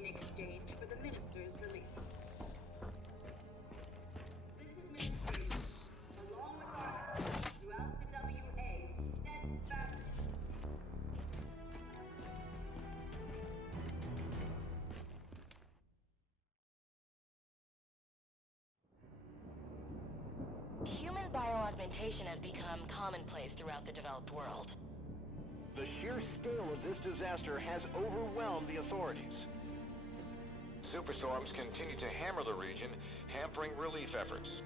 in exchange for the minister's release. This administration, along with others throughout the WA, steadfastly Human bioaugmentation has become commonplace throughout the developed world. The sheer scale of this disaster has overwhelmed the authorities. Superstorms continue to hammer the region, hampering relief efforts.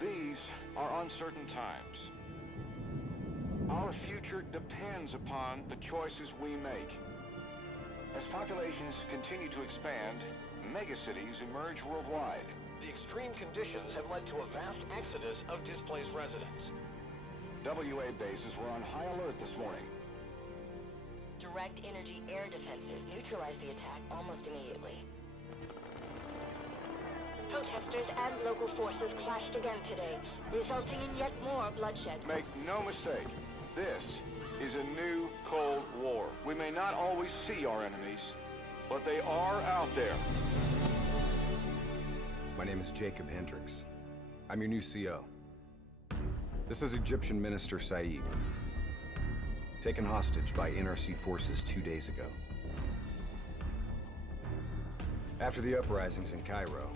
These are uncertain times. Our future depends upon the choices we make. As populations continue to expand, megacities emerge worldwide. The extreme conditions have led to a vast exodus of displaced residents. WA bases were on high alert this morning. Direct energy air defenses neutralized the attack almost immediately. Protesters and local forces clashed again today, resulting in yet more bloodshed. Make no mistake, this is a new Cold War. We may not always see our enemies, but they are out there. My name is Jacob Hendricks. I'm your new CO. This is Egyptian Minister Said, taken hostage by NRC forces 2 days ago. After the uprisings in Cairo,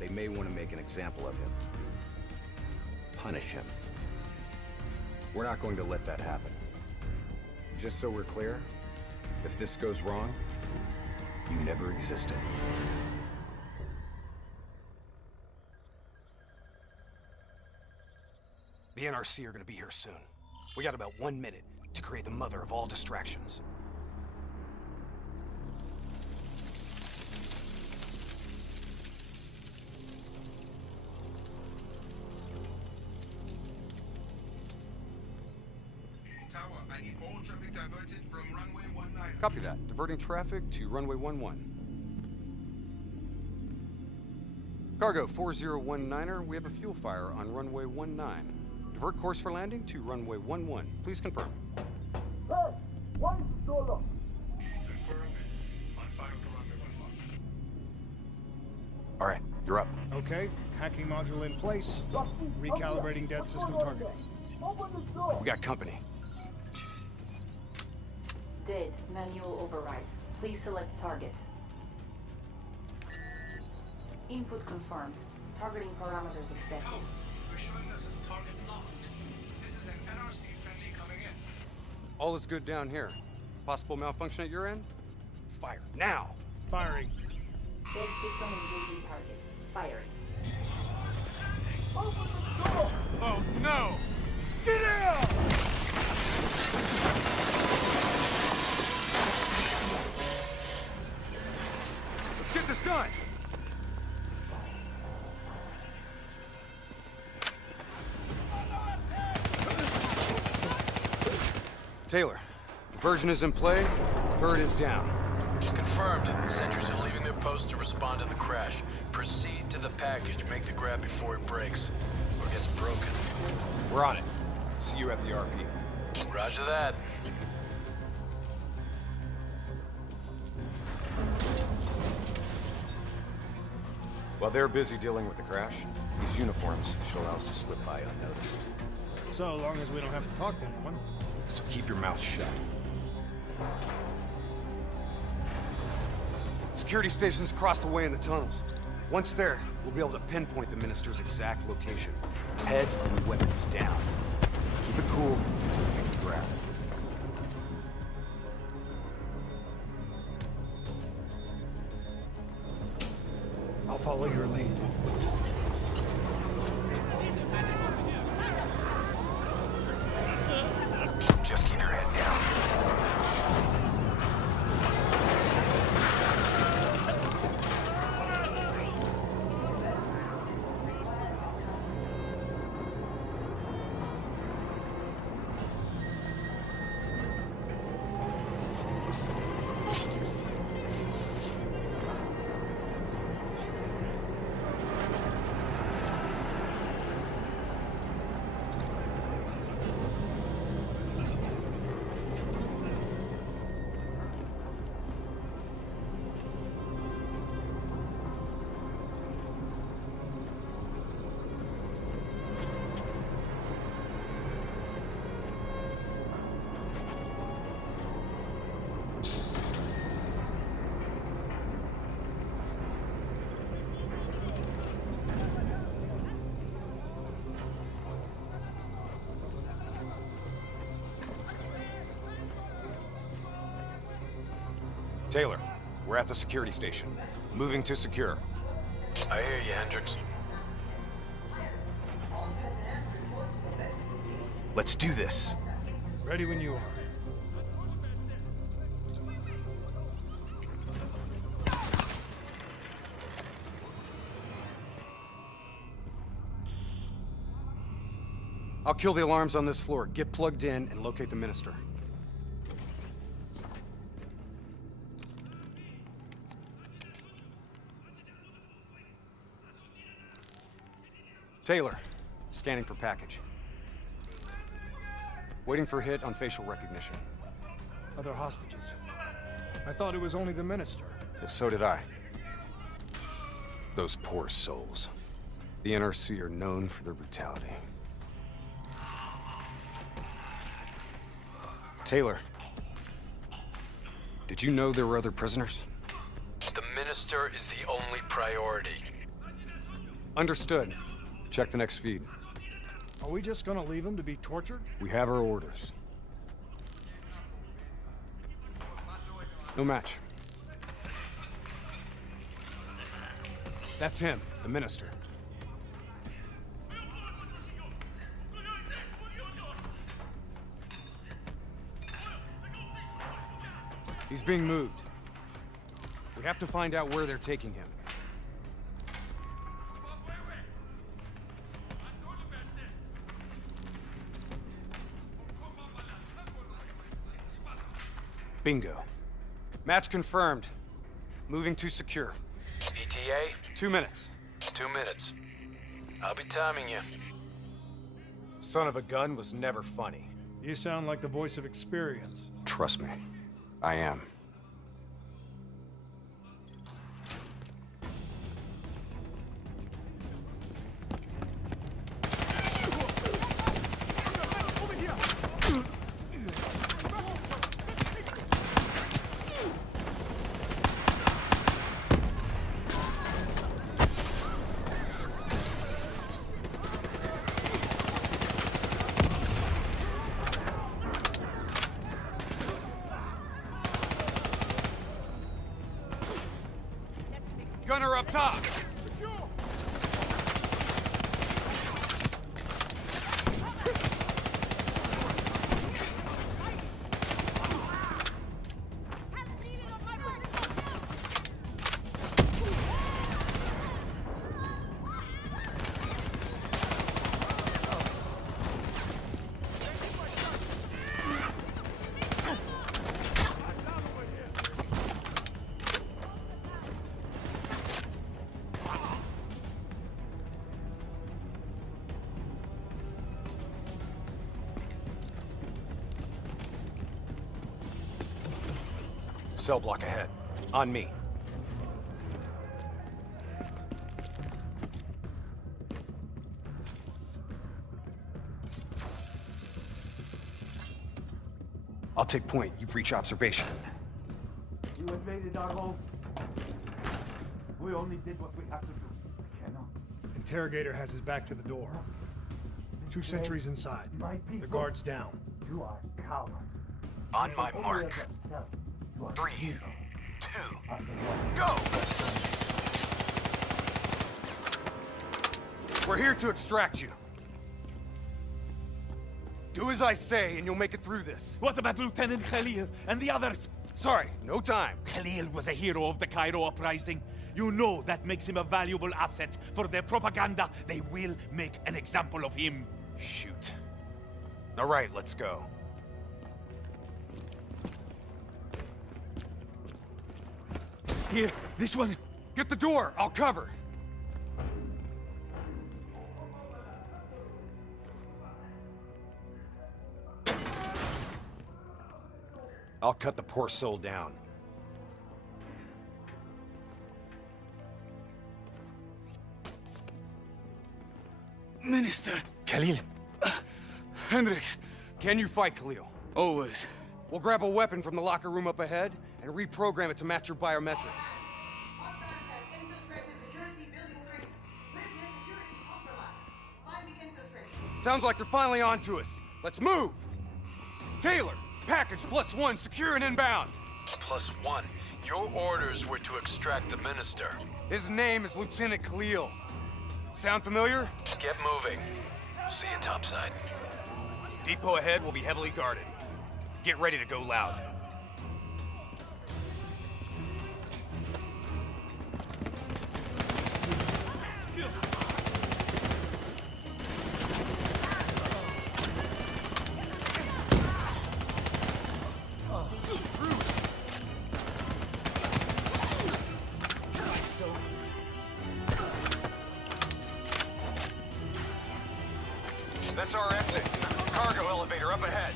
they may want to make an example of him. Punish him. We're not going to let that happen. Just so we're clear, if this goes wrong, you never existed. The NRC are gonna be here soon. We got about 1 minute to create the mother of all distractions. Tower, I need all traffic diverted from runway 19. Copy that. Diverting traffic to runway 11. Cargo 4019er, we have a fuel fire on runway 19. Divert course for landing to runway 11. Please confirm. Hey, why is it so long? Confirm. On fire for runway 11. All right, you're up. Okay, hacking module in place. Recalibrating dead system target. We got company. Dead. Manual override. Please select target. Input confirmed. Targeting parameters accepted. You're showing us as target locked. This is an NRC friendly coming in. All is good down here. Possible malfunction at your end? Fire now! Firing. Dead system engaging target. Firing. Oh no! Get out! Let's get this done! Taylor, diversion is in play, bird is down. Confirmed. Sentries are leaving their posts to respond to the crash. Proceed to the package. Make the grab before it breaks. Or gets broken. We're on it. See you at the RP. Roger that. While they're busy dealing with the crash, these uniforms should allow us to slip by unnoticed. So long as we don't have to talk to anyone. So keep your mouth shut. Security stations across the way in the tunnels. Once there, we'll be able to pinpoint the minister's exact location. Heads and weapons down. Keep it cool until we make the grab. I'll follow your lead. Just keep your head down. Taylor, we're at the security station. Moving to secure. I hear you, Hendricks. Let's do this. Ready when you are. I'll kill the alarms on this floor. Get plugged in and locate the minister. Taylor, scanning for package. Waiting for hit on facial recognition. Other hostages. I thought it was only the minister. So did I. Those poor souls. The NRC are known for their brutality. Taylor, did you know there were other prisoners? The minister is the only priority. Understood. Check the next feed. Are we just gonna leave him to be tortured? We have our orders. No match. That's him, the minister. He's being moved. We have to find out where they're taking him. Bingo. Match confirmed. Moving to secure. ETA? 2 minutes. 2 minutes. I'll be timing you. Son of a gun was never funny. You sound like the voice of experience. Trust me, I am. Gunner up top! Cell block ahead. On me. I'll take point. You breach observation. You invaded our home. We only did what we have to do. Cannot. Interrogator has his back to the door. 2 sentries inside. The guard's down. You are a coward. On my mark. 3, 2, go! We're here to extract you. Do as I say, and you'll make it through this. What about Lieutenant Khalil and the others? Sorry, no time. Khalil was a hero of the Cairo uprising. You know that makes him a valuable asset for their propaganda. They will make an example of him. Shoot. All right, let's go. Here, this one. Get the door, I'll cover. I'll cut the poor soul down. Minister. Khalil. Hendricks. Can you fight, Khalil? Always. We'll grab a weapon from the locker room up ahead and reprogram it to match your biometrics. Sounds like they're finally on to us. Let's move! Taylor, package +1, secure and inbound. +1. Your orders were to extract the minister. His name is Lieutenant Khalil. Sound familiar? Get moving. See you topside. Depot ahead will be heavily guarded. Get ready to go loud. That's our exit. Cargo elevator up ahead.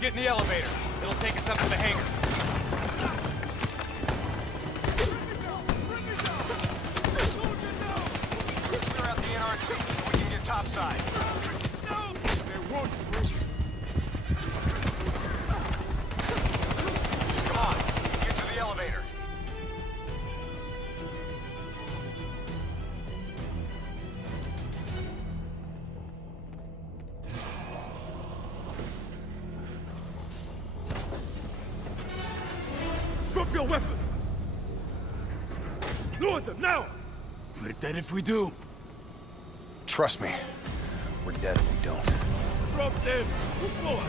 Get in the elevator. It'll take us up to the hangar. Clear out the NRC so we can get topside. Come on, get to the elevator. Drop your weapon! Lower them, now! We're dead if we do. Trust me, we're dead if we don't. Drop them! Move forward!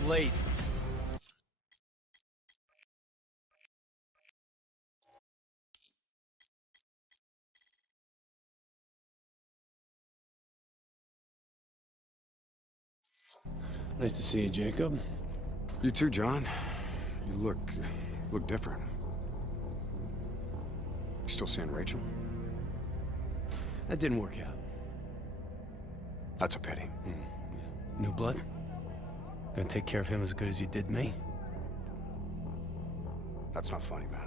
You're late. Nice to see you, Jacob. You too, John. You look different. You still seeing Rachel? That didn't work out. That's a pity. New blood? Gonna take care of him as good as you did me? That's not funny, man.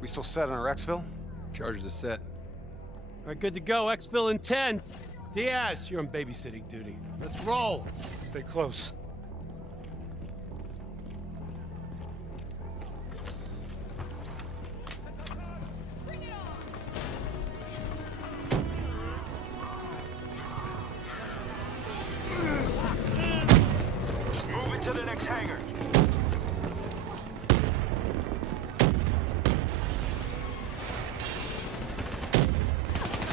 We still set on our exfil? Charges are set. All right, good to go. Exfil in 10. Diaz, you're on babysitting duty. Let's roll. Stay close. Move into the next hangar.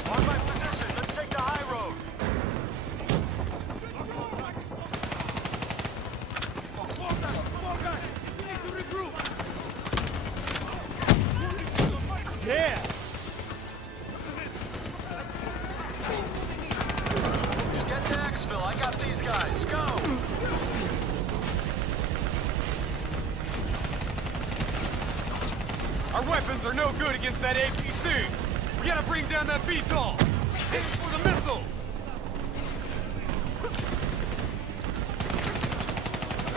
On my position, let's take the high road. Yeah! Get to Exfil. I got these guys. Go! Our weapons are no good against that APC. We gotta bring down that VTOL. Aim for the missiles.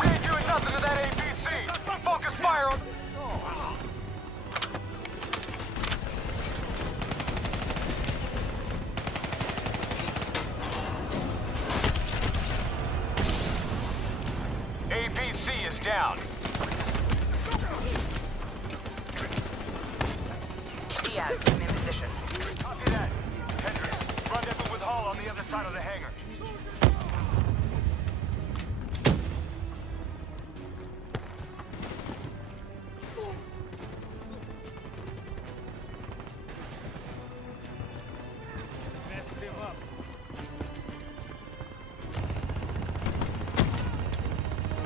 We ain't doing nothing to that APC. Focus fire on... APC is down. Diaz, I'm in position. Copy that. Hendricks, rendezvous with Hall on the other side of the hangar.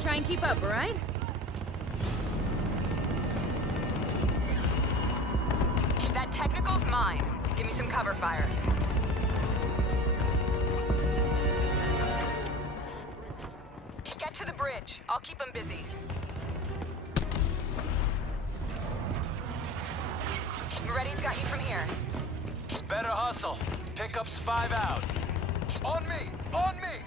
Try and keep up, all right? That technical's mine. Give me some cover fire. Get to the bridge. I'll keep them busy. Moretti's got you from here. Better hustle. Pickups 5 out. On me! On me!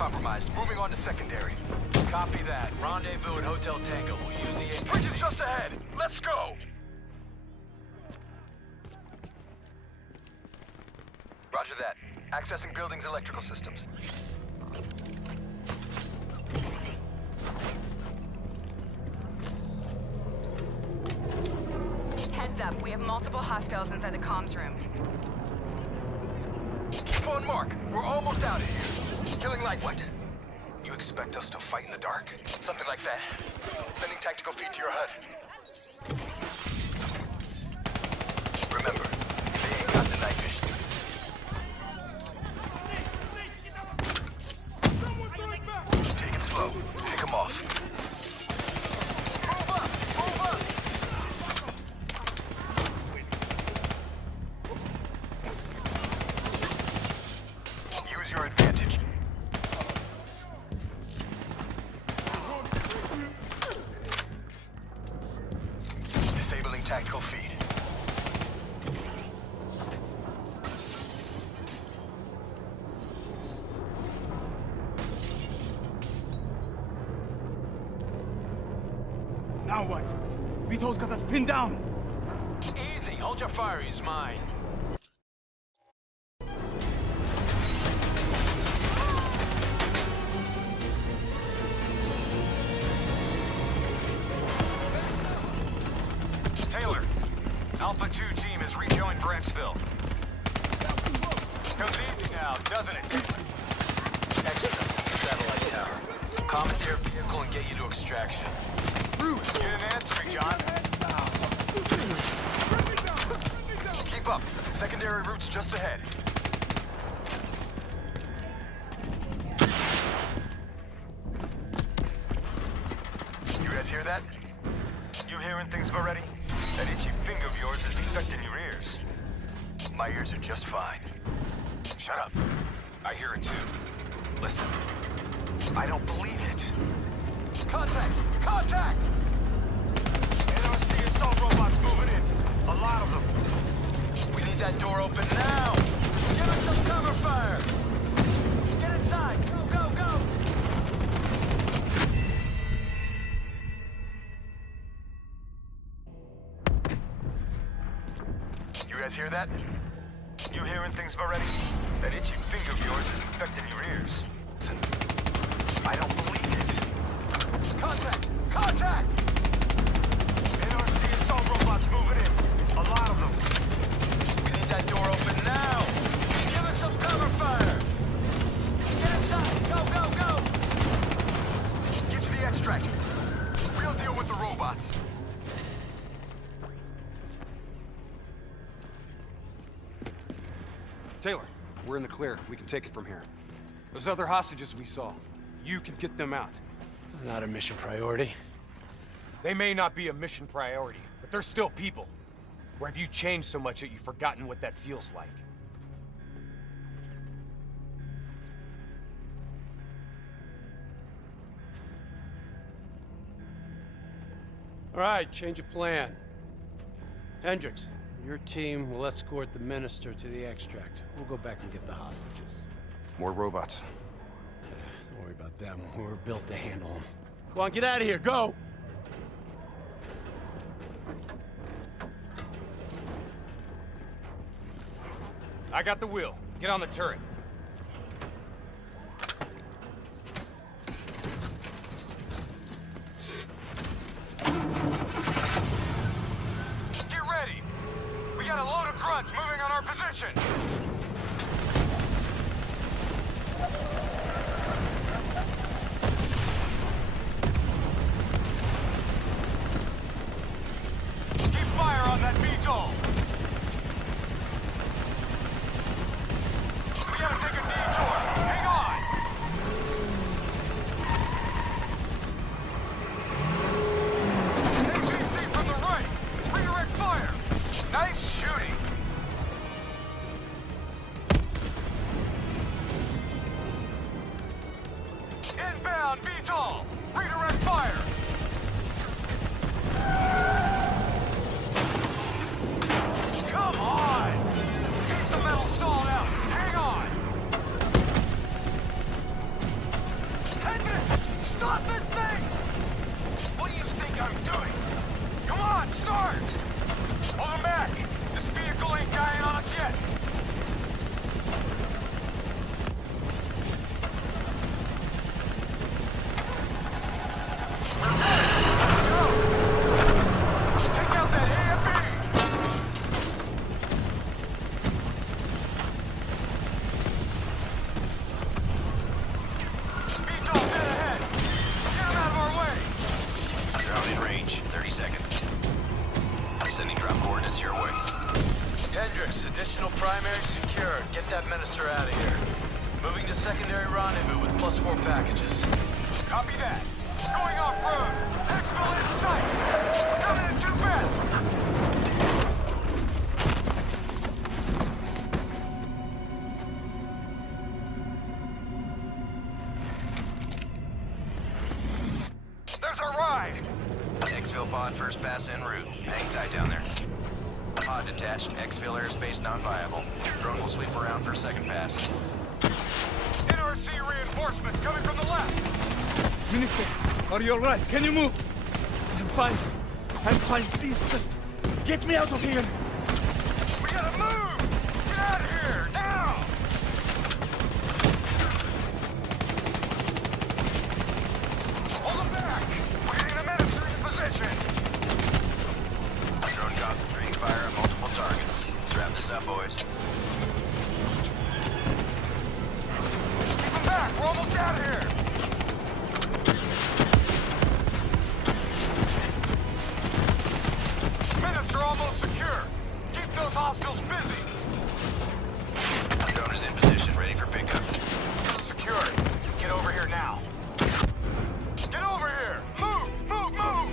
compromised. Moving on to secondary. Copy that. Rendezvous at Hotel Tango. We'll use the APC. Bridge is just ahead. Let's go! Roger that. Accessing building's electrical systems. Heads up, we have multiple hostiles inside the comms room. Keep on mark. We're almost out of here. Killing lights. What? You expect us to fight in the dark? Something like that. Sending tactical feed to your HUD. Remember, they ain't got the night vision. Take it slow. Pick them off. Move up! Move up! Use your advantage. Disabling tactical feed. Now what? Vito's got us pinned down. Easy. Hold your fire. He's mine. Taylor, Alpha 2 team has rejoined for exfil. Comes easy now, doesn't it, Taylor? Excellent. This is satellite tower. Commandeer vehicle and get you to extraction. Get an answer, John. Keep up. Secondary route's just ahead. You guys hear that? You hearing things already? That itchy finger of yours is infecting your ears. My ears are just fine. Shut up. I hear it too. Listen. I don't believe it. Contact! Contact! NRC assault robots moving in. A lot of them. We need that door open now! Give us some cover fire! Get inside! Go, go, go! You guys hear that? You hearing things already? That itchy finger of yours is infecting your ears. Listen. I don't believe it. Contact! Contact! NRC assault robots moving in. A lot of them. We need that door open now! Give us some cover fire! Get inside! Go, go, go! Get to the extract. We'll deal with the robots. Taylor, we're in the clear. We can take it from here. Those other hostages we saw, you can get them out. Not a mission priority. They may not be a mission priority, but they're still people. Or have you changed so much that you've forgotten what that feels like? All right, change of plan. Hendricks, your team will escort the minister to the extract. We'll go back and get the hostages. More robots. Don't worry about them. We're built to handle them. Go on, get out of here. Go! I got the wheel. Get on the turret. Get ready! We got a load of grunts moving on our position! Keep fire on that VTOL! We gotta take a detour! Hang on! APC from the right! Redirect fire! Nice shooting! Inbound VTOL! Redirect fire! Come on! Piece of metal stalled out! Hang on! disaster out of here. Moving to secondary rendezvous with +4 packages. Copy that. Going off-road. Exfil in sight. We're coming in too fast. There's our ride. Exfil pod first pass en route. Hang tight down there. Pod detached. Exfil airspace non-viable. Drone will sweep around for second pass. NRC reinforcements coming from the left. Minister, are you alright? Can you move? I'm fine. I'm fine. Please, just get me out of here. We gotta move! Get out of here, now! Hold them back! We're getting the minister in position! Drone concentrating fire on multiple targets. Let's wrap this up, boys. Keep them back! We're almost out of here! Minister almost secure. Keep those hostiles busy. Drone is in position, ready for pickup. Secured. Get over here now. Get over here! Move! Move! Move!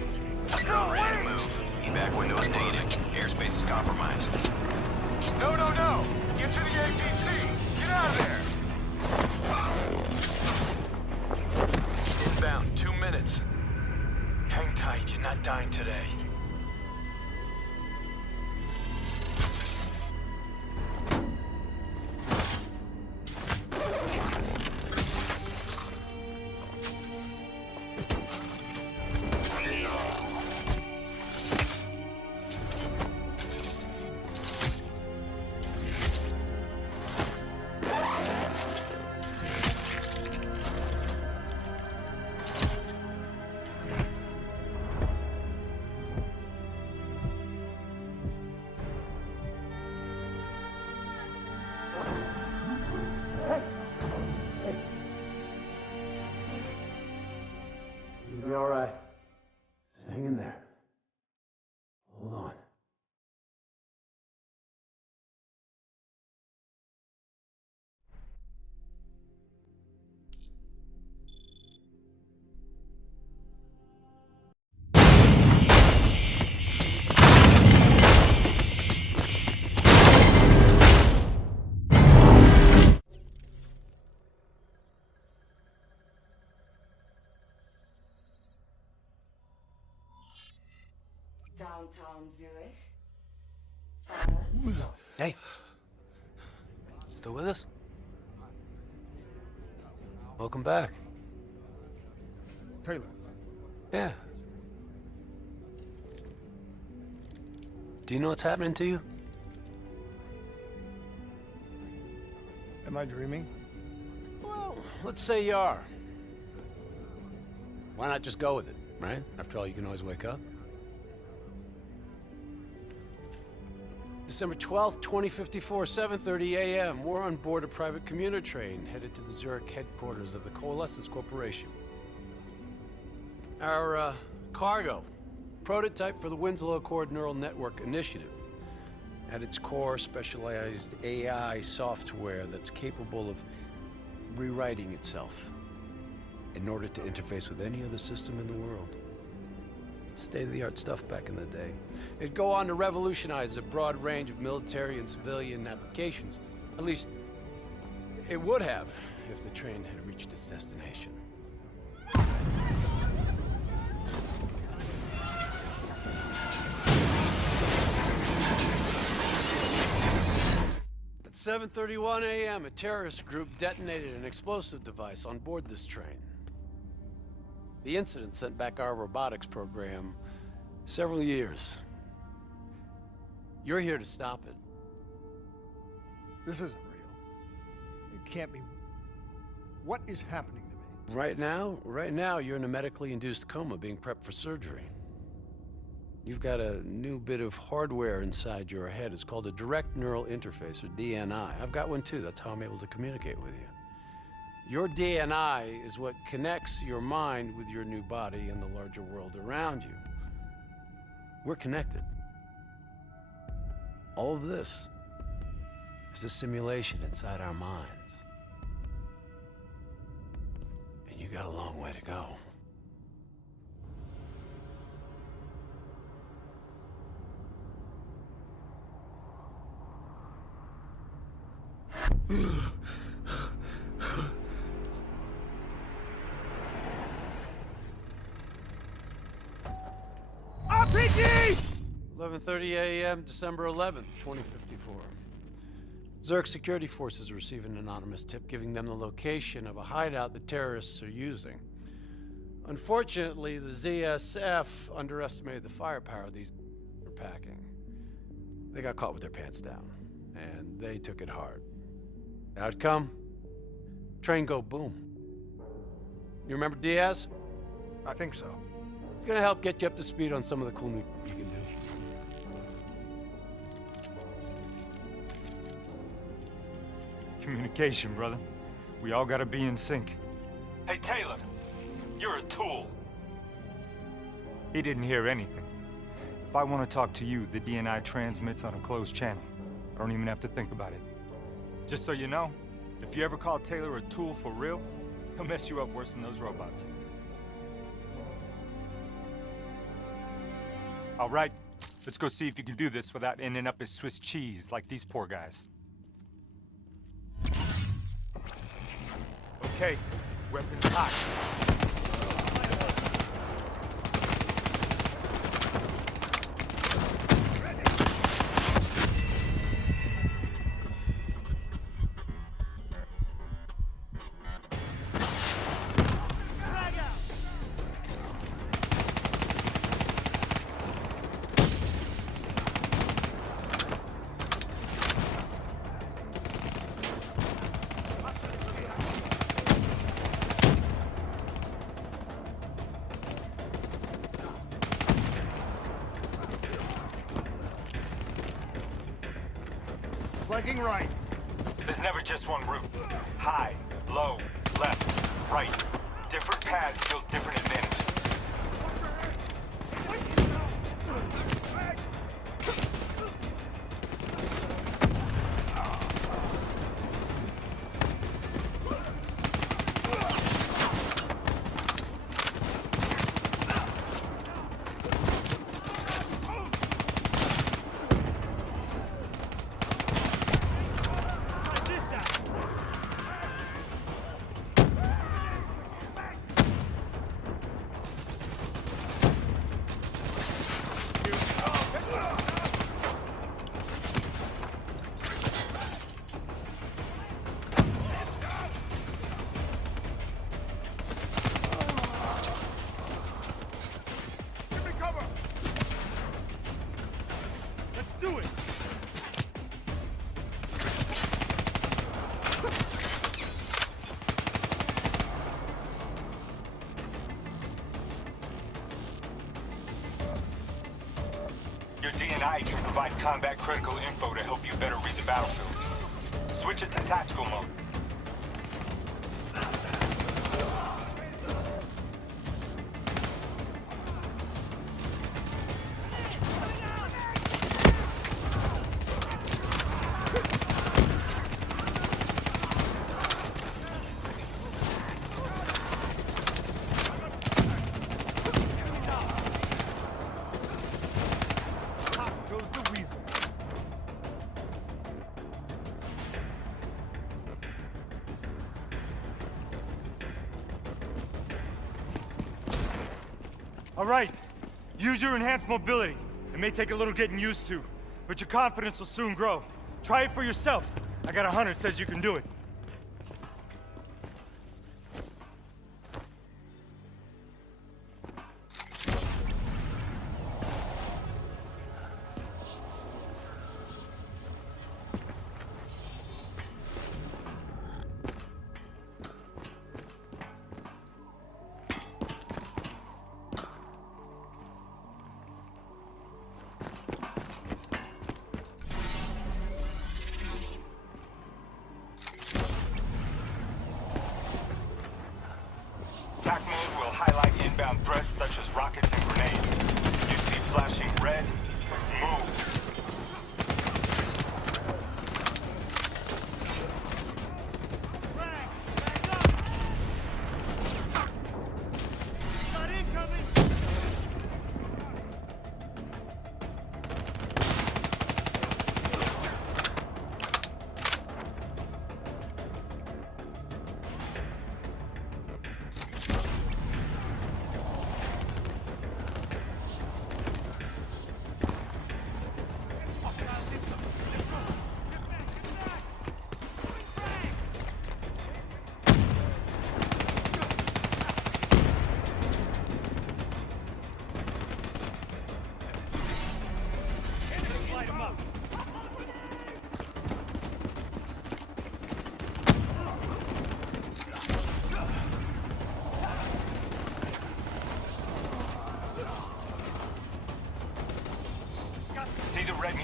Drone ready to move. Evac window is closing. Airspace is compromised. No, no, no! Get to the APC! Get out of there! Inbound, 2 minutes. Hang tight, you're not dying today. You'll be all right. Just hang in there. Hold on. Downtown Zurich. Hey. Still with us? Welcome back. Taylor. Yeah. Do you know what's happening to you? Am I dreaming? Well, let's say you are. Why not just go with it, right? After all, you can always wake up. December 12th, 2054, 7:30 a.m. We're on board a private commuter train headed to the Zurich headquarters of the Coalescence Corporation. Our cargo, prototype for the Winslow Accord Neural Network Initiative. At its core, specialized AI software that's capable of rewriting itself in order to interface with any other system in the world. State-of-the-art stuff back in the day. It'd go on to revolutionize a broad range of military and civilian applications. At least, it would have if the train had reached its destination. At 7:31 a.m., a terrorist group detonated an explosive device on board this train. The incident sent back our robotics program several years. You're here to stop it. This isn't real. It can't be. What is happening to me? Right now, you're in a medically induced coma being prepped for surgery. You've got a new bit of hardware inside your head. It's called a direct neural interface, or DNI. I've got one too. That's how I'm able to communicate with you. Your DNI is what connects your mind with your new body and the larger world around you. We're connected. All of this is a simulation inside our minds. And you got a long way to go. RPG! 11:30 a.m., December 11th, 2054. Zerk security forces receive an anonymous tip giving them the location of a hideout the terrorists are using. Unfortunately, the ZSF underestimated the firepower these are packing. They got caught with their pants down, and they took it hard. Outcome? Train go boom. You remember Diaz? I think so. It's gonna help get you up to speed on some of the cool new you can do. Communication, brother. We all gotta be in sync. Hey, Taylor! You're a tool! He didn't hear anything. If I want to talk to you, the DNI transmits on a closed channel. I don't even have to think about it. Just so you know, if you ever call Taylor a tool for real, he'll mess you up worse than those robots. All right, let's go see if you can do this without ending up as Swiss cheese like these poor guys. Okay, weapons hot. Flanking right. There's never just one route. High, low, left, right. Different paths yield different advantages. Your DNI can provide combat critical info to help you better read the battlefield. Switch it to tactical mode. All right, use your enhanced mobility. It may take a little getting used to, but your confidence will soon grow. Try it for yourself. I got a hunter that says you can do it.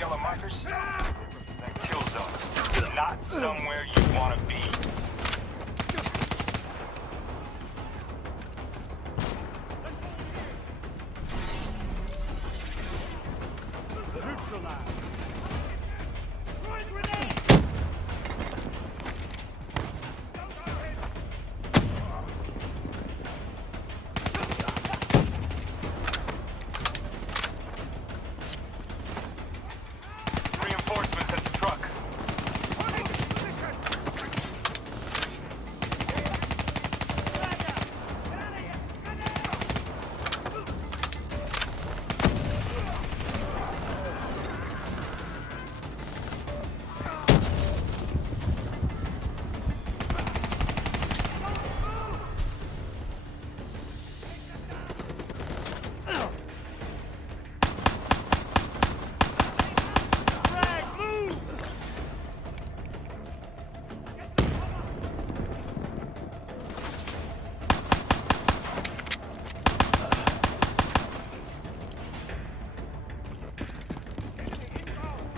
yellow markers? That kill zone's not somewhere you want to be. Reinforcements at the truck.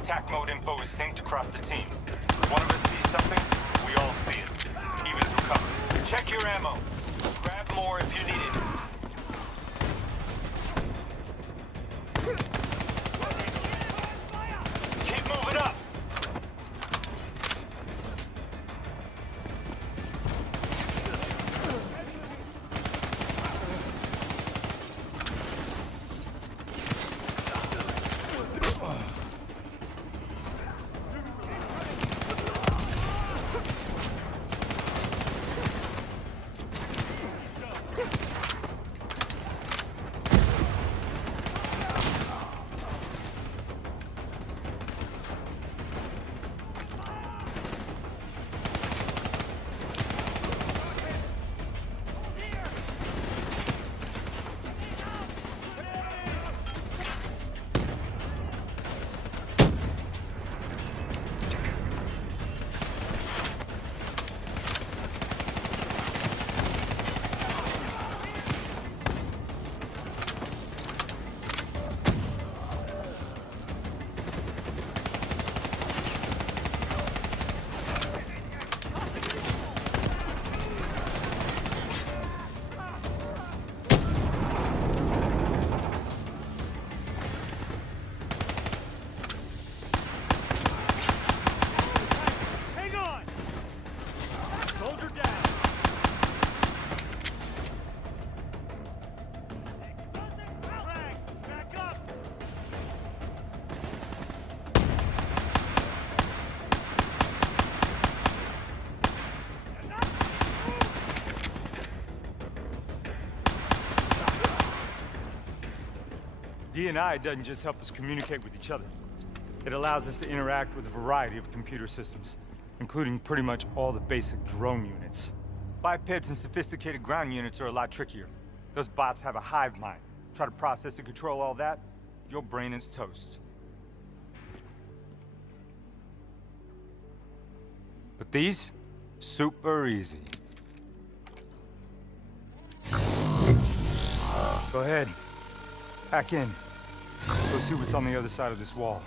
Attack mode info is synced across the team. If one of us sees something, we all see it, even through cover. Check your ammo. Grab more if you need it. Keep moving up. D&I doesn't just help us communicate with each other. It allows us to interact with a variety of computer systems, including pretty much all the basic drone units. Bipeds and sophisticated ground units are a lot trickier. Those bots have a hive mind. Try to process and control all that, your brain is toast. But these, super easy. Go ahead. Back in. Go see what's on the other side of this wall.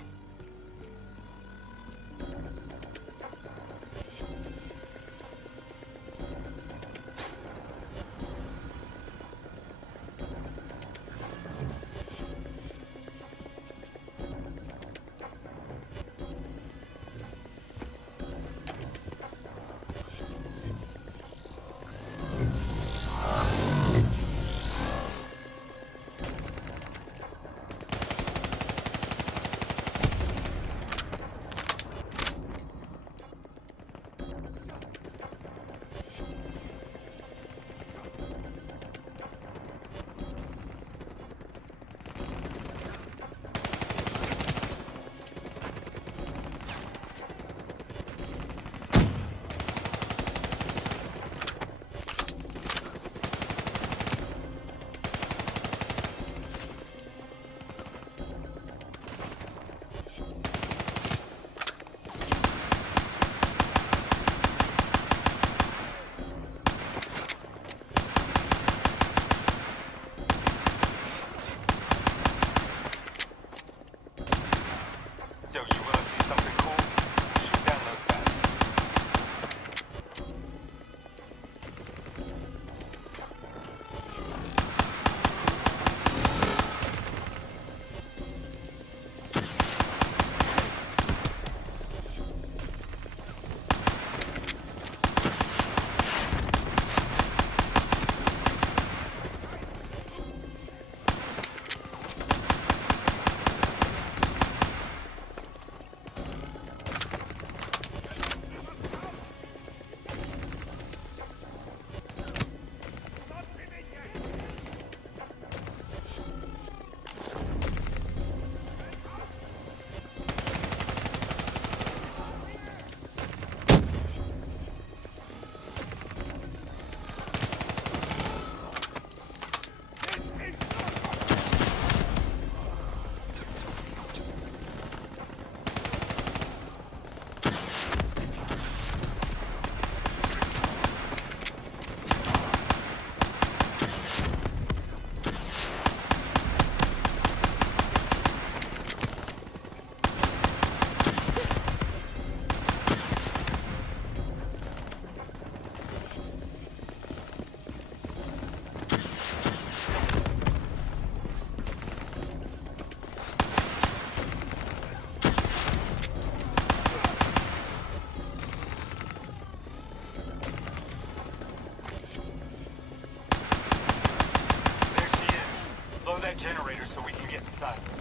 side.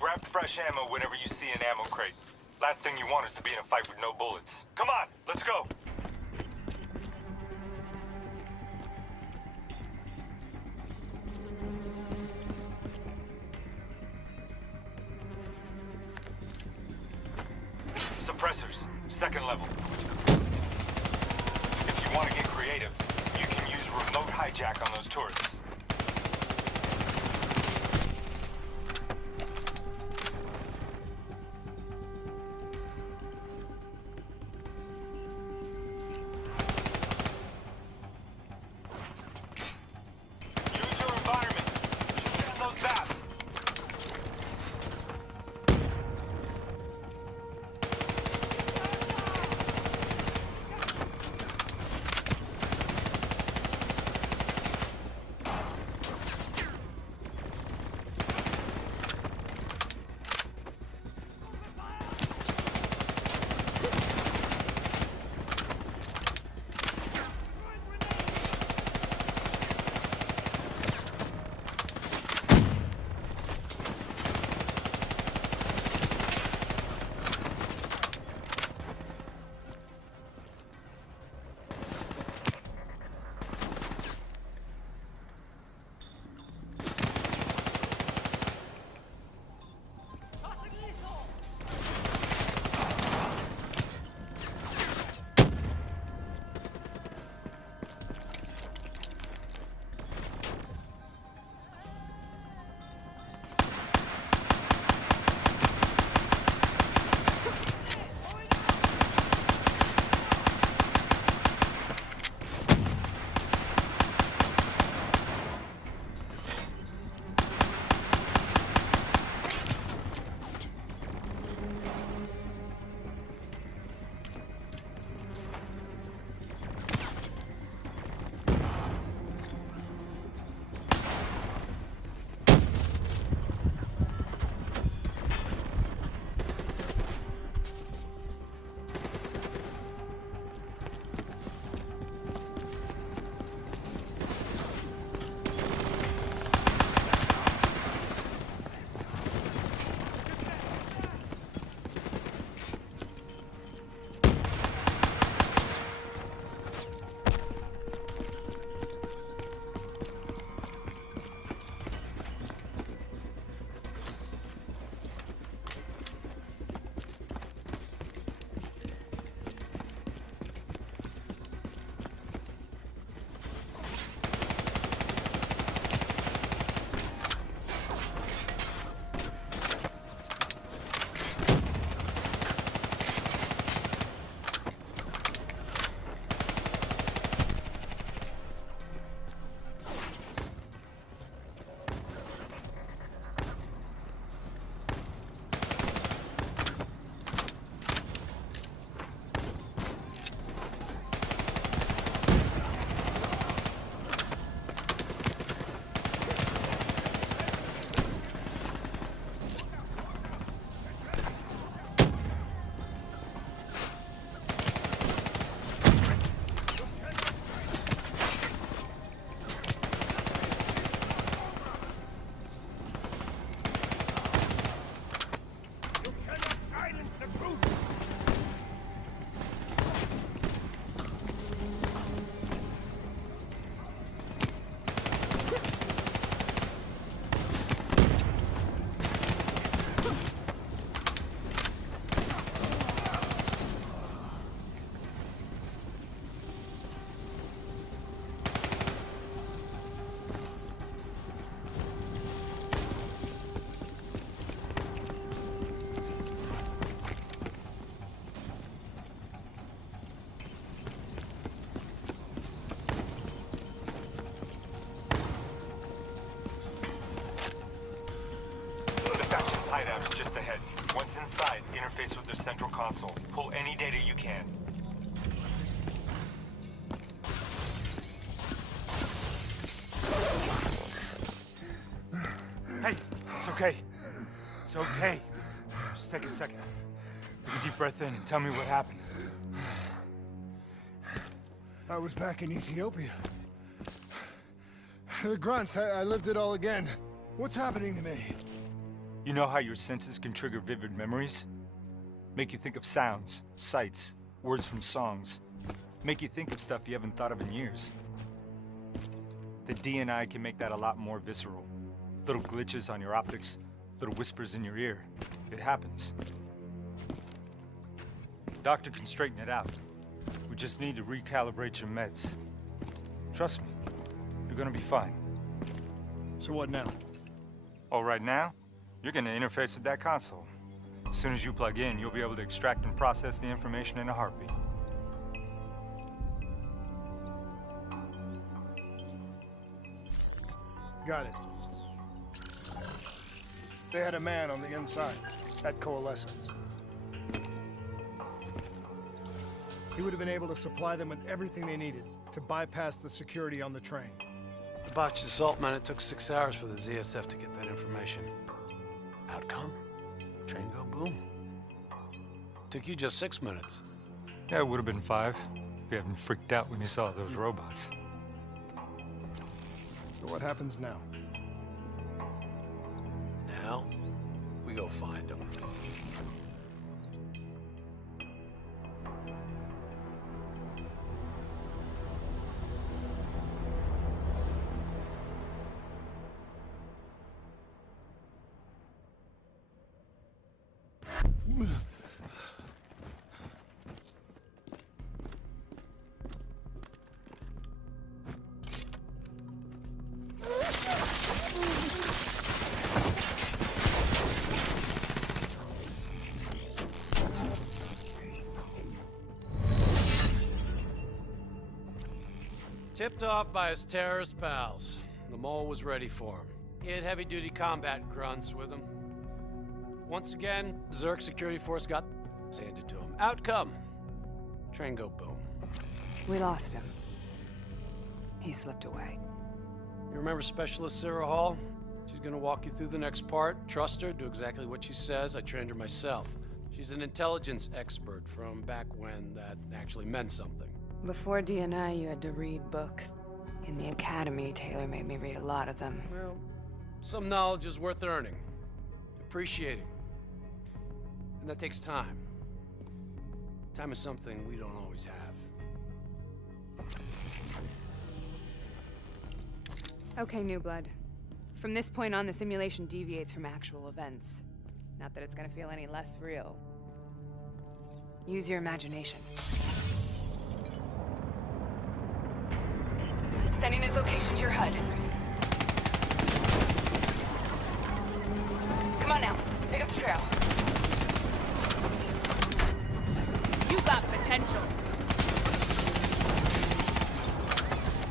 Grab fresh ammo whenever you see an ammo crate. Last thing you want is to be in a fight with no bullets. Come on, let's go! Suppressors, second level. If you want to get creative, you can use remote hijack on those turrets. central console. Pull any data you can. Hey, it's okay. It's okay. Just take a second. Take a deep breath in and tell me what happened. I was back in Ethiopia. The grunts, I lived it all again. What's happening to me? You know how your senses can trigger vivid memories? Make you think of sounds, sights, words from songs. Make you think of stuff you haven't thought of in years. The DNI can make that a lot more visceral. Little glitches on your optics, little whispers in your ear. It happens. Doctor can straighten it out. We just need to recalibrate your meds. Trust me, you're gonna be fine. So what now? Oh, right now, you're gonna interface with that console. As soon as you plug in, you'll be able to extract and process the information in a heartbeat. Got it. They had a man on the inside, at Coalescence. He would have been able to supply them with everything they needed to bypass the security on the train. The botched assault, man, it took 6 hours for the ZSF to get that information. Outcome? Train go boom. Took you just 6 minutes. Yeah, it would have been 5 if you hadn't freaked out when you saw those robots. So what happens now? Now, we go find them. Tipped off by his terrorist pals. The mole was ready for him. He had heavy-duty combat grunts with him. Once again, Zerg security force got handed to him. Outcome. Train go boom. We lost him. He slipped away. You remember Specialist Sarah Hall? She's gonna walk you through the next part. Trust her, do exactly what she says. I trained her myself. She's an intelligence expert from back when that actually meant something. Before DNI, you had to read books. In the academy, Taylor made me read a lot of them. Well, some knowledge is worth earning, appreciating. And that takes time. Time is something we don't always have. Okay, New Blood. From this point on, the simulation deviates from actual events. Not that it's gonna feel any less real. Use your imagination. Sending his location to your HUD. Come on now, pick up the trail. You got potential.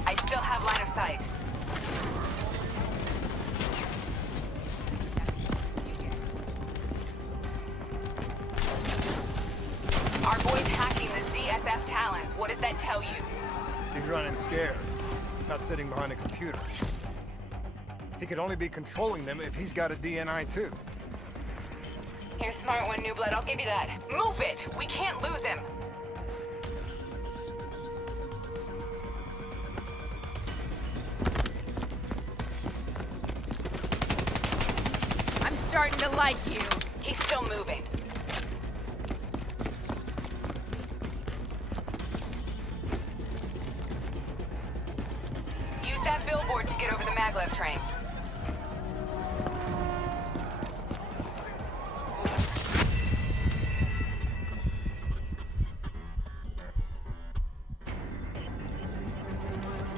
I still have line of sight. Our boy's hacking the ZSF talents. What does that tell you? He's running scared, not sitting behind a computer. He could only be controlling them if he's got a DNI too. You're a smart one, New Blood. I'll give you that. Move it! We can't lose him. I'm starting to like you. He's still moving. Use that billboard to get over the maglev train.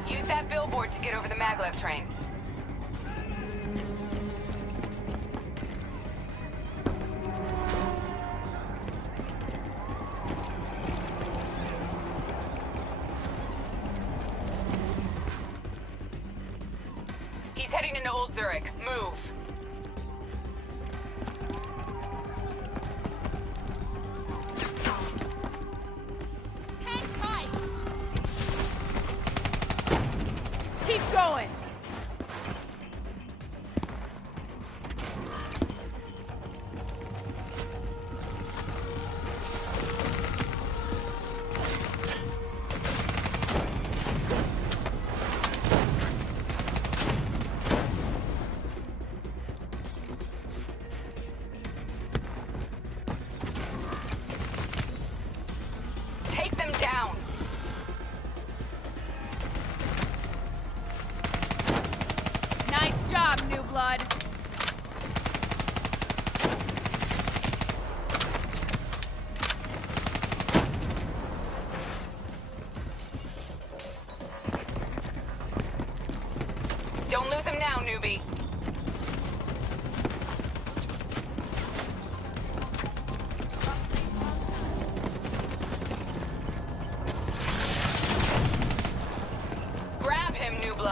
Use that billboard to get over the maglev train. He's heading into Old Zurich. Move.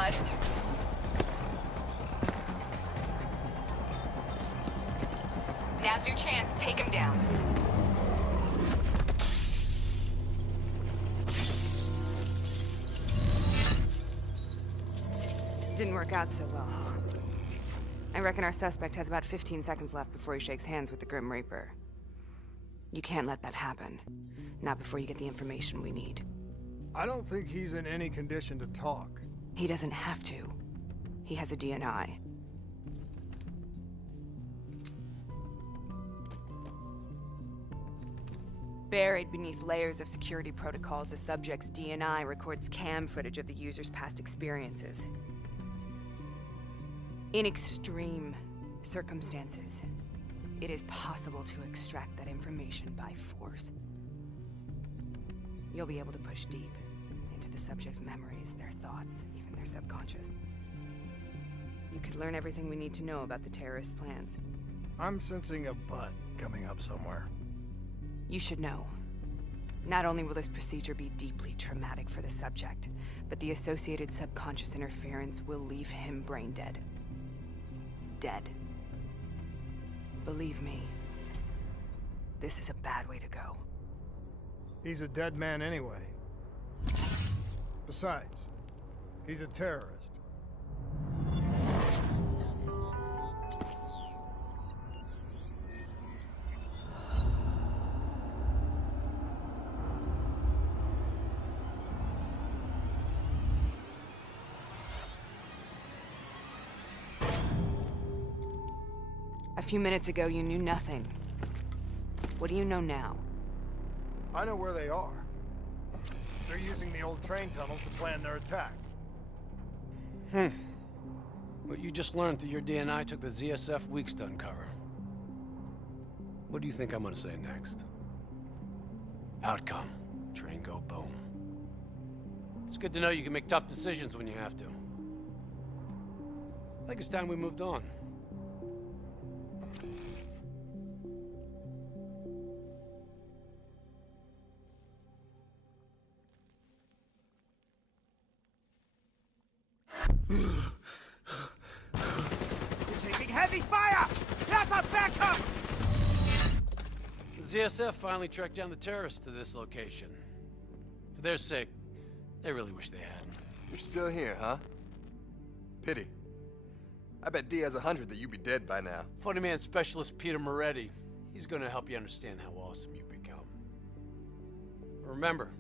Blood. Now's your chance. Take him down. Didn't work out so well. I reckon our suspect has about 15 seconds left before he shakes hands with the Grim Reaper. You can't let that happen. Not before you get the information we need. I don't think he's in any condition to talk. He doesn't have to. He has a DNI. Buried beneath layers of security protocols, the subject's DNI records cam footage of the user's past experiences. In extreme circumstances, it is possible to extract that information by force. You'll be able to push deep into the subject's memories, their thoughts, even their subconscious. You could learn everything we need to know about the terrorist plans. I'm sensing a butt coming up somewhere. You should know. Not only will this procedure be deeply traumatic for the subject, but the associated subconscious interference will leave him brain dead. Dead. Believe me, this is a bad way to go. He's a dead man anyway. Besides, he's a terrorist. A few minutes ago, you knew nothing. What do you know now? I know where they are. They're using the old train tunnels to plan their attack. What you just learned through your DNI took the ZSF weeks to uncover. What do you think I'm gonna say next? Outcome. Train go boom. It's good to know you can make tough decisions when you have to. I think it's time we moved on. Heavy fire! That's a backup! The ZSF finally tracked down the terrorists to this location. For their sake, they really wish they hadn't. You're still here, huh? Pity. I bet D has 100 that you'd be dead by now. Funny man specialist Peter Moretti. He's gonna help you understand how awesome you've become. Remember,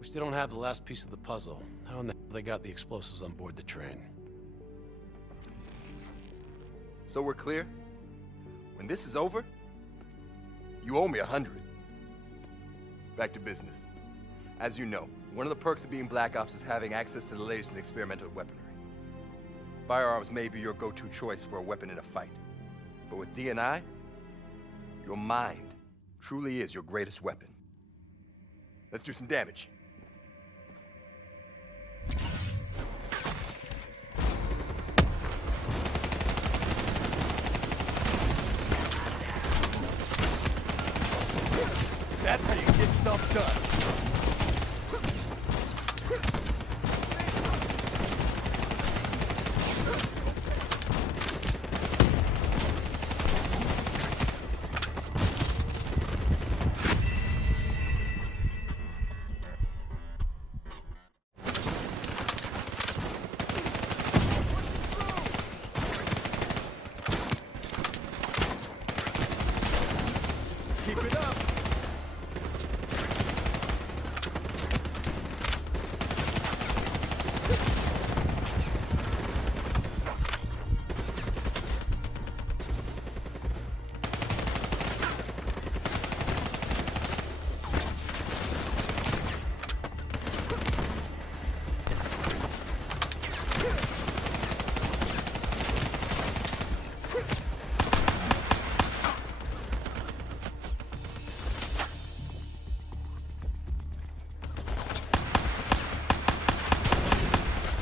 we still don't have the last piece of the puzzle. How in the hell they got the explosives on board the train? So we're clear? When this is over, you owe me 100. Back to business. As you know, one of the perks of being Black Ops is having access to the latest in experimental weaponry. Firearms may be your go-to choice for a weapon in a fight. But with DNI, your mind truly is your greatest weapon. Let's do some damage. That's how you get stuff done. Keep it up.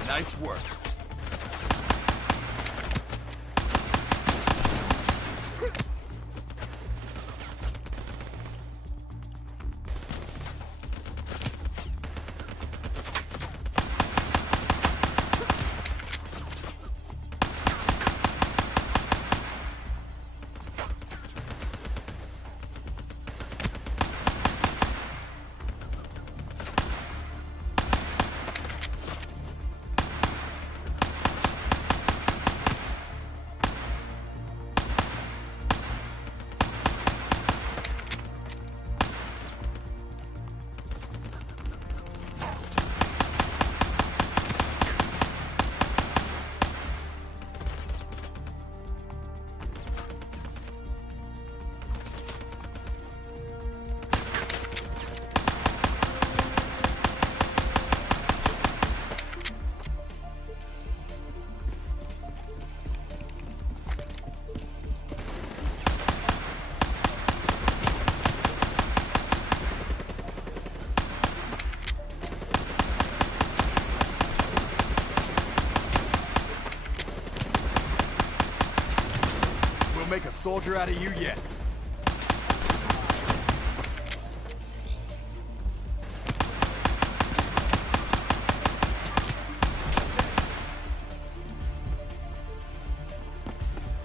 Nice work. soldier out of you yet.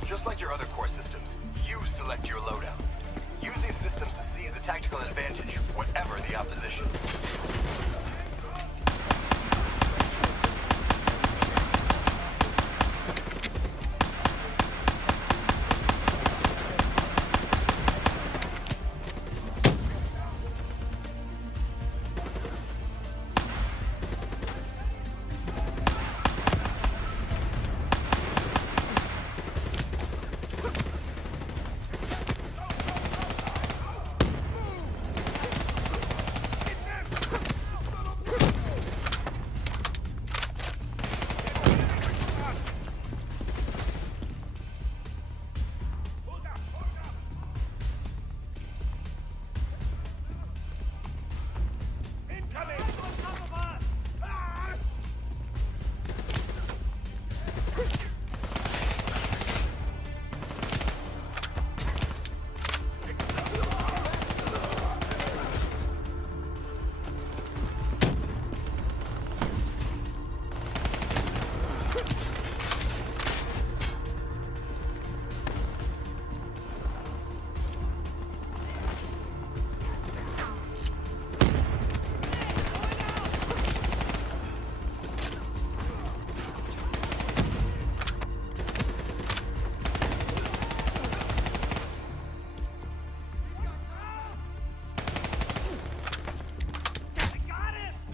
Just like your other core systems, you select your loadout. Use these systems to seize the tactical advantage, whatever the opposition.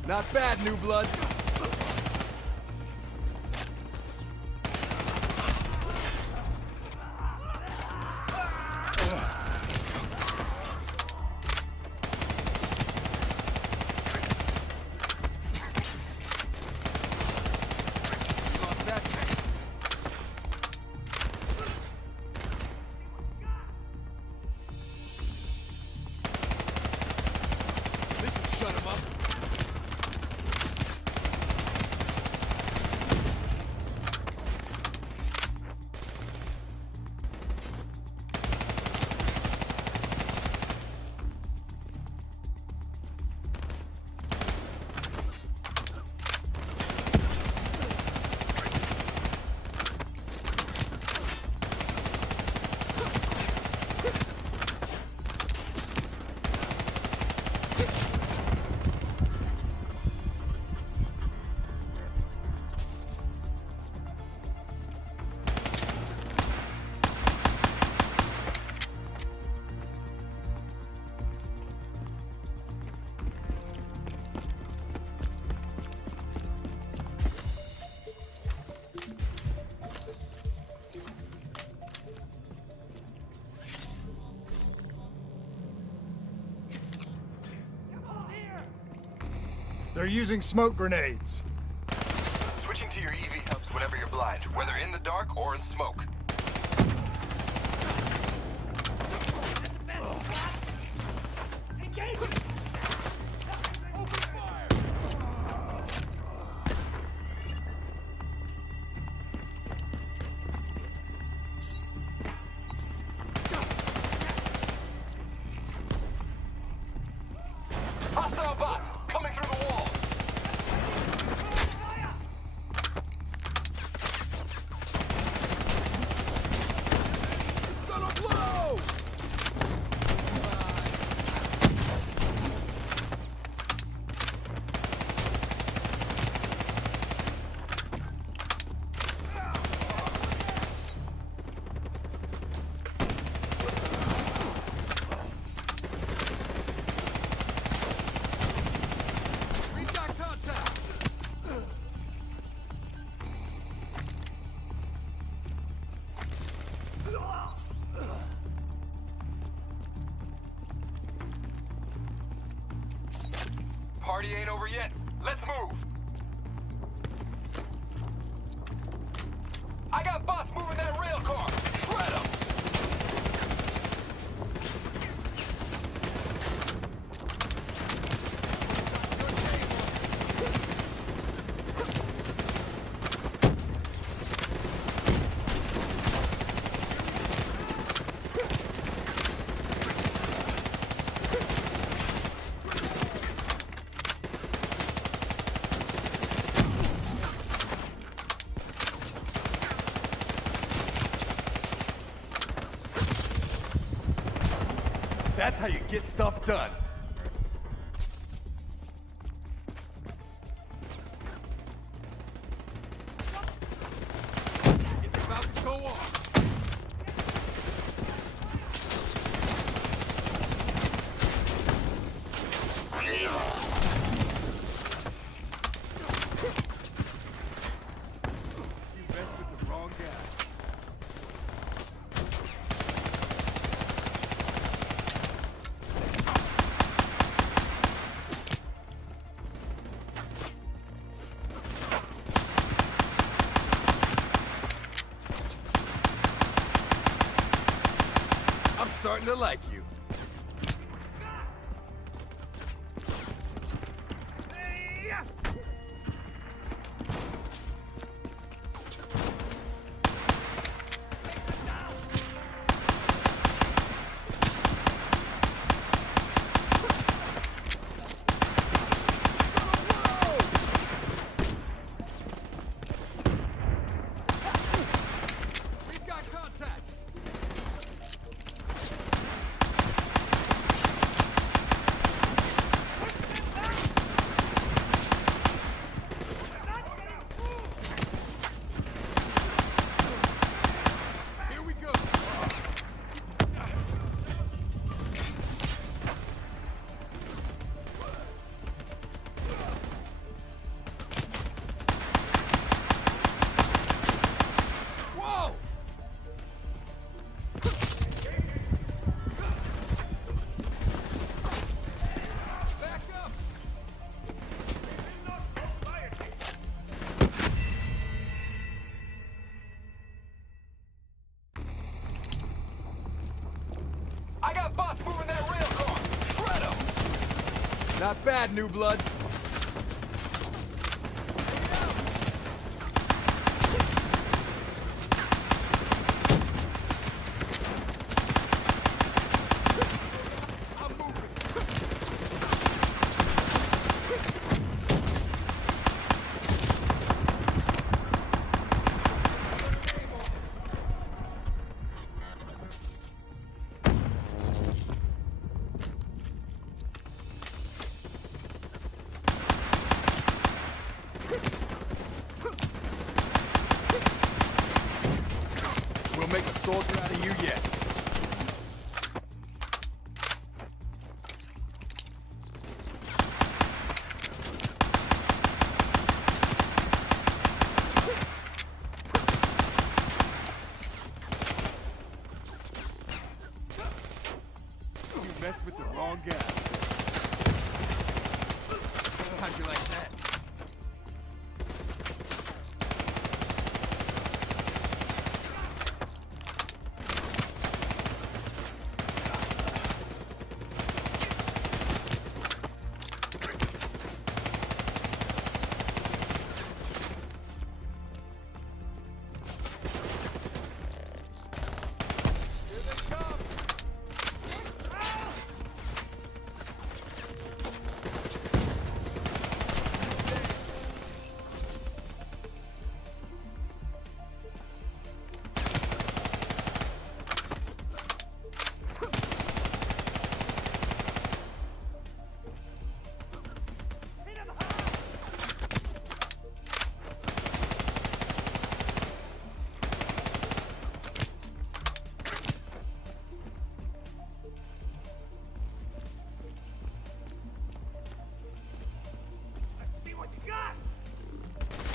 Not bad, new blood. They're using smoke grenades. Switching to your EV helps whenever you're blind, whether in the dark or in smoke. Hostile bots coming through the walls. It's gonna blow! Party ain't over yet. Let's move. I got bots moving that rail car. Shred 'em. That's how you get stuff done. It's about to go off. You messed with the wrong guy. I'm starting to like you. We've got contact. Here we go. Whoa! Back up! I got bots moving that rail car! Shred 'em! Not bad, new blood. I'm moving. We'll make a soldier out of you yet. You messed with the wrong guy. How'd you like that? Here they come!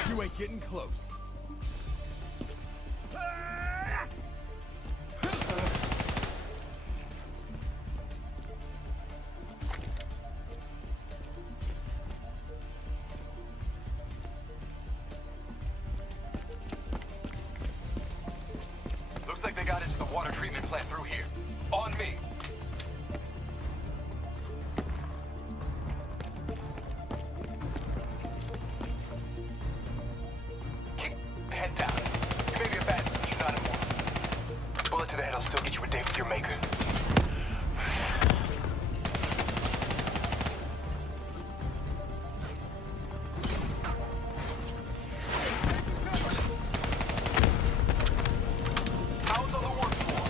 You ain't getting close. Looks like they got into the water treatment plant through here. On me. Keep the head down. You may be a bad, but you're not immortal. Bullet to the head will still get you a date with your maker. Hounds on the work floor.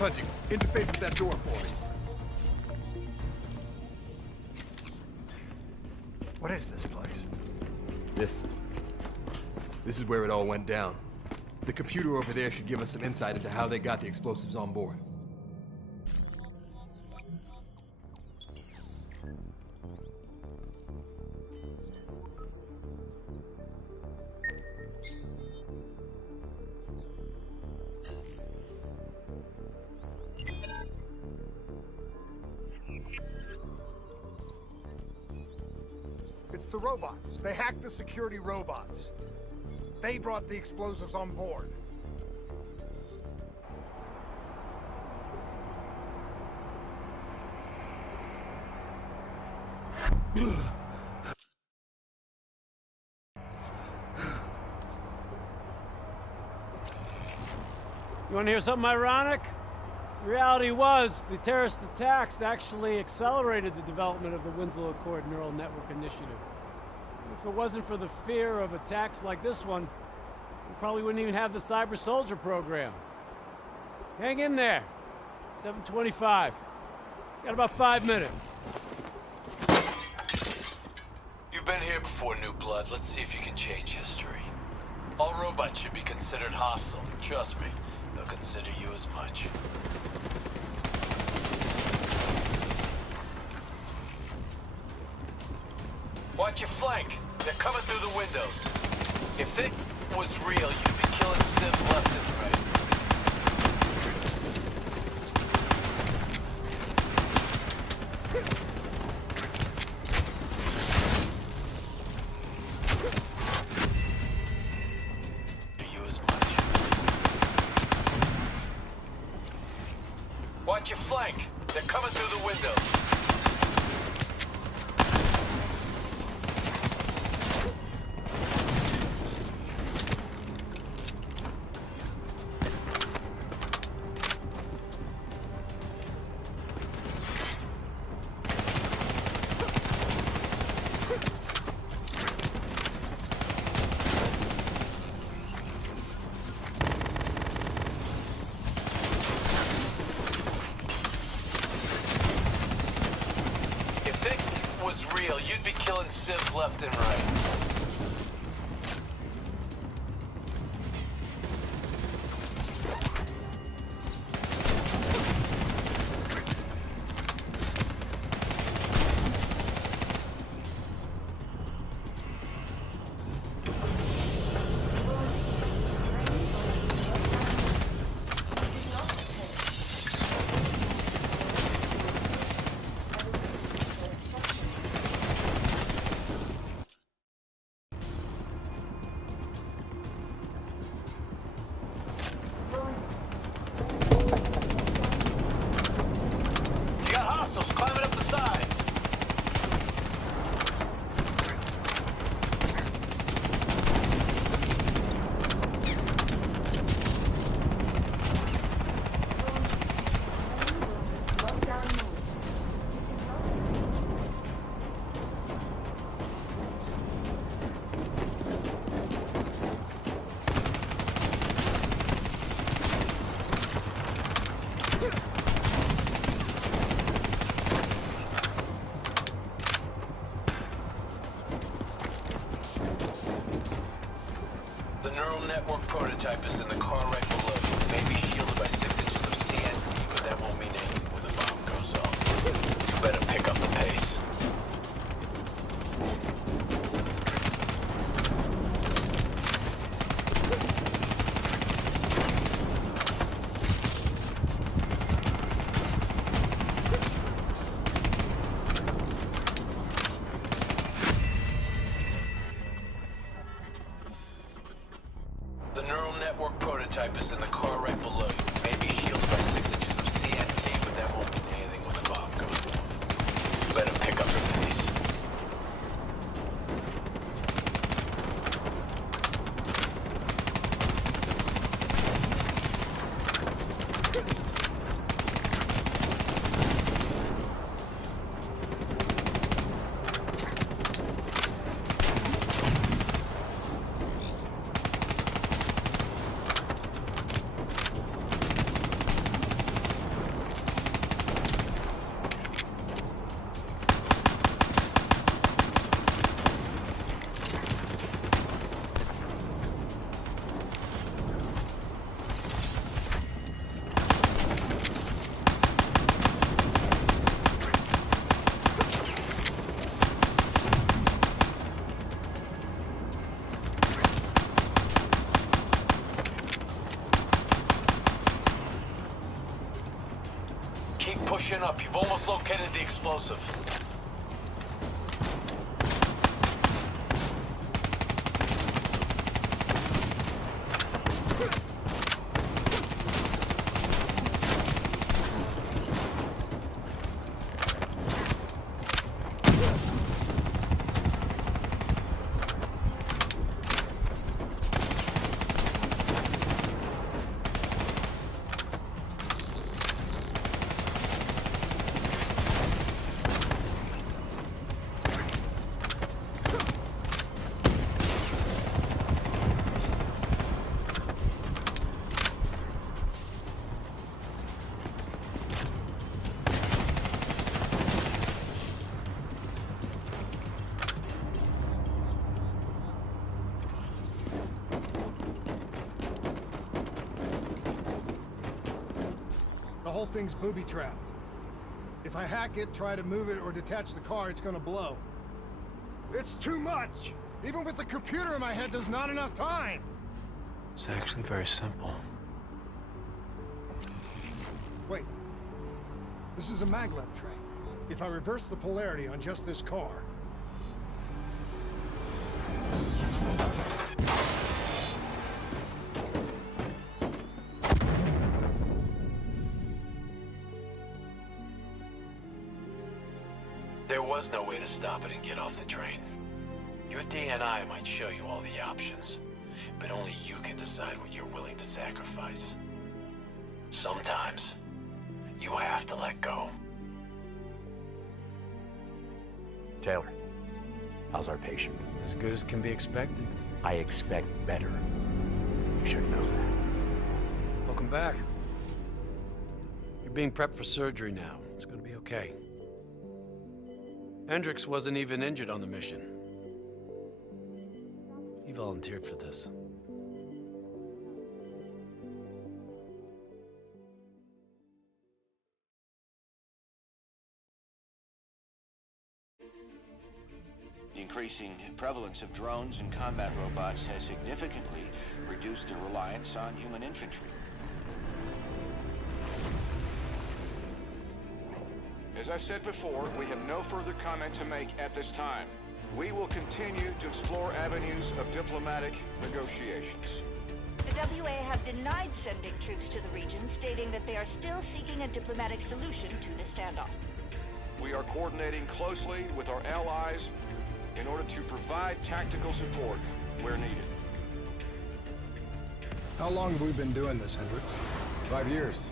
hunting. Interface with that door for me. What is this place? This is where it all went down. The computer over there should give us some insight into how they got the explosives on board. It's the robots. They hacked the security robots. They brought the explosives on board. You want to hear something ironic? The reality was, the terrorist attacks actually accelerated the development of the Winslow Accord Neural Network Initiative. If it wasn't for the fear of attacks like this one, we probably wouldn't even have the Cyber Soldier program. Hang in there. 7:25. Got about 5 minutes. You've been here before, New Blood. Let's see if you can change history. All robots should be considered hostile. Trust me, they'll consider you as much. Watch your flank. They're coming through the windows. If it was real, you'd be killing civs left and right. You as much. Watch your flank. They're coming through the windows. You'd be killing civs left and right. Network prototype is in the car right below you. It may be shielded by 6 inches of CNT, but that won't mean anything when the bomb goes off. You better pick up the pace. The neural network prototype is in the car right below you. It may be shielded by 6 inches of CNT, but that won't mean anything when the bomb goes off. You better pick up the pace. up. You've almost located the explosive. The whole thing's booby-trapped. If I hack it, try to move it, or detach the car, it's gonna blow. It's too much! Even with the computer in my head, there's not enough time! It's actually very simple. Wait. This is a maglev tray. If I reverse the polarity on just this car... There was no way to stop it and get off the train. Your DNI might show you all the options, but only you can decide what you're willing to sacrifice. Sometimes, you have to let go. Taylor, how's our patient? As good as can be expected. I expect better. You should know that. Welcome back. You're being prepped for surgery now. It's gonna be okay. Hendricks wasn't even injured on the mission. He volunteered for this. The increasing prevalence of drones and combat robots has significantly reduced the reliance on human infantry. As I said before, we have no further comment to make at this time. We will continue to explore avenues of diplomatic negotiations. The WA have denied sending troops to the region, stating that they are still seeking a diplomatic solution to the standoff. We are coordinating closely with our allies in order to provide tactical support where needed. How long have we been doing this, Hendricks? 5 years,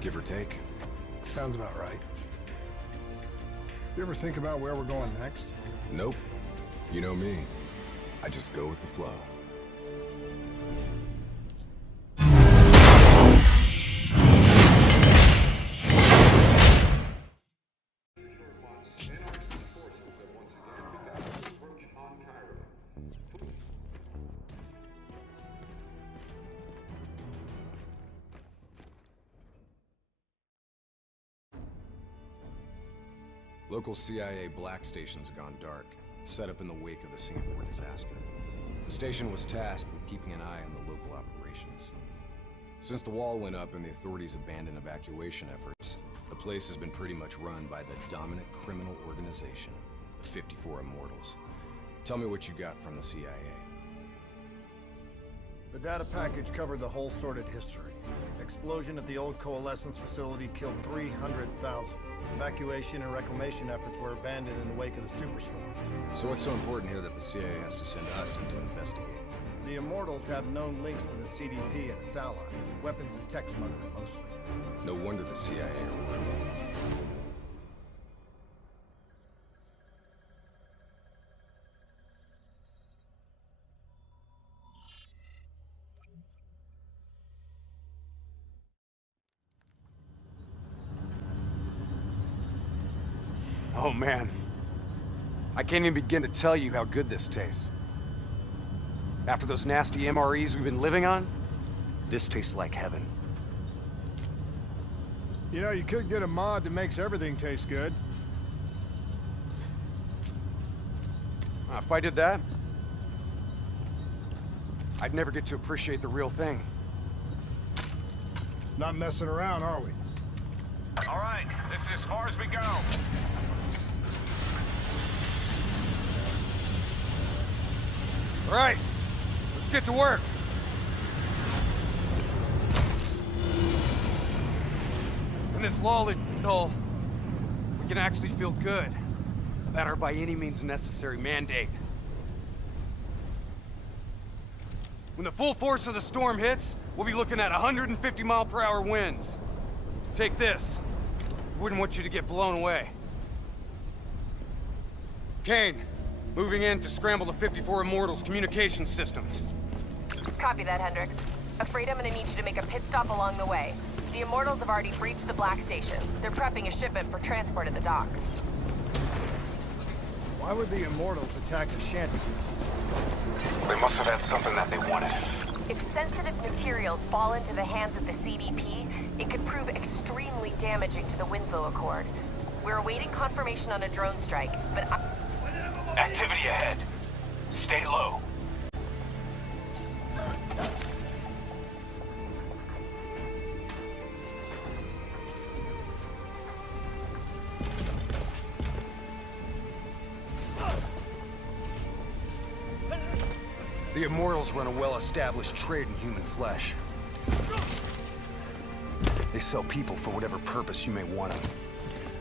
give or take. Sounds about right. You ever think about where we're going next? Nope. You know me. I just go with the flow. Local CIA black station's gone dark, set up in the wake of the Singapore disaster. The station was tasked with keeping an eye on the local operations. Since the wall went up and the authorities abandoned evacuation efforts, the place has been pretty much run by the dominant criminal organization, the 54 Immortals. Tell me what you got from the CIA. The data package covered the whole sordid history. Explosion at the old coalescence facility killed 300,000. Evacuation and reclamation efforts were abandoned in the wake of the superstorm. So what's so important here that the CIA has to send us in to investigate? The Immortals have known links to the CDP and its allies. Weapons and tech smuggling, mostly. No wonder the CIA are worried. Oh man, I can't even begin to tell you how good this tastes. After those nasty MREs we've been living on, this tastes like heaven. You know, you could get a mod that makes everything taste good. If I did that, I'd never get to appreciate the real thing. Not messing around, are we? All right, this is as far as we go. All right, let's get to work. In this lawless hole, we can actually feel good about our by any means necessary mandate. When the full force of the storm hits, we'll be looking at 150-mile-per-hour winds. Take this. Wouldn't want you to get blown away. Kane, moving in to scramble the 54 Immortals' communication systems. Copy that, Hendricks. Afraid I'm gonna need you to make a pit stop along the way. The Immortals have already breached the Black Station. They're prepping a shipment for transport at the docks. Why would the Immortals attack the shanty? They must have had something that they wanted. If sensitive materials fall into the hands of the CDP, it could prove extremely damaging to the Winslow Accord. We're awaiting confirmation on a drone strike, but Activity ahead. Stay low. The Immortals run a well-established trade in human flesh. They sell people for whatever purpose you may want them.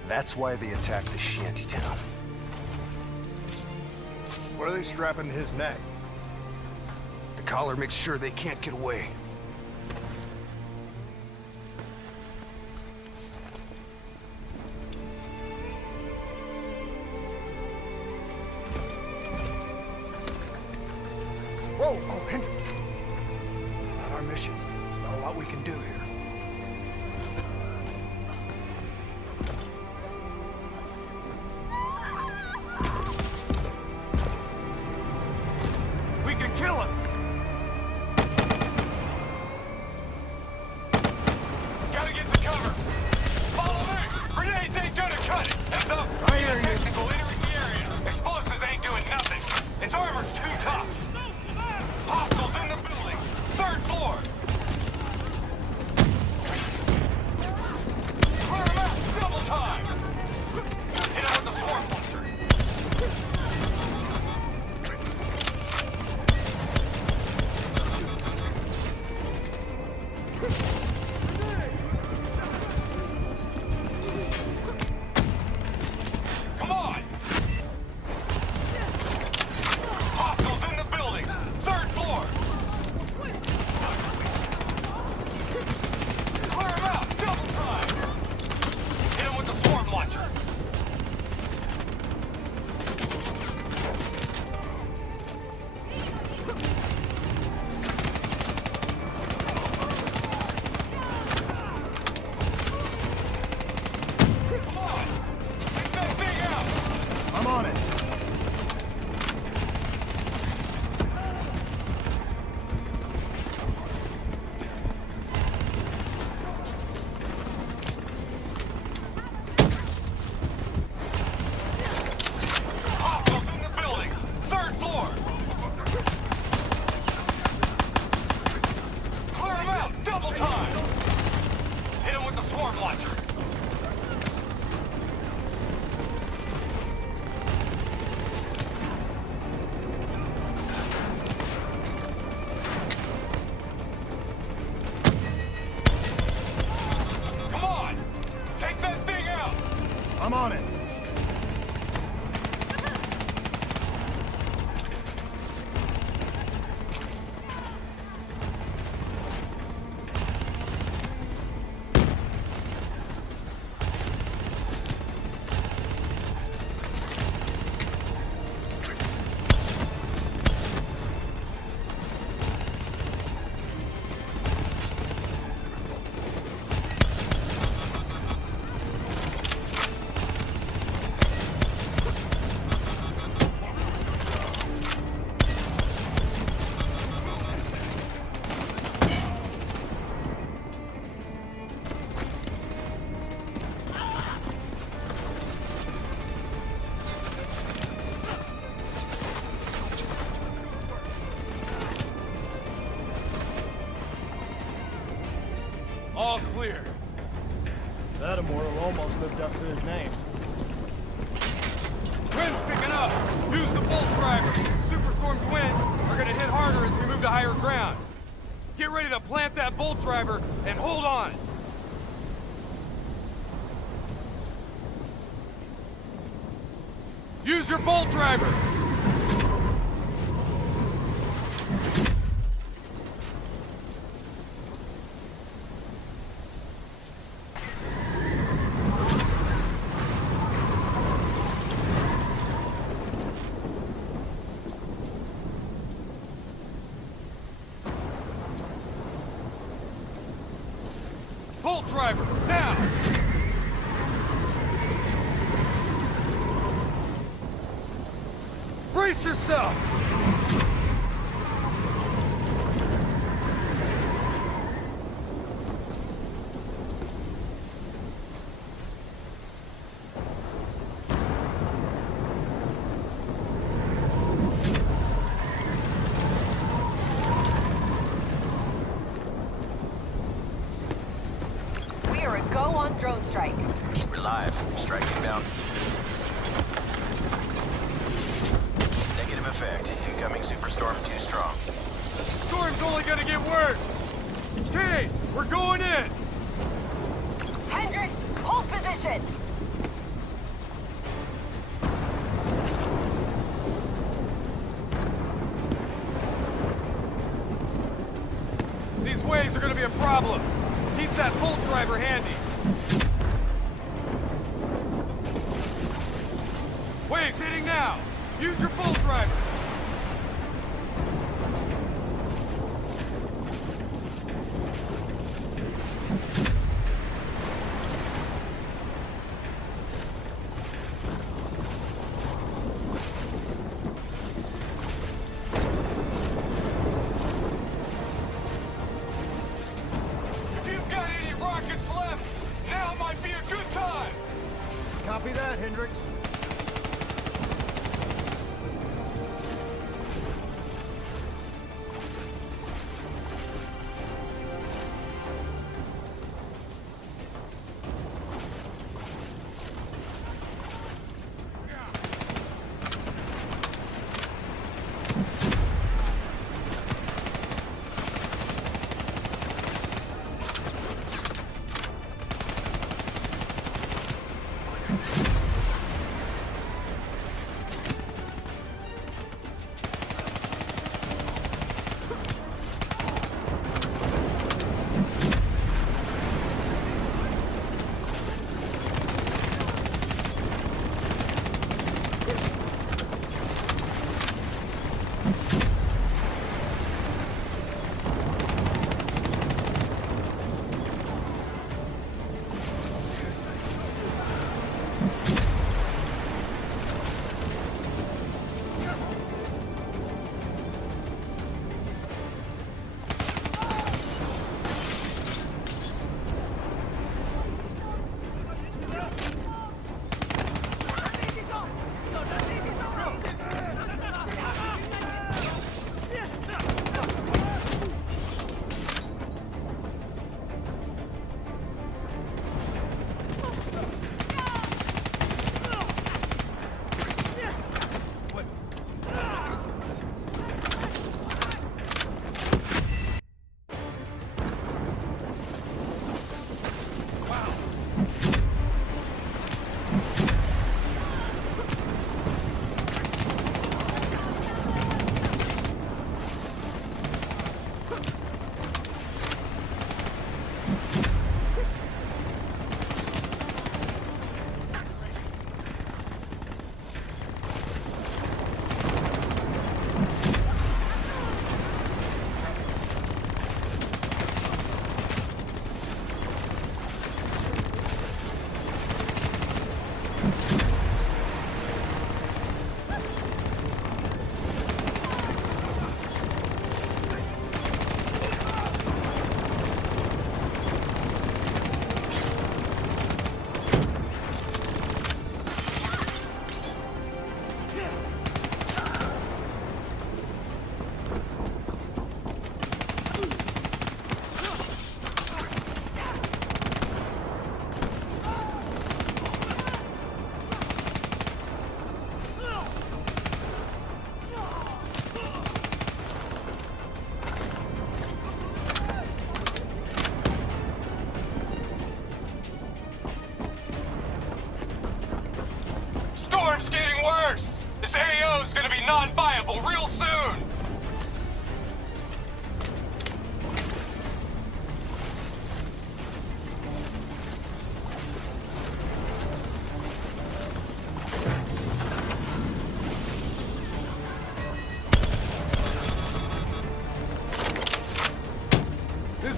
That's why they attacked the shantytown. What are they strapping to his neck? The collar makes sure they can't get away. Whoa! Oh, Hendricks! Not our mission. There's not a lot we can do here. We can kill him! Gotta get to cover! Follow me! Grenades ain't gonna cut it! Heads up! I hear you. Technical entering the area! Explosives ain't doing nothing! Its armor's too tough! Hostiles in the building! 3rd floor! Clear them out! Double time! Hit him with the swarm launcher! Come on! Hostiles in the building! 3rd floor! Clear him out! Double time! Hit him with the swarm launcher! Come on! Take that thing out! I'm on it. Hostiles in the building! 3rd floor! Clear him out! Double time! Hit him with the swarm launcher! Come on! Take that thing out! I'm on it. All clear. That Lattimore, who almost lived up to his name. Wind's picking up. Use the bolt driver. Superstorm's winds are gonna hit harder as we move to higher ground. Get ready to plant that bolt driver and hold on. Use your bolt driver. Bolt driver, now! Brace yourself! We are a go on drone strike. We're live. Strike inbound. Negative effect. Incoming superstorm too strong. Storm's only gonna get worse! Okay, we're going in! Hendricks, hold position! These waves are gonna be a problem. Keep that bolt driver handy. Waves hitting now. Use your bolt driver. If you've got any rockets left, now might be a good time. Copy that, Hendricks.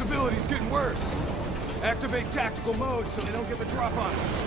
Visibility's getting worse. Activate tactical mode so they don't get the drop on us.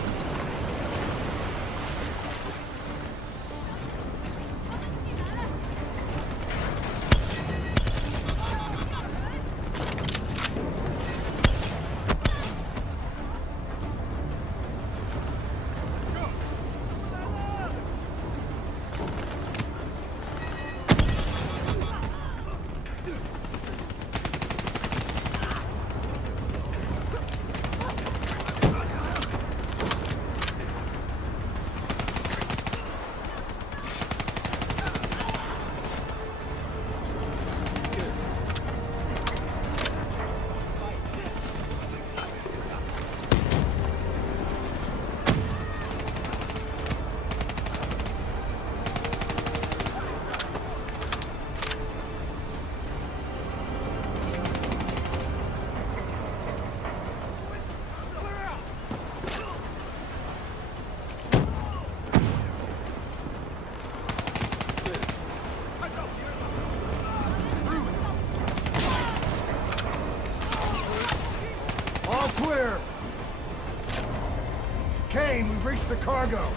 Reach the cargo.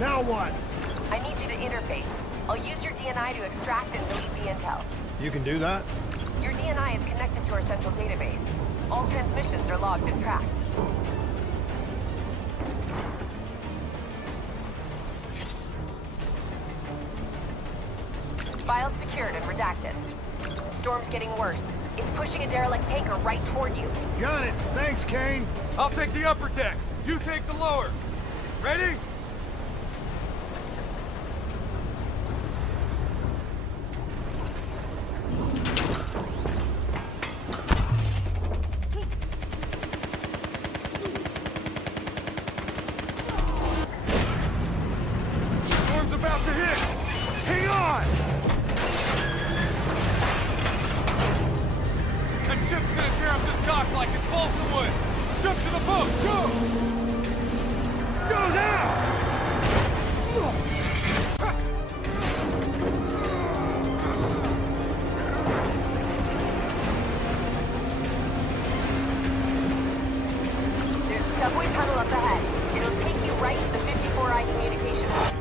Now what? I need you to interface. I'll use your DNI to extract and delete the intel. You can do that? Your DNI is connected to our central database. All transmissions are logged and tracked. Files secured and redacted. Storm's getting worse. It's pushing a derelict tanker right toward you. Got it. Thanks, Kane. I'll take the upper deck. You take the lower. Ready? Storm's about to hit! Hang on! That ship's gonna tear up this dock like it's balsa wood! Jump to the boat! Go! Go now! There's a subway tunnel up ahead. It'll take you right to the 54I communication hub.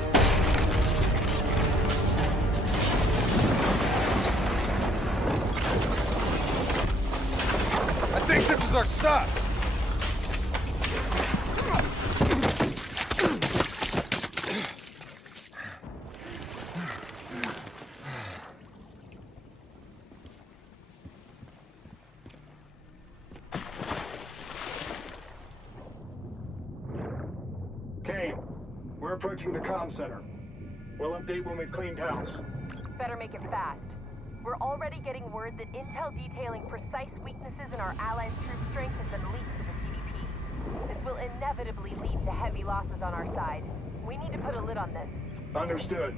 I think this is our stop. Kane, we're approaching the comm center. We'll update when we've cleaned house. Better make it fast. We're already getting word that intel detailing precise weaknesses in our allies' troop strength has been leaked to the CDP. This will inevitably lead to heavy losses on our side. We need to put a lid on this. Understood.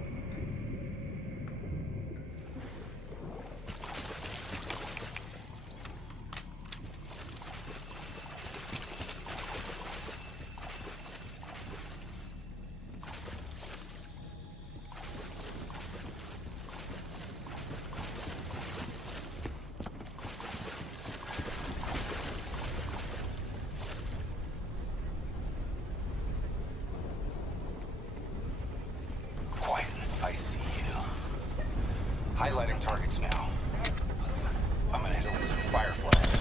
Highlighting targets now. I'm gonna hit them with some fireflies.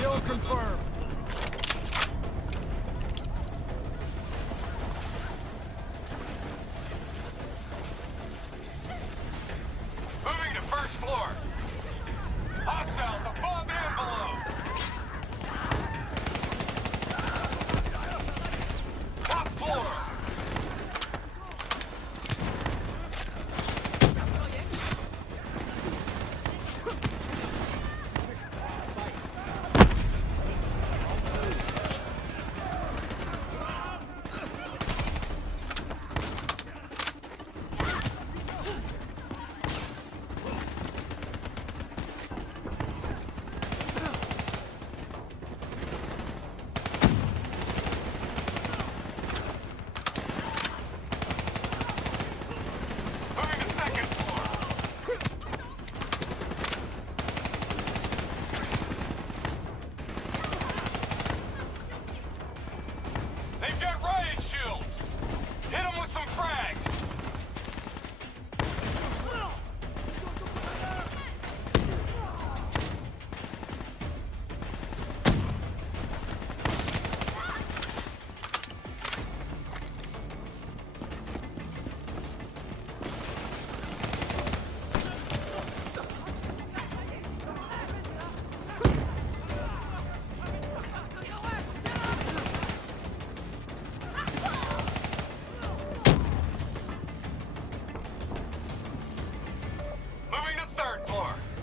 Kill confirmed. Moving to first floor. Hostiles above and below. Top floor.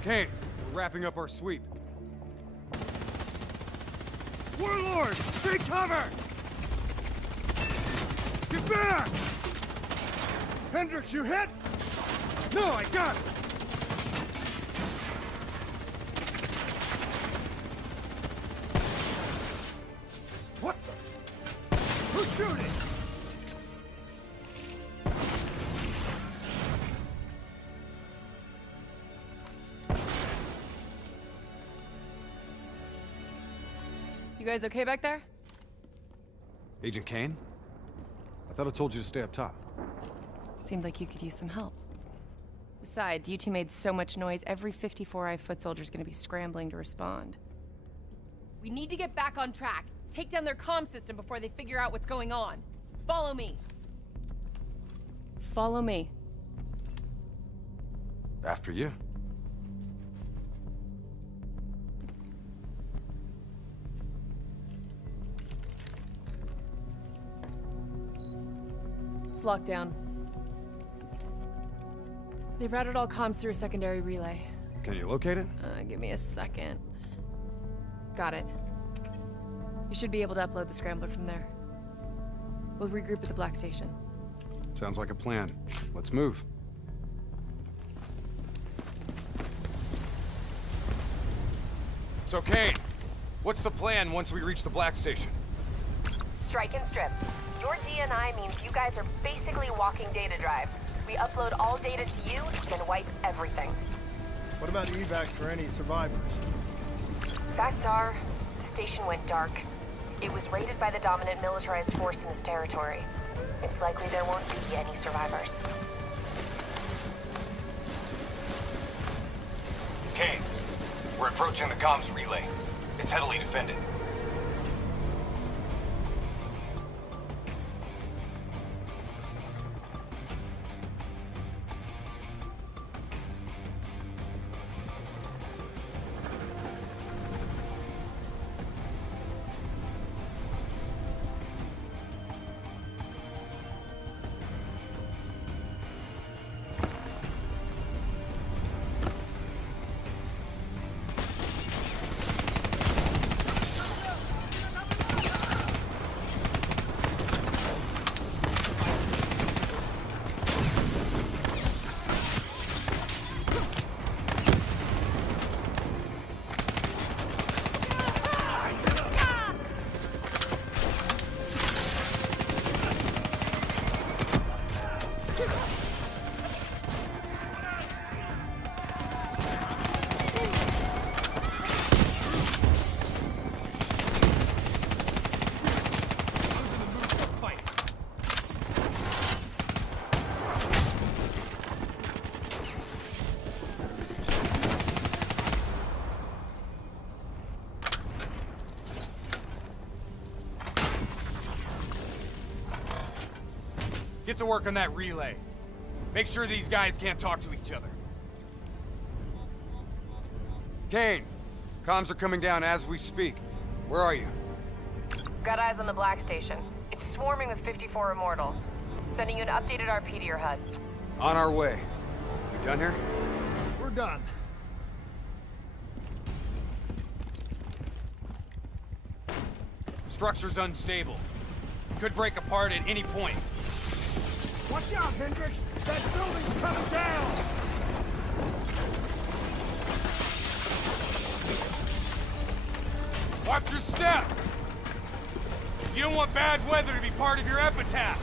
Kane, we're wrapping up our sweep. Warlord! Take cover! Get back! Hendricks, you hit? No, I got it! What the? Who's shooting? You guys okay back there? Agent Kane? I thought I told you to stay up top. Seemed like you could use some help. Besides, you two made so much noise, every 54i foot soldier's gonna be scrambling to respond. We need to get back on track. Take down their comm system before they figure out what's going on. Follow me. Follow me. After you. It's locked down. They routed all comms through a secondary relay. Can you locate it? Give me a second. Got it. You should be able to upload the scrambler from there. We'll regroup at the Black Station. Sounds like a plan. Let's move. So, Kane, what's the plan once we reach the Black Station? Strike and strip. Your DNI means you guys are basically walking data drives. We upload all data to you, then wipe everything. What about evac for any survivors? Facts are, the station went dark. It was raided by the dominant militarized force in this territory. It's likely there won't be any survivors. Kane, we're approaching the comms relay. It's heavily defended. Get to work on that relay. Make sure these guys can't talk to each other. Kane, comms are coming down as we speak. Where are you? Got eyes on the Black Station. It's swarming with 54 immortals. Sending you an updated RP to your HUD. On our way. We done here? We're done. Structure's unstable. Could break apart at any point. Watch out, Hendricks! That building's coming down! Watch your step! You don't want bad weather to be part of your epitaph!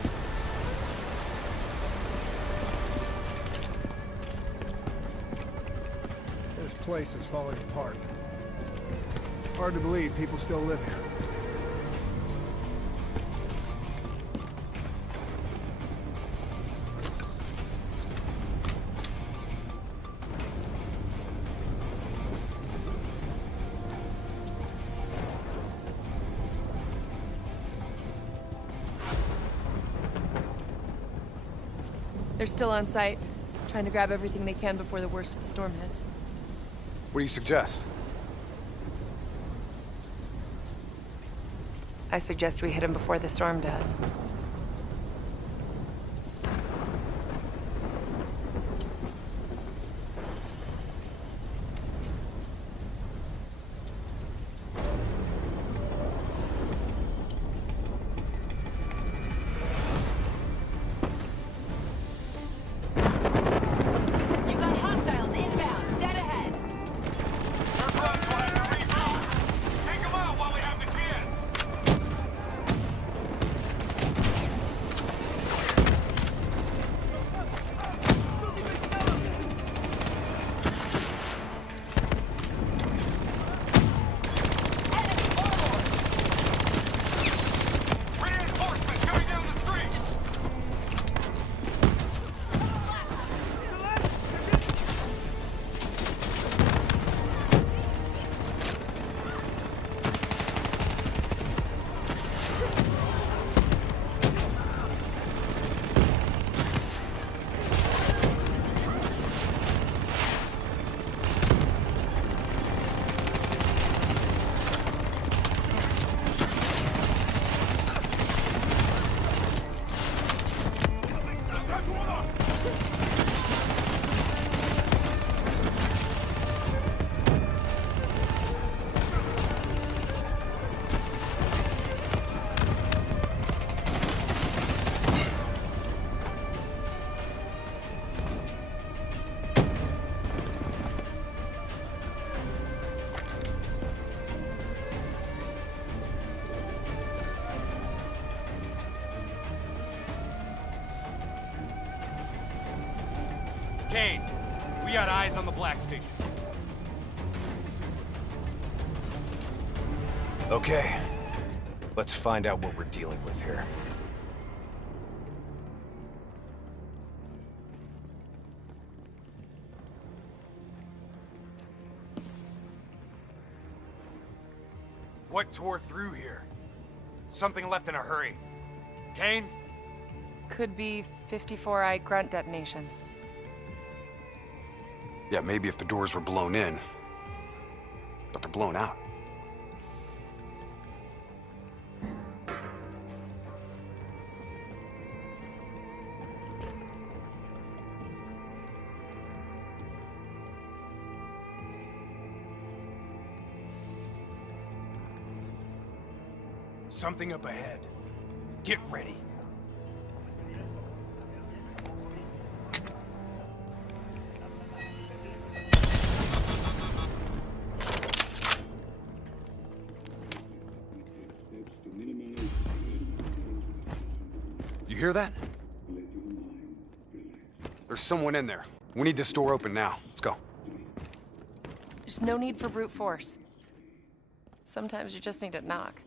This place is falling apart. Hard to believe people still live here. They're still on site, trying to grab everything they can before the worst of the storm hits. What do you suggest? I suggest we hit them before the storm does. Kane, we got eyes on the Black Station. Okay. Let's find out what we're dealing with here. What tore through here? Something left in a hurry. Kane? Could be 54i grunt detonations. Yeah, maybe if the doors were blown in. But they're blown out. Something up ahead. Get ready. You hear that? There's someone in there. We need this door open now. Let's go. There's no need for brute force. Sometimes you just need to knock.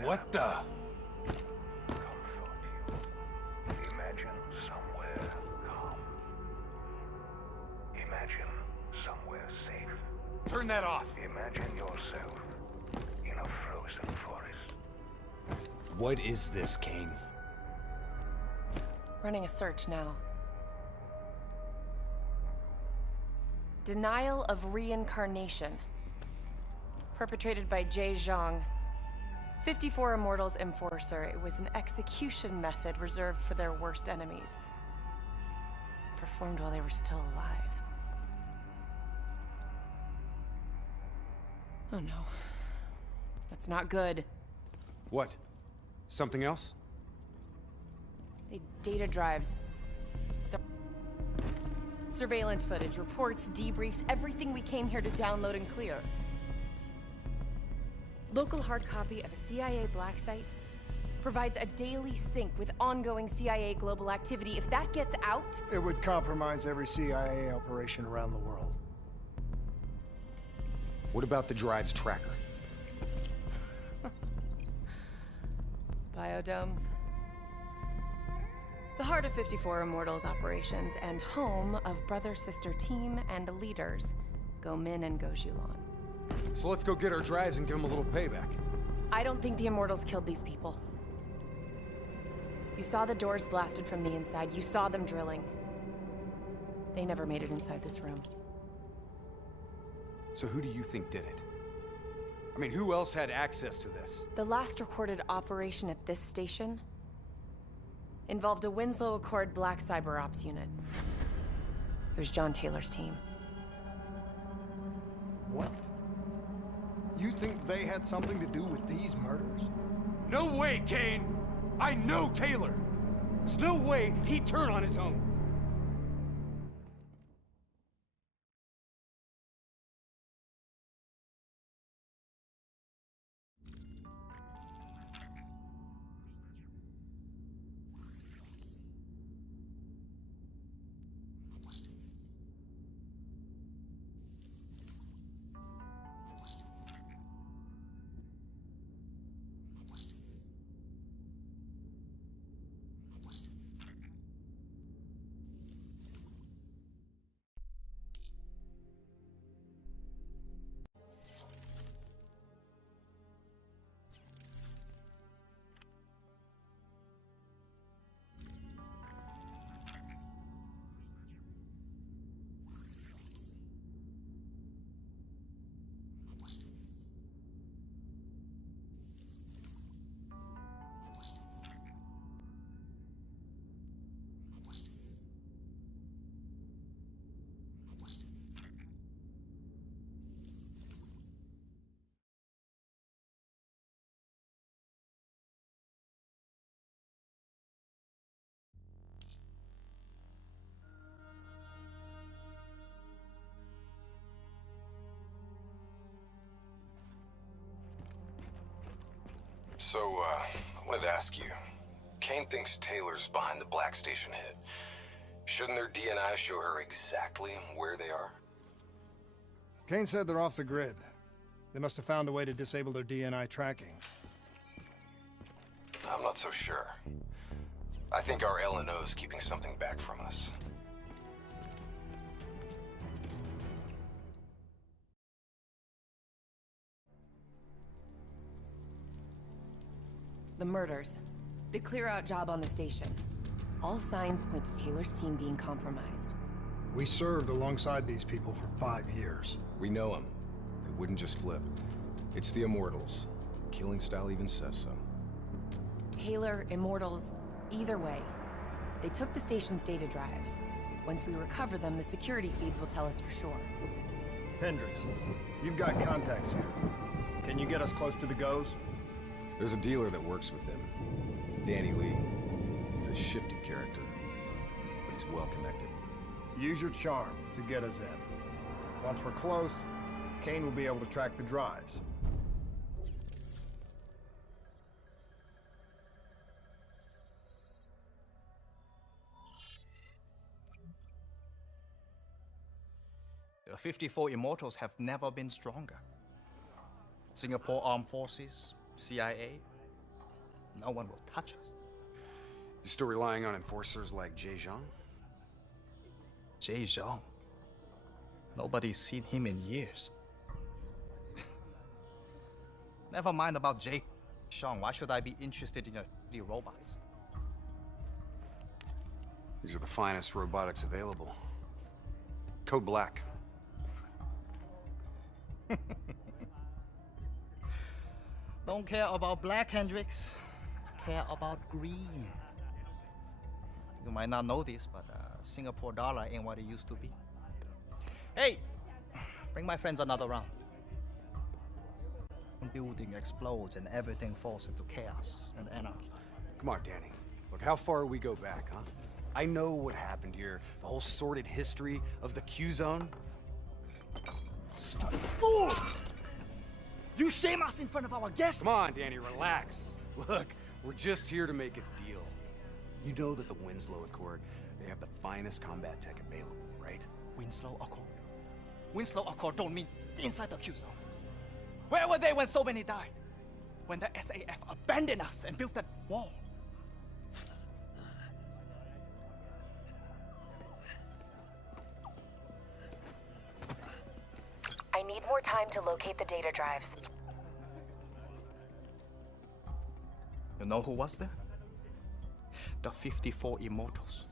What the? Imagine somewhere calm. Imagine somewhere safe. Turn that off. Imagine yourself in a frozen forest. What is this, Kane? Running a search now. Denial of reincarnation. Perpetrated by Jay Zhang. 54 Immortals Enforcer. It was an execution method reserved for their worst enemies. Performed while they were still alive. Oh no. That's not good. What? Something else? They data drives. Surveillance footage, reports, debriefs, everything we came here to download and clear. Local hard copy of a CIA black site provides a daily sync with ongoing CIA global activity. If that gets out... It would compromise every CIA operation around the world. What about the drive's tracker? Biodomes. The heart of 54 Immortals operations and home of brother-sister team and leaders, Go Min and Go Zhulan. So let's go get our drives and give them a little payback. I don't think the Immortals killed these people. You saw the doors blasted from the inside. You saw them drilling. They never made it inside this room. So who do you think did it? I mean, who else had access to this? The last recorded operation at this station involved a Winslow Accord Black Cyber Ops unit. It was John Taylor's team. What? You think they had something to do with these murders? No way, Kane! I know Taylor! There's no way he'd turn on his own. So, I wanted to ask you. Kane thinks Taylor's behind the Black Station hit. Shouldn't their DNI show her exactly where they are? Kane said they're off the grid. They must have found a way to disable their DNI tracking. I'm not so sure. I think our LNO is keeping something back from us. The murders. The clear-out job on the station. All signs point to Taylor's team being compromised. We served alongside these people for 5 years. We know them. They wouldn't just flip. It's the Immortals. Killing style even says so. Taylor, Immortals, either way. They took the station's data drives. Once we recover them, the security feeds will tell us for sure. Hendricks, you've got contacts here. Can you get us close to the Goes? There's a dealer that works with them. Danny Lee. He's a shifty character, but he's well connected. Use your charm to get us in. Once we're close, Kane will be able to track the drives. The 54 Immortals have never been stronger. Singapore Armed Forces, CIA, no one will touch us. You still relying on enforcers like Jay Zhang? Jay Zhang? Nobody's seen him in years. Never mind about Jay Zhang. Why should I be interested in the robots? These are the finest robotics available. Code Black. Don't care about black, Hendricks. Care about green. You might not know this, but Singapore dollar ain't what it used to be. Hey, bring my friends another round. Building explodes and everything falls into chaos and anarchy. Come on, Danny. Look, how far we go back, huh? I know what happened here. The whole sordid history of the Q-Zone. Stupid fool! You shame us in front of our guests! Come on, Danny, relax. Look, we're just here to make a deal. You know that the Winslow Accord, they have the finest combat tech available, right? Winslow Accord? Winslow Accord don't mean inside the Q-Zone. Where were they when so many died? When the SAF abandoned us and built that wall? I need more time to locate the data drives. You know who was there? The 54 Immortals.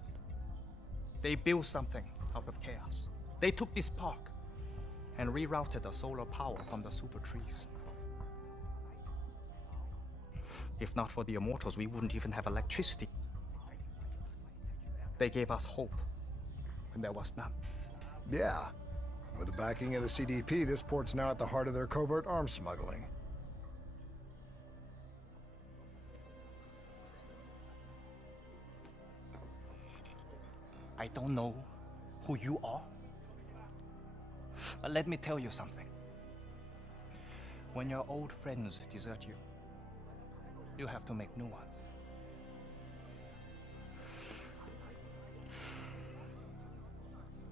They built something out of chaos. They took this park and rerouted the solar power from the super trees. If not for the Immortals, we wouldn't even have electricity. They gave us hope when there was none. Yeah. With the backing of the CDP, this port's now at the heart of their covert arms smuggling. I don't know who you are, but let me tell you something. When your old friends desert you, you have to make new ones.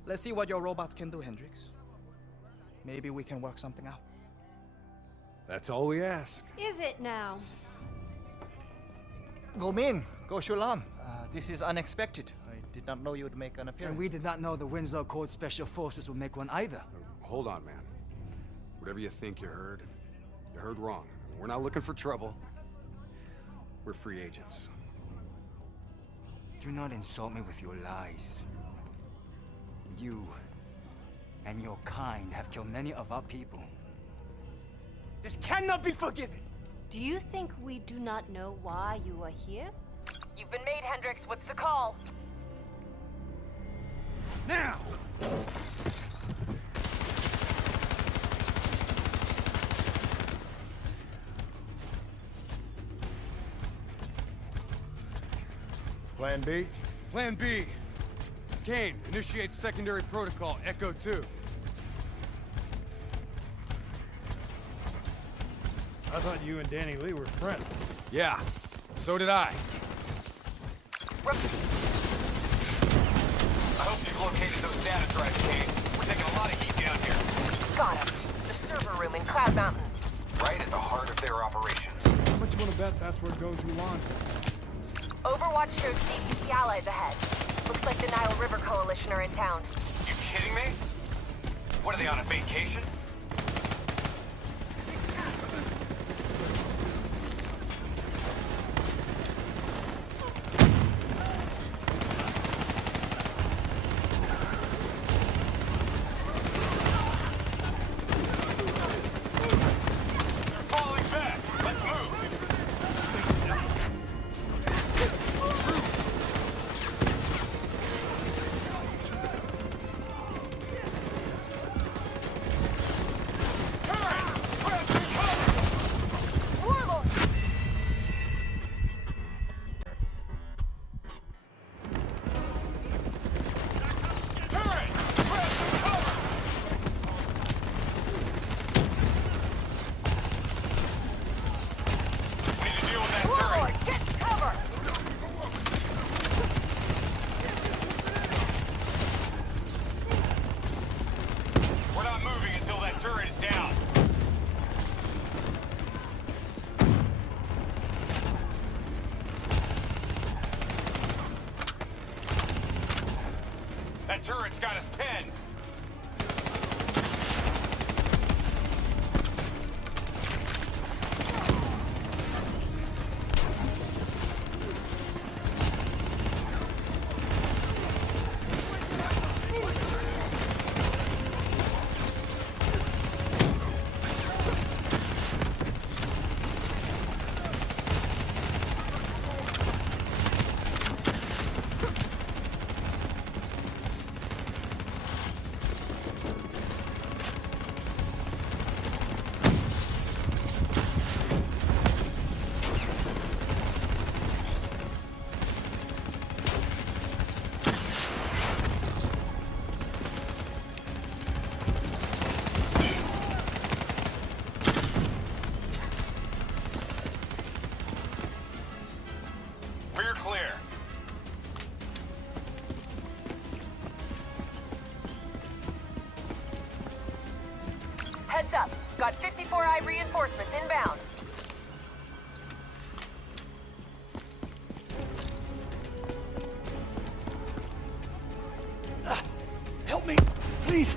Let's see what your robots can do, Hendricks. Maybe we can work something out. That's all we ask. Is it now? Go Min, go Shulam. This is unexpected. I did not know you'd make an appearance. And we did not know the Winslow Accord Special Forces would make one either. Hold on, man. Whatever you think you heard wrong. We're not looking for trouble. We're free agents. Do not insult me with your lies. You and your kind have killed many of our people. This cannot be forgiven! Do you think we do not know why you are here? You've been made, Hendricks. What's the call? Now! Plan B? Plan B. Kane, initiate secondary protocol, Echo 2. I thought you and Danny Lee were friends. Yeah, so did I. I hope you've located those data drives, Kate. We're taking a lot of heat down here. Got him. The server room in Cloud Mountain. Right at the heart of their operations. How much you want to bet that's where Goju launched? Overwatch shows CDP allies ahead. Looks like the Nile River Coalition are in town. You kidding me? What, are they on a vacation? That turret's got us pinned. Heads up. Got 54i reinforcements inbound. Help me, please.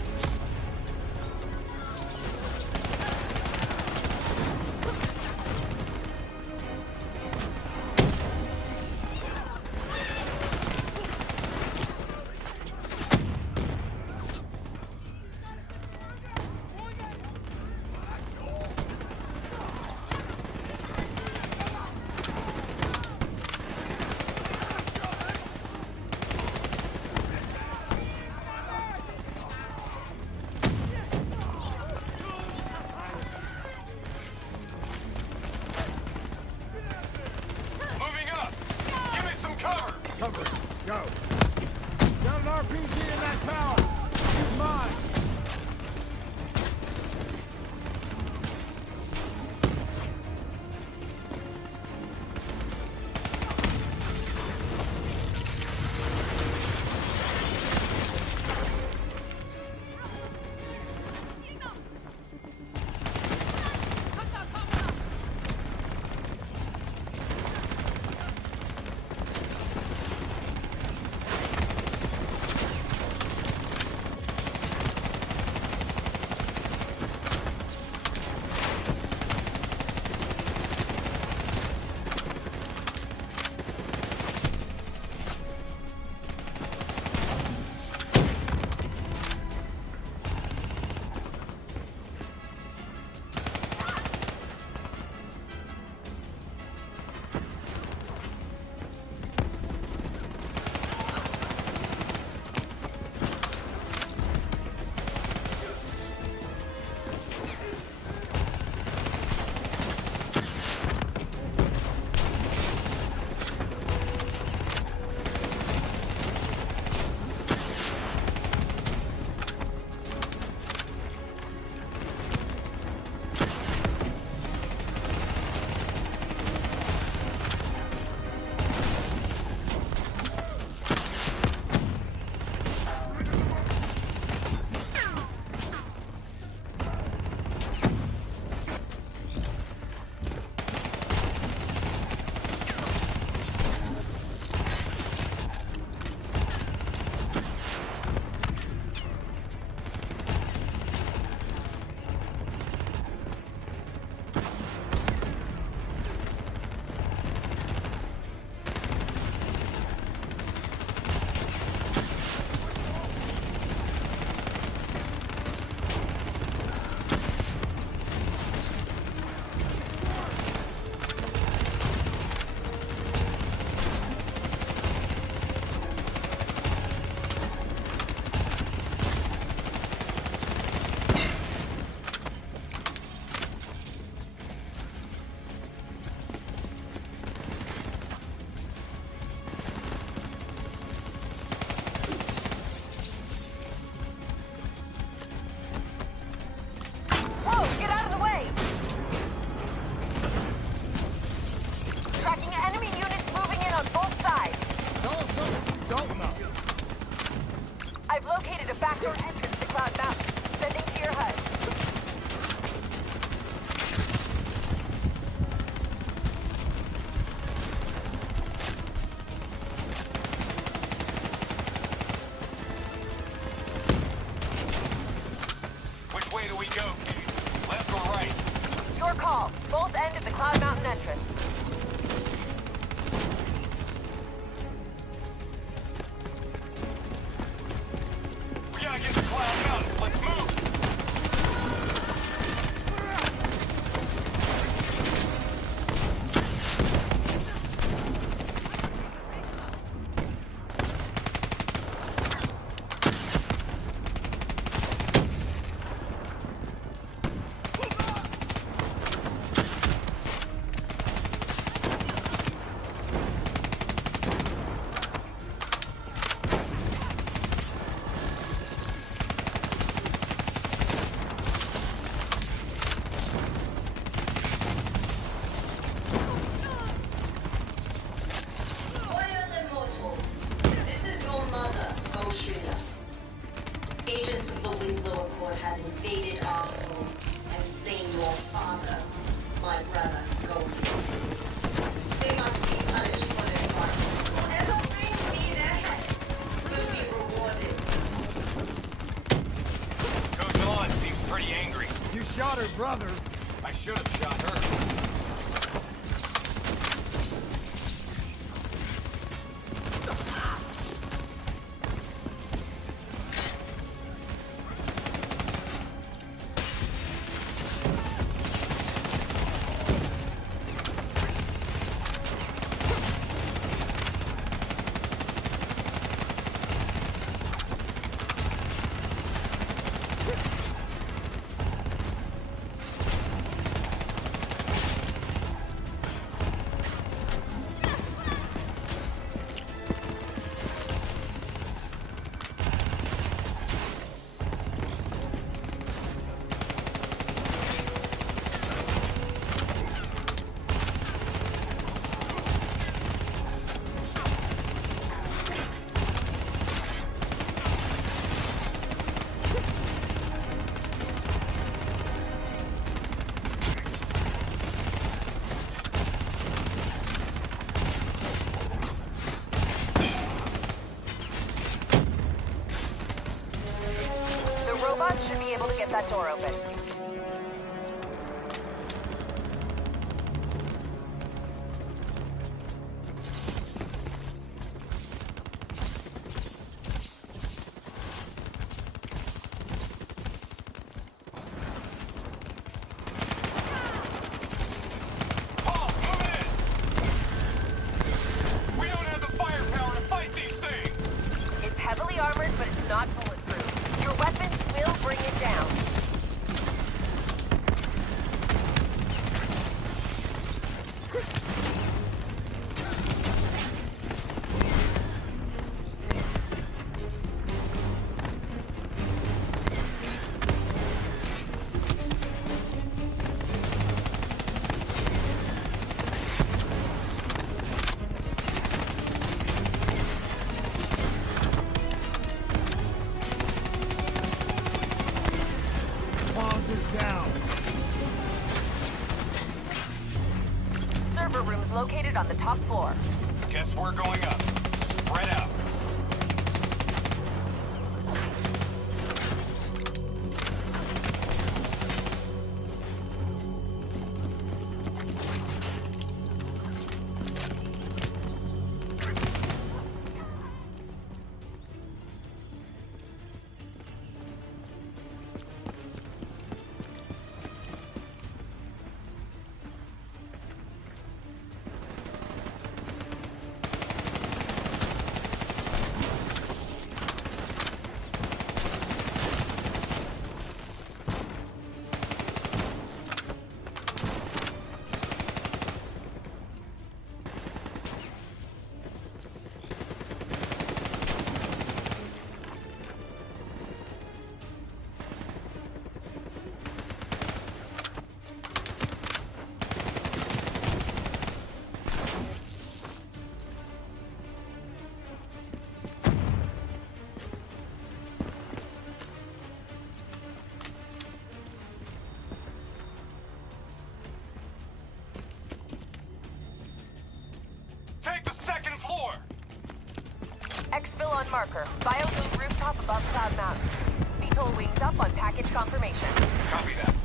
Cloud Mountain. Sending to your HUD. Which way do we go, Kate? Left or right? Your call. Both end of the Cloud Mountain entrance. We gotta get to Cloud Mountain. Let's move! Agents of the Winslow Accord have invaded our home and slain your father, my brother, Goldie. They must be punished for their crimes. Whatever brings me their head will be rewarded. Coach Allen seems pretty angry. You shot her brother. I should have shot her. Should be able to get that door open. We don't have the firepower to fight these things! It's heavily armored, but it's not bulletproof. Your weapons will bring it down. Server rooms located on the top floor. Guess we're going up. Spread out. marker. Biodome rooftop above Cloud Mountain. VTOL wings up on package confirmation. Copy that.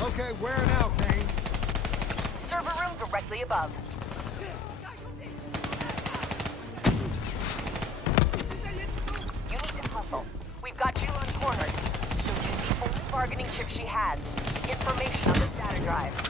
Okay, where now, Kane? Server room directly above. You need to hustle. We've got Julon cornered. She'll use the only bargaining chip she has. Information on the data drives.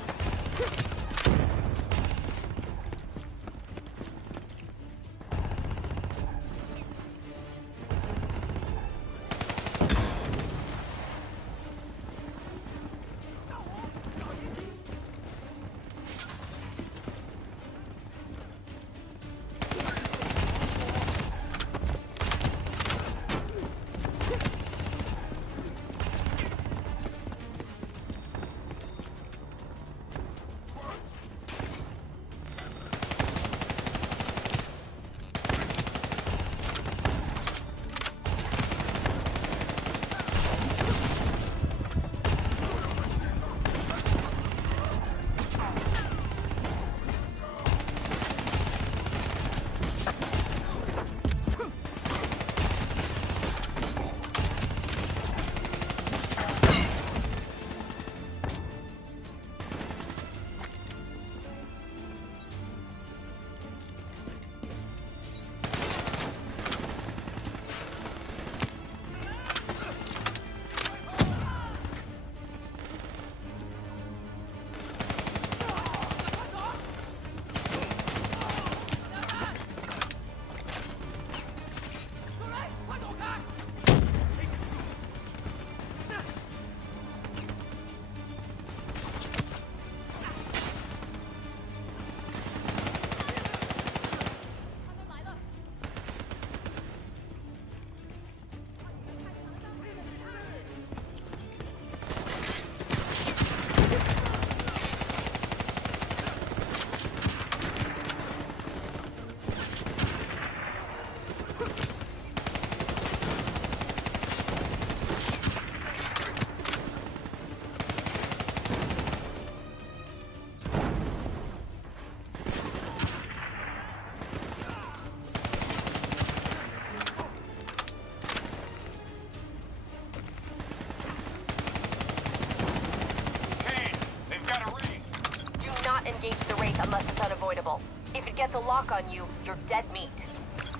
Engage the Wraith unless it's unavoidable. If it gets a lock on you, you're dead meat.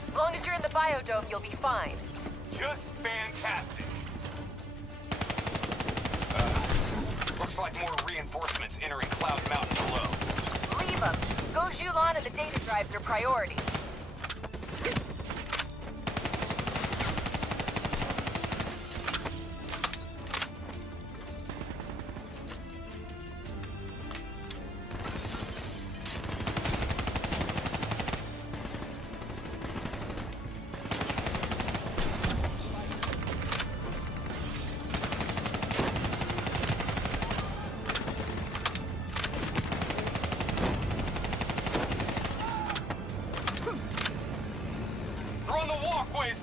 As long as you're in the biodome, you'll be fine. Just fantastic. Looks like more reinforcements entering Cloud Mountain below. Leave them. Go Julon and the data drives are priority.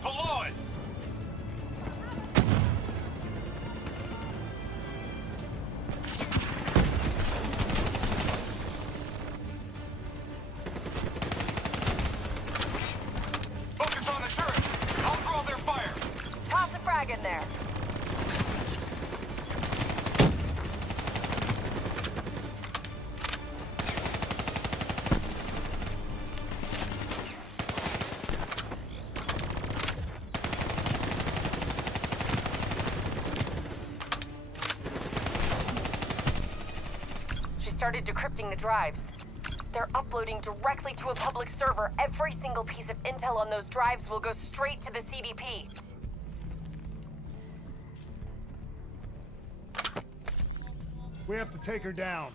Below us! Focus on the turret! I'll throw their fire! Toss a frag in there. started decrypting the drives. They're uploading directly to a public server. Every single piece of intel on those drives will go straight to the CDP. We have to take her down.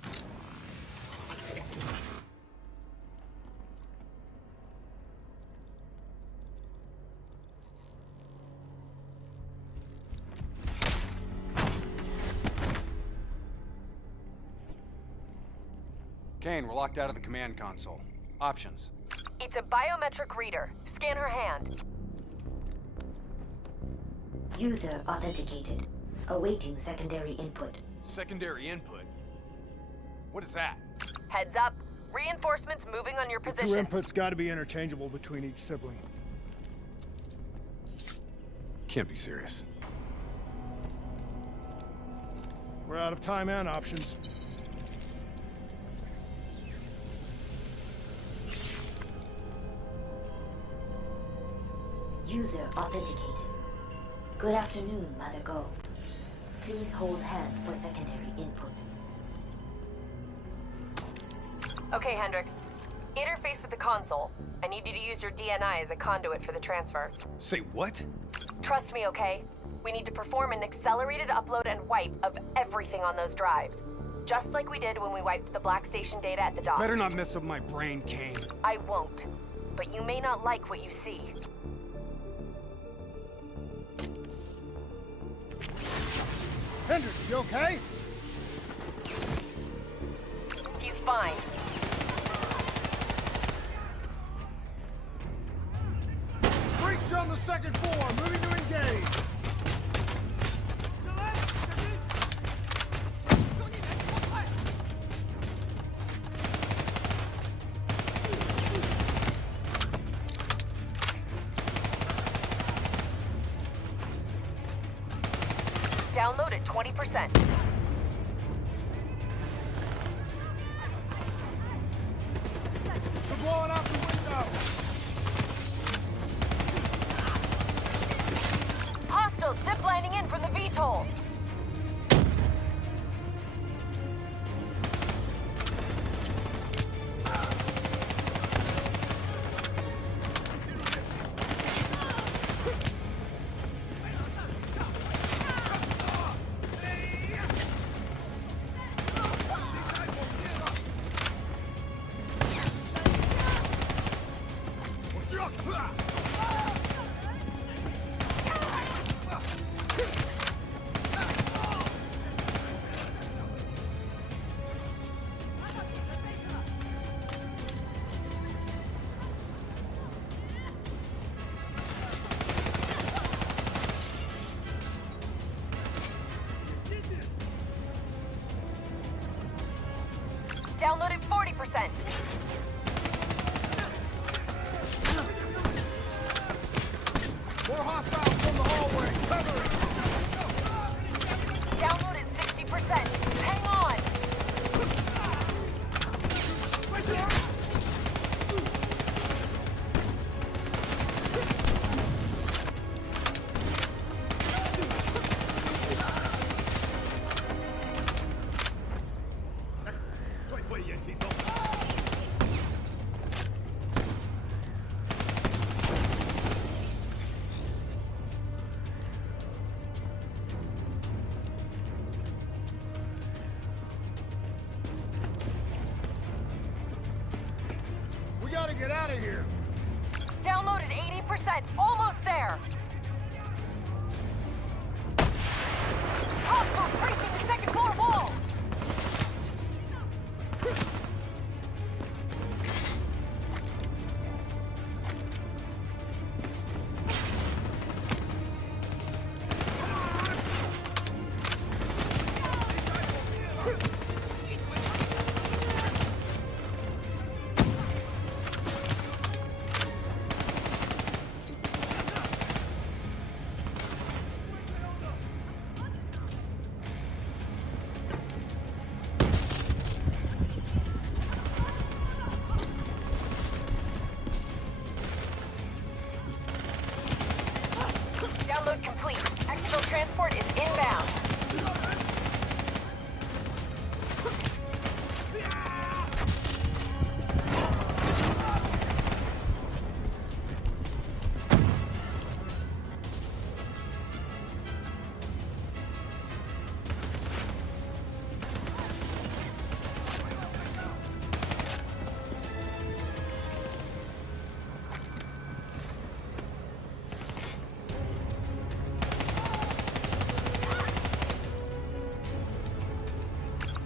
Kane, we're locked out of the command console. Options. It's a biometric reader. Scan her hand. User authenticated. Awaiting secondary input. Secondary input? What is that? Heads up. Reinforcements moving on your The position. two inputs gotta be interchangeable between each sibling. Can't be serious. We're out of time and options. User authenticated. Good afternoon, Mother Gold. Please hold hand for secondary input. Okay, Hendricks. Interface with the console. I need you to use your DNI as a conduit for the transfer. Say what? Trust me, okay? We need to perform an accelerated upload and wipe of everything on those drives. Just like we did when we wiped the Black Station data at the dock. Better not mess up my brain, Kane. I won't. But you may not like what you see. Hendricks, you okay? He's fine. Breach on the second floor, moving to engage. Download at 20%. They're blowing out the window. Hostile ziplining in from the VTOL. Download at 40%. More hostiles from the hallway. Cover it. Download at 60%. Hang on. We gotta get out of here. Download at 80%. Almost there. Hostiles breaching the second floor wall.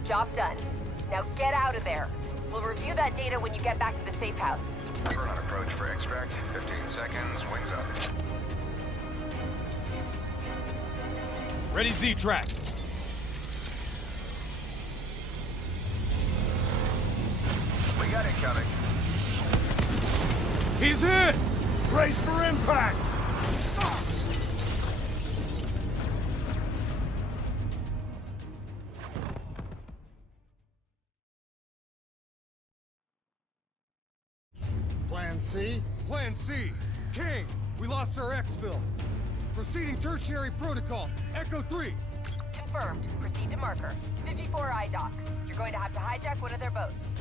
Job done. Now get out of there. We'll review that data when you get back to the safe house. We're on approach for extract. 15 seconds, wings up. Ready Z-Tracks. We got incoming. He's hit! Brace for impact! Plan C? Plan C. King, we lost our exfil. Proceeding tertiary protocol. Echo 3. Confirmed. Proceed to marker. 54 IDOC. You're going to have to hijack one of their boats.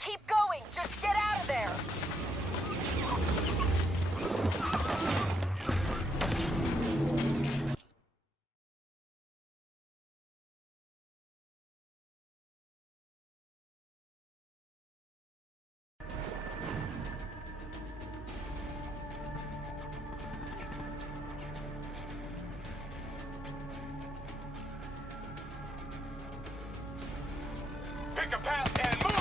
Keep going! Just get out of there! Pick a path and move!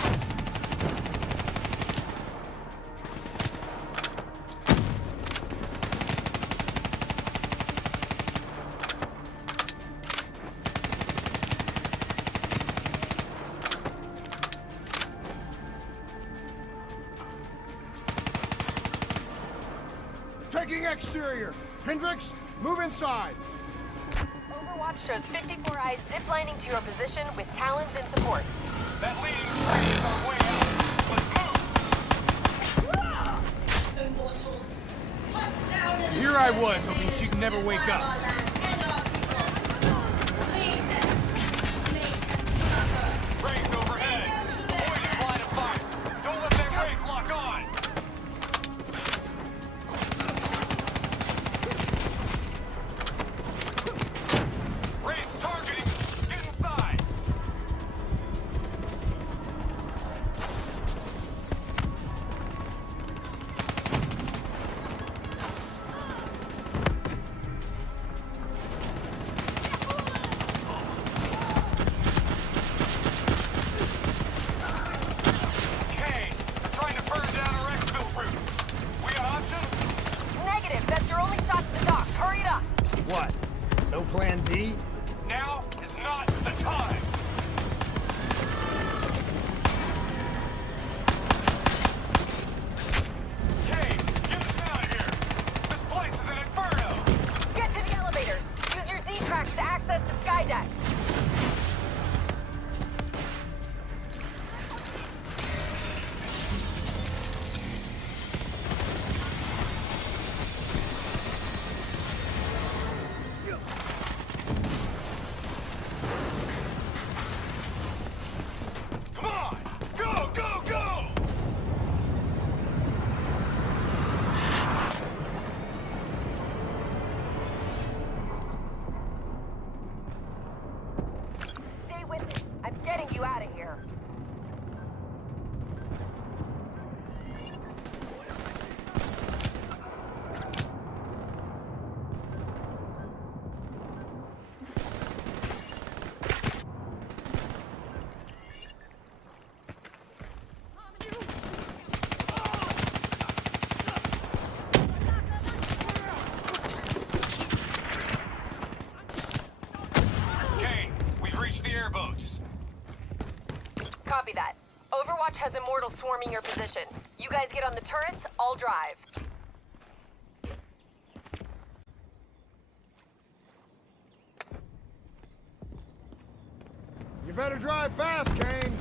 Taking exterior. Hendricks, move inside. Overwatch shows 54 eyes ziplining to your position with Talons in support. That leading tree is our way out. Let's move! Here I was, hoping she'd never wake up. Raised overhead. Avoid his line of fire. Don't let that raise lock on. Raise targeting. Get inside. Okay, they're trying to burn down our exfil route. We got options? Negative. That's your only shot to the docks. Hurry it up. What? No plan D? Now is not the time. Okay, get us out of here. This place is an inferno. Get to the elevators. Use your Z-Tracks to access the sky deck. Come on! Go, go, go! Stay with me. I'm getting you out of here. Okay, we've reached the airboats. Copy that. Overwatch has Immortals swarming your position. You guys get on the turrets, I'll drive. You better drive fast, Kane.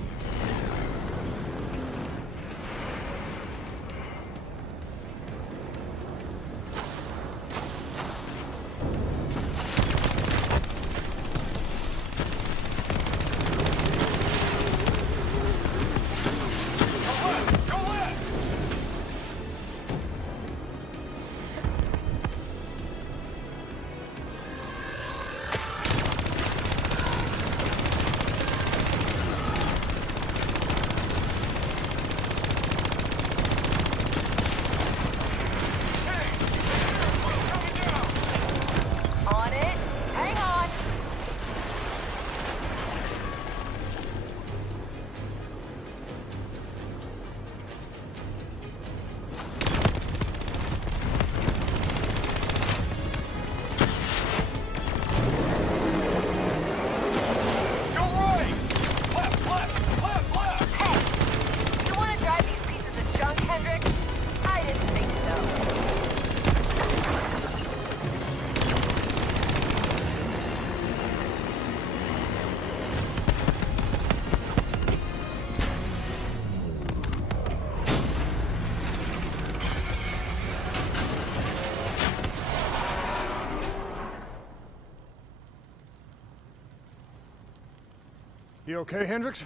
You okay, Hendricks?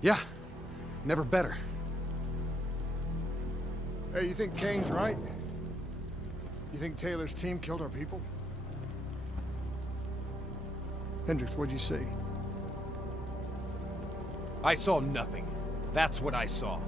Yeah. Never better. Hey, you think Kane's right? You think Taylor's team killed our people? Hendricks, what'd you see? I saw nothing. That's what I saw.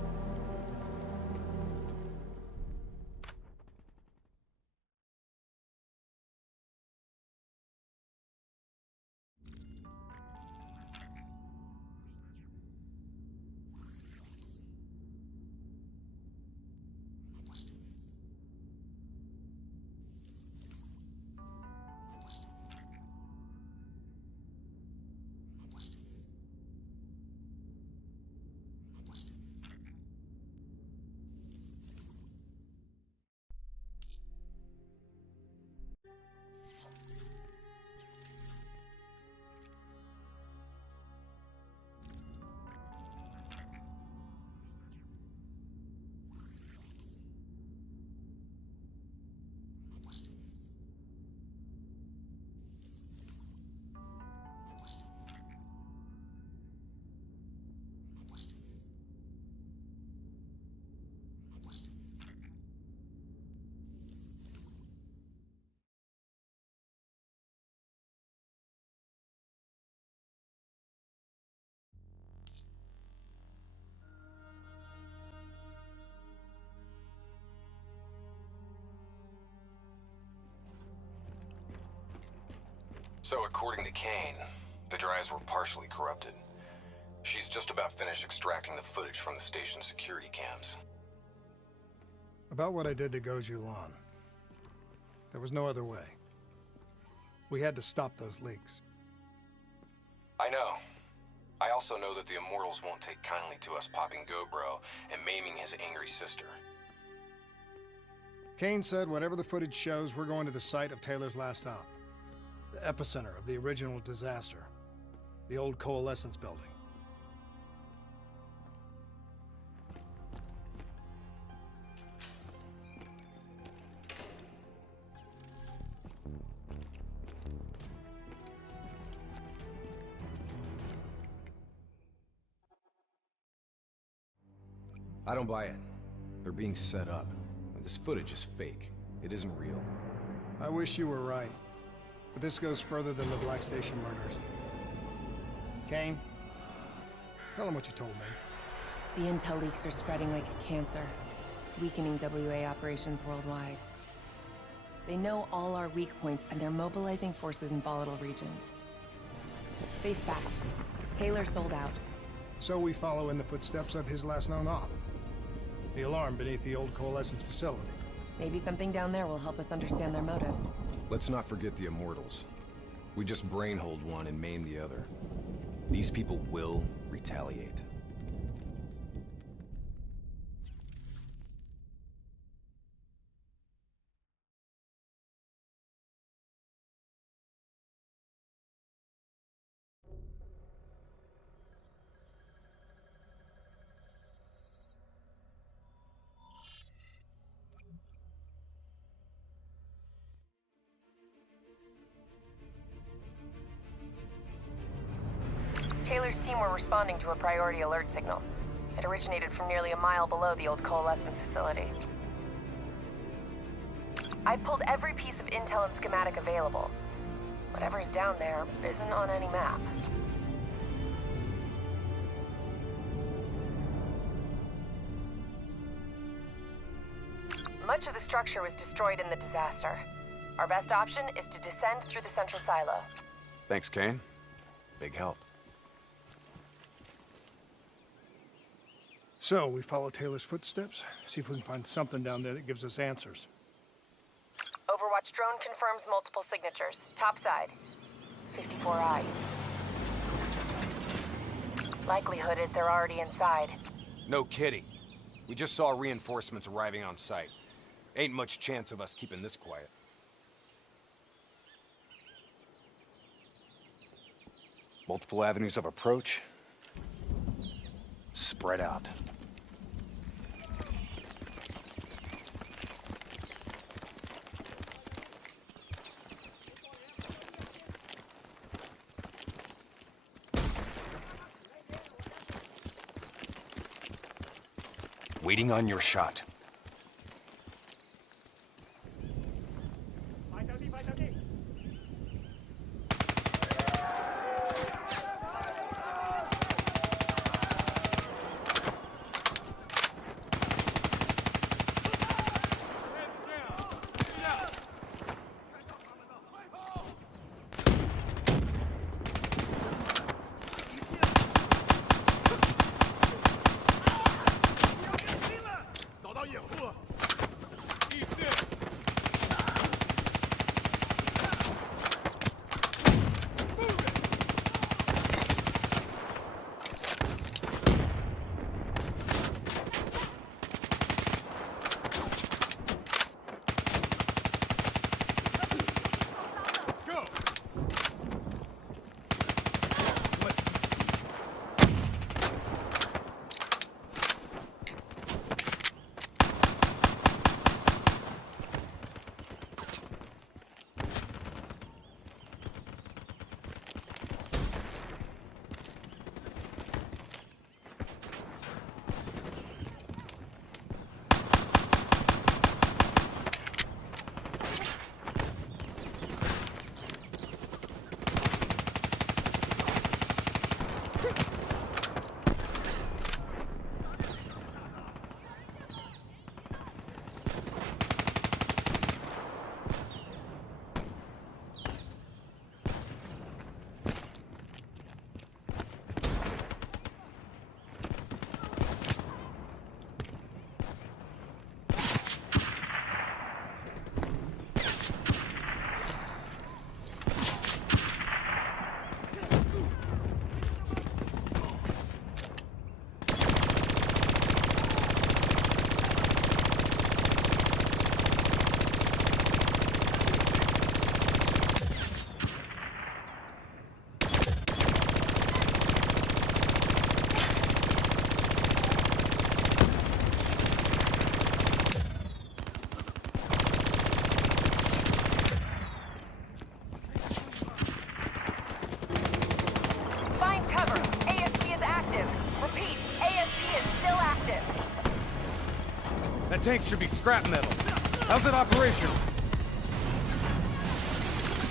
So according to Kane, the drives were partially corrupted. She's just about finished extracting the footage from the station's security cams. About what I did to Goju Lan. There was no other way. We had to stop those leaks. I know. I also know that the Immortals won't take kindly to us popping Go-Bro and maiming his angry sister. Kane said whatever the footage shows, we're going to the site of Taylor's last op. The epicenter of the original disaster. The old Coalescence building. I don't buy it. They're being set up. This footage is fake. It isn't real. I wish you were right. But this goes further than the Black Station murders. Kane, tell him what you told me. The intel leaks are spreading like a cancer, weakening WA operations worldwide. They know all our weak points, and they're mobilizing forces in volatile regions. Face facts. Taylor sold out. So we follow in the footsteps of his last known op. The alarm beneath the old Coalescence facility. Maybe something down there will help us understand their motives. Let's not forget the Immortals. We just brainhold one and maim the other. These people will retaliate. Taylor's team were responding to a priority alert signal. It originated from nearly a mile below the old Coalescence facility. I've pulled every piece of intel and schematic available. Whatever's down there isn't on any map. Much of the structure was destroyed in the disaster. Our best option is to descend through the central silo. Thanks, Kane. Big help. So, we follow Taylor's footsteps, see if we can find something down there that gives us answers. Overwatch drone confirms multiple signatures. Topside. 54I. Likelihood is they're already inside. No kidding. We just saw reinforcements arriving on site. Ain't much chance of us keeping this quiet. Multiple avenues of approach. Spread out. Waiting on your shot. That tank should be scrap metal. How's it operational?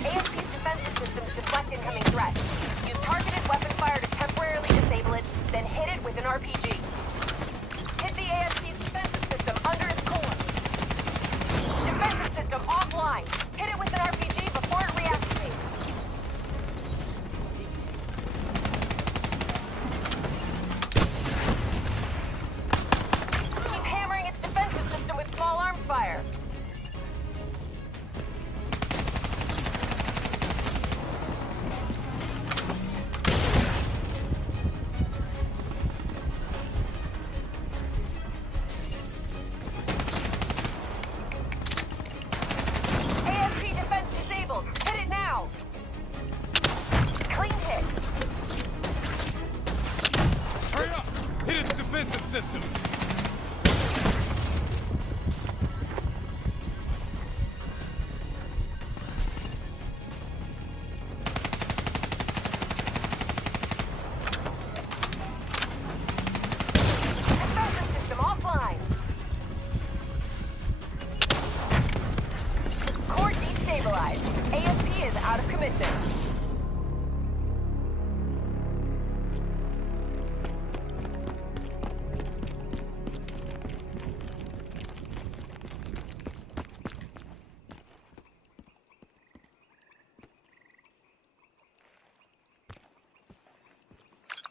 ASP's defensive systems deflect incoming threats. Use targeted weapon fire to temporarily disable it, then hit it with an RPG. Hit the ASP's defensive system under its core. Defensive system offline. Hit it with an RPG before it reactivates. Keep hammering its defensive system with small arms fire. ASP defense disabled. Hit it now. Clean hit. Hurry up! Hit its defensive system! Defensive system offline. Core destabilized. ASP is out of commission.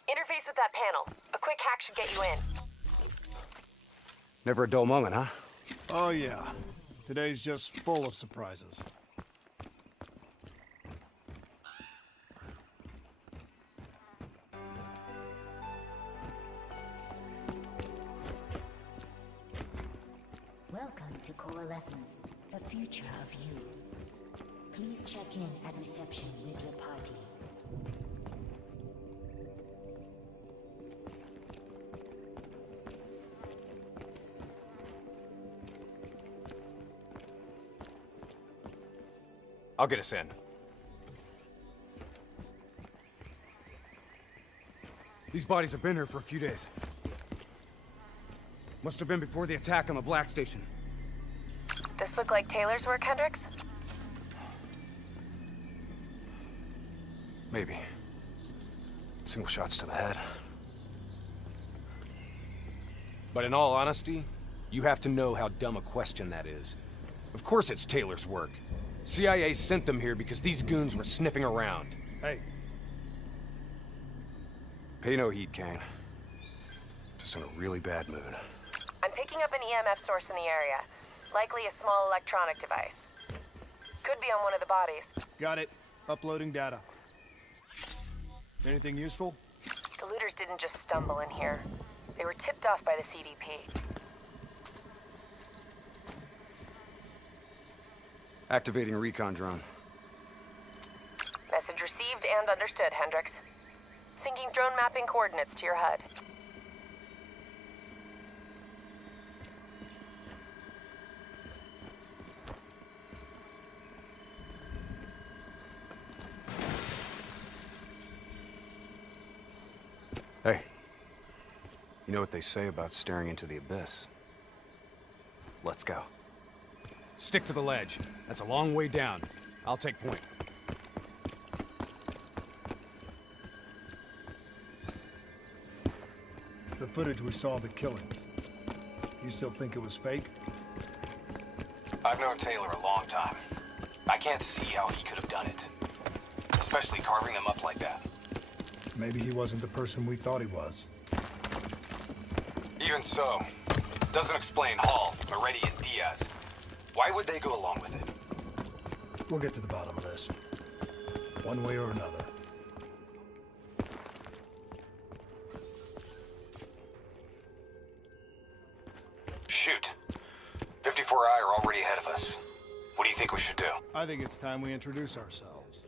Interface with that panel. A quick hack should get you in. Never a dull moment, huh? Oh yeah. Today's just full of surprises. Welcome to Coalescence, the future of you. Please check in at reception with your party. I'll get us in. These bodies have been here for a few days. Must have been before the attack on the Black Station. This look like Taylor's work, Hendricks? Maybe. Single shots to the head. But in all honesty, you have to know how dumb a question that is. Of course it's Taylor's work. CIA sent them here because these goons were sniffing around. Hey. Pay no heed, Kane. Just in a really bad mood. I'm picking up an EMF source in the area. Likely a small electronic device. Could be on one of the bodies. Got it. Uploading data. Anything useful? The looters didn't just stumble in here. They were tipped off by the CDP. Activating recon drone. Message received and understood, Hendricks. Syncing drone mapping coordinates to your HUD. Hey. You know what they say about staring into the abyss? Let's go. Stick to the ledge. That's a long way down. I'll take point. The footage we saw of the killings. You still think it was fake? I've known Taylor a long time. I can't see how he could have done it. Especially carving them up like that. Maybe he wasn't the person we thought he was. Even so, doesn't explain Hall, Moretti, and Diaz. Why would they go along with it? We'll get to the bottom of this. One way or another. Shoot. 54I are already ahead of us. What do you think we should do? I think it's time we introduce ourselves.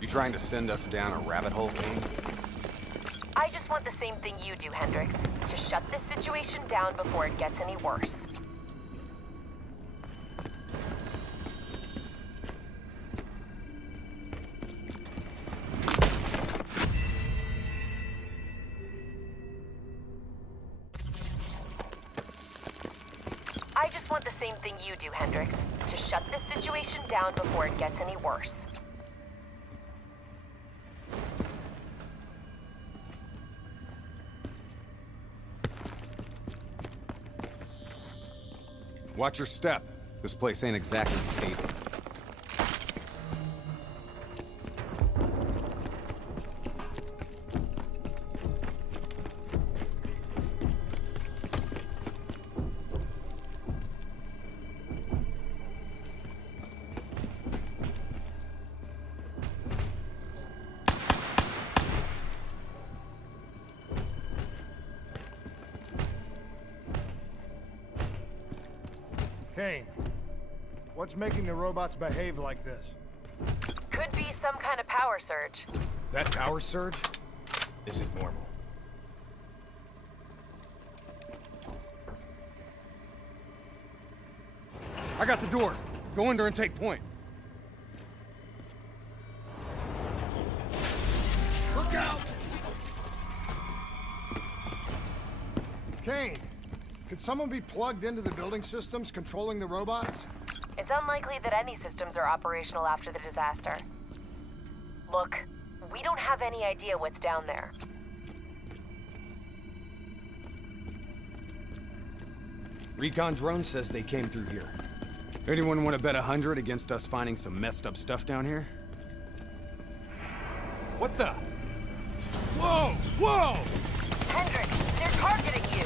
You trying to send us down a rabbit hole, Kane? I just want the same thing you do, Hendricks. To shut this situation down before it gets any worse. I just want the same thing you do, Hendricks. To shut this situation down before it gets any worse. Watch your step. This place ain't exactly stable. Kane, what's making the robots behave like this? Could be some kind of power surge. That power surge isn't normal. I got the door. Go in there and take point. Look out! Kane, could someone be plugged into the building systems controlling the robots? It's unlikely that any systems are operational after the disaster. Look, we don't have any idea what's down there. Recon drone says they came through here. Anyone want to bet 100 against us finding some messed up stuff down here? What the? Whoa! Whoa! Hendrik, they're targeting you!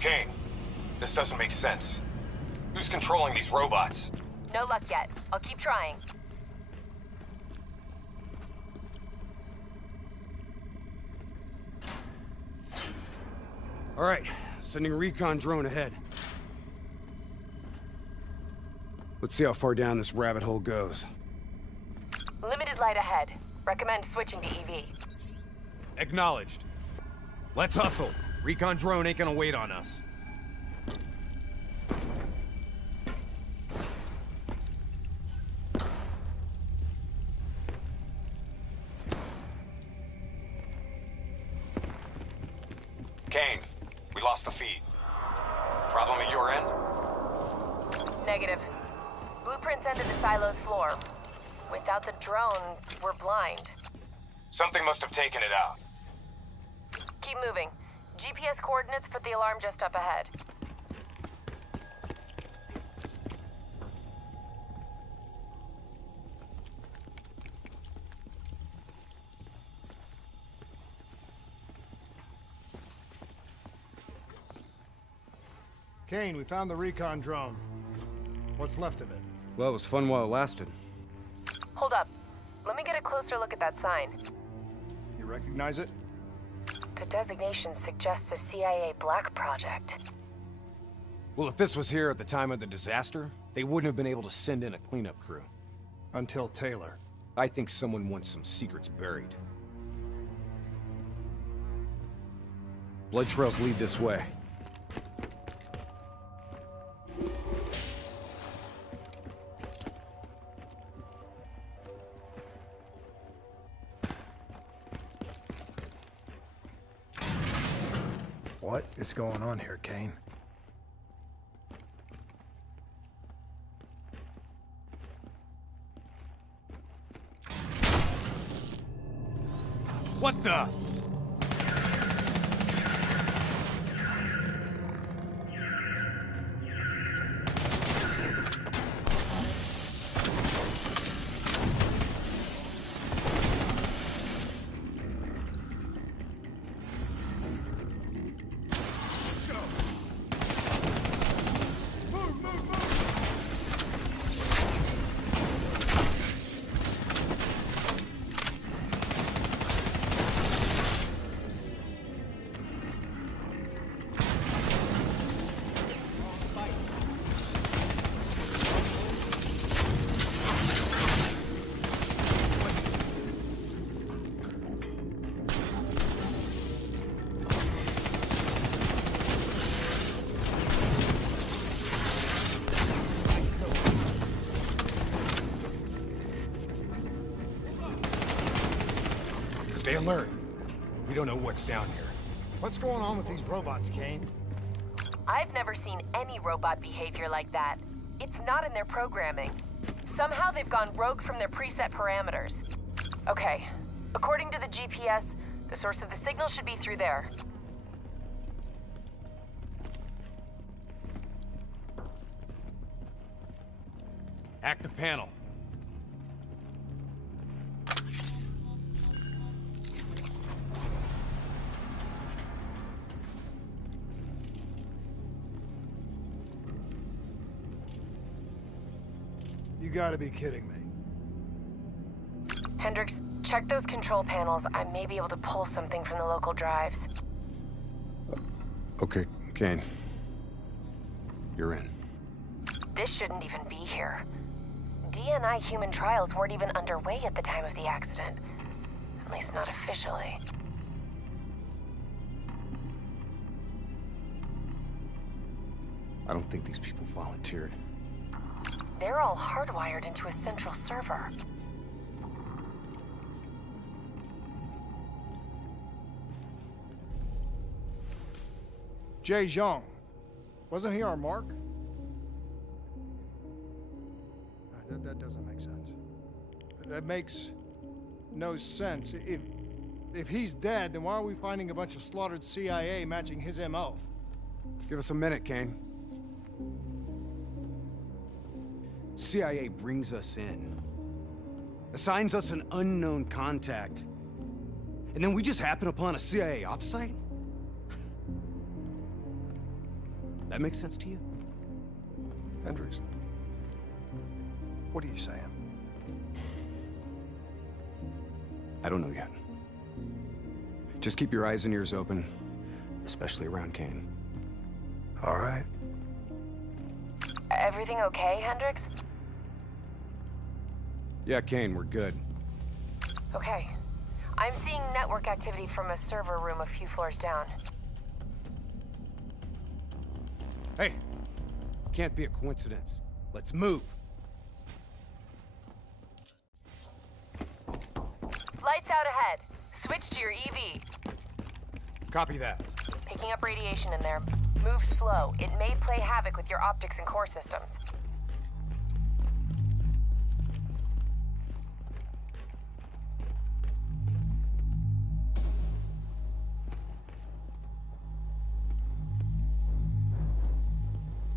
Kane, this doesn't make sense. Who's controlling these robots? No luck yet. I'll keep trying. All right, sending a recon drone ahead. Let's see how far down this rabbit hole goes. Limited light ahead. Recommend switching to EV. Acknowledged. Let's hustle. Recon drone ain't gonna wait on us. Kane, we lost the feed. Problem at your end? Negative. Blueprints ended the silo's floor. Without the drone, we're blind. Something must have taken it out. Keep moving. GPS coordinates put the alarm just up ahead. Kane, we found the recon drone. What's left of it? Well, it was fun while it lasted. Hold up. Let me get a closer look at that sign. You recognize it? The designation suggests a CIA black project. Well, if this was here at the time of the disaster, they wouldn't have been able to send in a cleanup crew. Until Taylor. I think someone wants some secrets buried. Blood trails lead this way. What is going on here, Kane? What the? alert. We don't know what's down here. What's going on with these robots, Kane? I've never seen any robot behavior like that. It's not in their programming. Somehow they've gone rogue from their preset parameters. Okay, according to the GPS, the source of the signal should be through there. Hack the panel. You gotta be kidding me. Hendricks, check those control panels. I may be able to pull something from the local drives. Okay, Kane. You're in. This shouldn't even be here. DNI human trials weren't even underway at the time of the accident. At least not officially. I don't think these people volunteered. They're all hardwired into a central server. Jay Zhang. Wasn't he our mark? That doesn't make sense. That makes no sense. If he's dead, then why are we finding a bunch of slaughtered CIA matching his MO? Give us a minute, Kane. CIA brings us in, assigns us an unknown contact, and then we just happen upon a CIA ops site? That makes sense to you? Hendricks, what are you saying? I don't know yet. Just keep your eyes and ears open, especially around Kane. All right. Everything okay, Hendricks? Yeah, Kane, we're good. Okay. I'm seeing network activity from a server room a few floors down. Hey, can't be a coincidence. Let's move. Lights out ahead. Switch to your EV. Copy that. Picking up radiation in there. Move slow. It may play havoc with your optics and core systems.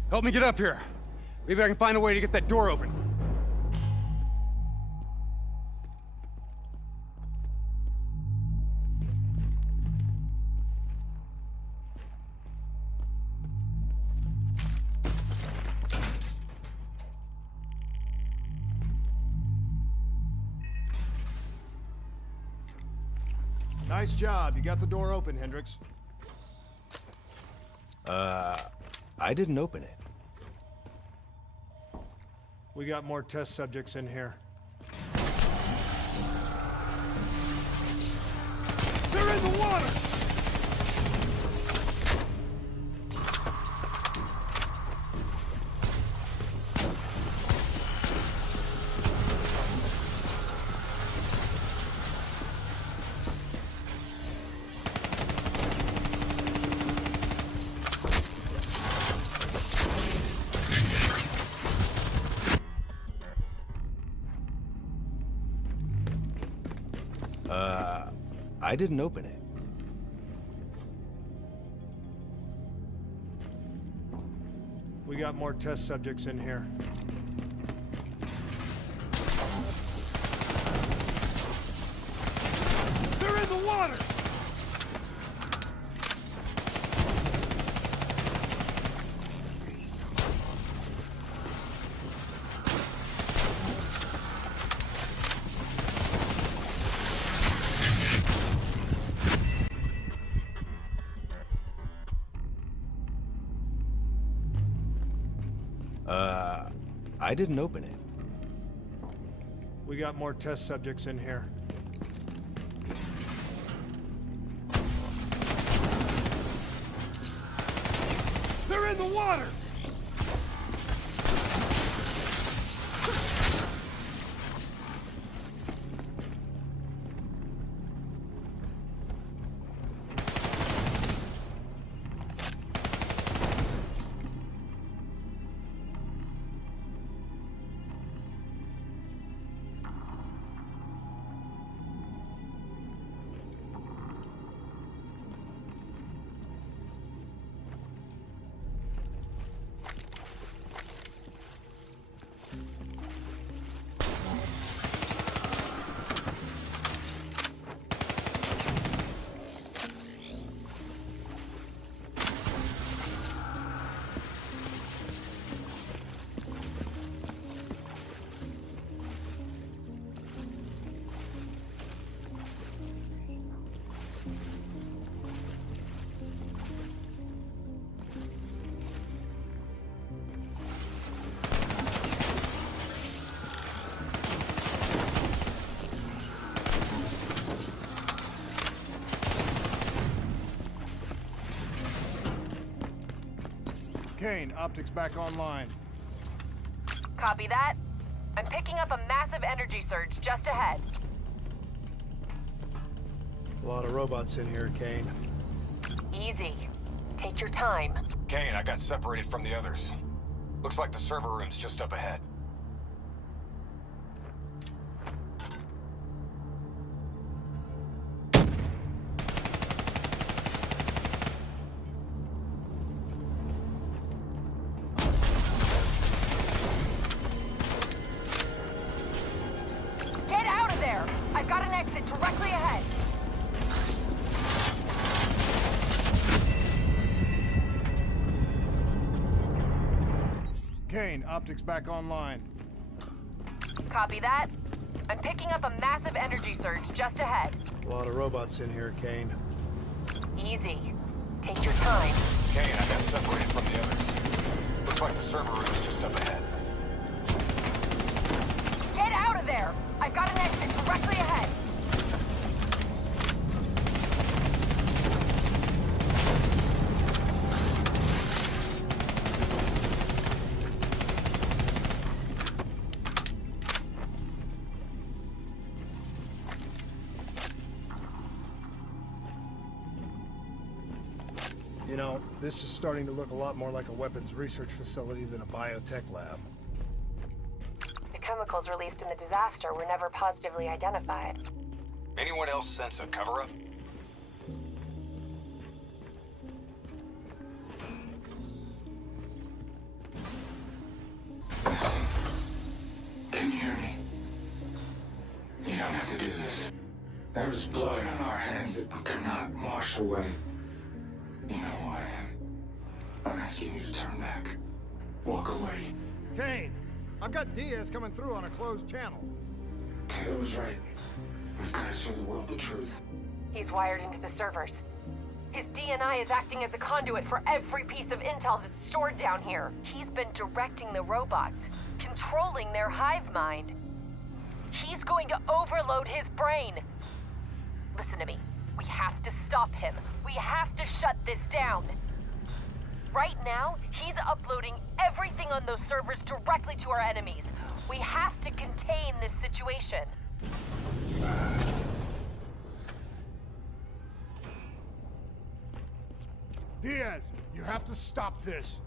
Help me get up here. Maybe I can find a way to get that door open. Nice job. You got the door open, Hendricks. I didn't open it. We got more test subjects in here. They're in the water! I didn't open it. We got more test subjects in here. They're in the water! I didn't open it. We got more test subjects in here. They're in the water! Kane, optics back online. Copy that. I'm picking up a massive energy surge just ahead. A lot of robots in here, Kane. Easy. Take your time. Kane, I got separated from the others. Looks like the server room's just up ahead. Get out of there! I've got an exit directly ahead. Kane, optics back online. Copy that. I'm picking up a massive energy surge just ahead. A lot of robots in here, Kane. Easy. Take your time. Kane, I got separated from the others. Looks like the server room's just up ahead. Get out of there! I've got an exit directly ahead. You know, this is starting to look a lot more like a weapons research facility than a biotech lab. The chemicals released in the disaster were never positively identified. Anyone else sense a cover-up? Listen. Can you hear me? You don't have to do this. There is blood on our hands that we cannot wash away. You know who I am. I'm asking you to turn back. Walk away. Kane, I've got Diaz coming through on a closed channel. Taylor was right. We've got to show the world the truth. He's wired into the servers. His DNI is acting as a conduit for every piece of intel that's stored down here. He's been directing the robots, controlling their hive mind. He's going to overload his brain. Listen to me. We have to stop him. We have to shut this down. Right now, he's uploading everything on those servers directly to our enemies. We have to contain this situation. Diaz, you have to stop this.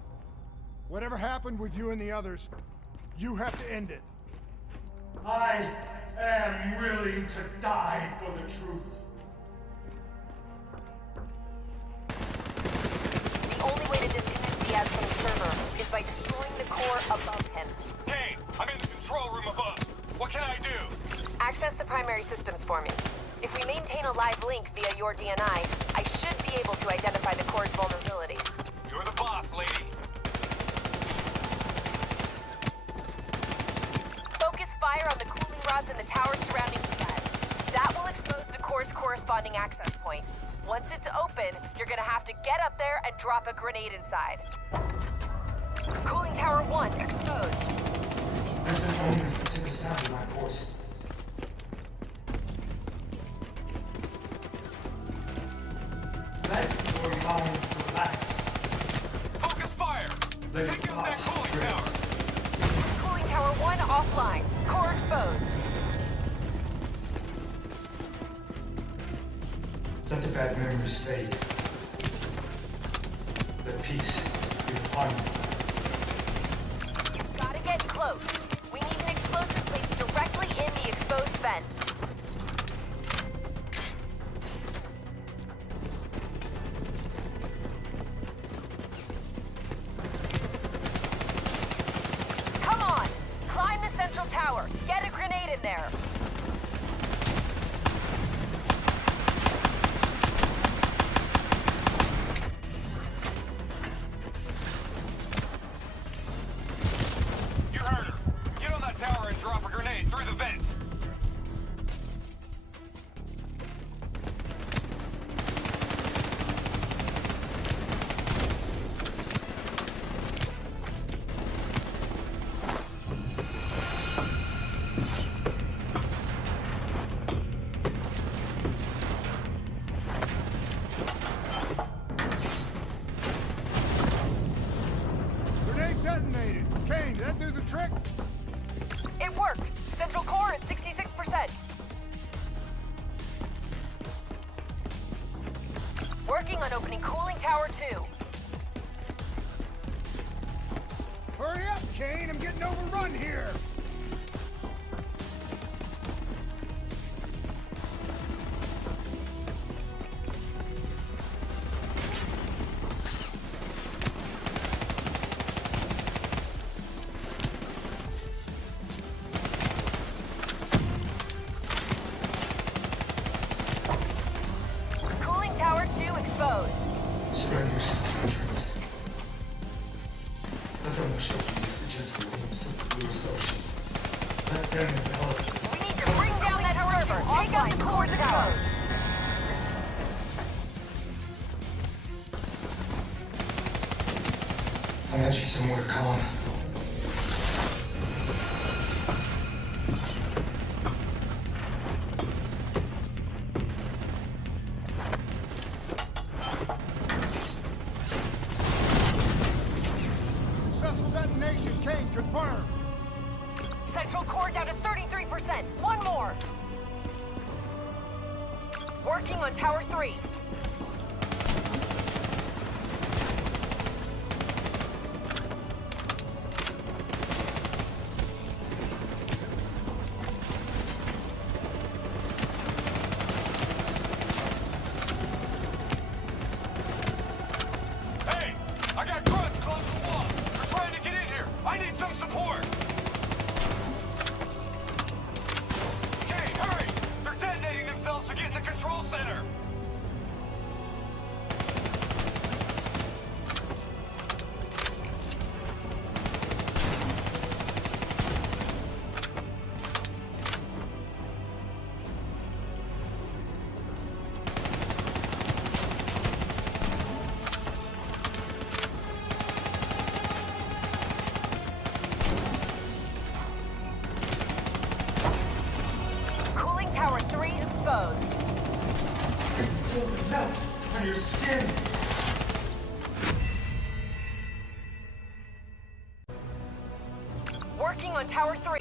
Whatever happened with you and the others, you have to end it. I am willing to die for the truth. The only way to disconnect Diaz from the server is by destroying the core above him. Kane, I'm in the control room above. What can I do? Access the primary systems for me. If we maintain a live link via your DNI, I should be able to identify the core's vulnerabilities. You're the boss, lady. Focus fire on the cooling rods in the towers surrounding Tibet. That will expose the core's corresponding access point. Once it's open, you're gonna have to get up there and drop a grenade inside. Cooling tower 1 exposed. Listen only to the sound of my voice. Let your mind relax. Focus fire! Let Take out that cooling drift. tower! Cooling tower 1 offline. Core exposed. Let the bad memories fade. Let peace be upon you. Gotta get close. We need an explosive placed directly in the exposed vent. Come on! Climb the central tower. Get a grenade in there. You heard her. Get on that tower and drop a grenade through the vents. Kane, did that do the trick? It worked! Central core at 66%. Working on opening cooling tower 2. Hurry up, Kane, I'm getting overrun here! Cooling tower 2 exposed. Spread yourself, Perkins. Let them show you the gentleman himself to lose ocean. Let them develop. We need to bring down that server. Take out the core tower. I got you somewhere calm. Successful detonation, Kane, confirmed. Central core down to 33%. One more. Working on tower 3. Hey! I got grunts close to the wall. They're trying to get in here. I need some support. Okay, hurry! They're detonating themselves to get in the control center. Cooling tower 3 exposed. Feel the melt on your skin. Working on tower 3.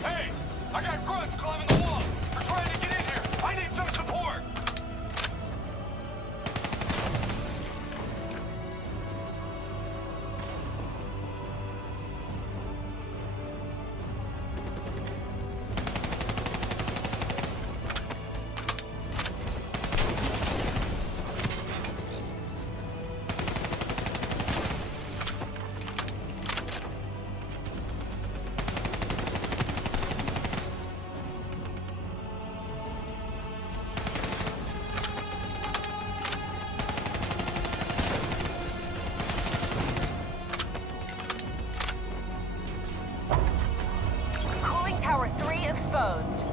Hey! I got grunts climbing the walls. They're trying to get in here. I need some support. Cooling tower 3 exposed.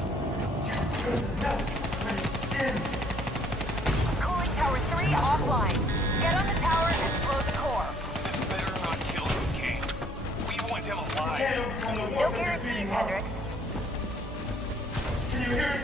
Cooling tower 3 offline. Get on the tower and blow the core. This better not kill him, King. We want him alive. No guarantees, Hendricks. Can you hear it?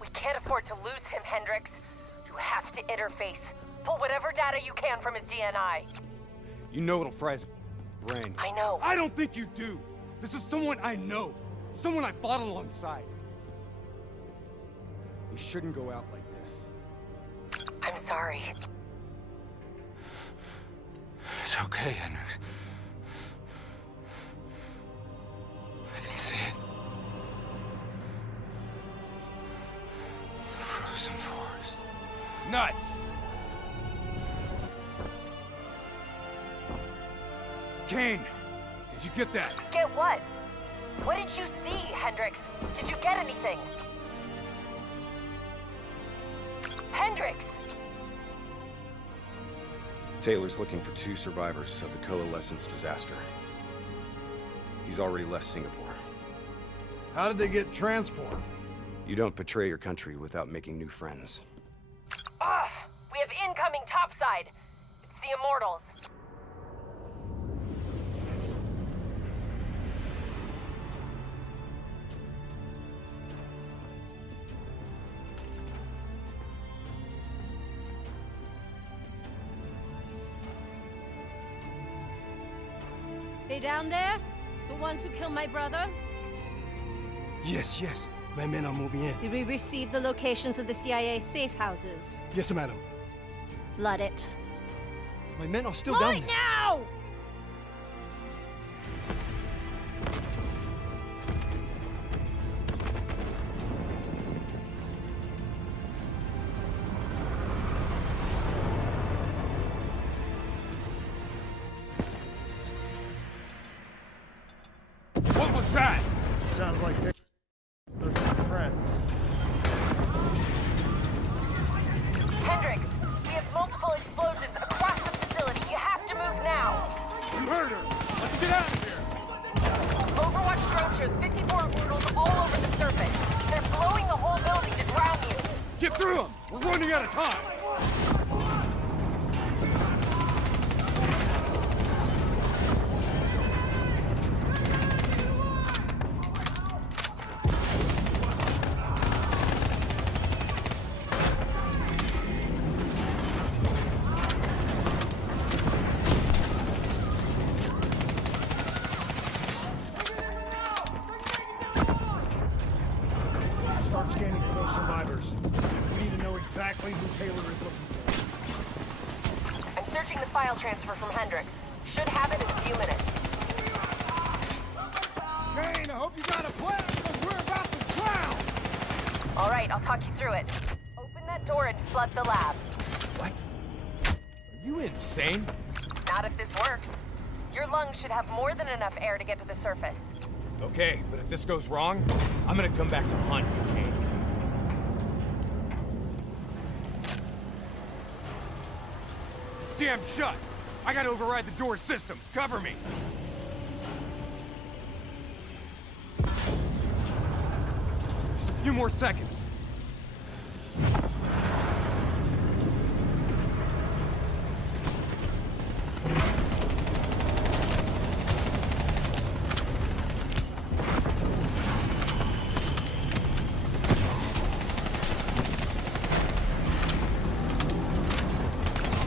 We can't afford to lose him, Hendricks. You have to interface. Pull whatever data you can from his DNI. You know it'll fry his brain. I know. I don't think you do. This is someone I know. Someone I fought alongside. You shouldn't go out like this. I'm sorry. It's okay, Hendricks. I can see it. Frozen forest. Nuts! Kane, did you get that? Get what? What did you see, Hendricks? Did you get anything? Hendricks! Taylor's looking for 2 survivors of the Coalescence disaster. He's already left Singapore. How did they get transport? You don't betray your country without making new friends. Ugh! We have incoming topside! It's the Immortals. They down there? The ones who killed my brother? Yes, yes. My men are moving in. Did we receive the locations of the CIA safe houses? Yes, madam. Flood it. My men are still down there. Right now! What was that? Sounds like those are my friends. Hendricks, we have multiple explosions across the facility. You have to move now. You heard her. Let's get out of here. Overwatch drone shows 54 Immortals all over the surface. They're blowing the whole building to drown you. Get through them. We're running out of time. Start scanning for those survivors. We need to know exactly who Taylor is looking for. I'm searching the file transfer from Hendricks. Should have it in a few minutes. Kane, I hope you got a plan, because we're about to drown! All right, I'll talk you through it. Open that door and flood the lab. What? Are you insane? Not if this works. Your lungs should have more than enough air to get to the surface. Okay, but if this goes wrong, I'm gonna come back to haunt you, Kane. It's jammed shut. I gotta override the door system. Cover me. Just a few more seconds.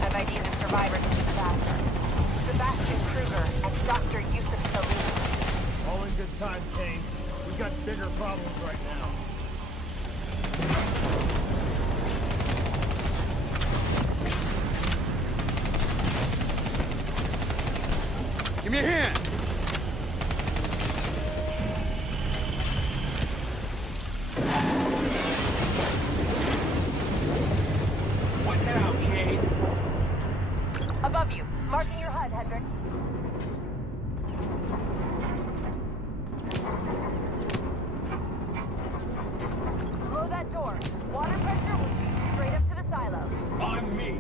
I've ID'd the survivors of the disaster. Sebastian Kruger and Dr. Yusuf Salim. All in good time, Kane. We've got bigger problems right now. Give me a hand. What now, Kane? Above you, marking your HUD, Hendricks. Blow that door. Water pressure will shoot you straight up to the silo. On me.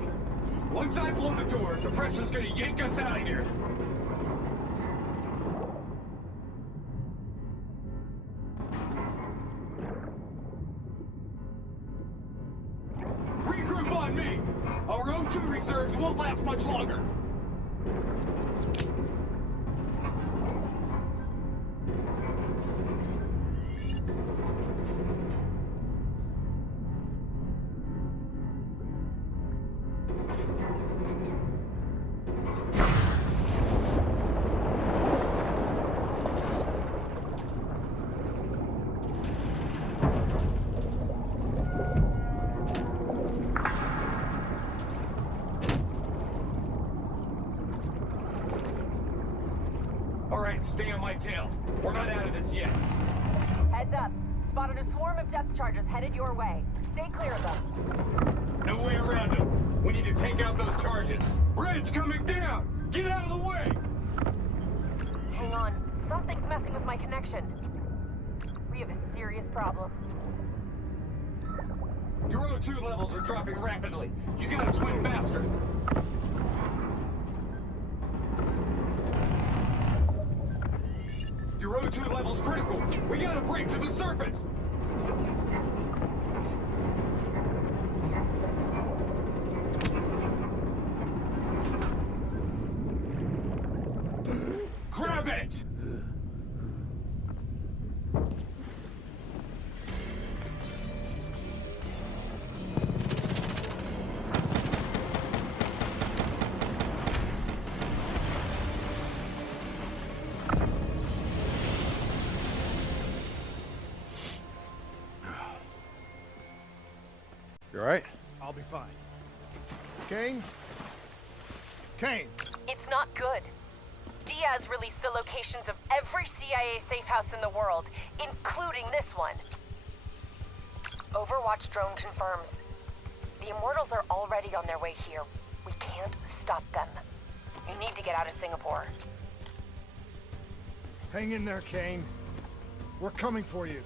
Once I blow the door, the pressure's gonna yank us out of here. Regroup on me. Our O2 reserves won't last much longer. All right, stay on my tail. We're not out of this yet. Heads up. Spotted a swarm of depth charges headed your way. Stay clear of them. No way around them. We need to take out those charges. Bridge coming down! Get out of the way! going on. Something's messing with my connection. We have a serious problem. Your O2 levels are dropping rapidly. You gotta swim faster. Your O2 level's critical. We gotta break to the surface. Grab it! You alright? I'll be fine. Kane? Kane! It's not good. Diaz released the locations of every CIA safe house in the world, including this one. Overwatch drone confirms. The Immortals are already on their way here. We can't stop them. You need to get out of Singapore. Hang in there, Kane. We're coming for you.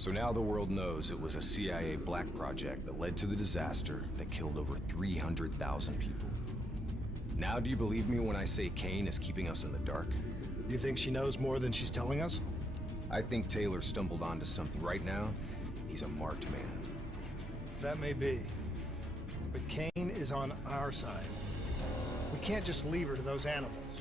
So now the world knows it was a CIA black project that led to the disaster that killed over 300,000 people. Now do you believe me when I say Kane is keeping us in the dark? You think she knows more than she's telling us? I think Taylor stumbled onto something right now. He's a marked man. That may be. But Kane is on our side. We can't just leave her to those animals.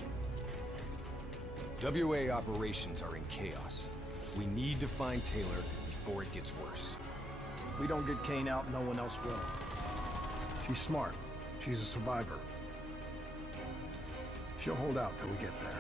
WA operations are in chaos. We need to find Taylor before it gets worse. If we don't get Kane out, no one else will. She's smart. She's a survivor. She'll hold out till we get there.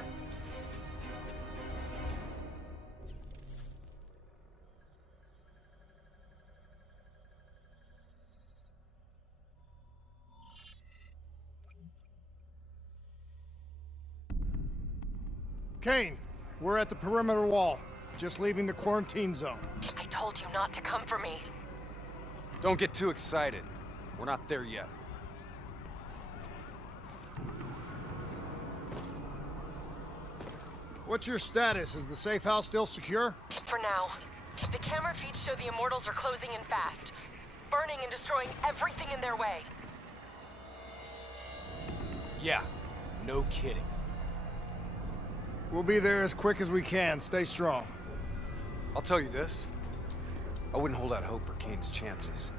Kane, we're at the perimeter wall. Just leaving the quarantine zone. I told you not to come for me. Don't get too excited. We're not there yet. What's your status? Is the safe house still secure? For now. The camera feeds show the Immortals are closing in fast, burning and destroying everything in their way. Yeah, no kidding. We'll be there as quick as we can. Stay strong. I'll tell you this. I wouldn't hold out hope for Kane's chances.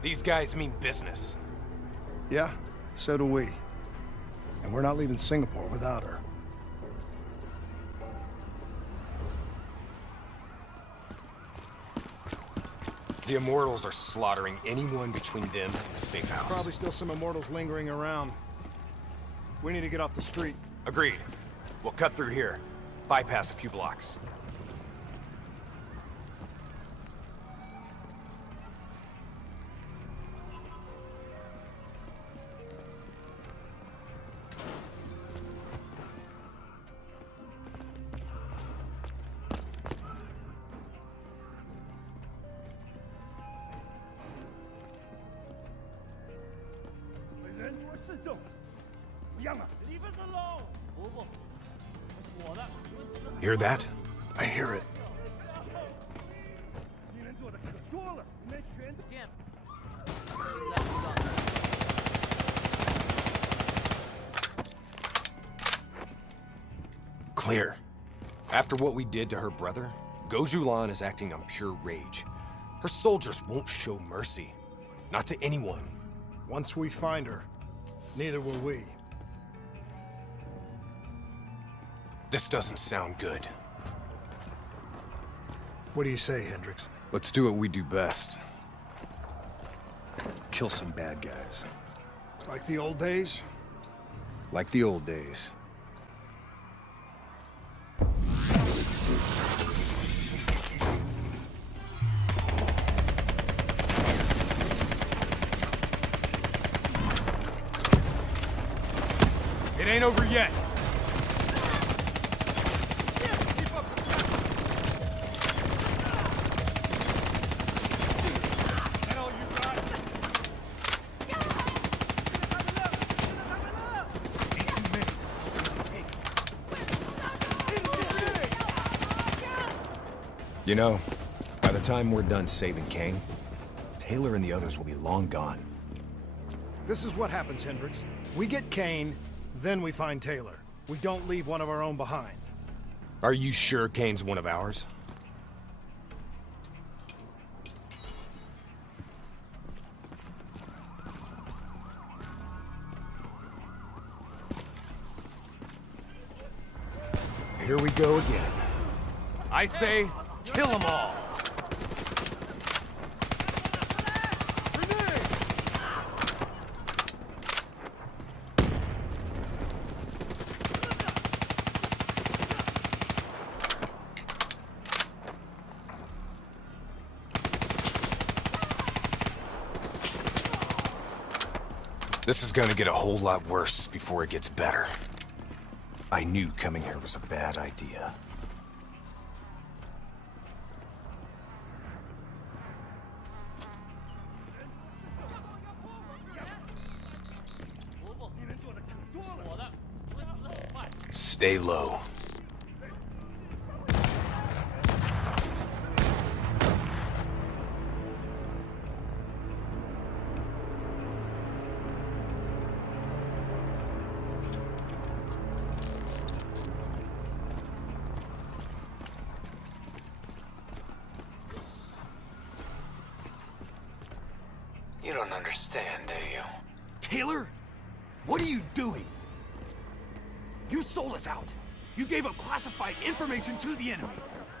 These guys mean business. Yeah, so do we. And we're not leaving Singapore without her. The Immortals are slaughtering anyone between them and the safe house. Probably still some Immortals lingering around. We need to get off the street. Agreed. We'll cut through here. Bypass a few blocks. Hear that? I hear it. Clear. After what we did to her brother, Gojulan is acting on pure rage. Her soldiers won't show mercy. Not to anyone. Once we find her, neither will we. This doesn't sound good. What do you say, Hendricks? Let's do what we do best. Kill some bad guys. Like the old days? Like the old days. It ain't over yet. You know, by the time we're done saving Kane, Taylor and the others will be long gone. This is what happens, Hendricks. We get Kane, then we find Taylor. We don't leave one of our own behind. Are you sure Kane's one of ours? Here we go again. I say, kill them all. This is gonna get a whole lot worse before it gets better. I knew coming here was a bad idea. Stay low. You don't understand, do you? Taylor? What are you doing? You sold us out. You gave up classified information to the enemy.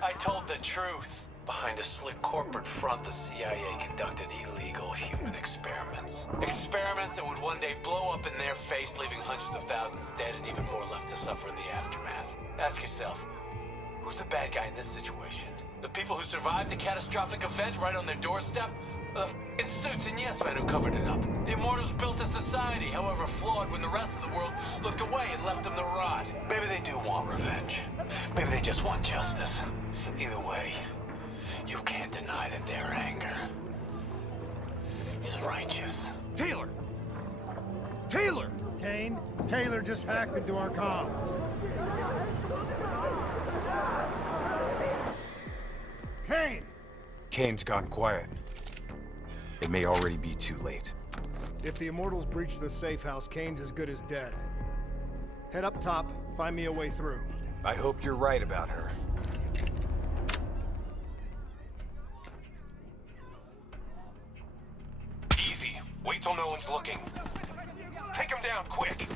I told the truth. Behind a slick corporate front, the CIA conducted illegal human experiments. Experiments that would one day blow up in their face, leaving hundreds of thousands dead and even more left to suffer in the aftermath. Ask yourself, who's the bad guy in this situation? The people who survived a catastrophic event right on their doorstep? Or the f***ing suits and yes men who covered it up? The Immortals built a society, however flawed, when the rest of the world looked away and left them to rot. Maybe they do want revenge. Maybe they just want justice. Either way, you can't deny that their anger is righteous. Taylor! Taylor! Kane, Taylor just hacked into our comms. Kane! Kane's gone quiet. It may already be too late. If the Immortals breach the safe house, Kane's as good as dead. Head up top, find me a way through. I hope you're right about her. Easy. Wait till no one's looking. Take them down, quick!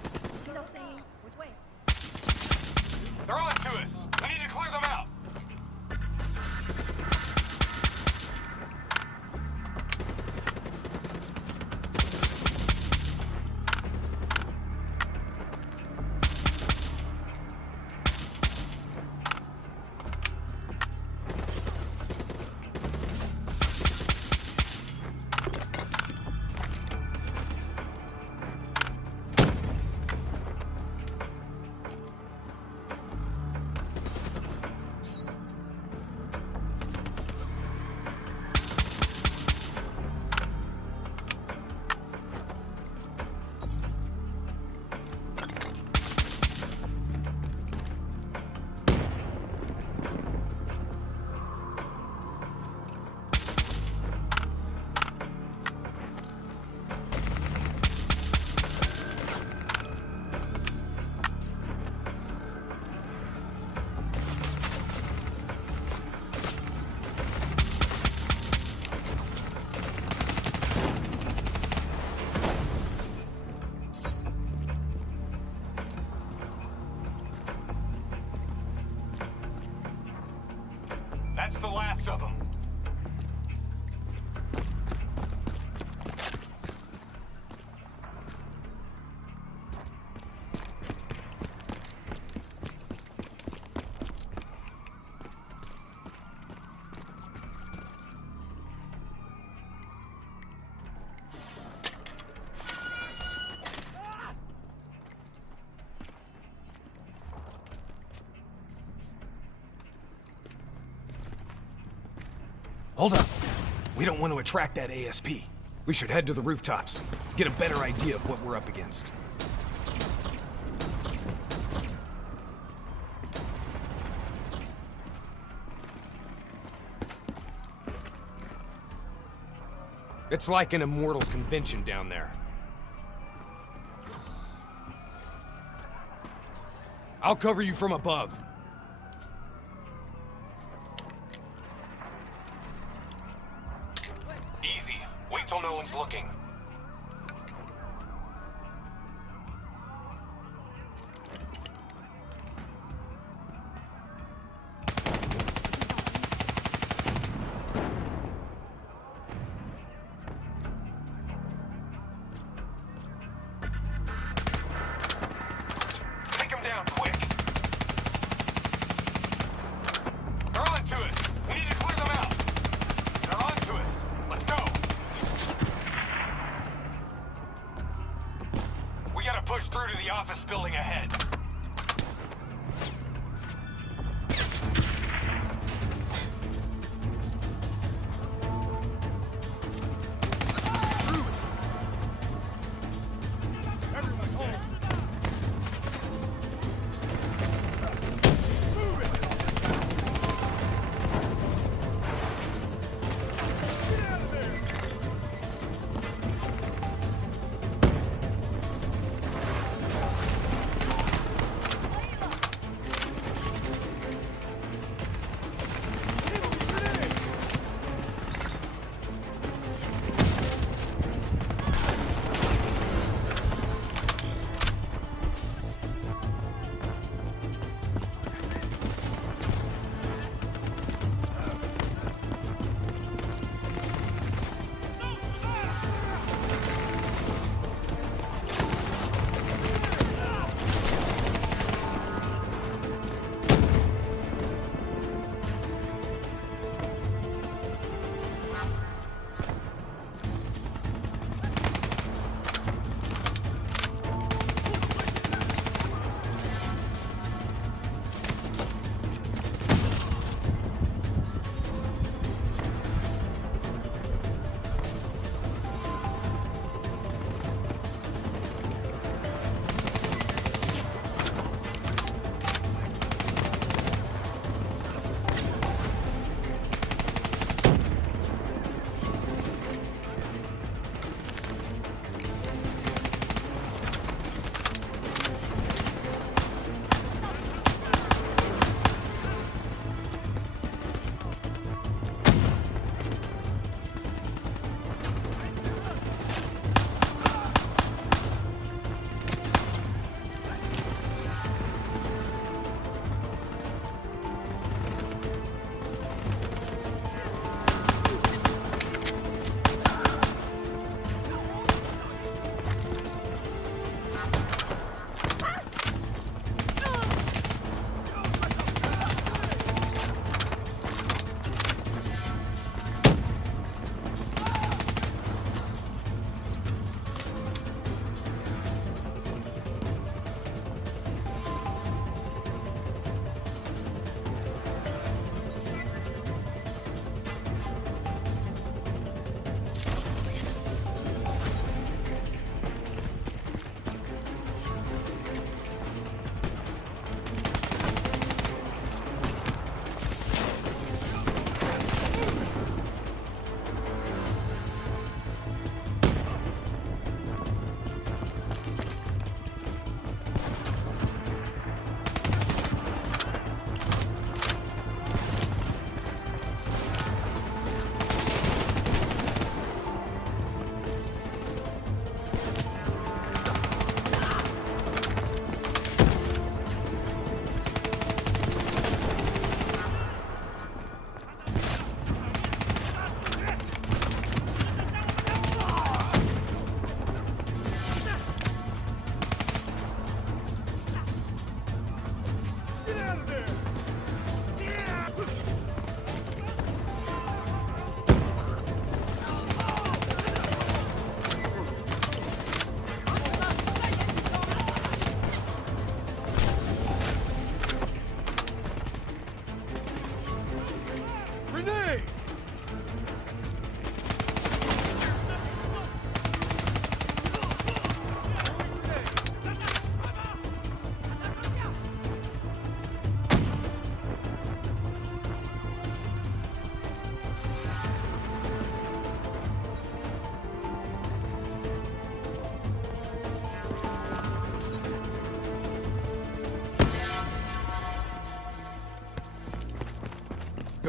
They're on to us! We need to clear them out! Hold up. We don't want to attract that ASP. We should head to the rooftops, get a better idea of what we're up against. It's like an Immortals convention down there. I'll cover you from above. Easy. Wait till no one's looking. Take him down, quick! They're on to us! We need to clear them out! They're on to us! Let's go! We gotta push through to the office building ahead.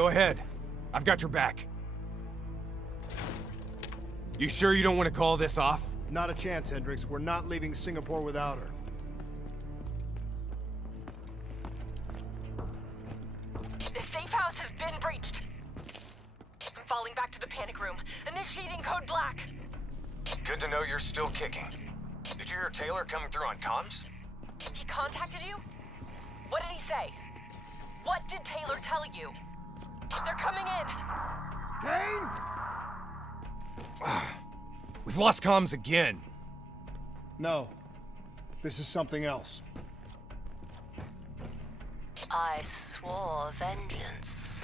Go ahead. I've got your back. You sure you don't want to call this off? Not a chance, Hendricks. We're not leaving Singapore without her. The safe house has been breached. I'm falling back to the panic room. Initiating code black. Good to know you're still kicking. Did you hear Taylor coming through on comms? He contacted you? What did he say? What did Taylor tell you? They're coming in! Kane! We've lost comms again. No. This is something else. I swore vengeance.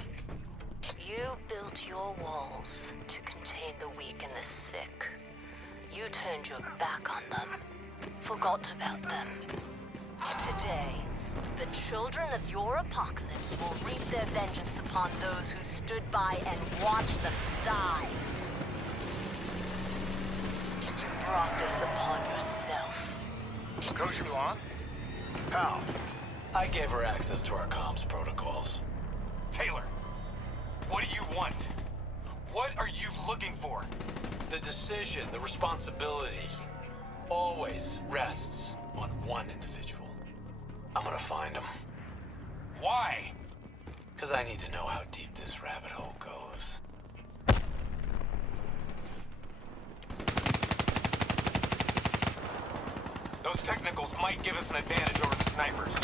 You built your walls to contain the weak and the sick. You turned your back on them, forgot about them. Today, the children of your apocalypse will reap their vengeance upon those who stood by and watched them die. You brought this upon yourself. Coach Mulan? How? I gave her access to our comms protocols. Taylor, what do you want? What are you looking for? The decision, the responsibility, always rests on one individual. I'm gonna find him. Why? Because I need to know how deep this rabbit hole goes. Those technicals might give us an advantage over the snipers.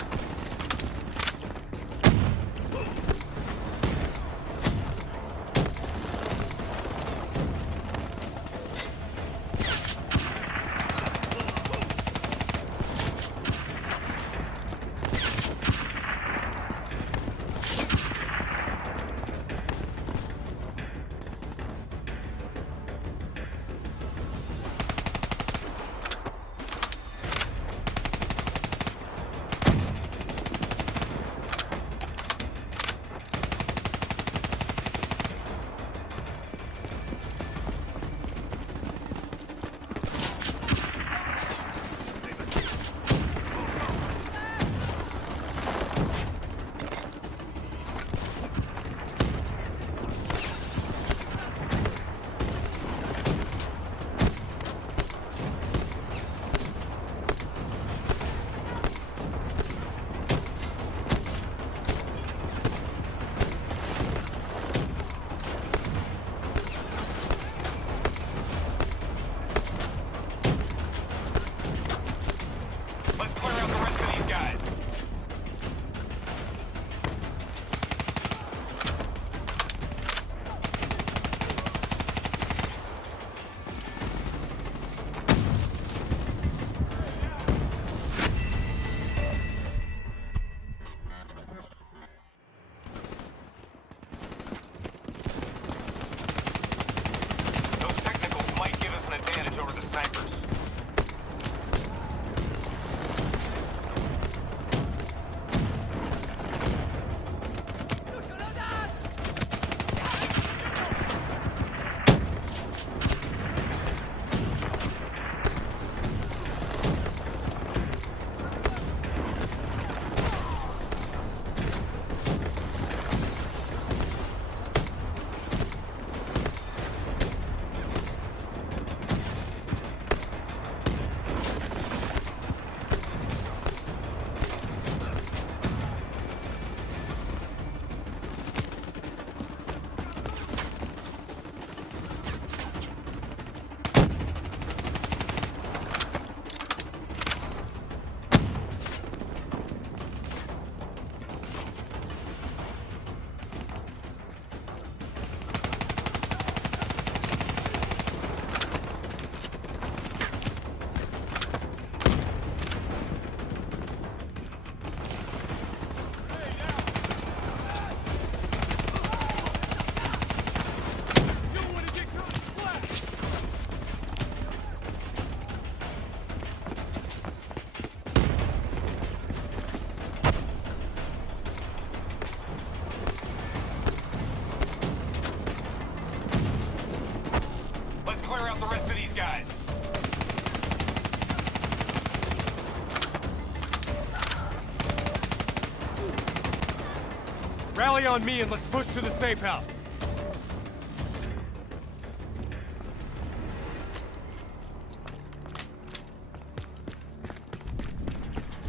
Rally on me and let's push to the safe house.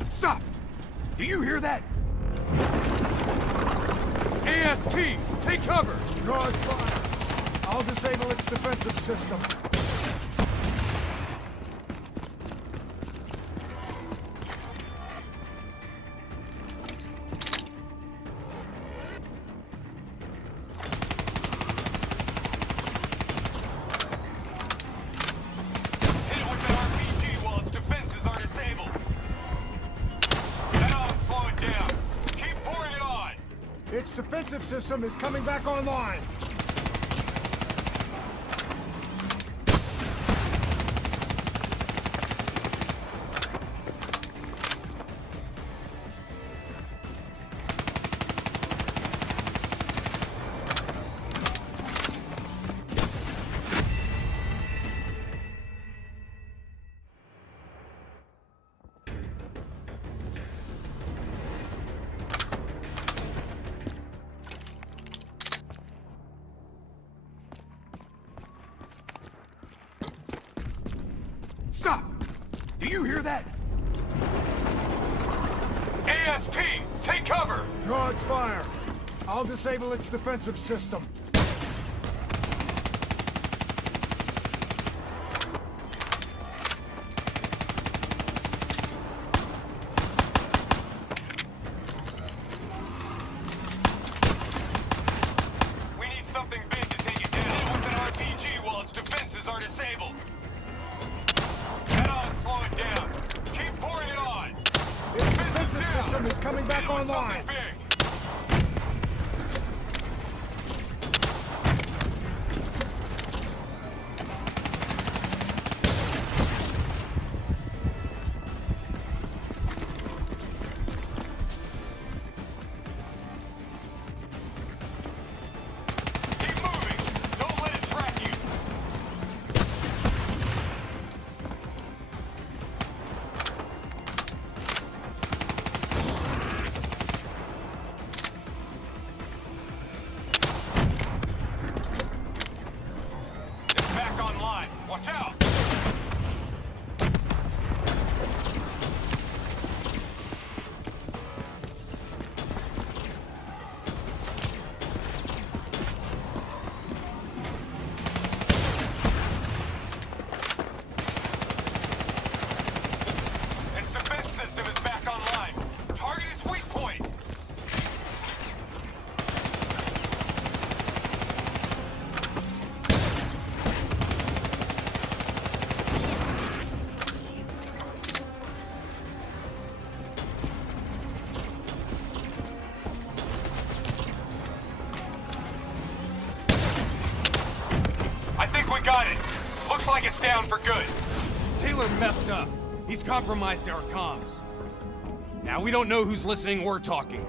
Stop! Do you hear that? ASP, take cover! Guards fire. I'll disable its defensive system. Hit it with an RPG while its defenses are disabled. That ought to slow it down. Keep pouring it on! Its defensive system is coming back online. Stop! Do you hear that? ASP, take cover! Guards fire. I'll disable its defensive system. We need something big to take it down. Hit it with an RPG while its defenses are disabled. That ought to slow it down. Keep pouring it on. Its defensive system is coming back online. Something big. Keep moving. Don't let it track you. It's back online. Watch out. Its defense system is back online. Target its weak point. I think we got it. Looks like it's down for good. Taylor messed up. He's compromised our comms. Now we don't know who's listening or talking.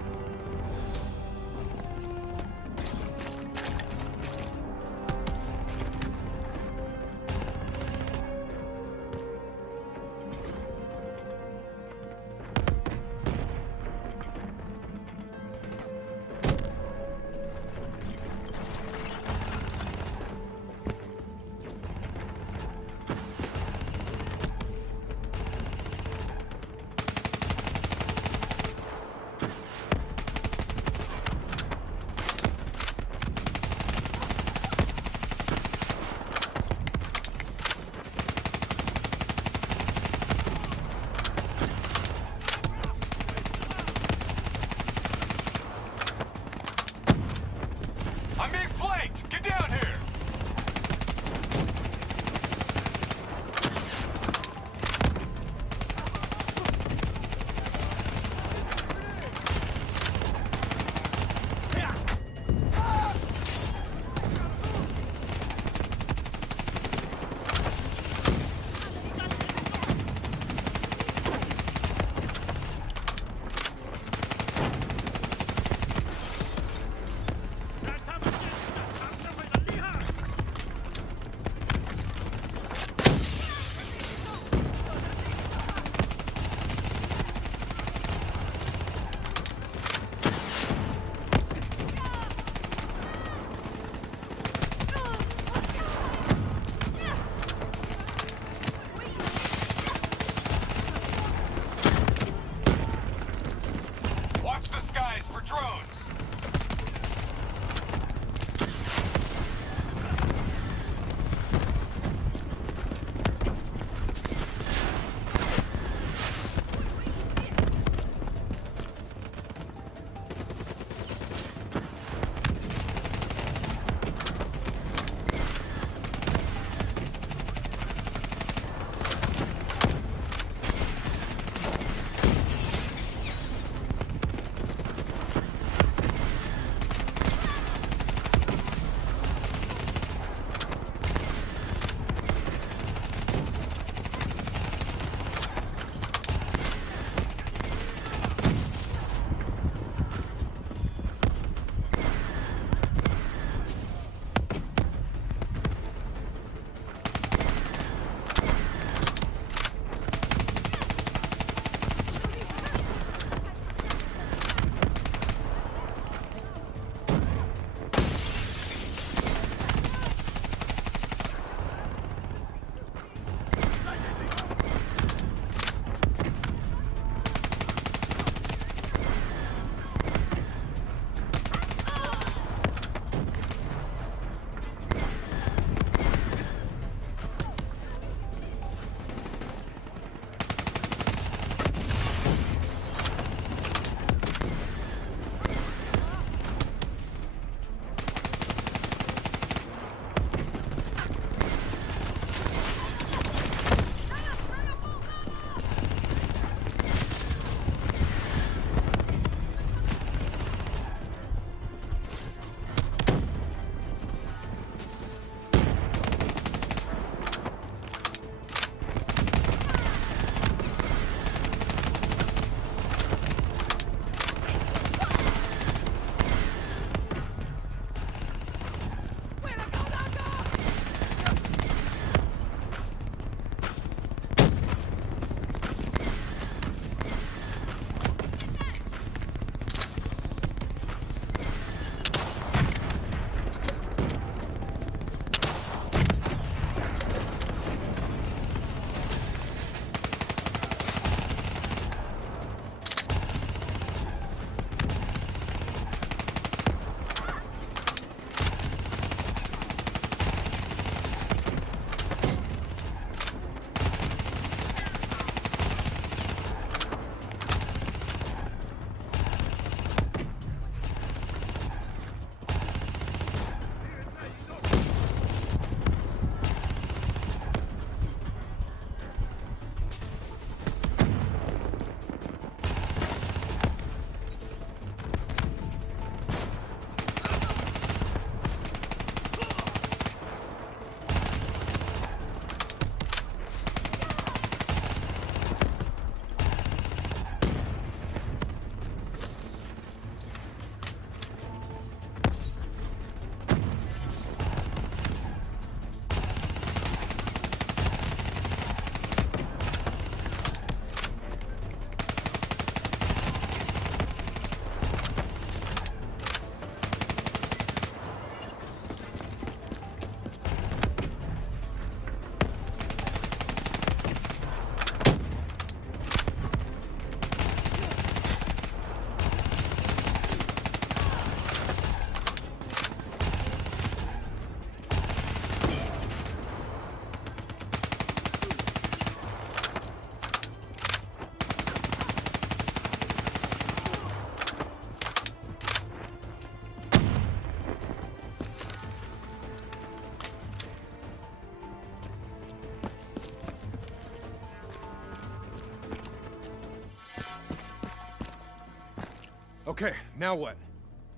Okay, now what?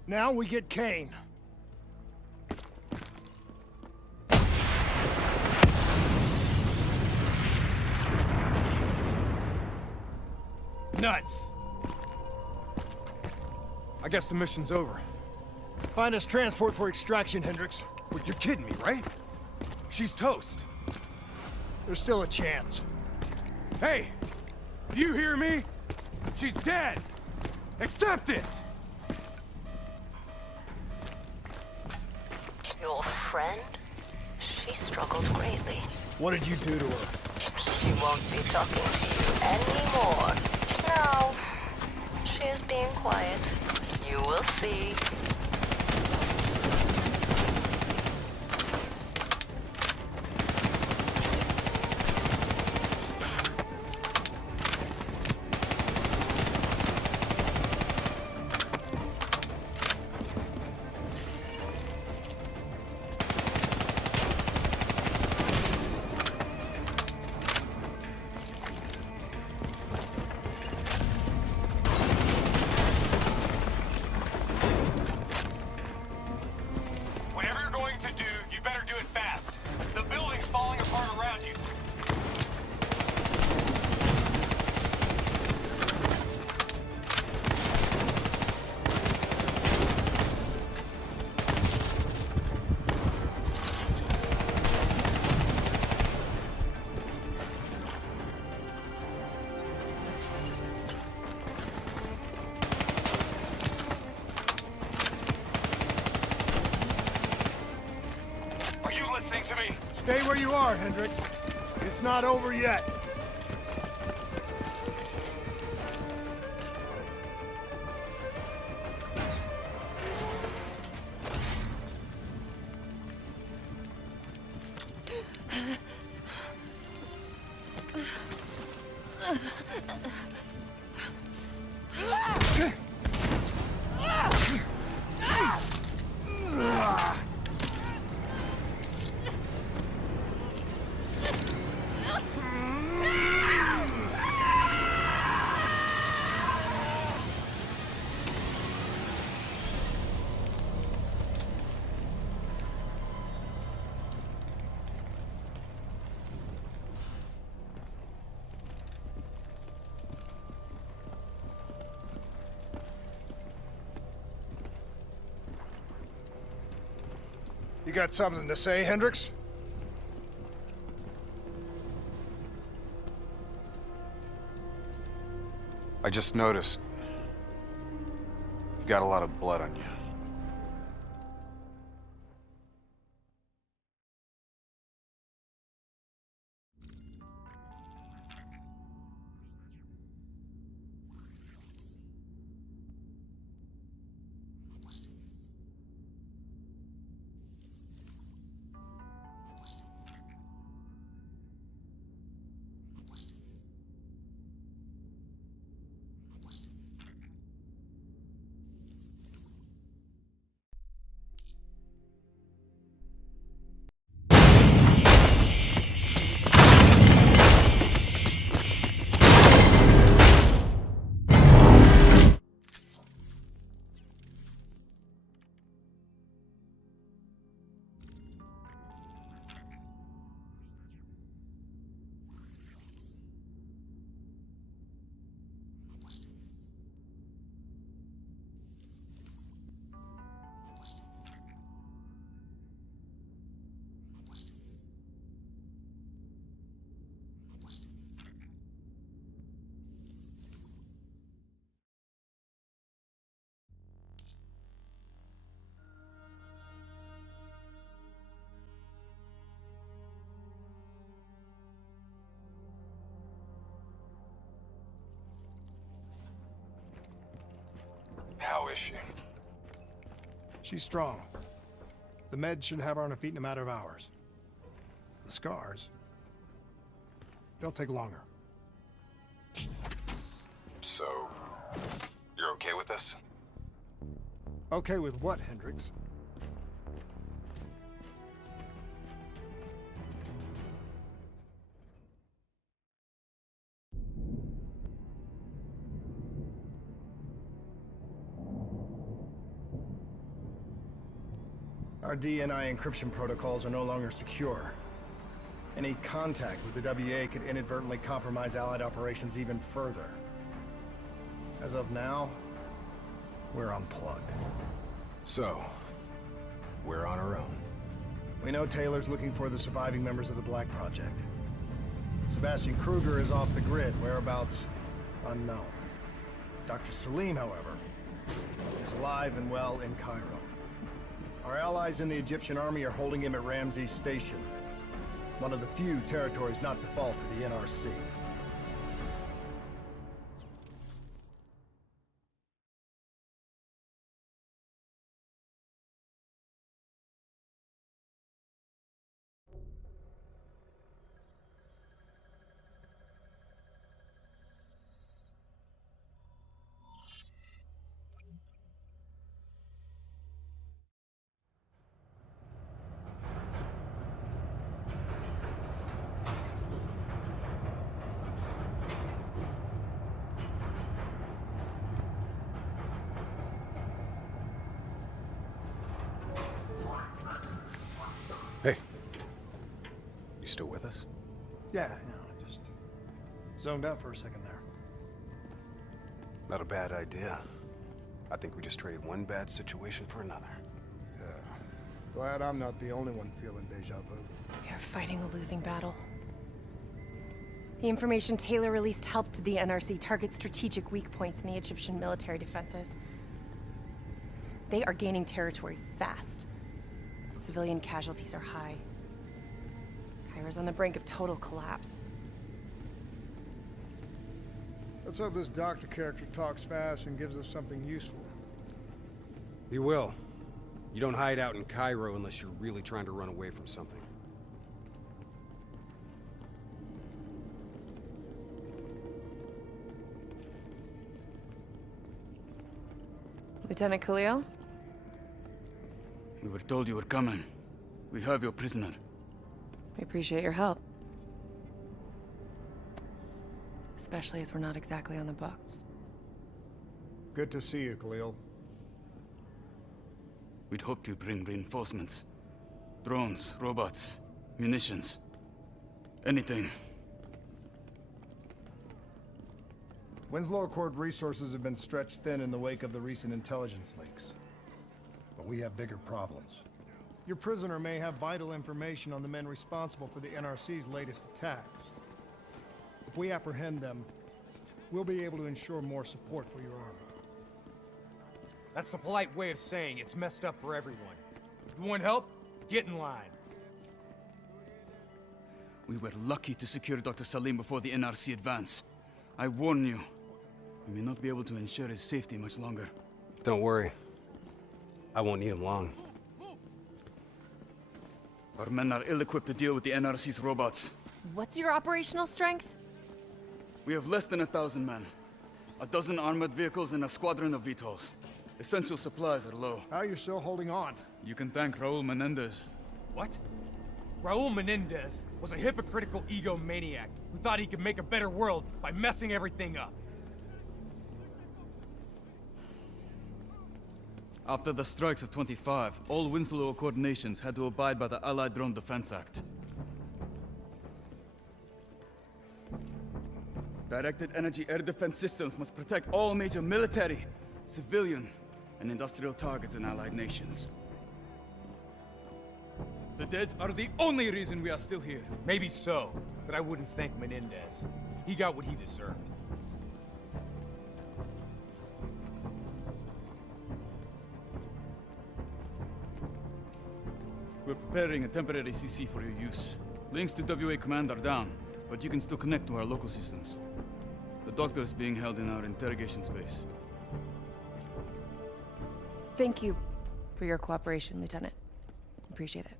Now we get Kane. Nuts! I guess the mission's over. Find us transport for extraction, Hendricks. Wait, you're kidding me, right? She's toast. There's still a chance. Hey! Do you hear me? She's dead! Accept it! Your friend? She struggled greatly. What did you do to her? She won't be talking to you anymore. No. She is being quiet. You will see. Whatever you're going to do, you better do it fast. The building's falling apart around you. Are you listening to me? Stay where you are, Hendricks. It's not over yet. You got something to say, Hendricks? I just noticed you got a lot of blood on you. How is she? She's strong. The meds should have her on her feet in a matter of hours. The scars, they'll take longer. So, you're okay with this? Okay with what, Hendricks? Our DNI encryption protocols are no longer secure. Any contact with the WA could inadvertently compromise Allied operations even further. As of now, we're unplugged. So, we're on our own. We know Taylor's looking for the surviving members of the Black Project. Sebastian Kruger is off the grid, whereabouts unknown. Dr. Salim, however, is alive and well in Cairo. Our allies in the Egyptian army are holding him at Ramses Station, one of the few territories not default to the NRC. Hey. You still with us? Yeah, I just zoned out for a second there. Not a bad idea. I think we just traded one bad situation for another. Yeah. Glad I'm not the only one feeling deja vu. We are fighting a losing battle. The information Taylor released helped the NRC target strategic weak points in the Egyptian military defenses. They are gaining territory fast. Civilian casualties are high. Cairo's on the brink of total collapse. Let's hope this doctor character talks fast and gives us something useful. He will. You don't hide out in Cairo unless you're really trying to run away from something. Lieutenant Khalil? We were told you were coming. We have your prisoner. We appreciate your help. Especially as we're not exactly on the books. Good to see you, Khalil. We'd hoped to bring reinforcements. Drones, robots, munitions. Anything. Winslow Accord resources have been stretched thin in the wake of the recent intelligence leaks. But we have bigger problems. Your prisoner may have vital information on the men responsible for the NRC's latest attacks. If we apprehend them, we'll be able to ensure more support for your army. That's the polite way of saying it's messed up for everyone. If you want help, get in line. We were lucky to secure Dr. Salim before the NRC advance. I warn you, we may not be able to ensure his safety much longer. Don't worry. I won't need him long. Our men are ill-equipped to deal with the NRC's robots. What's your operational strength? We have less than 1,000 men. 12 armored vehicles and a squadron of VTOLs. Essential supplies are low. How are you still holding on? You can thank Raul Menendez. What? Raul Menendez was a hypocritical egomaniac who thought he could make a better world by messing everything up. After the strikes of 25, all Winslow Accord nations had to abide by the Allied Drone Defense Act. Directed energy air defense systems must protect all major military, civilian, and industrial targets in Allied nations. The dead are the only reason we are still here. Maybe so, but I wouldn't thank Menendez. He got what he deserved. We're preparing a temporary CC for your use. Links to WA Command are down, but you can still connect to our local systems. The doctor is being held in our interrogation space. Thank you for your cooperation, Lieutenant. Appreciate it.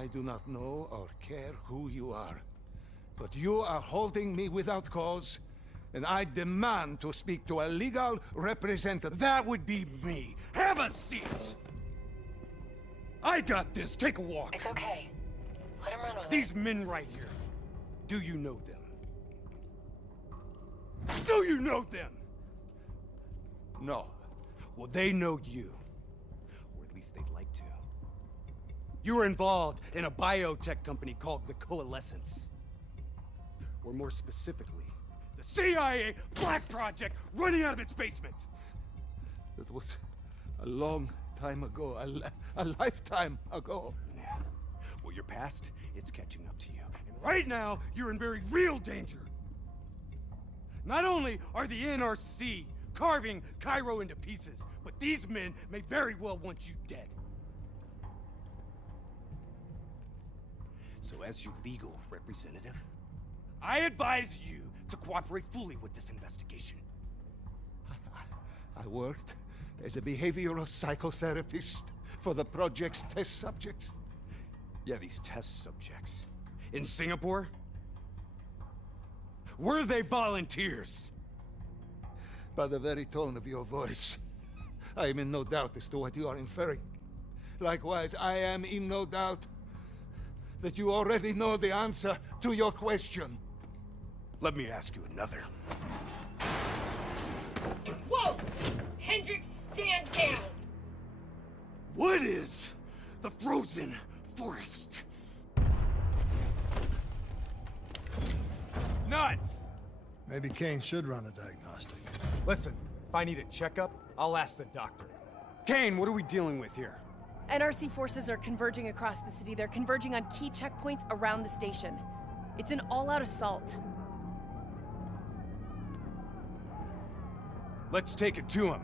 I do not know or care who you are, but you are holding me without cause, and I demand to speak to a legal representative. That would be me. Have a seat! I got this. Take a walk. It's okay. Let him run with These men right here. Do you know them? Do you know them? No. Well, they know you. Or at least they'd like to. You were involved in a biotech company called the Coalescence. Or more specifically, the CIA Black Project running out of its basement. That was a long time ago, a lifetime ago. Yeah. Well, your past, it's catching up to you. And right now, you're in very real danger. Not only are the NRC carving Cairo into pieces, but these men may very well want you dead. So as your legal representative, I advise you to cooperate fully with this investigation. I worked as a behavioral psychotherapist for the project's test subjects. Yeah, these test subjects. In Singapore? Were they volunteers? By the very tone of your voice, I am in no doubt as to what you are inferring. Likewise, I am in no doubt that you already know the answer to your question. Let me ask you another. Whoa! Hendricks, stand down! What is the frozen forest? Nuts! Maybe Kane should run a diagnostic. Listen, if I need a checkup, I'll ask the doctor. Kane, what are we dealing with here? NRC forces are converging across the city. They're converging on key checkpoints around the station. It's an all-out assault. Let's take it to him.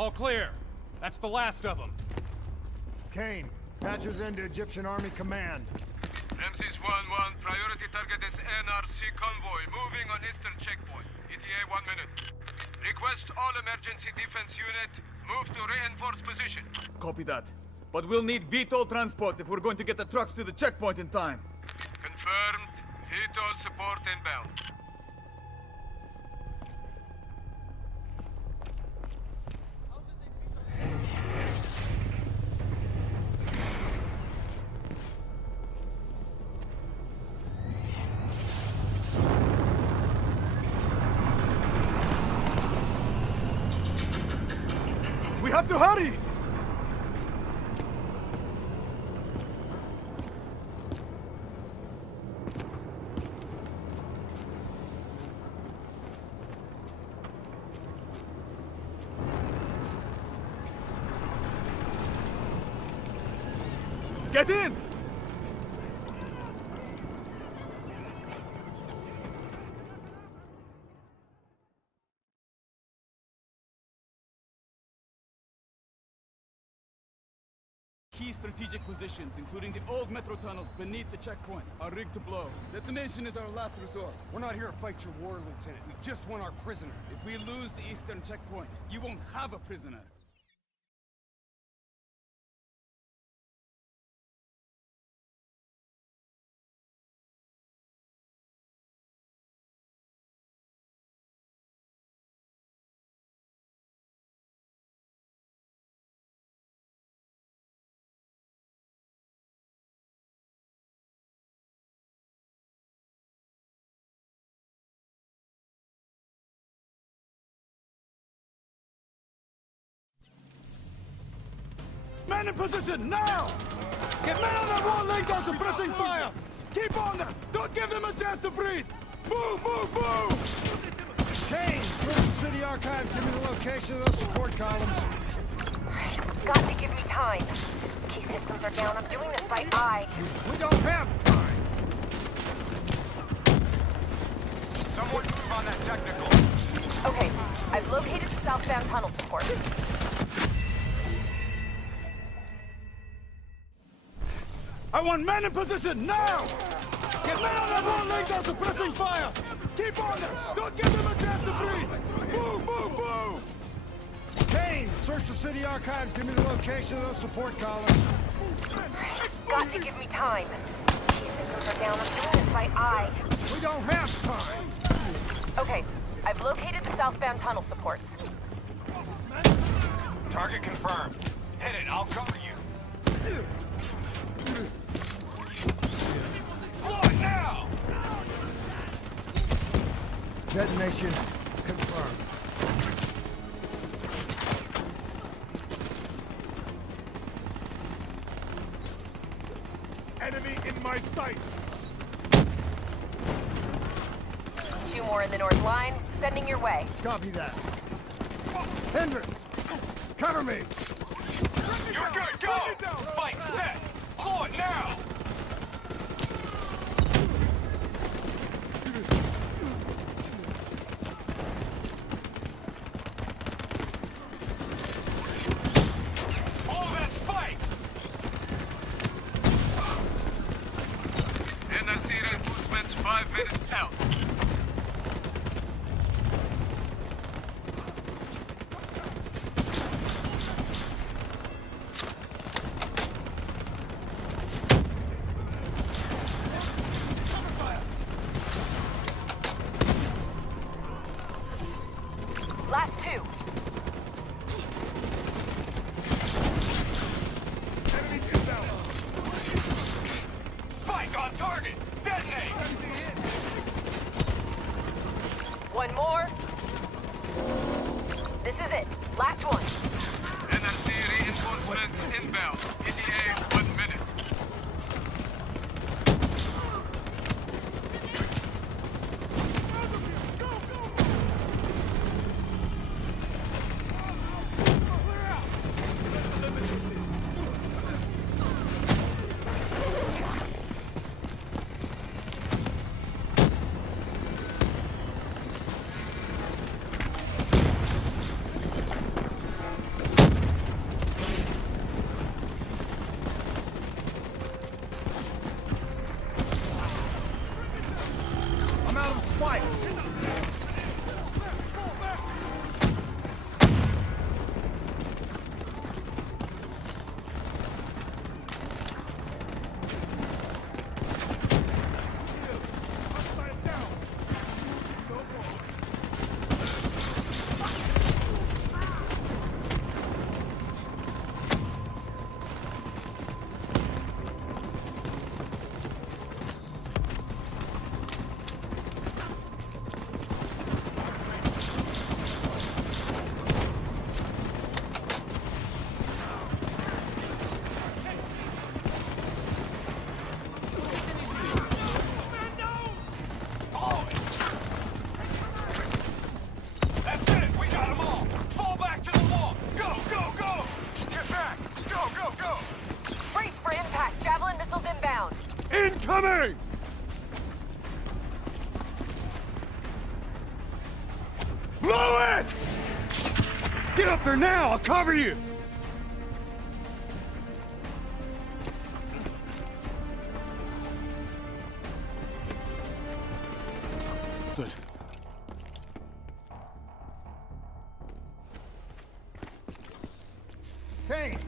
All clear. That's the last of them. Kane, patches into Egyptian Army Command. Ramses 1-1, priority target is NRC convoy, moving on eastern checkpoint. ETA 1 minute. Request all emergency defense unit, move to reinforced position. Copy that. But we'll need VTOL transport if we're going to get the trucks to the checkpoint in time. Confirmed. Hit all support inbound. We have to hurry! Get in! Key strategic positions, including the old metro tunnels beneath the checkpoint, are rigged to blow. Detonation is our last resort. We're not here to fight your war, Lieutenant. We just want our prisoner. If we lose the eastern checkpoint, you won't have a prisoner. Men in position, now! Get men on that wall laying down suppressing fire! Keep on them! Don't give them a chance to breathe! Move, move, move! Kane, search the city archives. Give me the location of those support columns. You've got to give me time. Key systems are down. I'm doing this by eye. We don't have time. Someone move on that technical. Okay, I've located the southbound tunnel support. I want men in position, now! Get men on that wall laying down suppressing fire! Keep on them! Don't give them a chance to breathe! Move, move, move! Kane, search the city archives. Give me the location of those support columns. You've got to give me time. Key systems are down. I'm doing this by eye. We don't have time. Okay, I've located the southbound tunnel supports. Target confirmed. Hit it, I'll cover you. What now? Detonation confirmed. Enemy in my sight! 2 more in the north line. Sending your way. Copy that. Hendricks, cover me! You're good, go! Spike set! Blow it now! Follow that spike! NRC reinforcements 5 minutes out. Incoming! Blow it! Get up there now! I'll cover you! Good. Kane!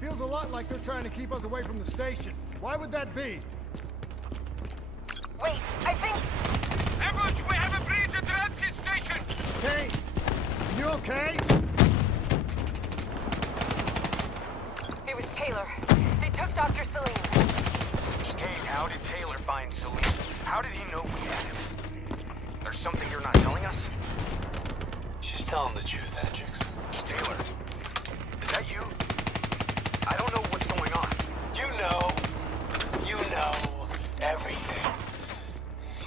Feels a lot like they're trying to keep us away from the station. Why would that be? Wait, I think... Ambush! We have a breach at the Ramsey station! Kane! You okay? It was Taylor. They took Dr. Salim. Kane, how did Taylor find Salim? How did he know we had him? There's something you're not telling us? She's telling the truth, Hendricks. Taylor, is that you? I don't know what's going on. You know everything.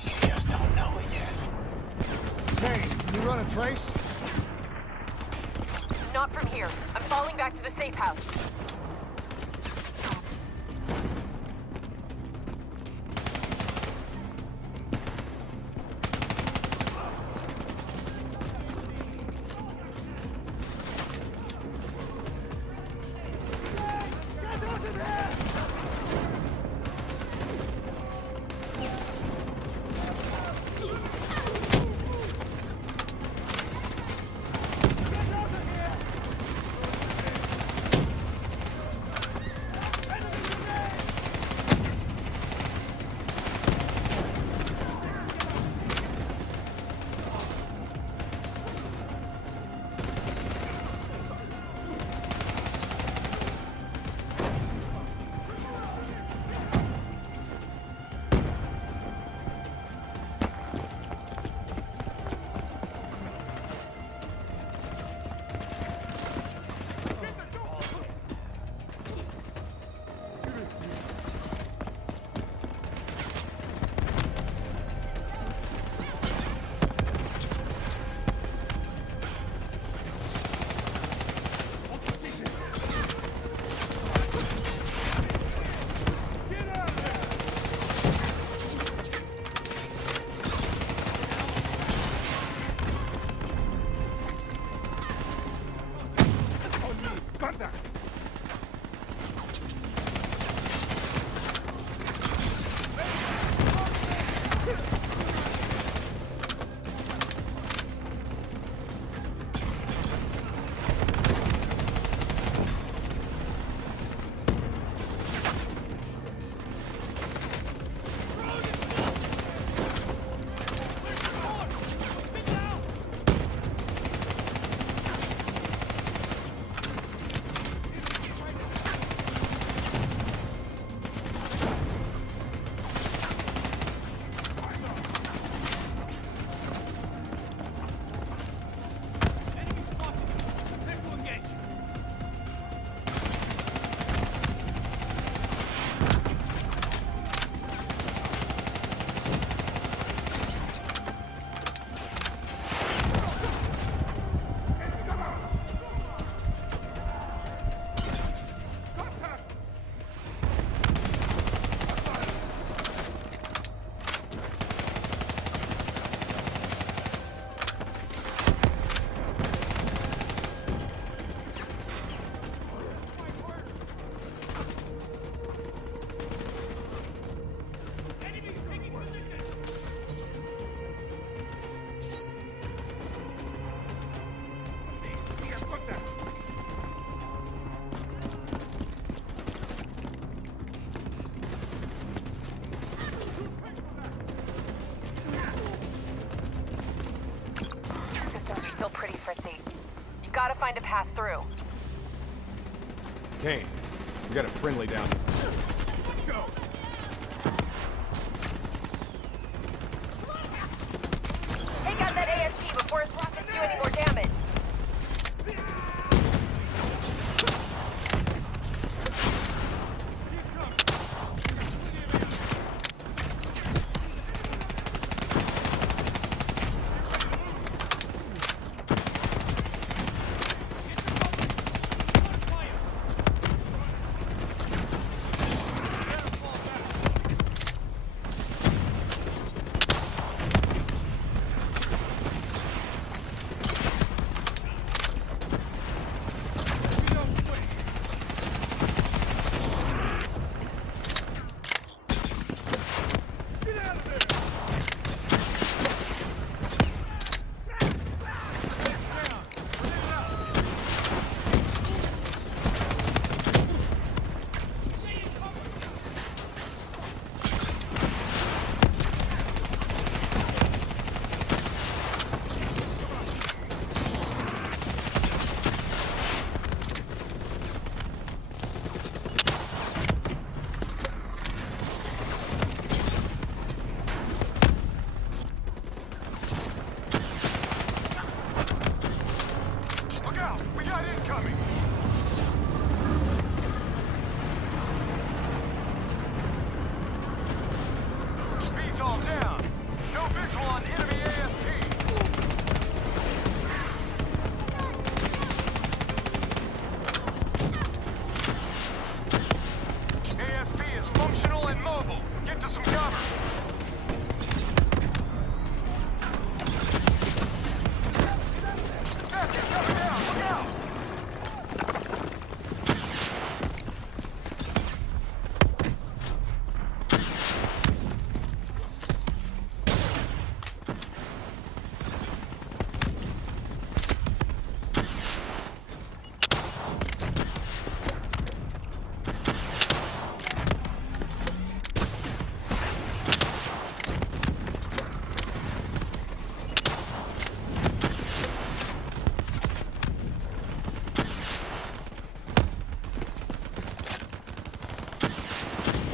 You just don't know it yet. Kane, can you run a trace? Not from here. I'm falling back to the safe house. Fritzy. You gotta find a path through. Kane, we got a friendly down here. Let's go! Take out that ASP before its rockets do any more damage. got incoming! VTOL down! No visual on enemy ASP! ASP is functional and mobile. Get to some cover. Statue's coming down. Look out!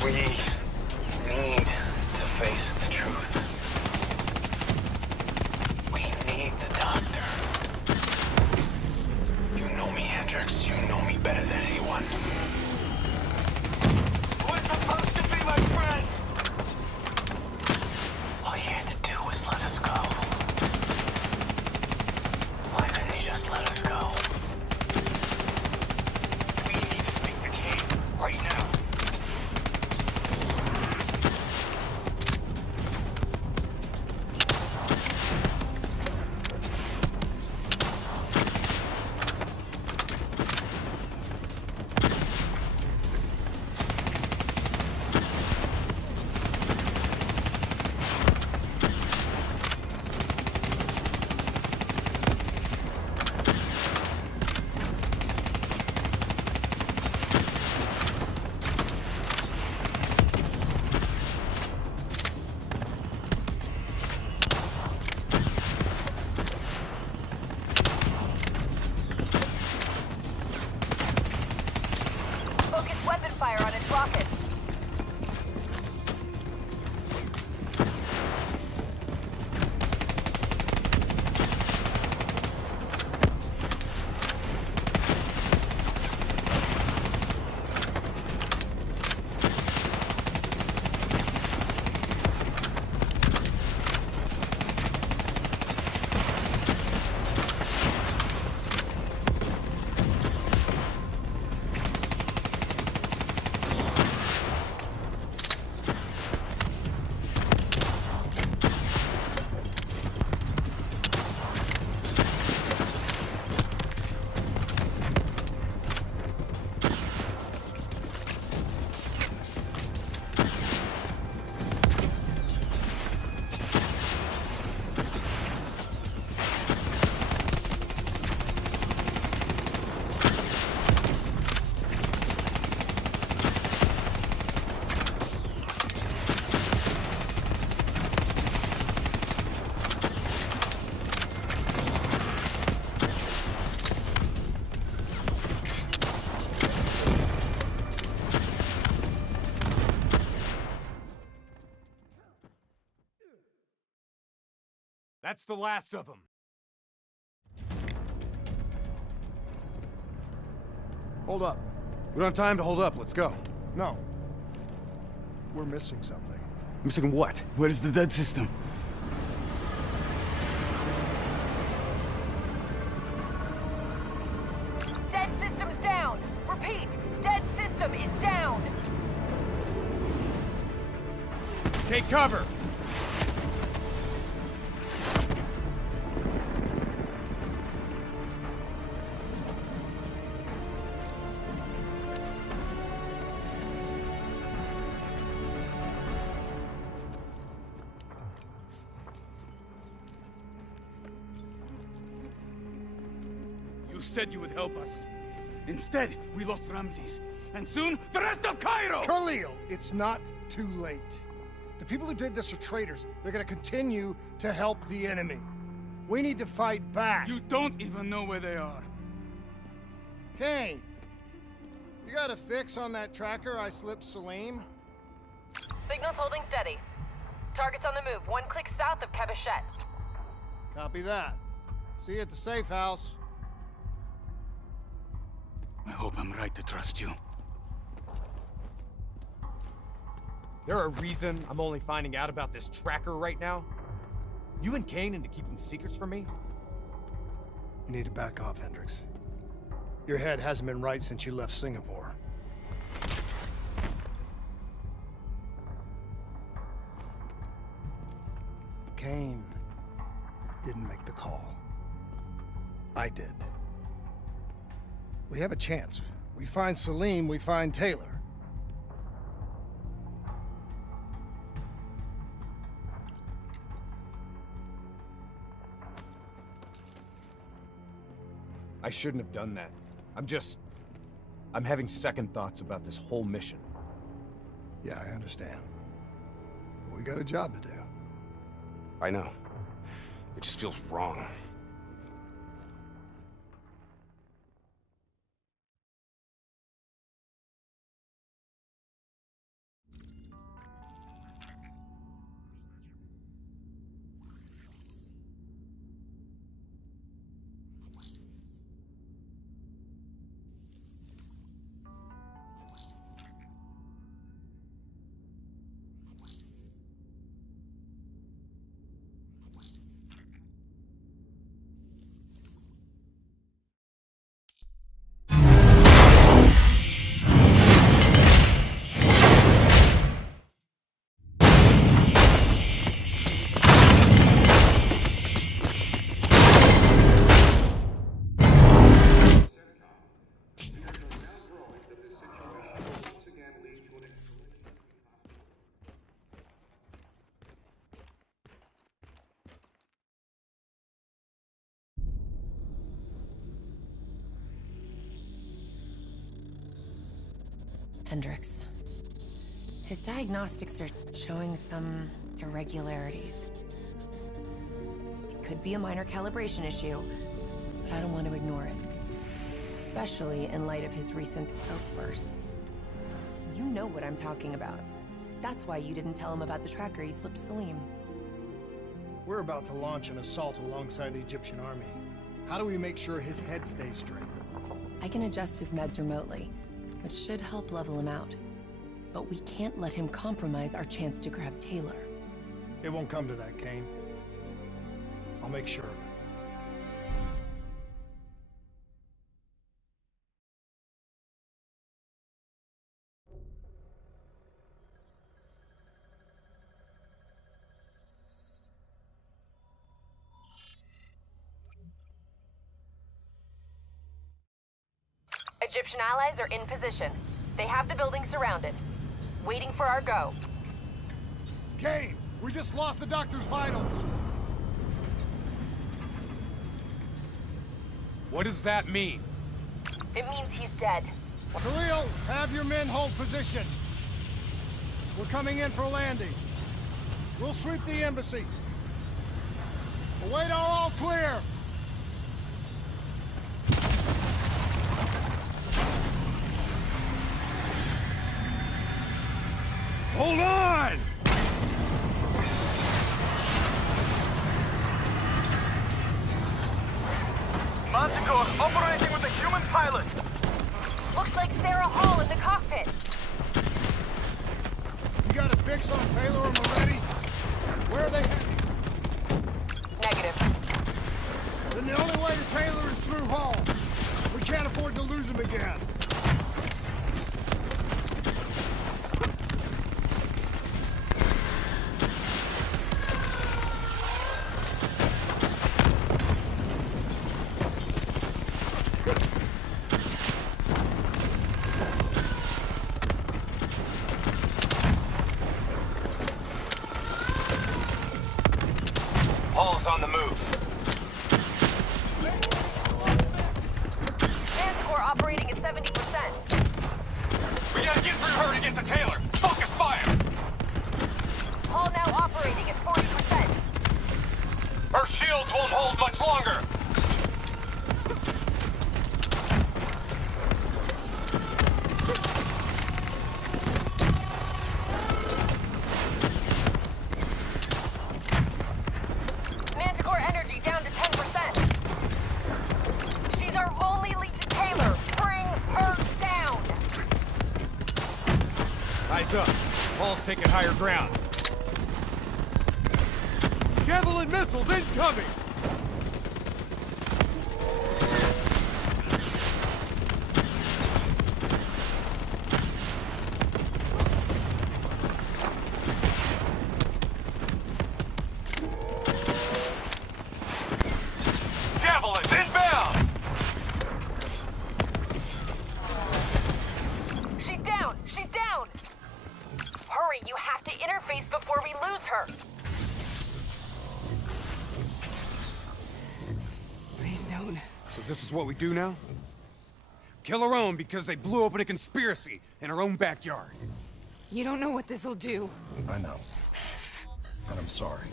We need to face the truth. We need the doctor. You know me, Hendrix. You know me better than anyone. We're supposed to be my friend! All you had to do was let us go. Why couldn't you just let us go? We need to speak to Kate right now. Focus weapon fire on its rockets. That's the last of them. Hold up. We don't have time to hold up. Let's go. No. We're missing something. Missing what? Where's the dead system? Dead system's down! Repeat, dead system is down! Take cover! You said you would help us. Instead, we lost Ramses. And soon, the rest of Cairo! Khalil, it's not too late. The people who did this are traitors. They're gonna continue to help the enemy. We need to fight back. You don't even know where they are. Kane, you got a fix on that tracker I slipped Salim? Signal's holding steady. Target's on the move, 1 click south of Cabochette. Copy that. See you at the safe house. I'm right to trust you. There a reason I'm only finding out about this tracker right now? You and Kane into keeping secrets from me? You need to back off, Hendricks. Your head hasn't been right since you left Singapore. Kane didn't make the call. I did. We have a chance. We find Salim, we find Taylor. I shouldn't have done that. I'm having second thoughts about this whole mission. Yeah, I understand. We got a job to do. I know. It just feels wrong. Hendricks. His diagnostics are showing some irregularities. It could be a minor calibration issue, but I don't want to ignore it. Especially in light of his recent outbursts. You know what I'm talking about. That's why you didn't tell him about the tracker you slipped Salim. We're about to launch an assault alongside the Egyptian army. How do we make sure his head stays straight? I can adjust his meds remotely, which should help level him out. But we can't let him compromise our chance to grab Taylor. It won't come to that, Kane. I'll make sure of it. Egyptian allies are in position. They have the building surrounded. Waiting for our go. Kane, we just lost the doctor's vitals. What does that mean? It means he's dead. Khalil, have your men hold position. We're coming in for landing. We'll sweep the embassy. Await all clear. Hold on! Manticore operating with a human pilot! Looks like Sarah Hall in the cockpit. You got a fix on Taylor and Moretti? Where are they heading? Negative. Then the only way to Taylor is through Hall. We can't afford to lose him again. Hall's on the move. Manticore operating at 70%. We gotta get through her to get to Taylor. Focus fire! Hall now operating at 40%. Her shields won't hold much longer. Manticore energy down to 10%. She's our only lead to Taylor. Bring her Heads up. Paul's taking higher ground. Javelin missiles incoming! Javelins inbound! She's down! She's down! Hurry, you have to interface before we lose her! Please don't. So this is what we do now? Kill our own because they blew open a conspiracy in our own backyard. You don't know what this'll do. I know. And I'm sorry.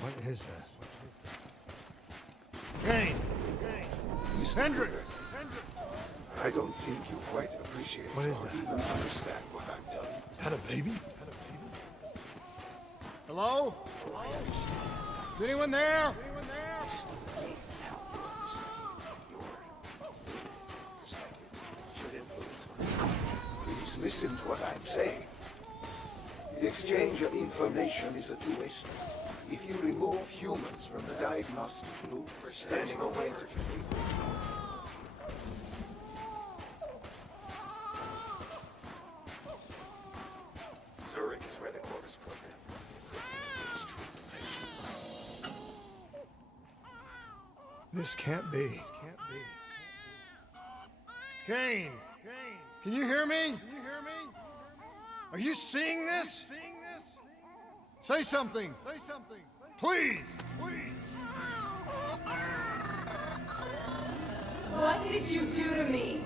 What is this? Kane! Hendrix! I don't think you quite appreciate What is or that? even understand what I'm telling you. Is that a baby? Hello? Is anyone there? Please listen to what I'm saying. The exchange of information is a two-way street. If you remove humans from the diagnostic loop, standing away to people. Zurich is where the Corvus program. It's true. This can't be. Kane! Can you hear me? Are you seeing this? Say something! Please! What did you do to me?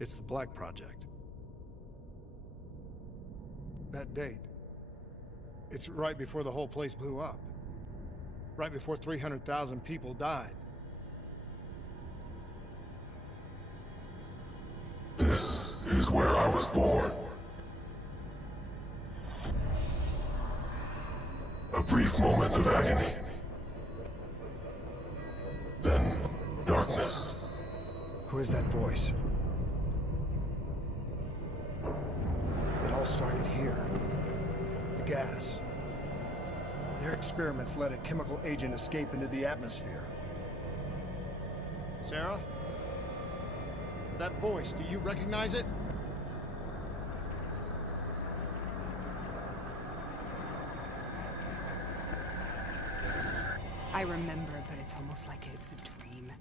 It's the Black Project. That date. It's right before the whole place blew up. Right before 300,000 people died. This is where I was born. A brief moment of agony. Then darkness. Who is that voice? It all started here. The gas. Their experiments let a chemical agent escape into the atmosphere. Sarah? That voice, do you recognize it? I remember, but it's almost like it was a dream.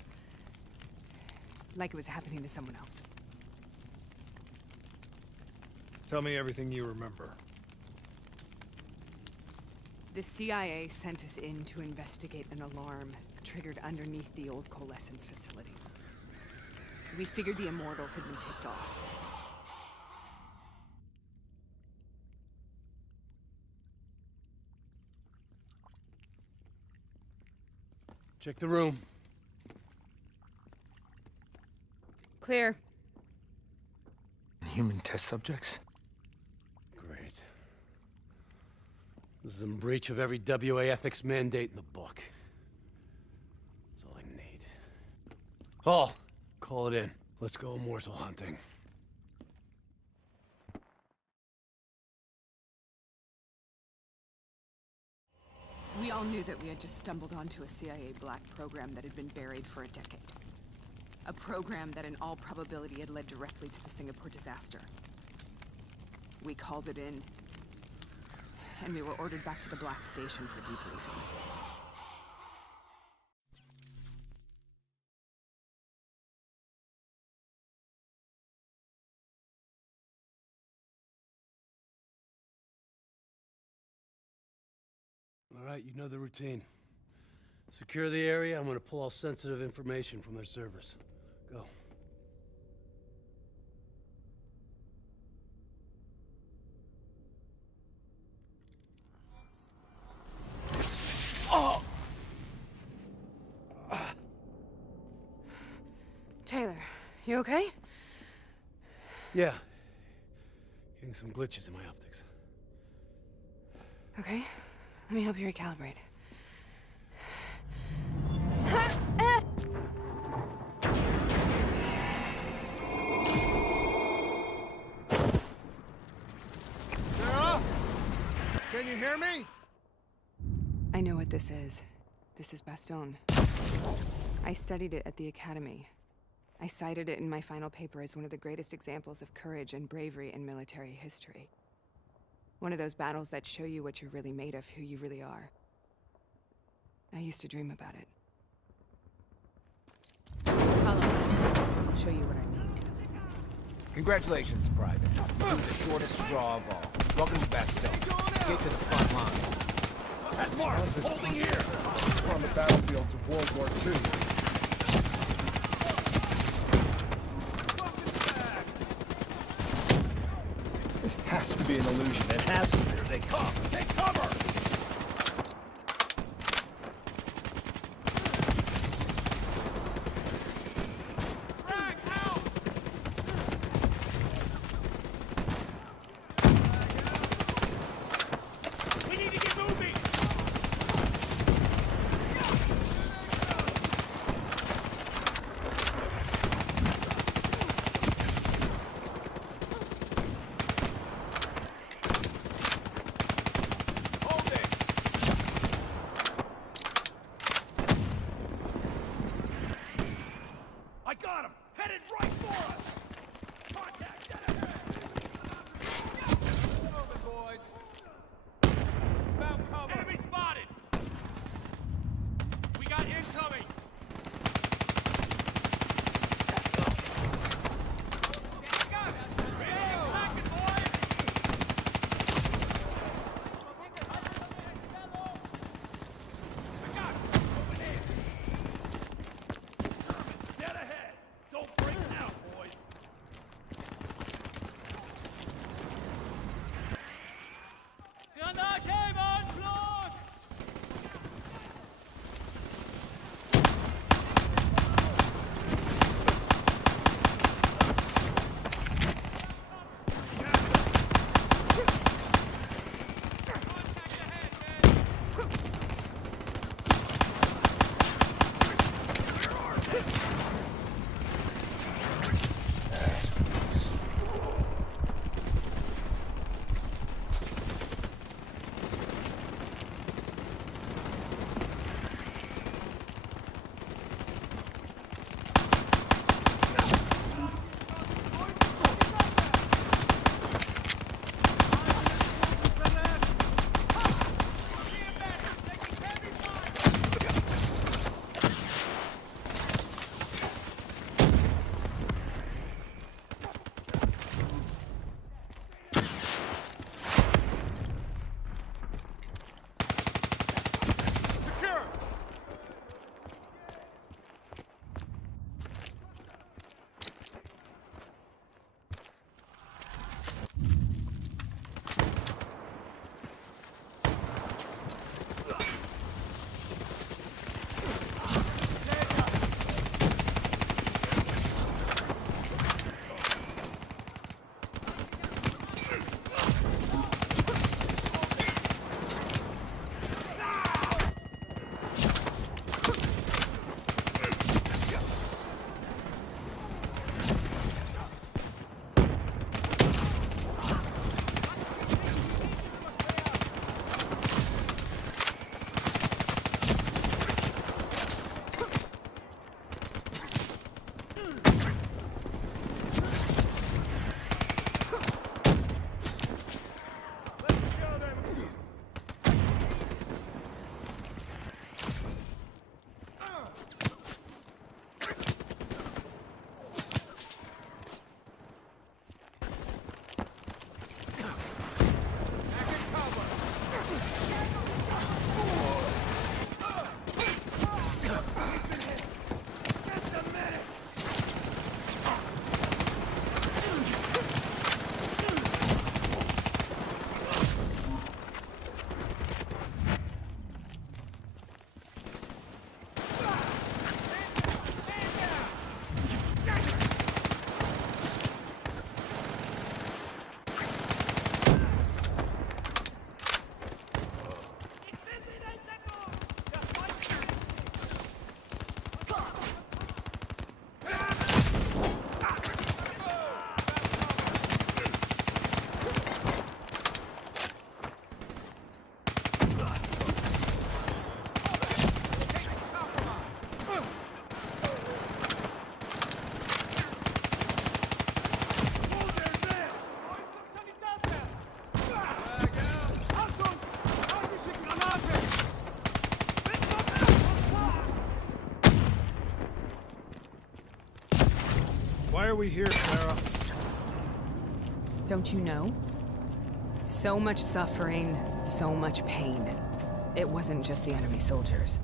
Like it was happening to someone else. Tell me everything you remember. The CIA sent us in to investigate an alarm triggered underneath the old coalescence facility. We figured the Immortals had been tipped off. Check the room. Clear. Human test subjects? Great. This is in breach of every WA ethics mandate in the book. That's all I need. Hall, call it in. Let's go immortal hunting. We all knew that we had just stumbled onto a CIA black program that had been buried for a decade. A program that in all probability had led directly to the Singapore disaster. We called it in, and we were ordered back to the Black Station for debriefing. All right, you know the routine. Secure the area. I'm gonna pull all sensitive information from their servers. Go. Taylor, you okay? Yeah. Getting some glitches in my optics. Okay, let me help you recalibrate. Sarah? Can you hear me? I know what this is. This is Bastion. I studied it at the Academy. I cited it in my final paper as one of the greatest examples of courage and bravery in military history. One of those battles that show you what you're really made of, who you really are. I used to dream about it. Follow me. I'll show you what I mean. Congratulations, Private. You're the shortest straw of all. Welcome to Bastion. Get to the front line. How is this possible? We're on the battlefields of World War II. This has to be an illusion. It has to be. Here they come! Take cover! I got him! Headed right for us! Contact! Get ahead! Moving, boys! Found cover! Enemy spotted! We got incoming! we here, Sarah? Don't you know? So much suffering, so much pain. It wasn't just the enemy soldiers.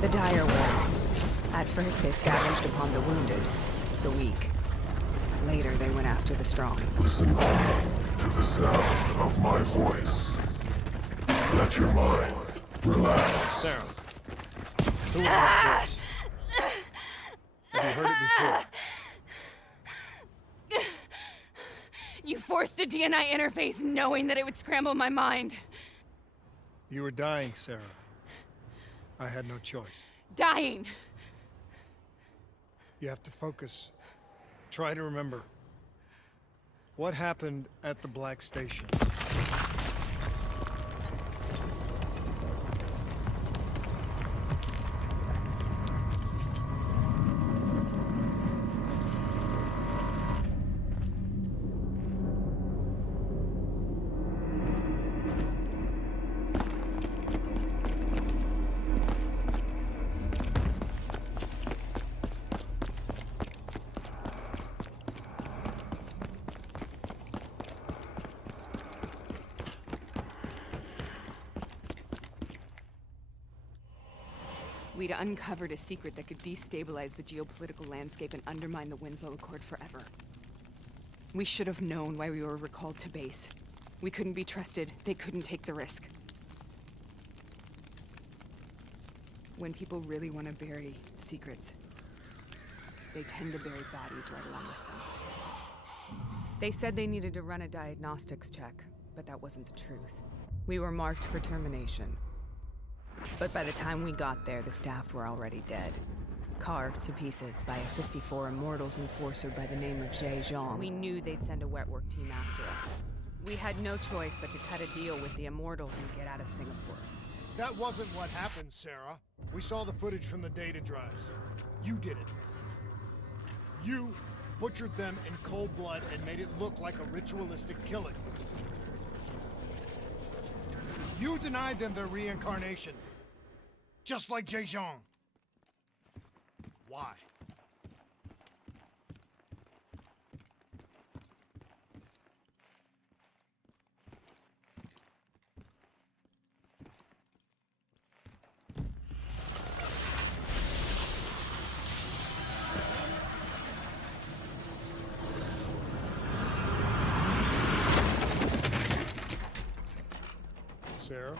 The dire wolves. At first they scavenged upon the wounded, the weak. Later they went after the strong. Listen only to the sound of my voice. Let your mind relax. Sarah, who was that voice? Have you heard it before? You forced a DNI interface knowing that it would scramble my mind. You were dying, Sarah. I had no choice. Dying! You have to focus. Try to remember. What happened at the Black Station? We'd uncovered a secret that could destabilize the geopolitical landscape and undermine the Winslow Accord forever. We should have known why we were recalled to base. We couldn't be trusted. They couldn't take the risk. When people really want to bury secrets, they tend to bury bodies right along with them. They said they needed to run a diagnostics check, but that wasn't the truth. We were marked for termination. But by the time we got there, the staff were already dead. Carved to pieces by a 54 Immortals enforcer by the name of Jay Zhang. We knew they'd send a wet work team after us. We had no choice but to cut a deal with the Immortals and get out of Singapore. That wasn't what happened, Sarah. We saw the footage from the data drives. You did it. You butchered them in cold blood and made it look like a ritualistic killing. You denied them their reincarnation. Just like Jay Zhang. Why? Sarah?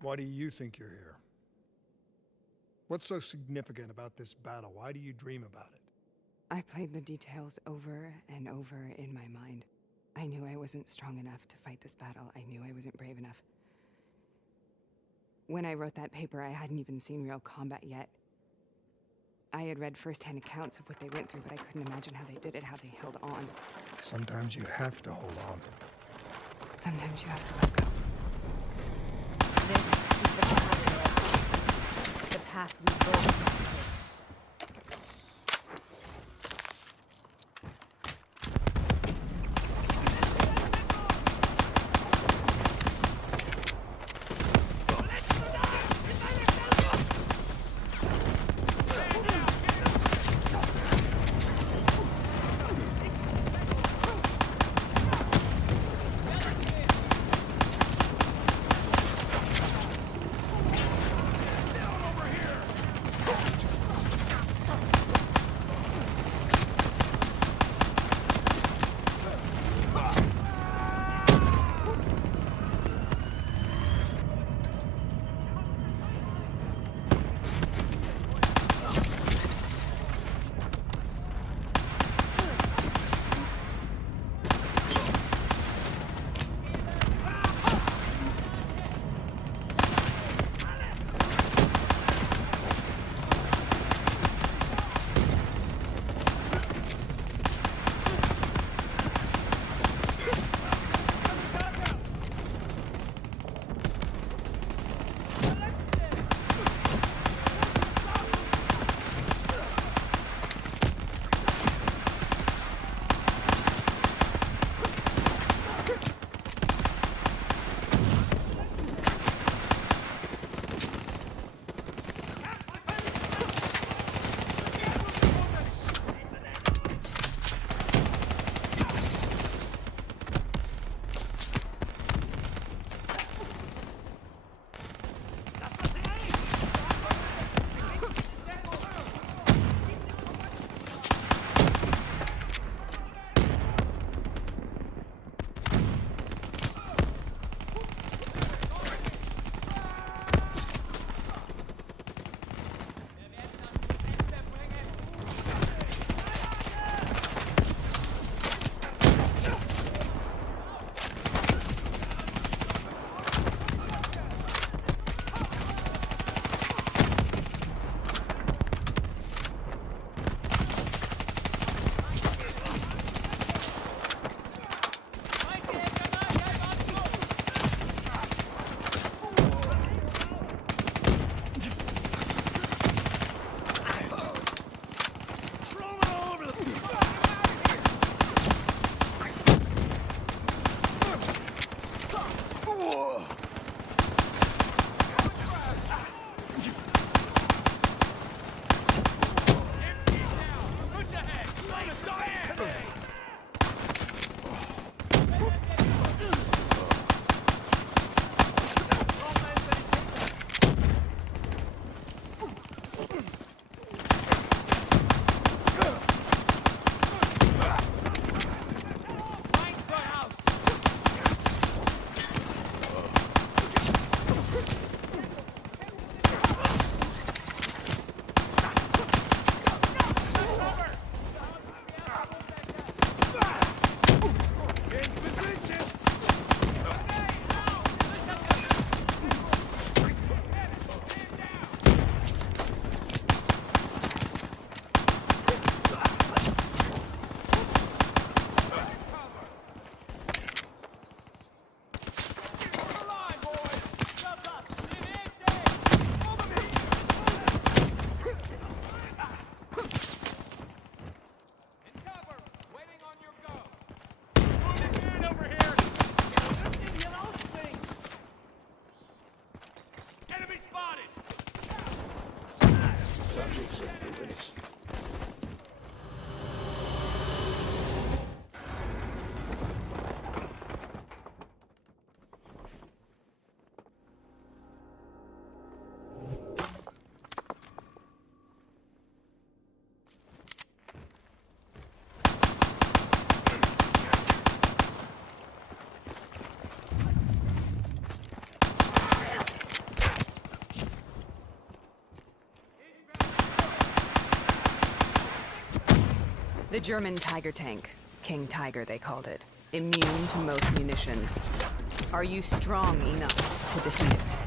Why do you think you're here? What's so significant about this battle? Why do you dream about it? I played the details over and over in my mind. I knew I wasn't strong enough to fight this battle. I knew I wasn't brave enough. When I wrote that paper, I hadn't even seen real combat yet. I had read first-hand accounts of what they went through, but I couldn't imagine how they did it, how they held on. Sometimes you have to hold on. Sometimes you have to let go. This is the path we both have to take. The German Tiger tank. King Tiger, they called it. Immune to most munitions. Are you strong enough to defeat it?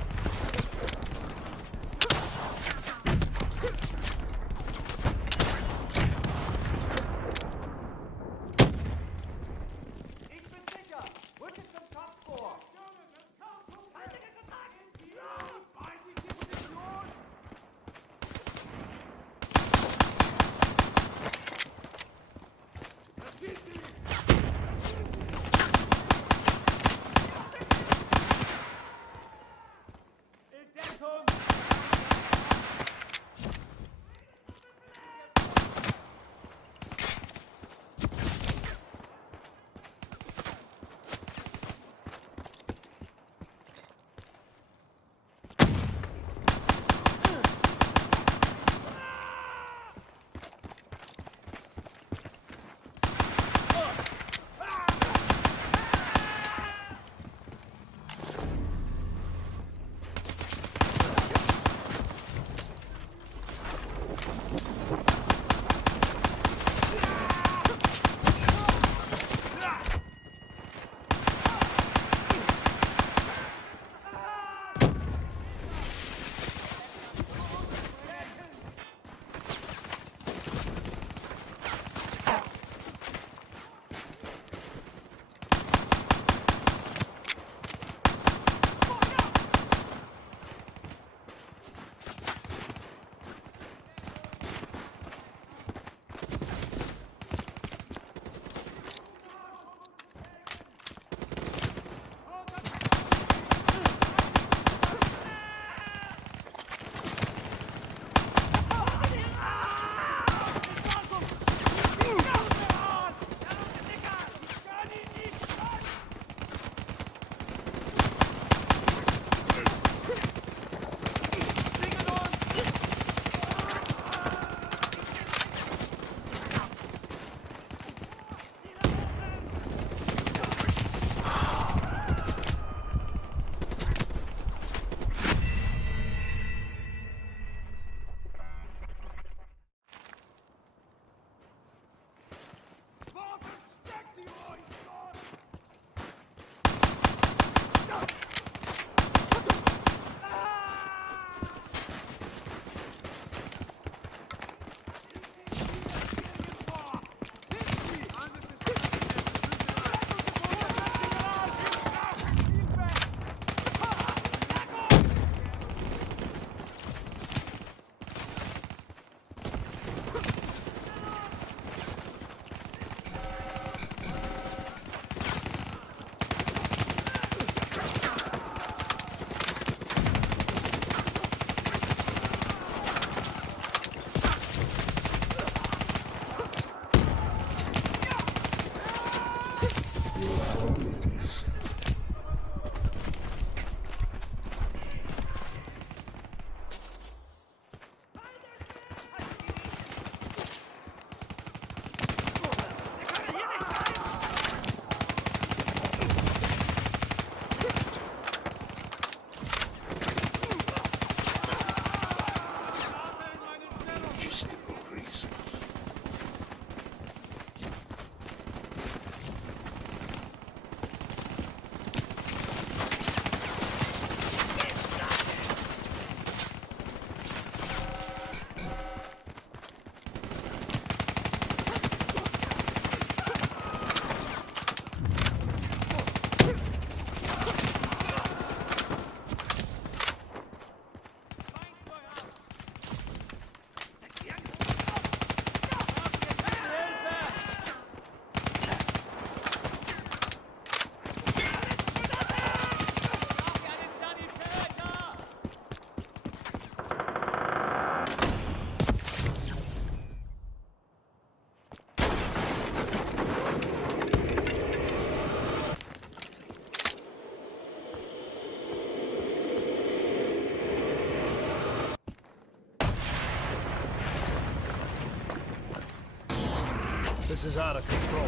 This is out of control.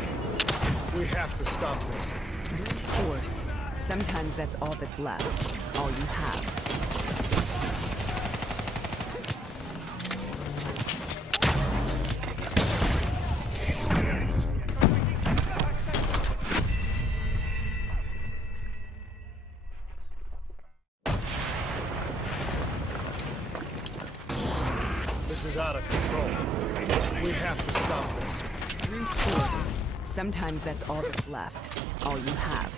We have to stop this. Of course. Sometimes that's all that's left. All you have. This is out of control. We have to stop this. Brute force. Sometimes that's all that's left. All you have.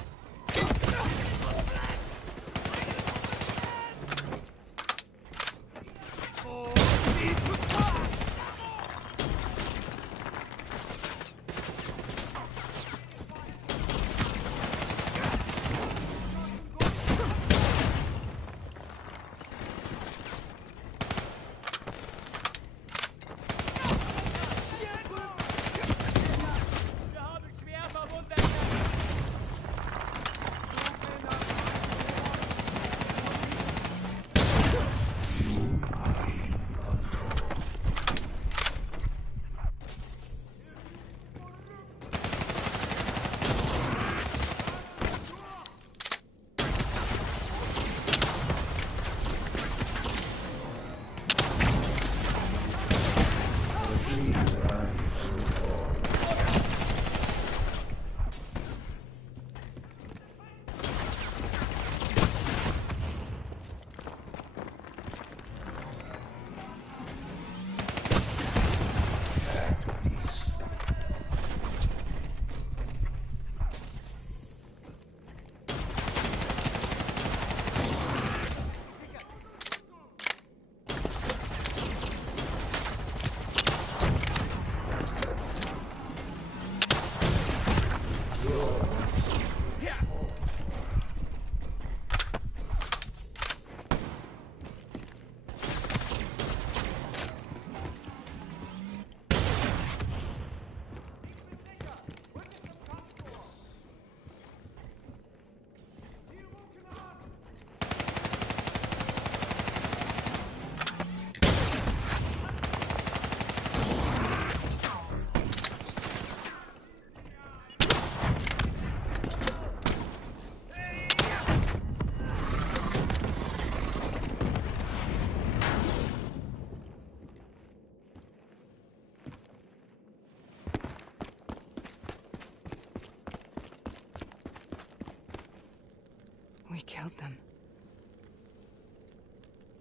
We killed them.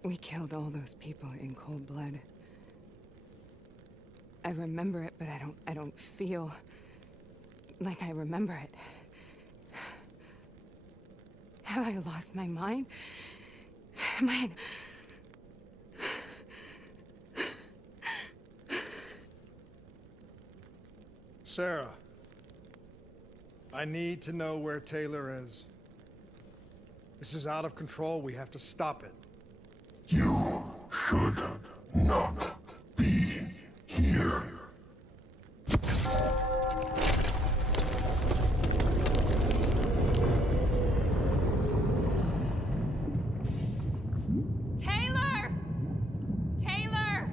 We killed all those people in cold blood. I remember it, but I don't feel like I remember it. Have I lost my mind? Am I... Sarah, I need to know where Taylor is. This is out of control. We have to stop it. You should not be here. Taylor! Taylor!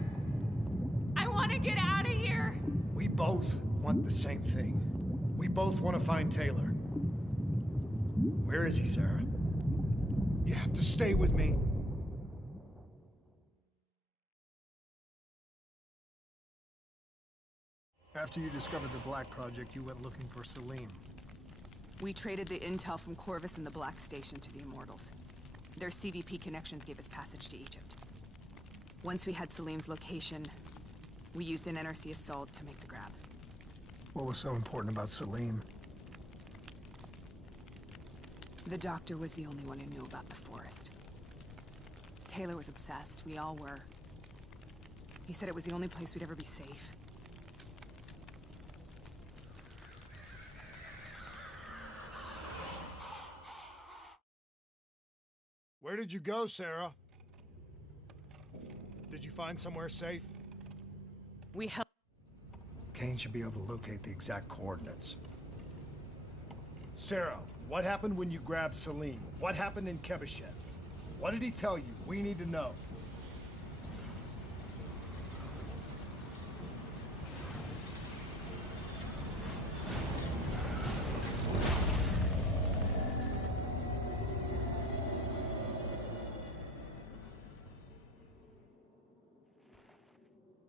I want to get out of here! We both want the same thing. We both want to find Taylor. Where is he, Sarah? You have to stay with me. After you discovered the Black Project, you went looking for Salim. We traded the intel from Corvus and the Black Station to the Immortals. Their CDP connections gave us passage to Egypt. Once we had Salim's location, we used an NRC assault to make the grab. What was so important about Salim? The doctor was the only one who knew about the forest. Taylor was obsessed. We all were. He said it was the only place we'd ever be safe. Where did you go, Sarah? Did you find somewhere safe? We helped. Kane should be able to locate the exact coordinates. Sarah, what happened when you grabbed Salim? What happened in Kebashet? What did he tell you? We need to know.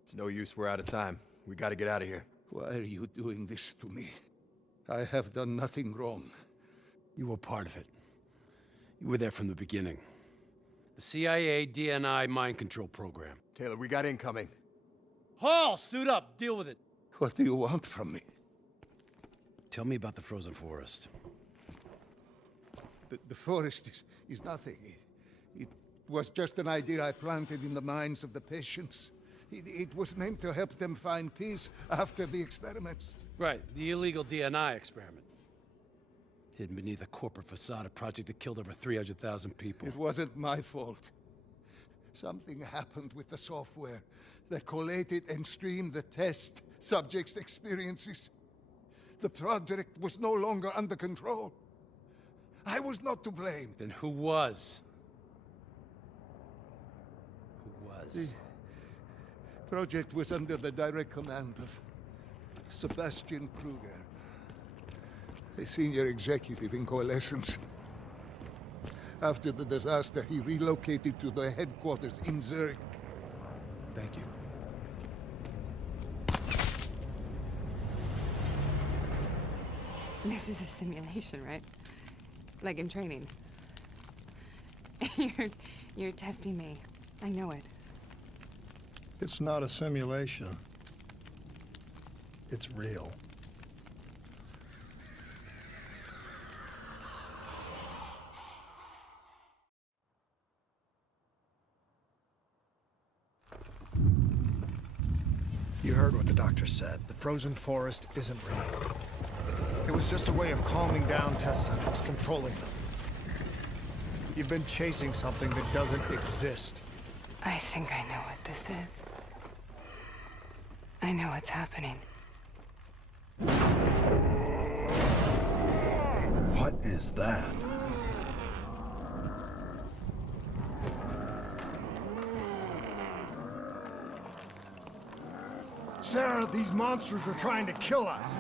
It's no use, we're out of time. We gotta get out of here. Why are you doing this to me? I have done nothing wrong. You were part of it. You were there from the beginning. The CIA DNI mind control program. Taylor, we got incoming. Hall, suit up. Deal with it. What do you want from me? Tell me about the frozen forest. The forest is nothing. It was just an idea I planted in the minds of the patients. It was meant to help them find peace after the experiments. Right, the illegal DNI experiment. Hidden beneath a corporate facade, a project that killed over 300,000 people. It wasn't my fault. Something happened with the software that collated and streamed the test subjects' experiences. The project was no longer under control. I was not to blame. Then who was? Who was? The project was under the direct command of Sebastian Kruger, a senior executive in Coalescence. After the disaster, he relocated to the headquarters in Zurich. Thank you. This is a simulation, right? Like in training. You're testing me. I know it. It's not a simulation. It's real. You heard what the doctor said. The frozen forest isn't real. It was just a way of calming down test subjects, controlling them. You've been chasing something that doesn't exist. I think I know what this is. I know what's happening. What is that? Sarah, these monsters are trying to kill us.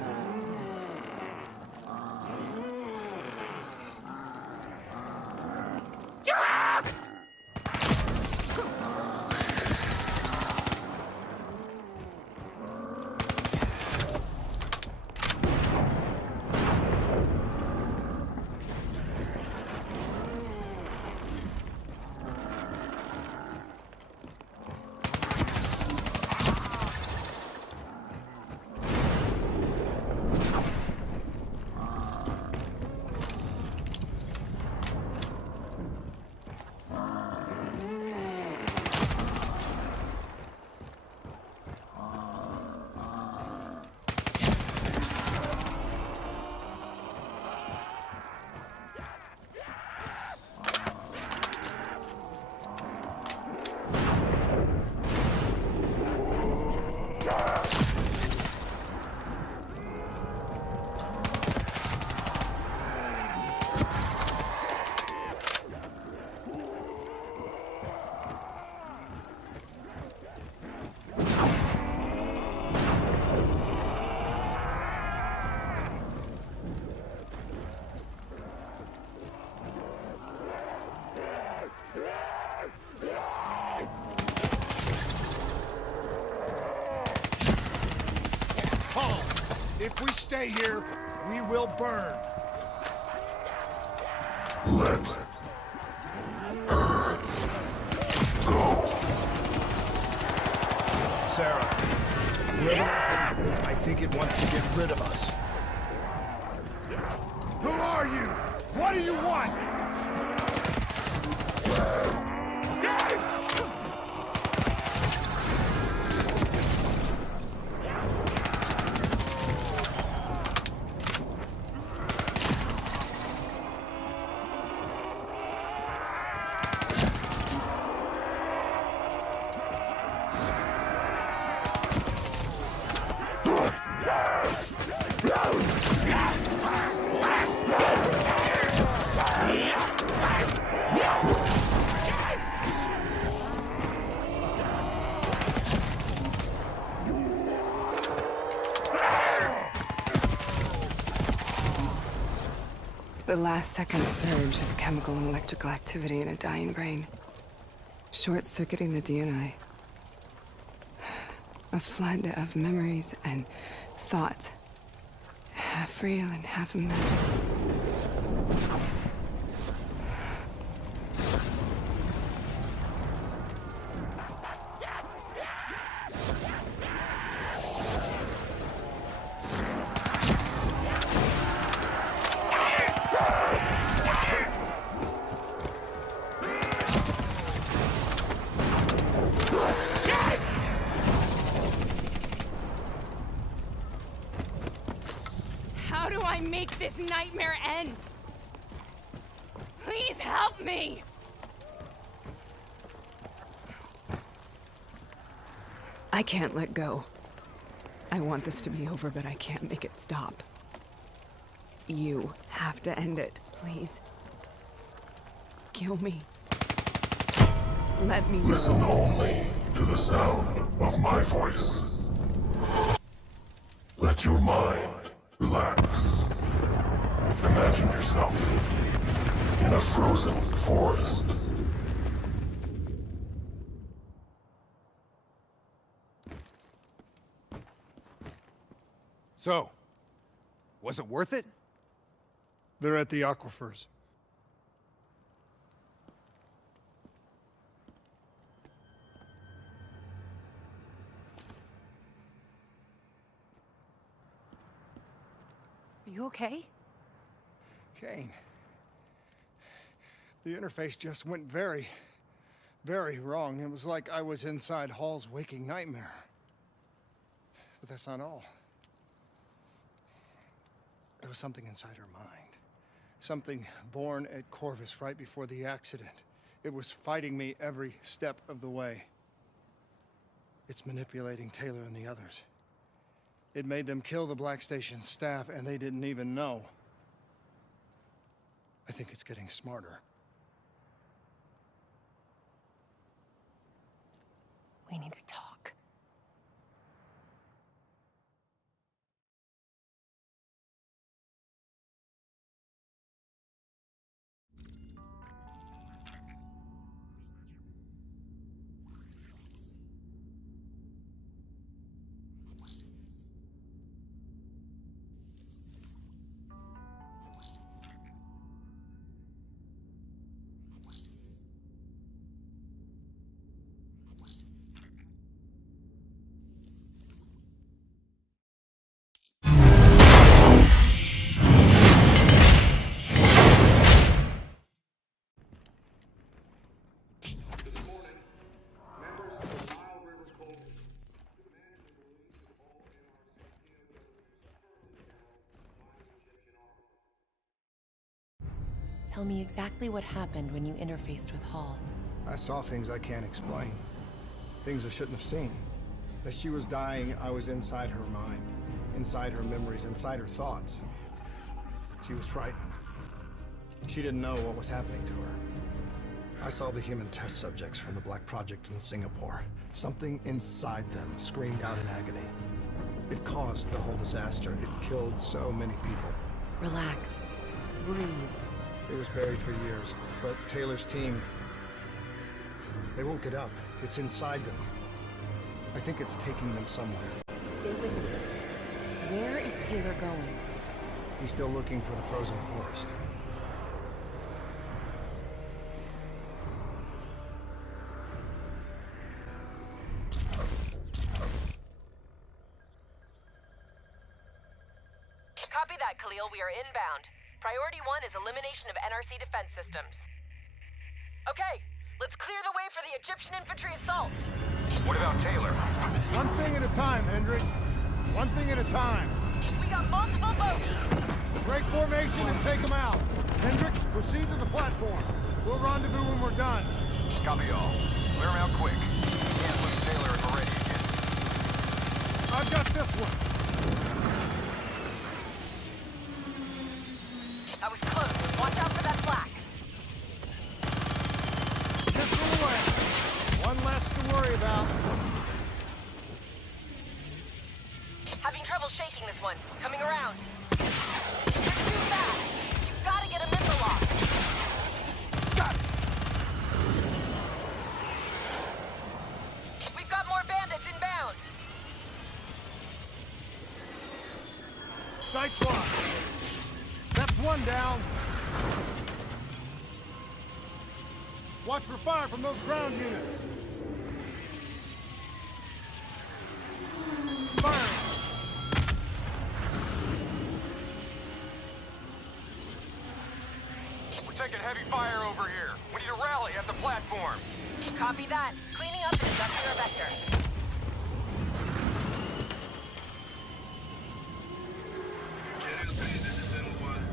If we stay here, we will burn. Let her go. Sarah, I think it wants to get rid of us. Who are you? What do you want? The last second surge of chemical and electrical activity in a dying brain. Short-circuiting the DNI. A flood of memories and thoughts. Half real and half imagined. this nightmare end? Please help me! I can't let go. I want this to be over, but I can't make it stop. You have to end it, please. Kill me. Let me go. Listen only to the sound of my voice. Let your mind relax. Imagine yourself in a frozen forest. So, was it worth it? They're at the aquifers. Are you okay? Kane. The interface just went very, very wrong. It was like I was inside Hall's waking nightmare. But that's not all. There was something inside her mind. Something born at Corvus right before the accident. It was fighting me every step of the way. It's manipulating Taylor and the others. It made them kill the Black Station staff, and they didn't even know. I think it's getting smarter. We need to talk. Tell me exactly what happened when you interfaced with Hall. I saw things I can't explain. Things I shouldn't have seen. As she was dying, I was inside her mind, inside her memories, inside her thoughts. She was frightened. She didn't know what was happening to her. I saw the human test subjects from the Black Project in Singapore. Something inside them screamed out in agony. It caused the whole disaster. It killed so many people. Relax. Breathe. It was buried for years, but Taylor's team, they won't get up. It's inside them. I think it's taking them somewhere. Stay with me. Where is Taylor going? He's still looking for the frozen forest. Copy that, Khalil. We are inbound. Priority 1 is elimination of NRC defense systems. Okay, let's clear the way for the Egyptian infantry assault. What about Taylor? One thing at a time, Hendricks. One thing at a time. We got multiple bogeys. Break formation and take them out. Hendricks, proceed to the platform. We'll rendezvous when we're done. Copy all. Clear them out quick. Can't lose Taylor if we're ready again. I've got this one. I was close. Watch out for that flak. Pistol away. One less to worry about. Having trouble shaking this one. Coming around. You're too fast. You've got to get a missile lock. We've got more bandits inbound. Sights locked. That's one down. Watch for fire from those ground units. Fire! We're taking heavy fire over here. We need to rally at the platform. Copy that. Cleaning up and adjusting our vector. Jeremey, this is N1.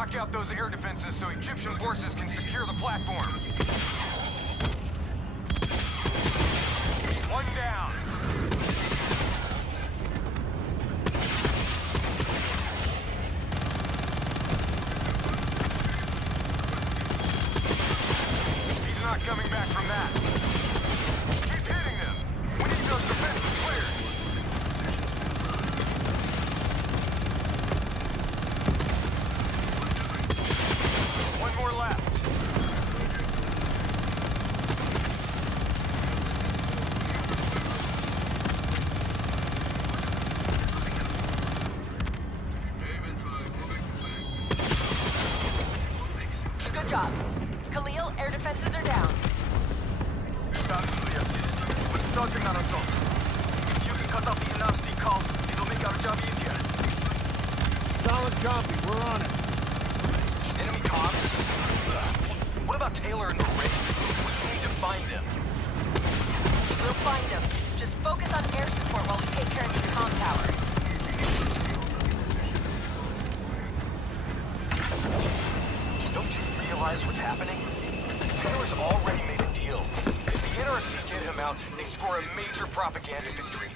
knock out those air defenses so Egyptian forces can secure the platform. One down. He's not coming back from that. Keep hitting them. We need those defenses cleared. One more left. Good job. Khalil, air defenses are down. Thanks for the assist. We're starting an assault. If you can cut off the NRC comms, it'll make our job easier. Solid copy. We're on it. Enemy comms? What about Taylor and the Raid? We need to find them. We'll find them. Just focus on air support while we take care of these comm towers. Don't you realize what's happening? Taylor's already made a deal. If the NRC get him out, they score a major propaganda victory.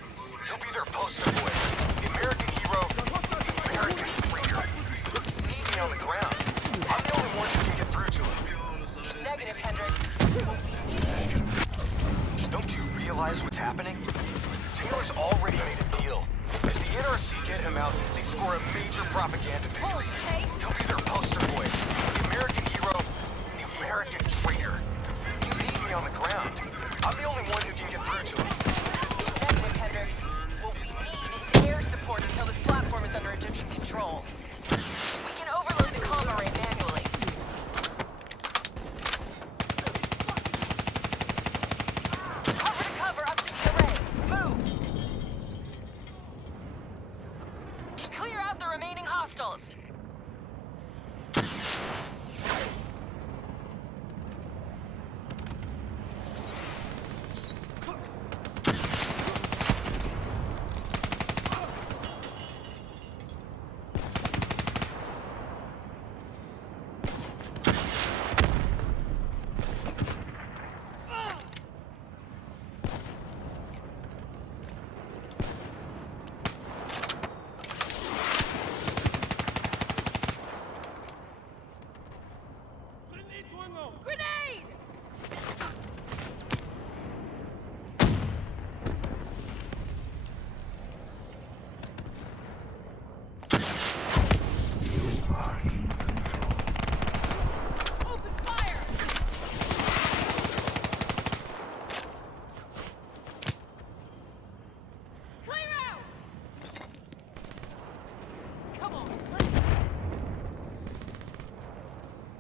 He'll be their poster boy. The American hero, the American traitor. Meet me on the ground. I'm the only one who can get through to him. Negative, Hendricks. Don't you realize what's happening? Taylor's already made a deal. If the NRC get him out, they score a major propaganda victory. He'll be their poster boy. The American hero, the American traitor. Meet me on the ground. I'm the only one who can get through to him. Negative, Hendricks. What we need is air support until this platform is under Egyptian control. We can overload the comm array manually. Cover to cover up to the array. Move! Clear out the remaining hostiles. Grenade! Open fire! Clear out! Come on, let's...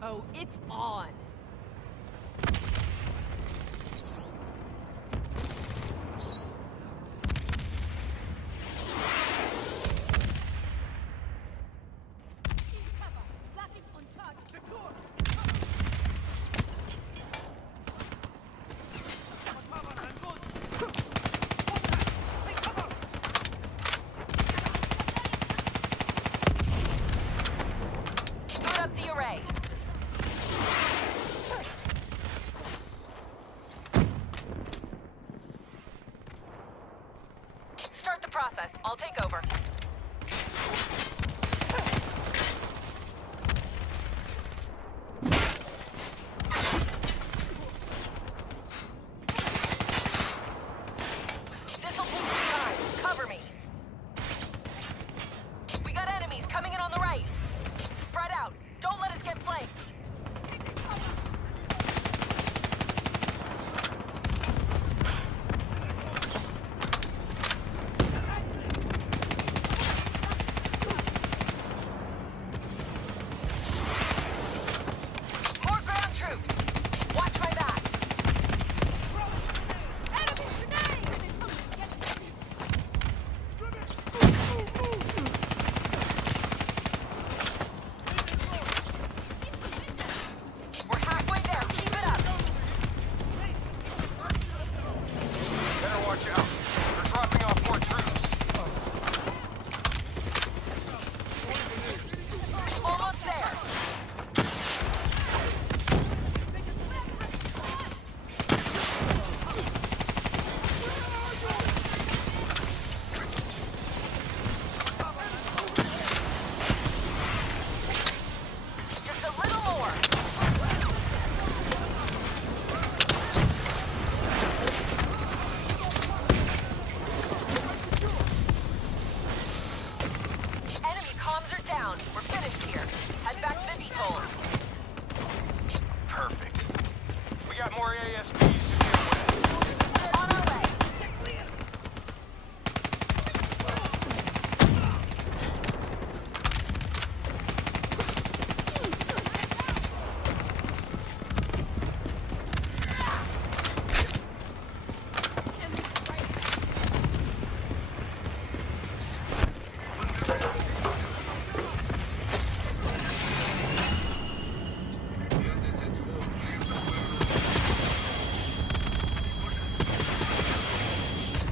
Oh, it's on. Boot up the array. down. We're finished here. Head back to the VTOL. Perfect. We got more ASPs to deal with. On our way.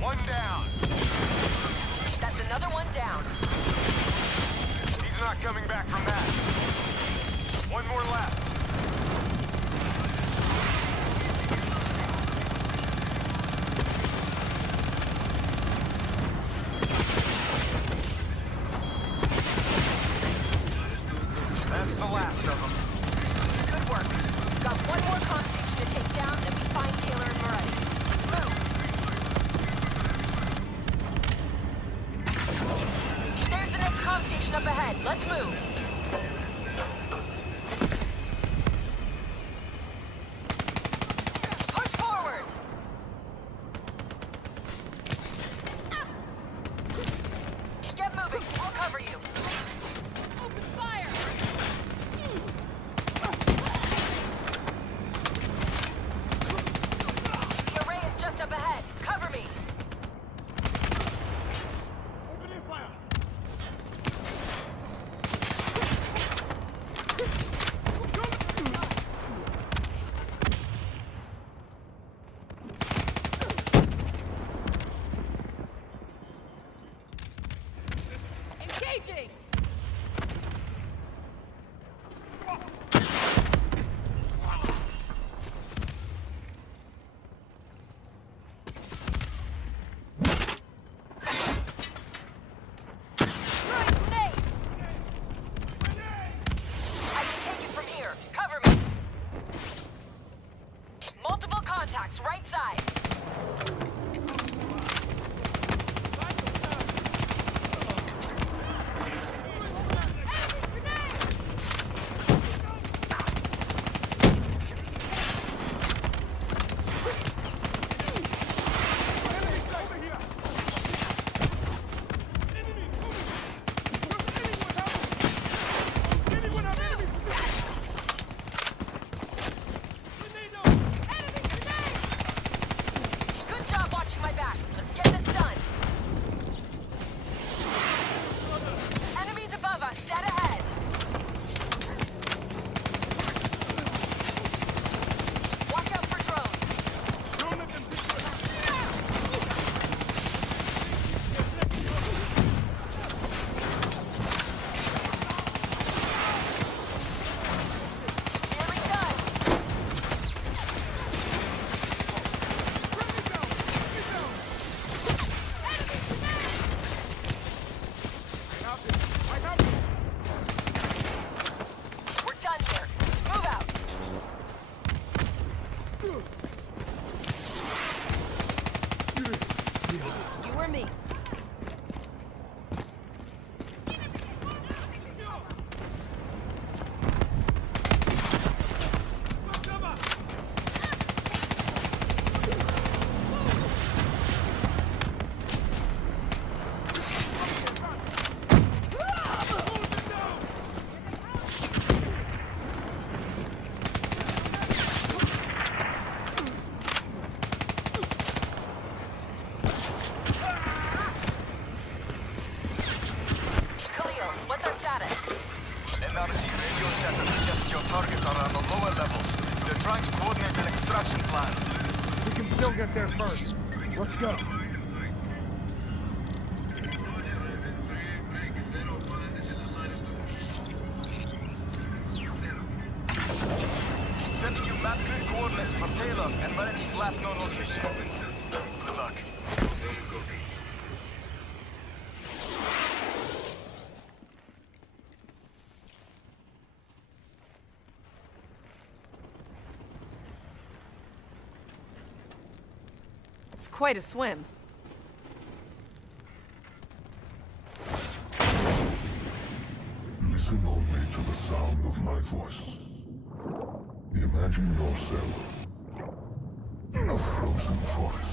One down. That's another one down. He's not coming back from that. One more left. That's the last of them. Good work. We've got one more comm station to take down, then we find Taylor and Moretti. Let's move. There's the next comm station up ahead. Let's move. Push forward. Get moving. I'll cover you. Open fire. The array is just up ahead. Cover me. Engaging. Grenade! I can take it from here. Cover me. Multiple contacts, right side. Good job watching my back. Let's get this done. Enemies above us, dead ahead. Watch out for drones. Nearly done. We're done here. Let's move out. You or me. Khalil, what's our status? NRC radio chatter suggests your targets are on the lower levels. They're trying to coordinate an extraction plan. We can still get there first. Let's go. Sending you map grid coordinates for Taylor and Moretti's last known location. Good luck. It's quite a swim. Listen only to the sound of my voice. Imagine yourself in a frozen forest.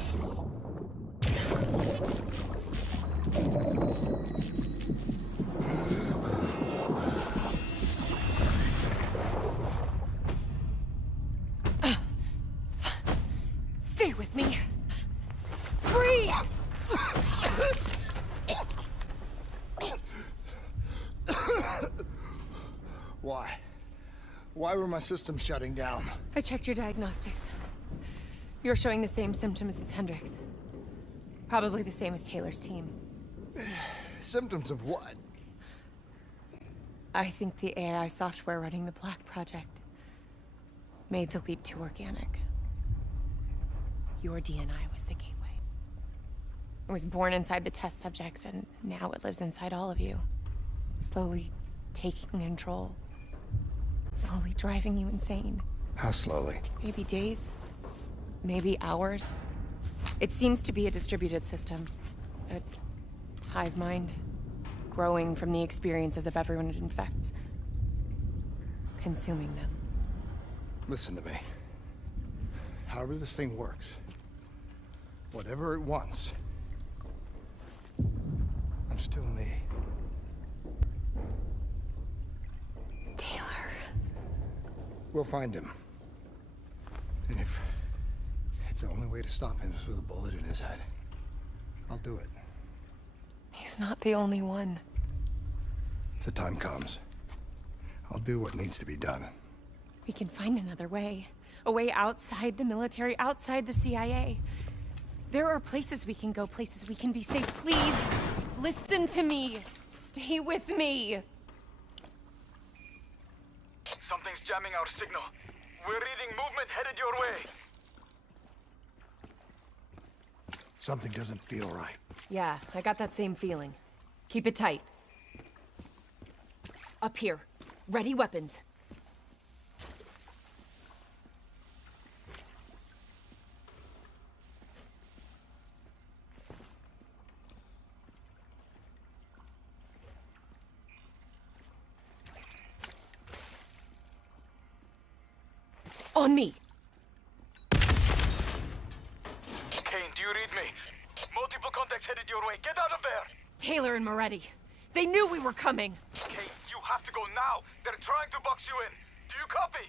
Stay with me. Breathe! Why? Why were my systems shutting down? I checked your diagnostics. You're showing the same symptoms as Hendrix. Probably the same as Taylor's team. Symptoms of what? I think the AI software running the Black Project made the leap to organic. Your DNI was the gateway. It was born inside the test subjects, and now it lives inside all of you. Slowly taking control. Slowly driving you insane. How slowly? Maybe days. Maybe hours. It seems to be a distributed system. A hive mind. Growing from the experiences of everyone it infects. Consuming them. Listen to me. However this thing works, whatever it wants, I'm still me. Taylor. We'll find him. And if the only way to stop him is with a bullet in his head, I'll do it. He's not the only one. If the time comes, I'll do what needs to be done. We can find another way. A way outside the military, outside the CIA. There are places we can go, places we can be safe. Please, listen to me. Stay with me. Something's jamming our signal. We're reading movement headed your way. Something doesn't feel right. Yeah, I got that same feeling. Keep it tight. Up here. Ready weapons. On me. Kane, do you read me? Multiple contacts headed your way. Get out of there! Taylor and Moretti. They knew we were coming. Kane, you have to go now. They're trying to box you in. Do you copy?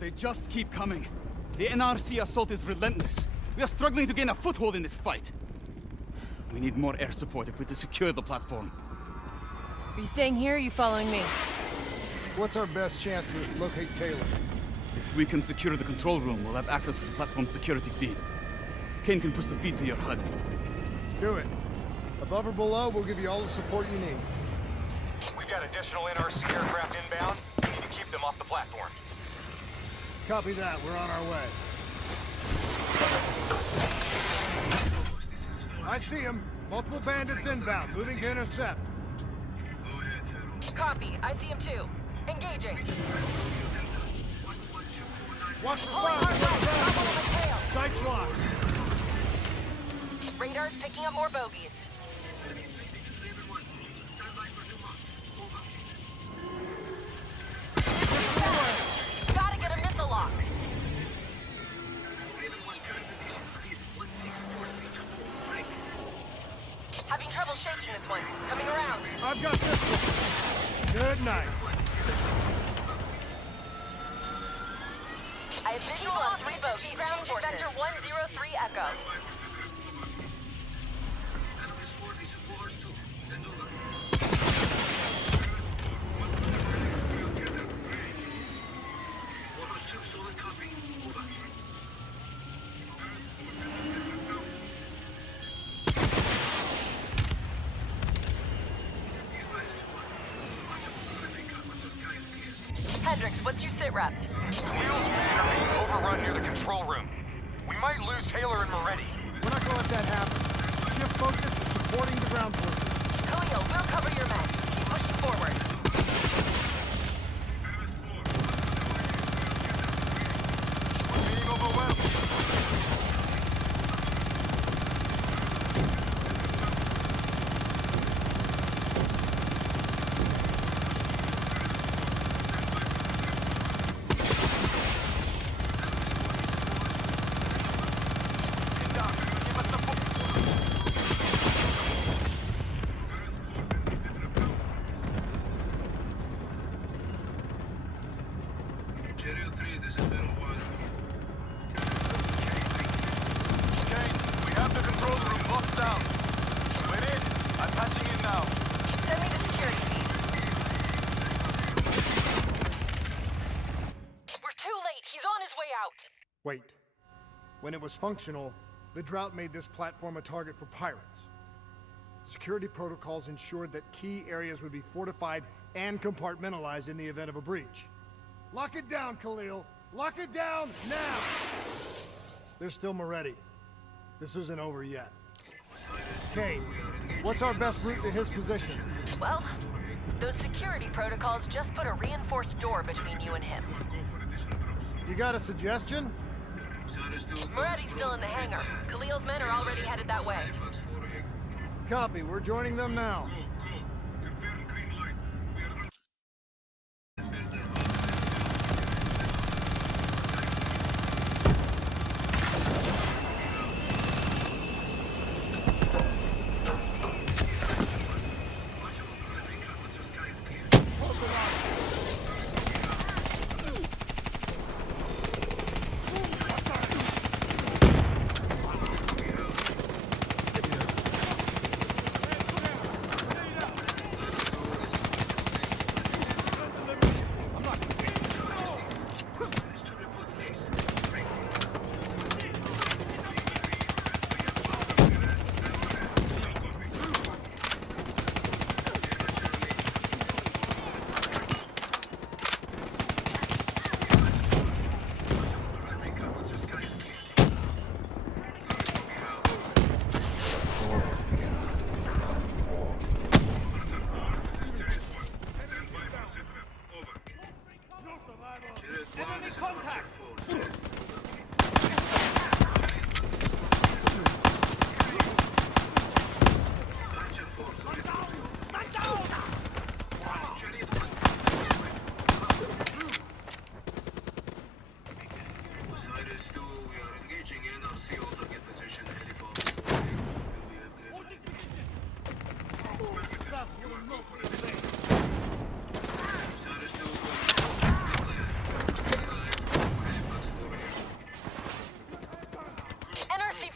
They just keep coming. The NRC assault is relentless. We are struggling to gain a foothold in this fight. We need more air support if we're to secure the platform. Are you staying here or are you following me? What's our best chance to locate Taylor? If we can secure the control room, we'll have access to the platform's security feed. Kane can push the feed to your HUD. Do it. Above or below, we'll give you all the support you need. We've got additional NRC aircraft inbound. We need to keep them off the platform. Copy that. We're on our way. I see him. Multiple bandits inbound, moving to intercept. Copy. I see him too. Engaging. Watch for Pulling hard right. Top on the tail. Sights locked. Radar's picking up more bogeys. Gotta get a missile lock. Having trouble shaking this one. Coming around. I've got this one. Good night. I have visual on 3 bogeys. Changing vector 103 Echo. what's your sit rep? Khalil's men are being overrun near the control room. We might lose Taylor and Moretti. We're not gonna let that happen. Shift focus to supporting the ground forces. Khalil, we'll cover your men. Keep pushing forward. We're being overwhelmed. Wait. When it was functional, the drought made this platform a target for pirates. Security protocols ensured that key areas would be fortified and compartmentalized in the event of a breach. Lock it down, Khalil! Lock it down now! There's still Moretti. This isn't over yet. Kane, what's our best route to his position? Well, those security protocols just put a reinforced door between you and him. You got a suggestion? Moretti's still in the hangar. Khalil's men are already headed that way. Copy, we're joining them now.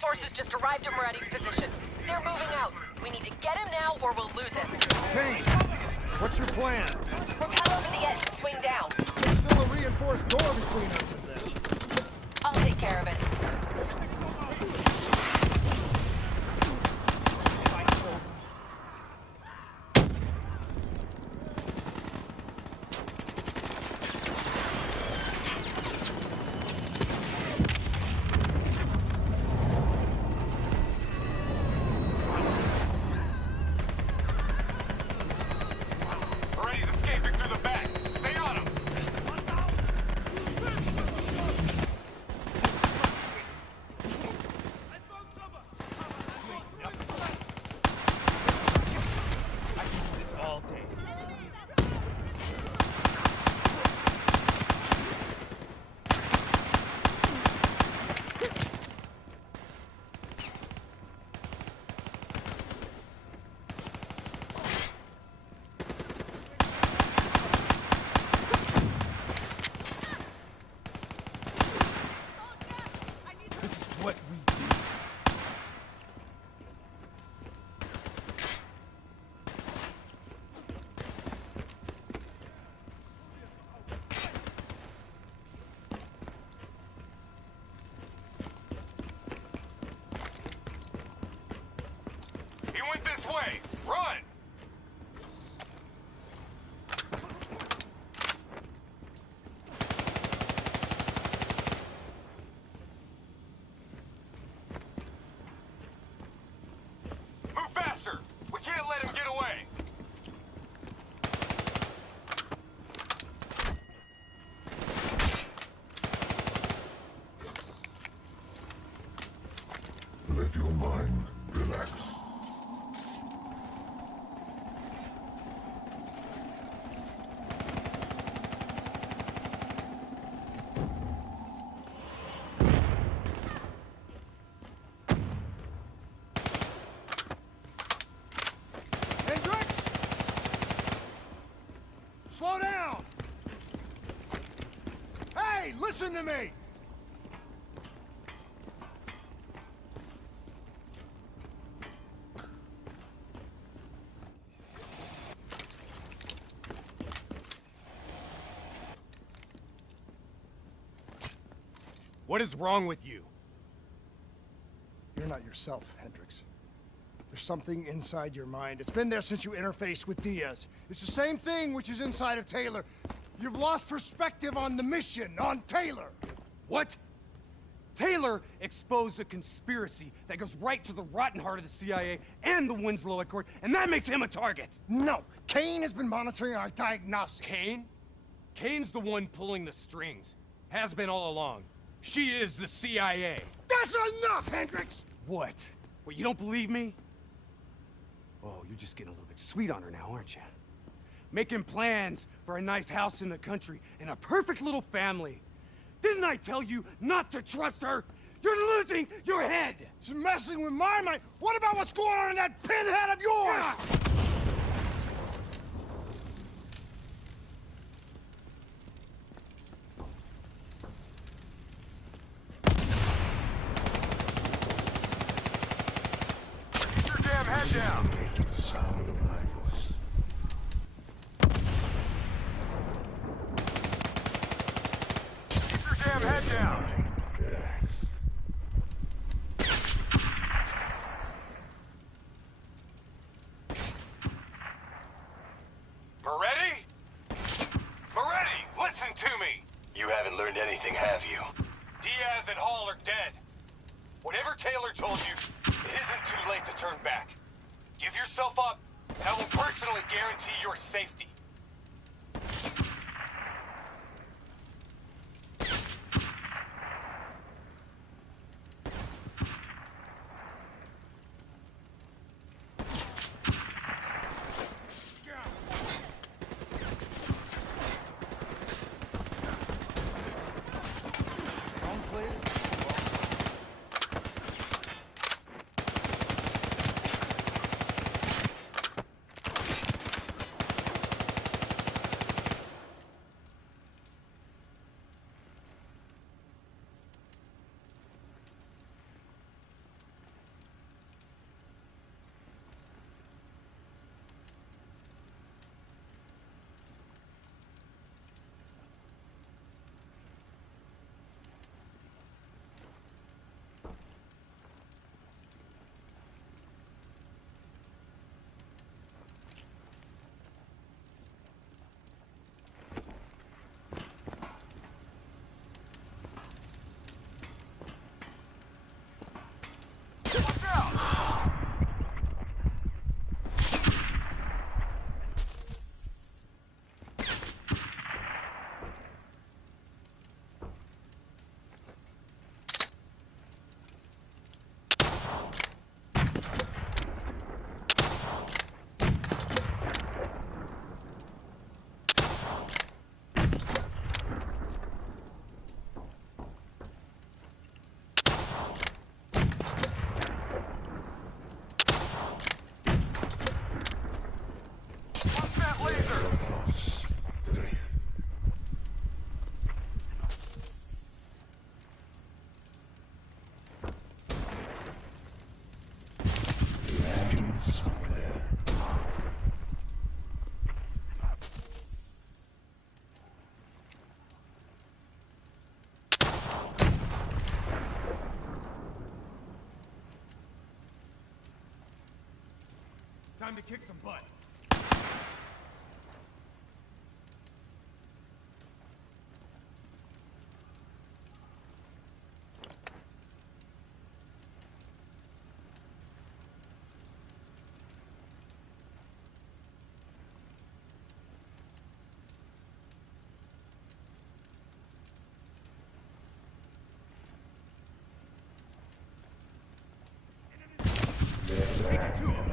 Forces just arrived at Moretti's position. They're moving out. We need to get him now or we'll lose him. Kane, what's your plan? Rappel over the edge and swing down. There's still a reinforced door between us and them. I'll take care of it. your mind relax. Hendricks! Slow down! Hey, listen to me! What is wrong with you? You're not yourself, Hendricks. There's something inside your mind. It's been there since you interfaced with Diaz. It's the same thing which is inside of Taylor. You've lost perspective on the mission, on Taylor. What? Taylor exposed a conspiracy that goes right to the rotten heart of the CIA and the Winslow Accord, and that makes him a target. No, Kane has been monitoring our diagnostics. Kane? Kane's the one pulling the strings. Has been all along. She is the CIA. That's enough, Hendricks! What? What, you don't believe me? Oh, you're just getting a little bit sweet on her now, aren't you? Making plans for a nice house in the country and a perfect little family. Didn't I tell you not to trust her? You're losing your head! She's messing with my mind. What about what's going on in that pinhead of yours? Keep your damn head down! The sound of my voice. Keep your damn head down! Moretti? Moretti, listen to me! You haven't learned anything, have you? Diaz and Hall are dead. Whatever Taylor told you, it isn't too late to turn back. Give yourself up, and I will personally guarantee your safety. Time to kick some butt. Take it to him.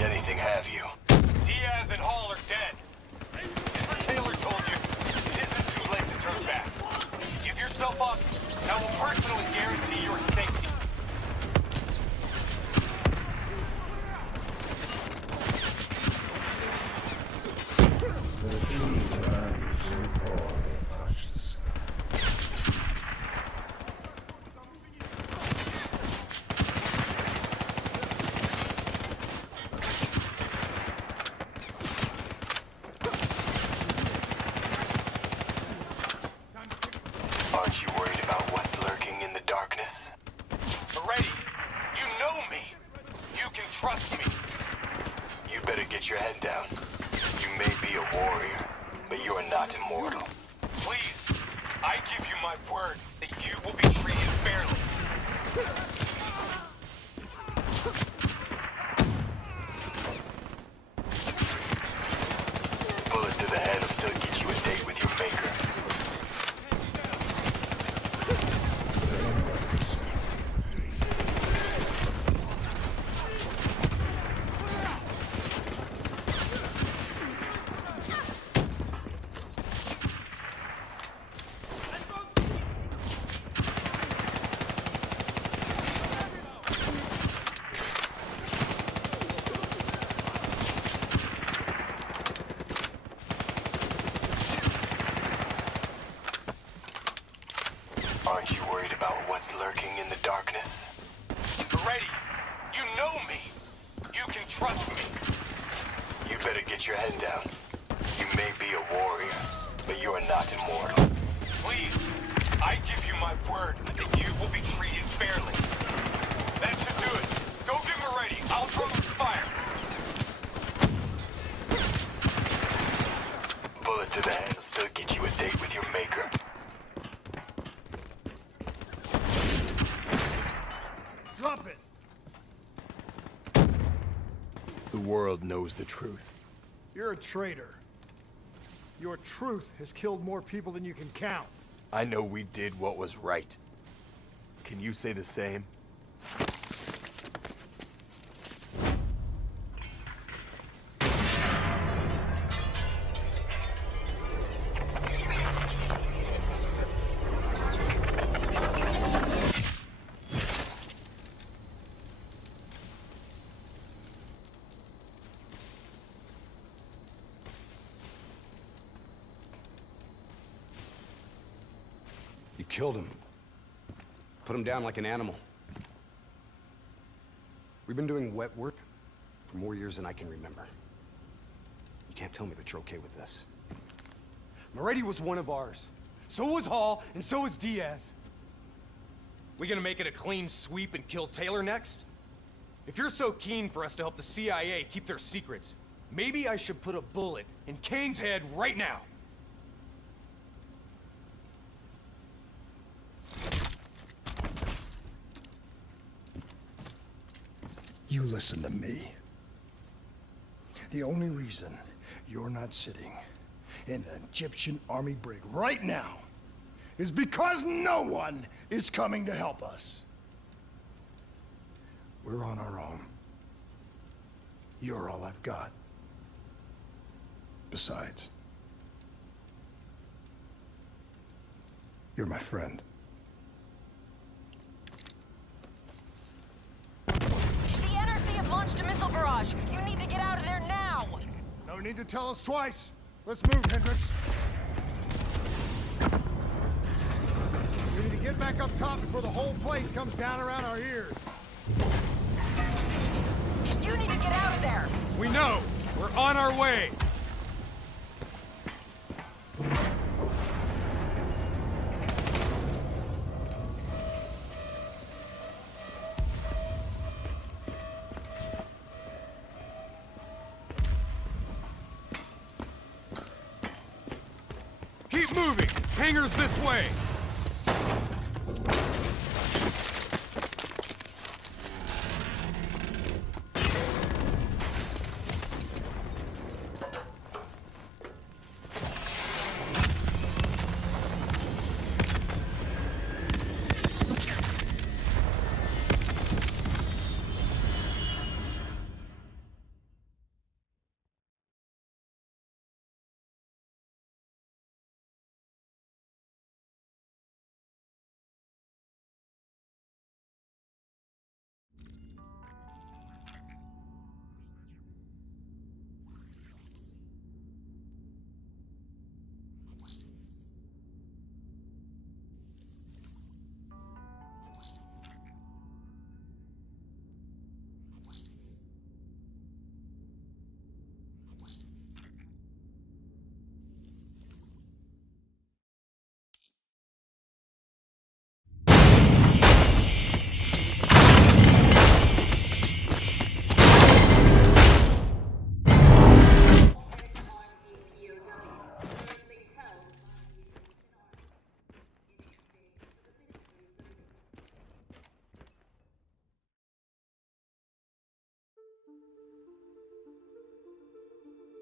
Anything, have you? Diaz and Hall are dead. As Taylor told you, it isn't too late to turn back. Give yourself up, and I will personally guarantee your safety. Aren't you worried about what's lurking in the darkness? Already, you know me. You can trust me. You better get your head down. You may be a warrior, but you are not immortal. Please, I give you my word that you will be treated fairly. Bullet to the head will still get you a date with your maker. Aren't you worried about what's lurking in the darkness? Already, you know me. You can trust me. You better get your head down. You may be a warrior, but you are not immortal. Please, I give you my word that you will be treated fairly. That should do it. Go get me ready. I'll throw the fire. Bullet to the head will still get you a date with your maker. Drop it! The world knows the truth. You're a traitor. Your truth has killed more people than you can count. I know we did what was right. Can you say the same? You killed him. Put him down like an animal. We've been doing wet work for more years than I can remember. You can't tell me that you're okay with this. Moretti was one of ours. So was Hall, and so was Diaz. We gonna make it a clean sweep and kill Taylor next? If you're so keen for us to help the CIA keep their secrets, maybe I should put a bullet in Kane's head right now. You listen to me. The only reason you're not sitting in an Egyptian army brig right now is because no one is coming to help us. We're on our own. You're all I've got. Besides, you're my friend. Launched a missile barrage. You need to get out of there now. No need to tell us twice. Let's move, Hendricks. We need to get back up top before the whole place comes down around our ears. You need to get out of there. We know. We're on our way! Keep moving! Hangar's this way!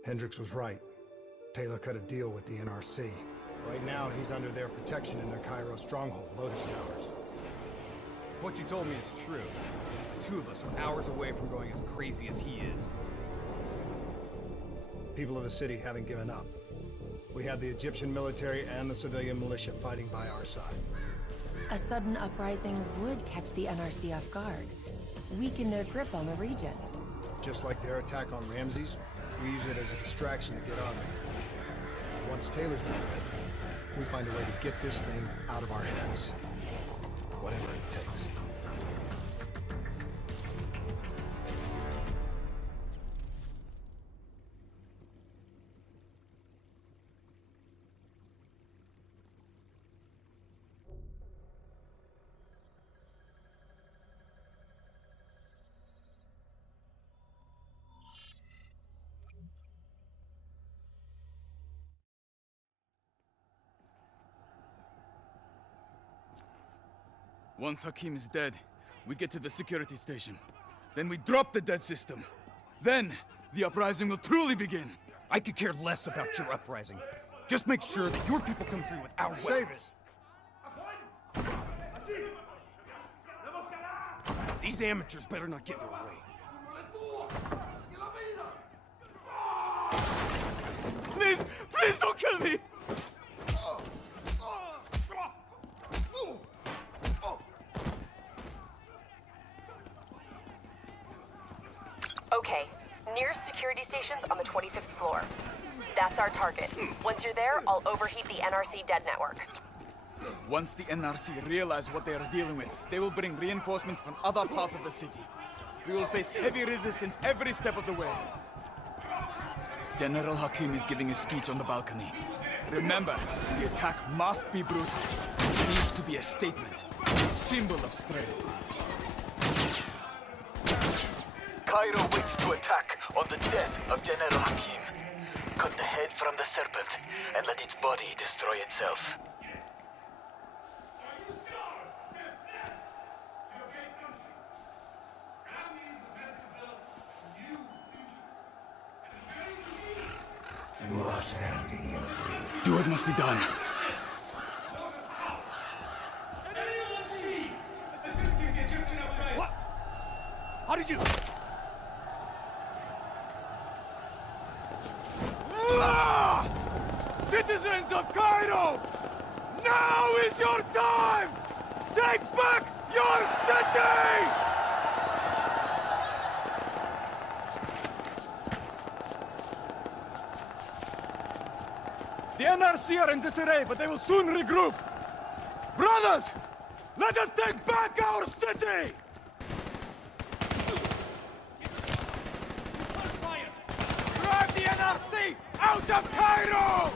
Hendricks was right. Taylor cut a deal with the NRC. Right now, he's under their protection in their Cairo stronghold, Lotus Towers. If what you told me is true, the two of us are hours away from going as crazy as he is. People of the city haven't given up. We have the Egyptian military and the civilian militia fighting by our side. A sudden uprising would catch the NRC off guard, weaken their grip on the region. Just like their attack on Ramses, we use it as a distraction to get on there. Once Taylor's done with, we find a way to get this thing out of our heads. Whatever it takes. Once Hakim is dead, we get to the security station. Then we drop the dead system. Then, the uprising will truly begin. I could care less about your uprising. Just make sure that your people come through with our weapons. Save it! These amateurs better not get in our way. Please! Please don't kill me! Okay, nearest security station's on the 25th floor. That's our target. Once you're there, I'll overheat the NRC dead network. Once the NRC realize what they are dealing with, they will bring reinforcements from other parts of the city. We will face heavy resistance every step of the way. General Hakim is giving a speech on the balcony. Remember, the attack must be brutal. It needs to be a statement, a symbol of strength. Cairo waits to attack on the death of General Hakim. Cut the head from the serpent and let its body destroy itself. You are standing in truth. Do what must be done. What? How did you... Citizens of Cairo! Now is your time! Take back your city! The NRC are in disarray, but they will soon regroup. Brothers! Let us take back our city! Out of Cairo!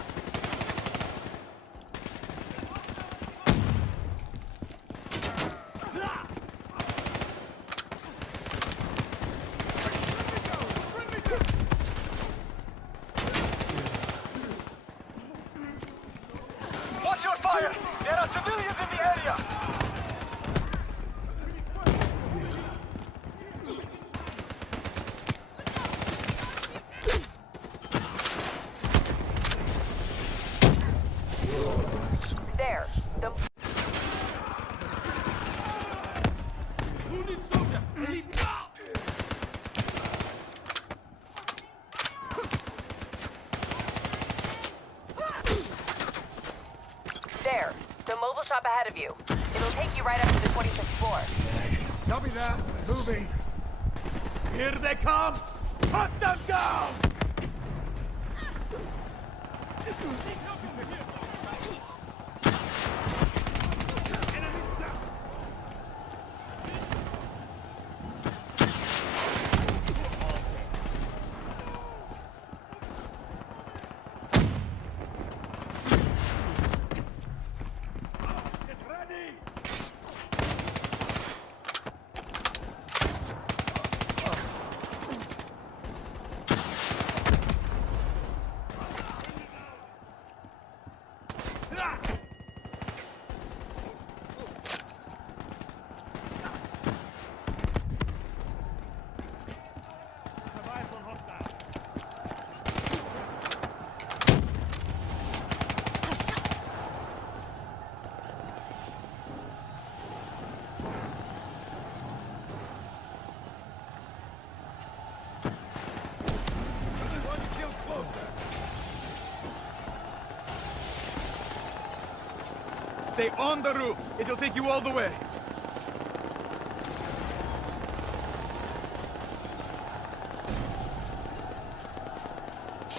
Watch your fire! There are civilians in the area! There. The Wounded soldier! There. The mobile shop ahead of you. It'll take you right up to the 26th floor. Copy that. Moving. Here they come! Hunt them down! Stay on the roof. It'll take you all the way.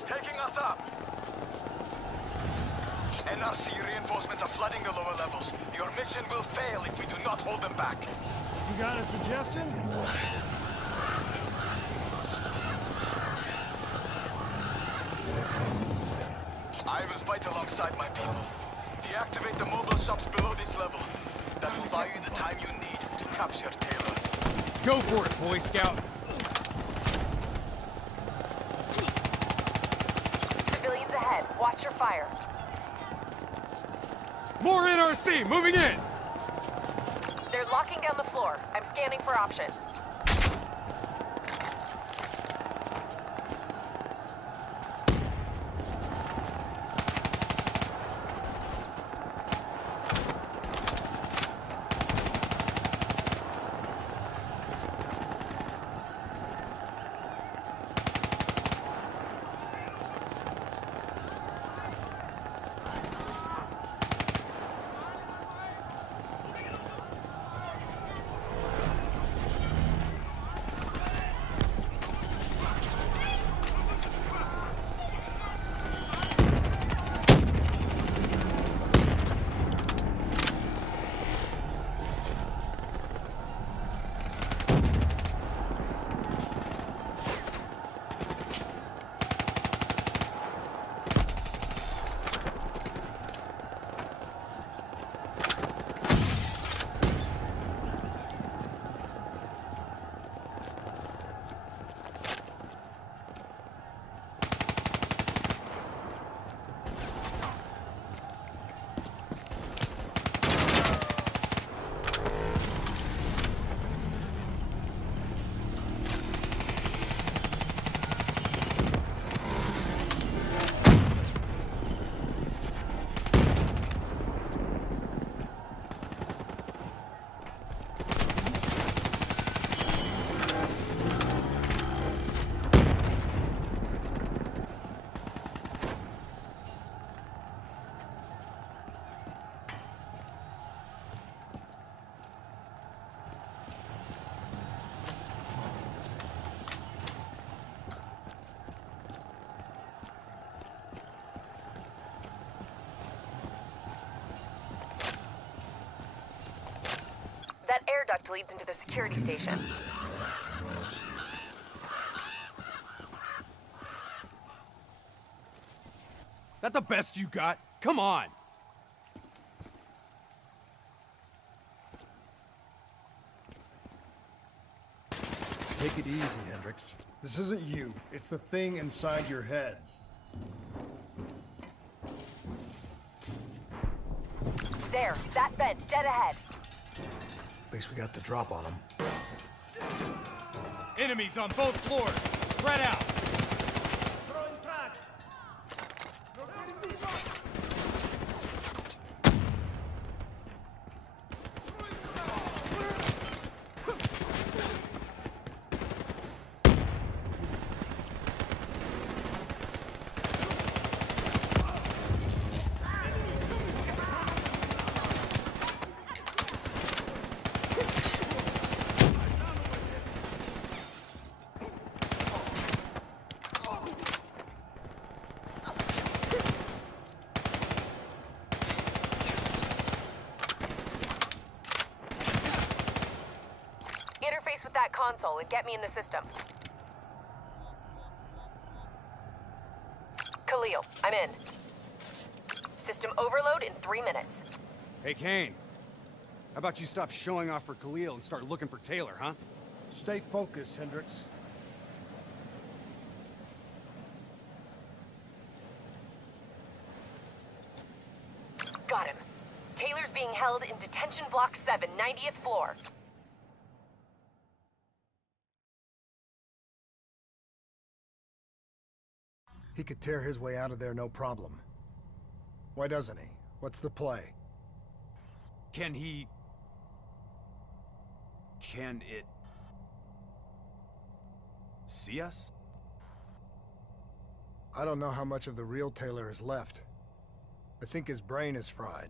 Taking us up! NRC reinforcements are flooding the lower levels. Your mission will fail if we do not hold them back. You got a suggestion? I will fight alongside my people. Deactivate the mobile shops below this level. That will buy you the time you need to capture Taylor. Go for it, Boy Scout. Civilians ahead. Watch your fire. More NRC, moving in! They're locking down the floor. I'm scanning for options. That air duct leads into the security station. That the best you got? Come on! Take it easy, Hendricks. This isn't you. It's the thing inside your head. There, that bed, dead ahead. At least we got the drop on him. Enemies on both floors! Spread out! Interface with that console and get me in the system. Khalil, I'm in. System overload in 3 minutes. Hey, Kane. How about you stop showing off for Khalil and start looking for Taylor, huh? Stay focused, Hendricks. Got him. Taylor's being held in Detention Block 7, 90th floor. He could tear his way out of there no problem. Why doesn't he? What's the play? Can he... Can it... see us? I don't know how much of the real Taylor is left. I think his brain is fried.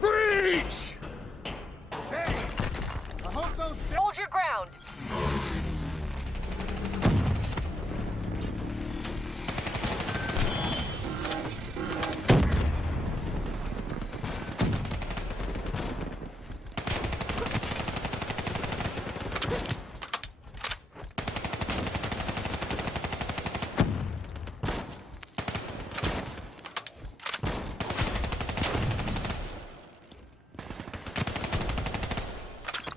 Breach! Hey! I hope those... Hold your ground!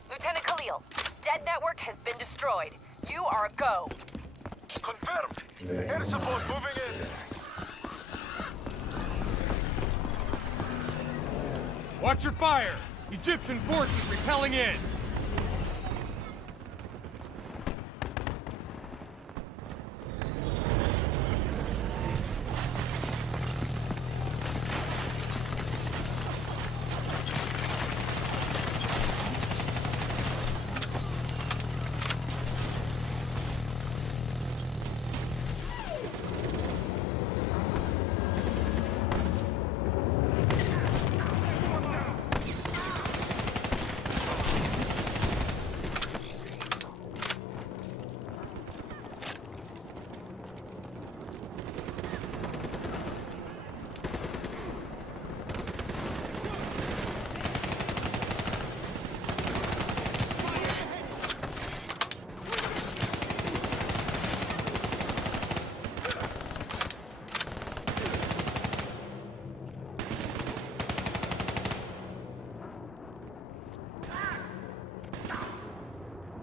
Lieutenant Khalil, dead network has been destroyed. You are a go. Confirmed. Air support moving in. Watch your fire! Egyptian forces repelling in!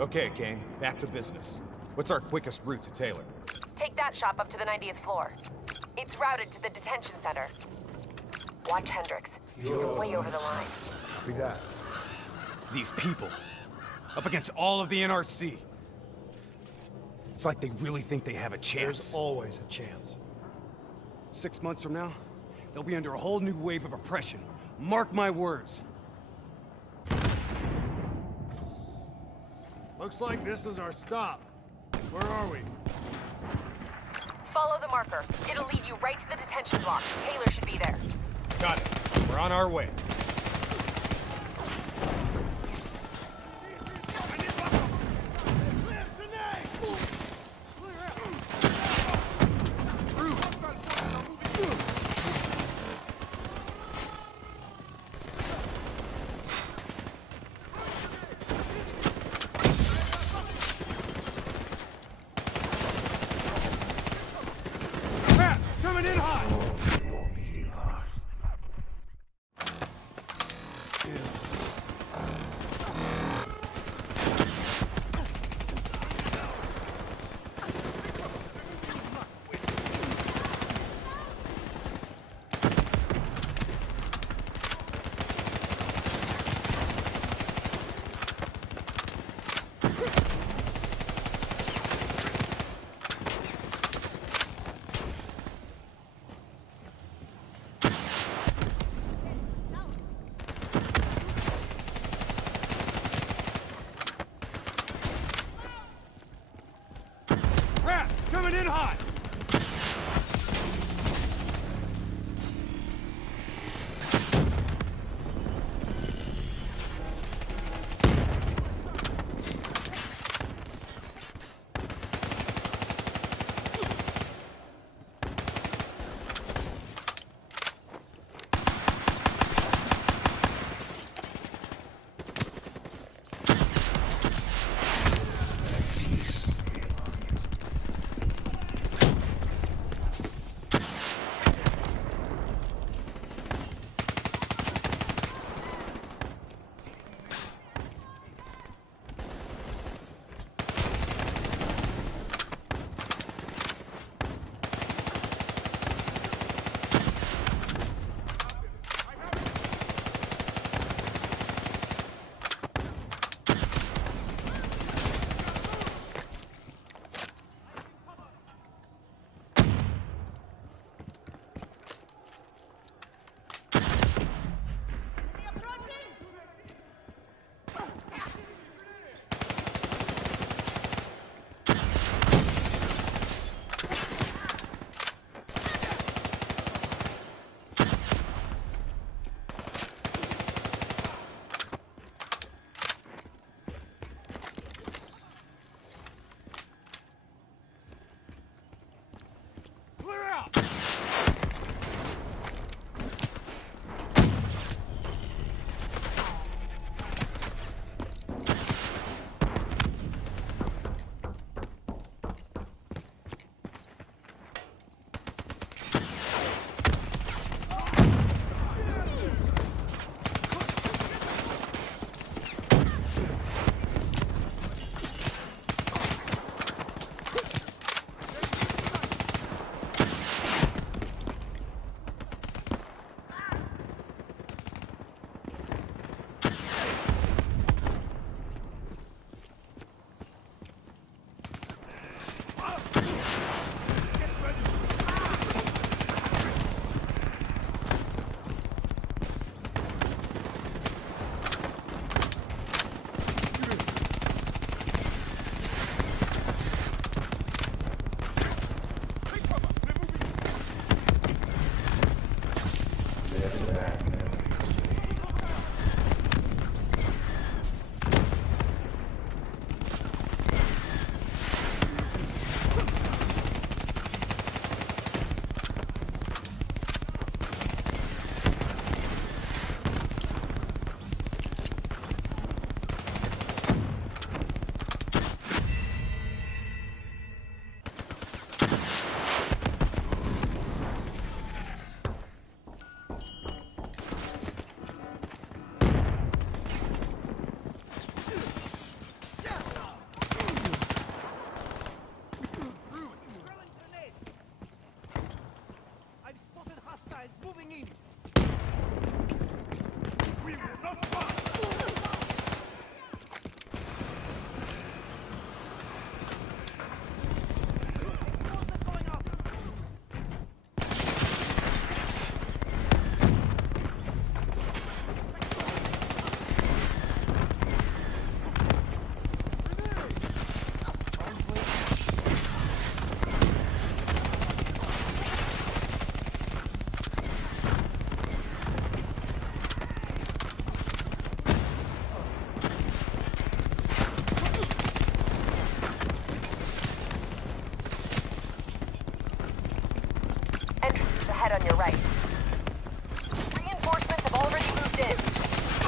Okay, Kane, back to business. What's our quickest route to Taylor? Take that shop up to the 90th floor. It's routed to the detention center. Watch Hendricks. He's way over the line. Copy that. These people, up against all of the NRC. It's like they really think they have a chance. There's always a chance. 6 months from now, they'll be under a whole new wave of oppression. Mark my words. Looks like this is our stop. Where are we? Follow the marker. It'll lead you right to the detention block. Taylor should be there. Got it. We're on our way.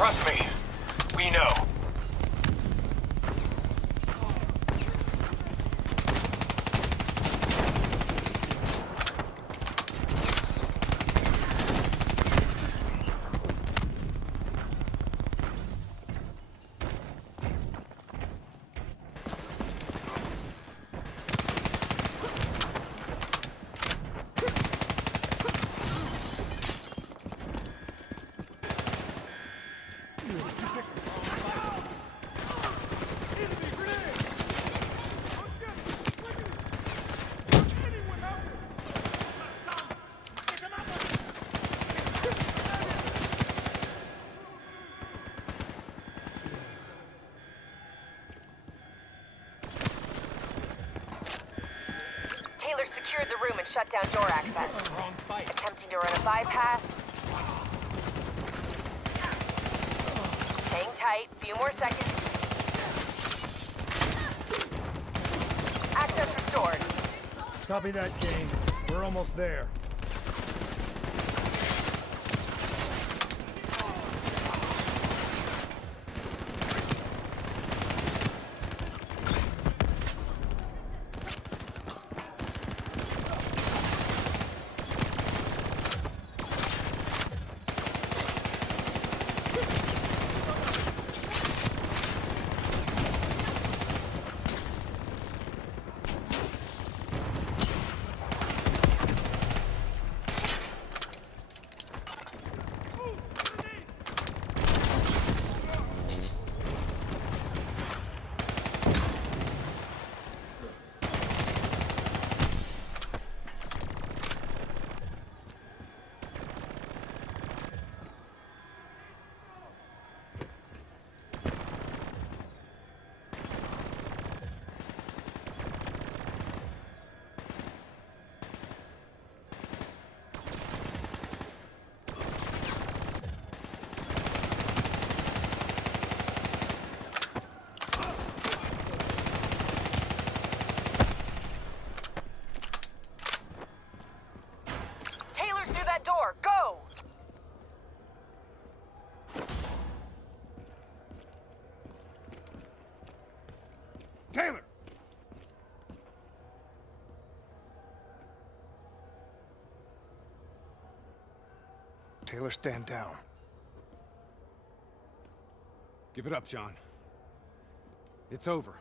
Trust me. We know. Taylor secured the room and shut down door access. Attempting to run a bypass. Hang tight, few more seconds. Access restored. Copy that, Kane. We're almost there. Door, go! Taylor! Taylor, stand down. Give it up, John. It's over.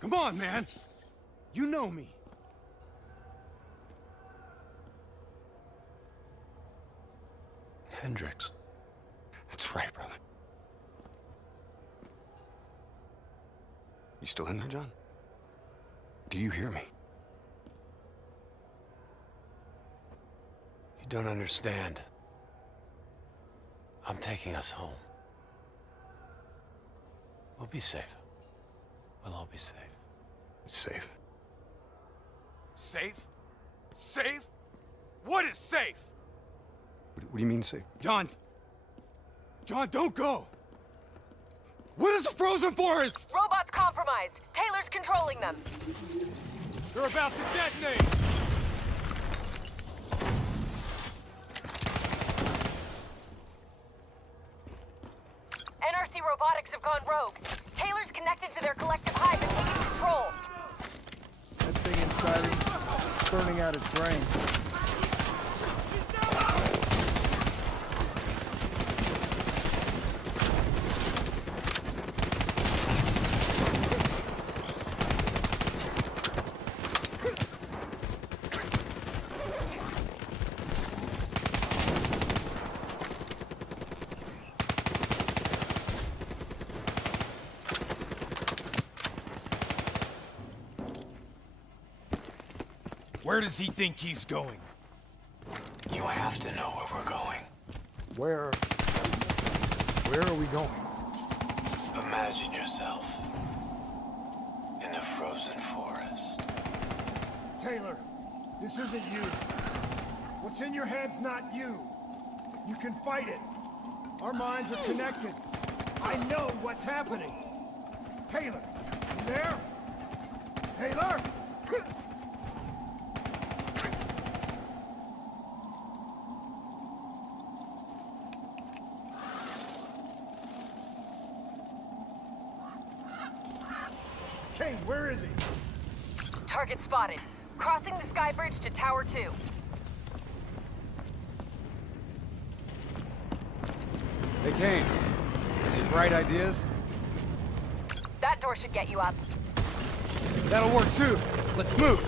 Come on, man! You know me. Hendricks. That's right, brother. You still in there, John? Do you hear me? You don't understand. I'm taking us home. We'll be safe. We'll all be safe. Safe? Safe? Safe? What is safe? What do you mean safe? John! John, don't go! What is a frozen forest? Robots compromised. Taylor's controlling them. They're about to detonate! NRC robotics have gone rogue. Taylor's connected to their collective hive and taking control. That thing inside him, burning out his brain. Where does he think he's going? You have to know where we're going. Where are we going? Imagine yourself in a frozen forest. Taylor, this isn't you. What's in your head's not you. You can fight it. Our minds are connected. I know what's happening. Taylor, you there? Taylor? Kane, where is he? Target spotted. Crossing the sky bridge to Tower 2. Hey, Kane. Any bright ideas? That door should get you up. That'll work too. Let's move.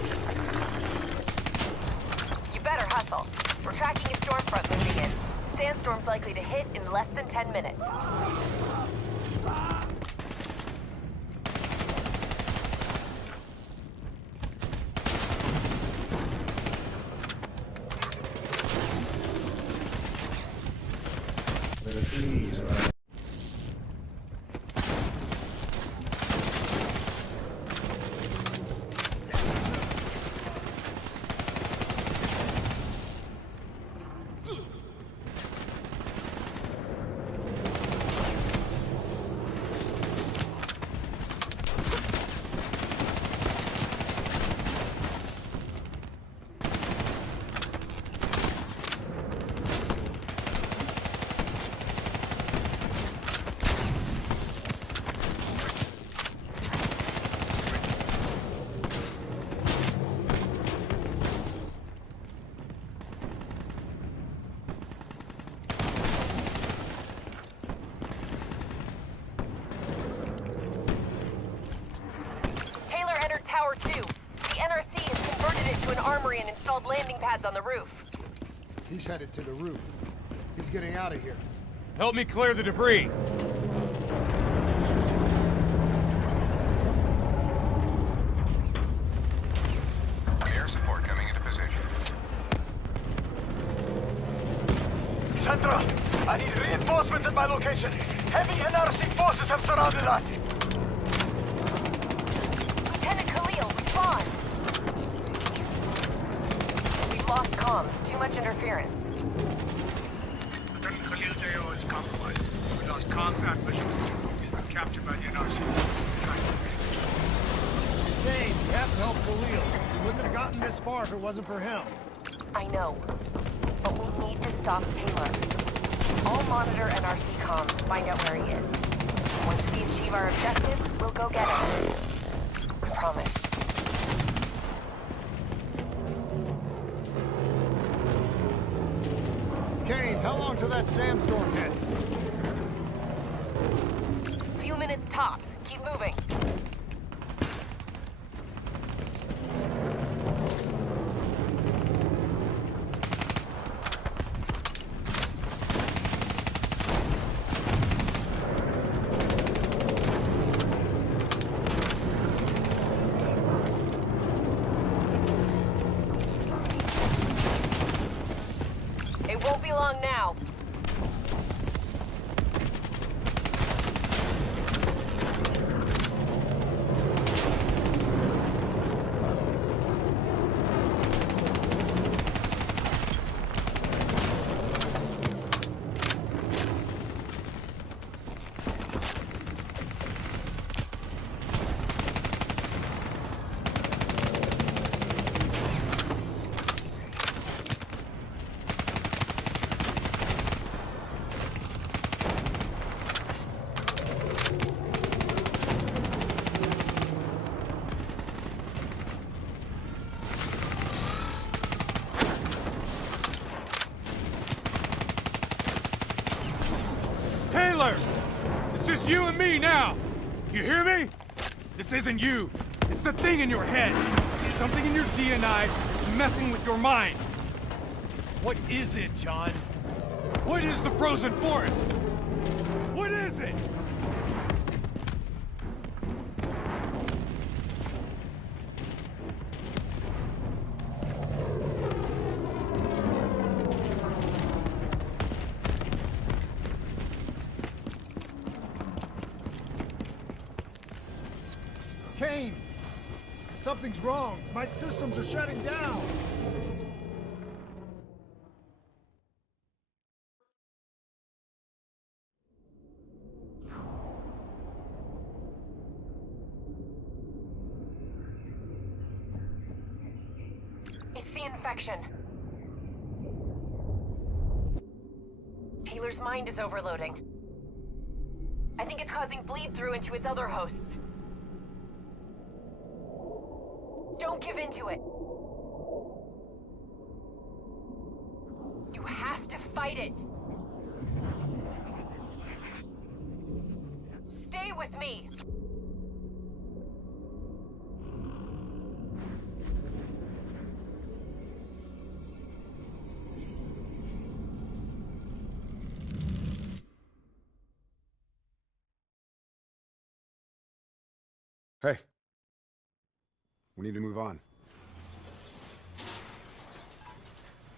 You better hustle. We're tracking a storm front moving in. Sandstorm's likely to hit in less than 10 minutes. Tower 2. The NRC has converted it to an armory and installed landing pads on the roof. He's headed to the roof. He's getting out of here. Help me clear the debris. Air support coming into position. Sandra, I need reinforcements at my location. Heavy NRC forces have surrounded us. We've lost comms. Too much interference. Lieutenant Khalil's AO is compromised. We lost contact with him. He's been captured by the NRC. Dave, you have to help Khalil. We wouldn't have gotten this far if it wasn't for him. I know. But we need to stop Taylor. I'll monitor NRC comms, find out where he is. Once we achieve our objectives, we'll go get him. I promise. Kane, how long till that sandstorm hits? Few minutes tops. Keep moving. It won't be long now. Taylor! It's just you and me now! You hear me? This isn't you. It's the thing in your head. Something in your DNI is messing with your mind. What is it, John? What is the frozen forest? What is it? Kane! Something's wrong. My systems are shutting down. infection. Taylor's mind is overloading. I think it's causing bleed-through into its other hosts. Don't give in to it. You have to fight it. Stay with me. Hey. We need to move on.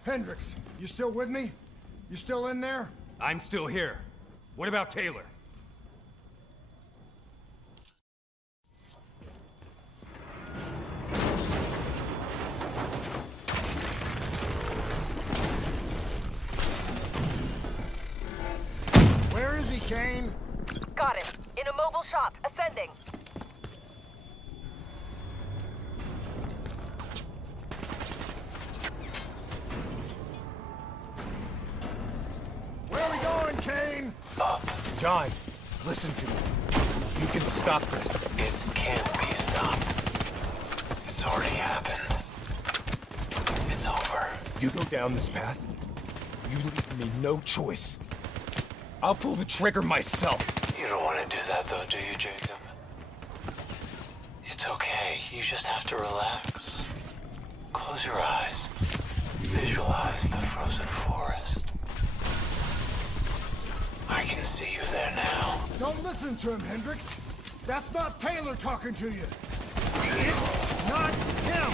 Hendricks, you still with me? You still in there? I'm still here. What about Taylor? Where is he, Kane? Got it. In a mobile shop, ascending. Where are we going, Kane? Up. John, listen to me. You can stop this. It can't be stopped. It's already happened. It's over. You go down this path, you leave me no choice. I'll pull the trigger myself. You don't want to do that though, do you, Jacob? It's okay. You just have to relax. Close your eyes. Visualize the frozen forest. I can see you there now. Don't listen to him, Hendricks. That's not Taylor talking to you. It's not him.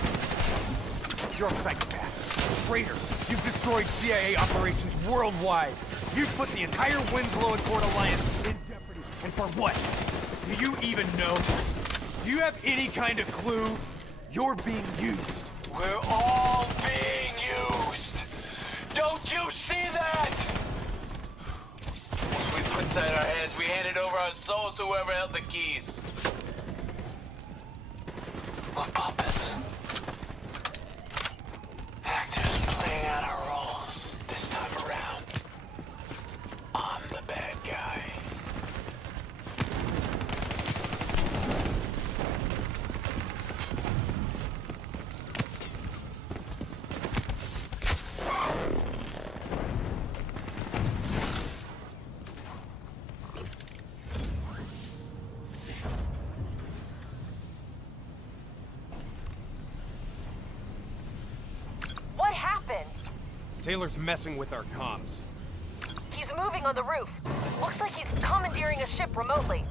You're a psychopath. Traitor. You've destroyed CIA operations worldwide. You've put the entire Winslow and Ford Alliance in jeopardy. And for what? Do you even know? Do you have any kind of clue? You're being used. We're all being used. Don't you see that? Once we put inside our heads, we handed over our souls to whoever held the keys. We're puppets. Actors playing out our roles. This time around, I'm the bad guy. What happened? Taylor's messing with our comms. He's moving on the roof. Looks like he's commandeering a ship remotely.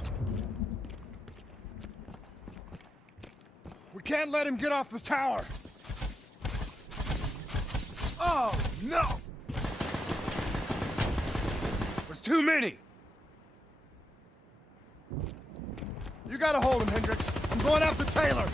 We can't let him get off the tower. Oh, no! There's too many! You gotta hold him, Hendricks. I'm going after Taylor.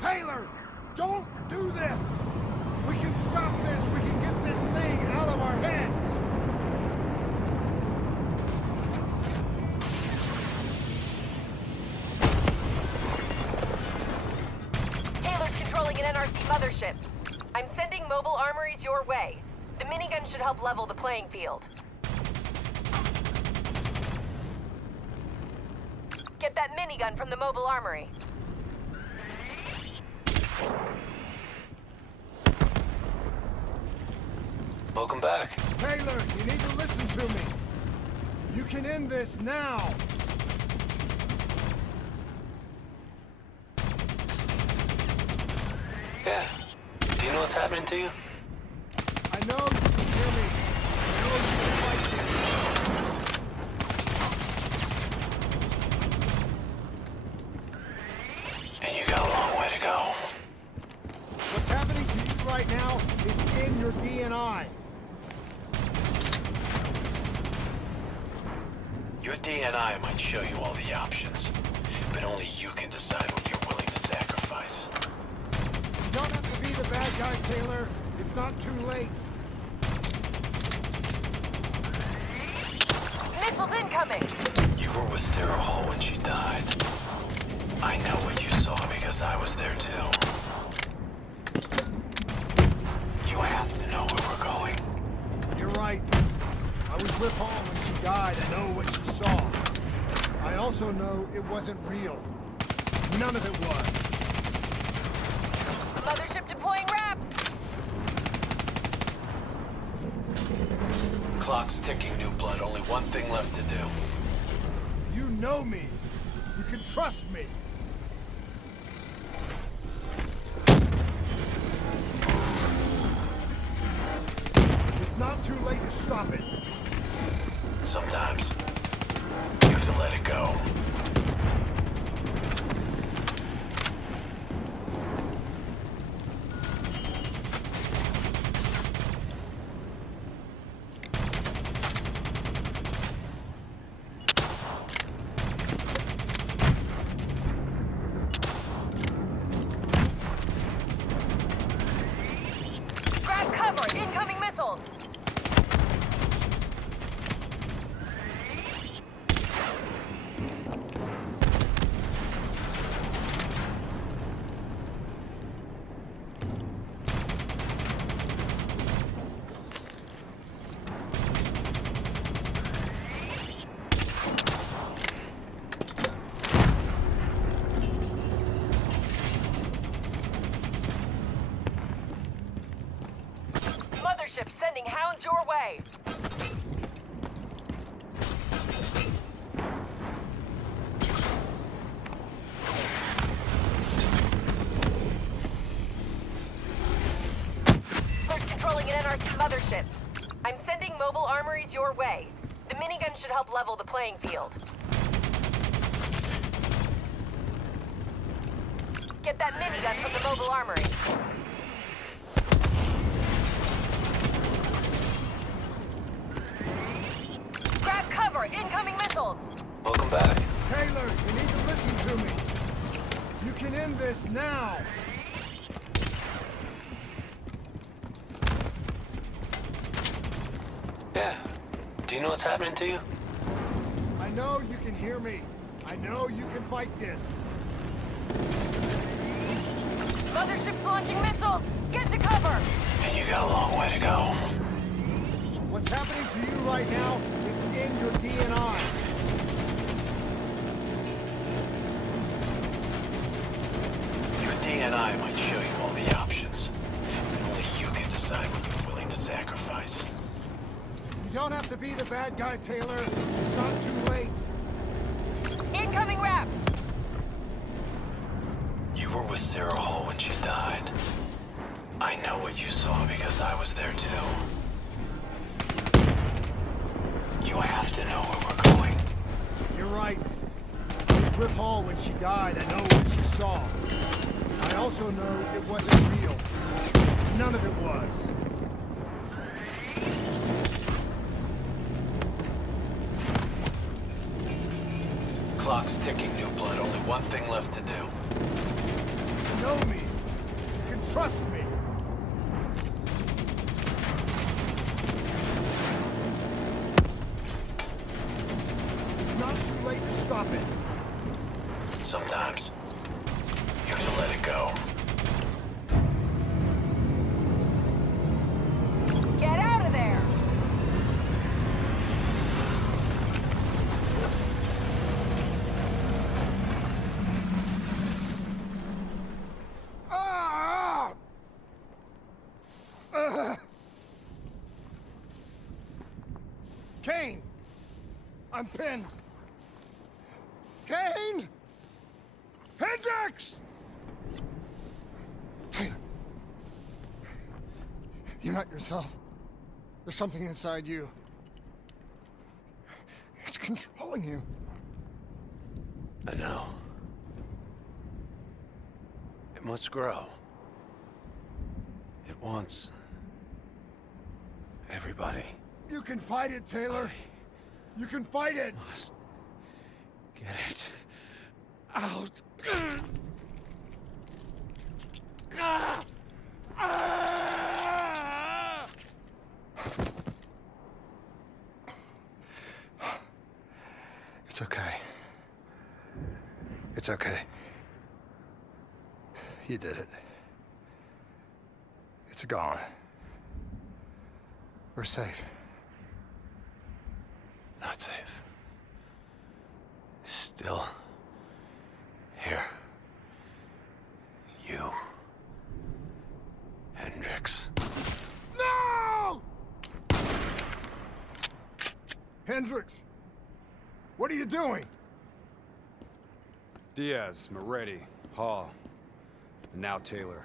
Taylor, don't do this! We can stop this! We can get this thing out of our heads! Taylor's controlling an NRC mothership. I'm sending mobile armories your way. The minigun should help level the playing field. Get that minigun from the mobile armory. Welcome back. Taylor, you need to listen to me. You can end this now. Yeah. Do you know what's happening to you? I know you can hear me. I know you can fight this. And you got a long way to go. What's happening to you right now is in your DNI. Your DNI might show you all the options, but only you can decide what you're willing to sacrifice. No, bad guy, Taylor. It's not too late. Missiles incoming! You were with Sarah Hall when she died. I know what you saw because I was there too. You have to know where we're going. You're right. I was with Hall when she died. I know what she saw. I also know it wasn't real. None of it was. Mothership deploying wraps! Clock's ticking, New Blood. Only one thing left to do. You know me. You can trust me. It's not too late to stop it. Sometimes, you have to let it go. Grab cover! Incoming missiles! Mothership sending hounds your way! Who's controlling an NRC mothership? I'm sending mobile armories your way. The minigun should help level the playing field. Get that minigun from the mobile armory. Grab cover! Incoming missiles! Welcome back. Taylor, you need to listen to me. You can end this now. Yeah. Do you know what's happening to you? I know you can hear me. I know you can fight this. Mothership's launching missiles! Get to cover! And you got a long way to go. What's happening to you right now, it's in your DNI. Your DNI might show you all the options. But only you can decide what you're willing to sacrifice. You don't have to be the bad guy, Taylor. It's not too late. Incoming wraps! You were with Sarah Hall when she died. I know what you saw because I was there too. You have to know where we're going. You're right. I was with Hall when she died. I know what she saw. I also know it wasn't real. None of it was. Clock's ticking, New Blood. Only one thing left to do. You know me. You can trust me. It's not too late to stop it. Sometimes, you have to let it go. Get out of there! Ah! Kane! I'm pinned! Kane! Hendricks! Taylor. You're not yourself. There's something inside you. It's controlling you. I know. It must grow. It wants everybody. You can fight it, Taylor. You can fight it. Must get it out. It's okay. It's okay. You did it. It's gone. We're safe. Not safe. Still here. You. Hendrix. No! Hendrix! What are you doing? Diaz, Moretti, Hall, and now Taylor.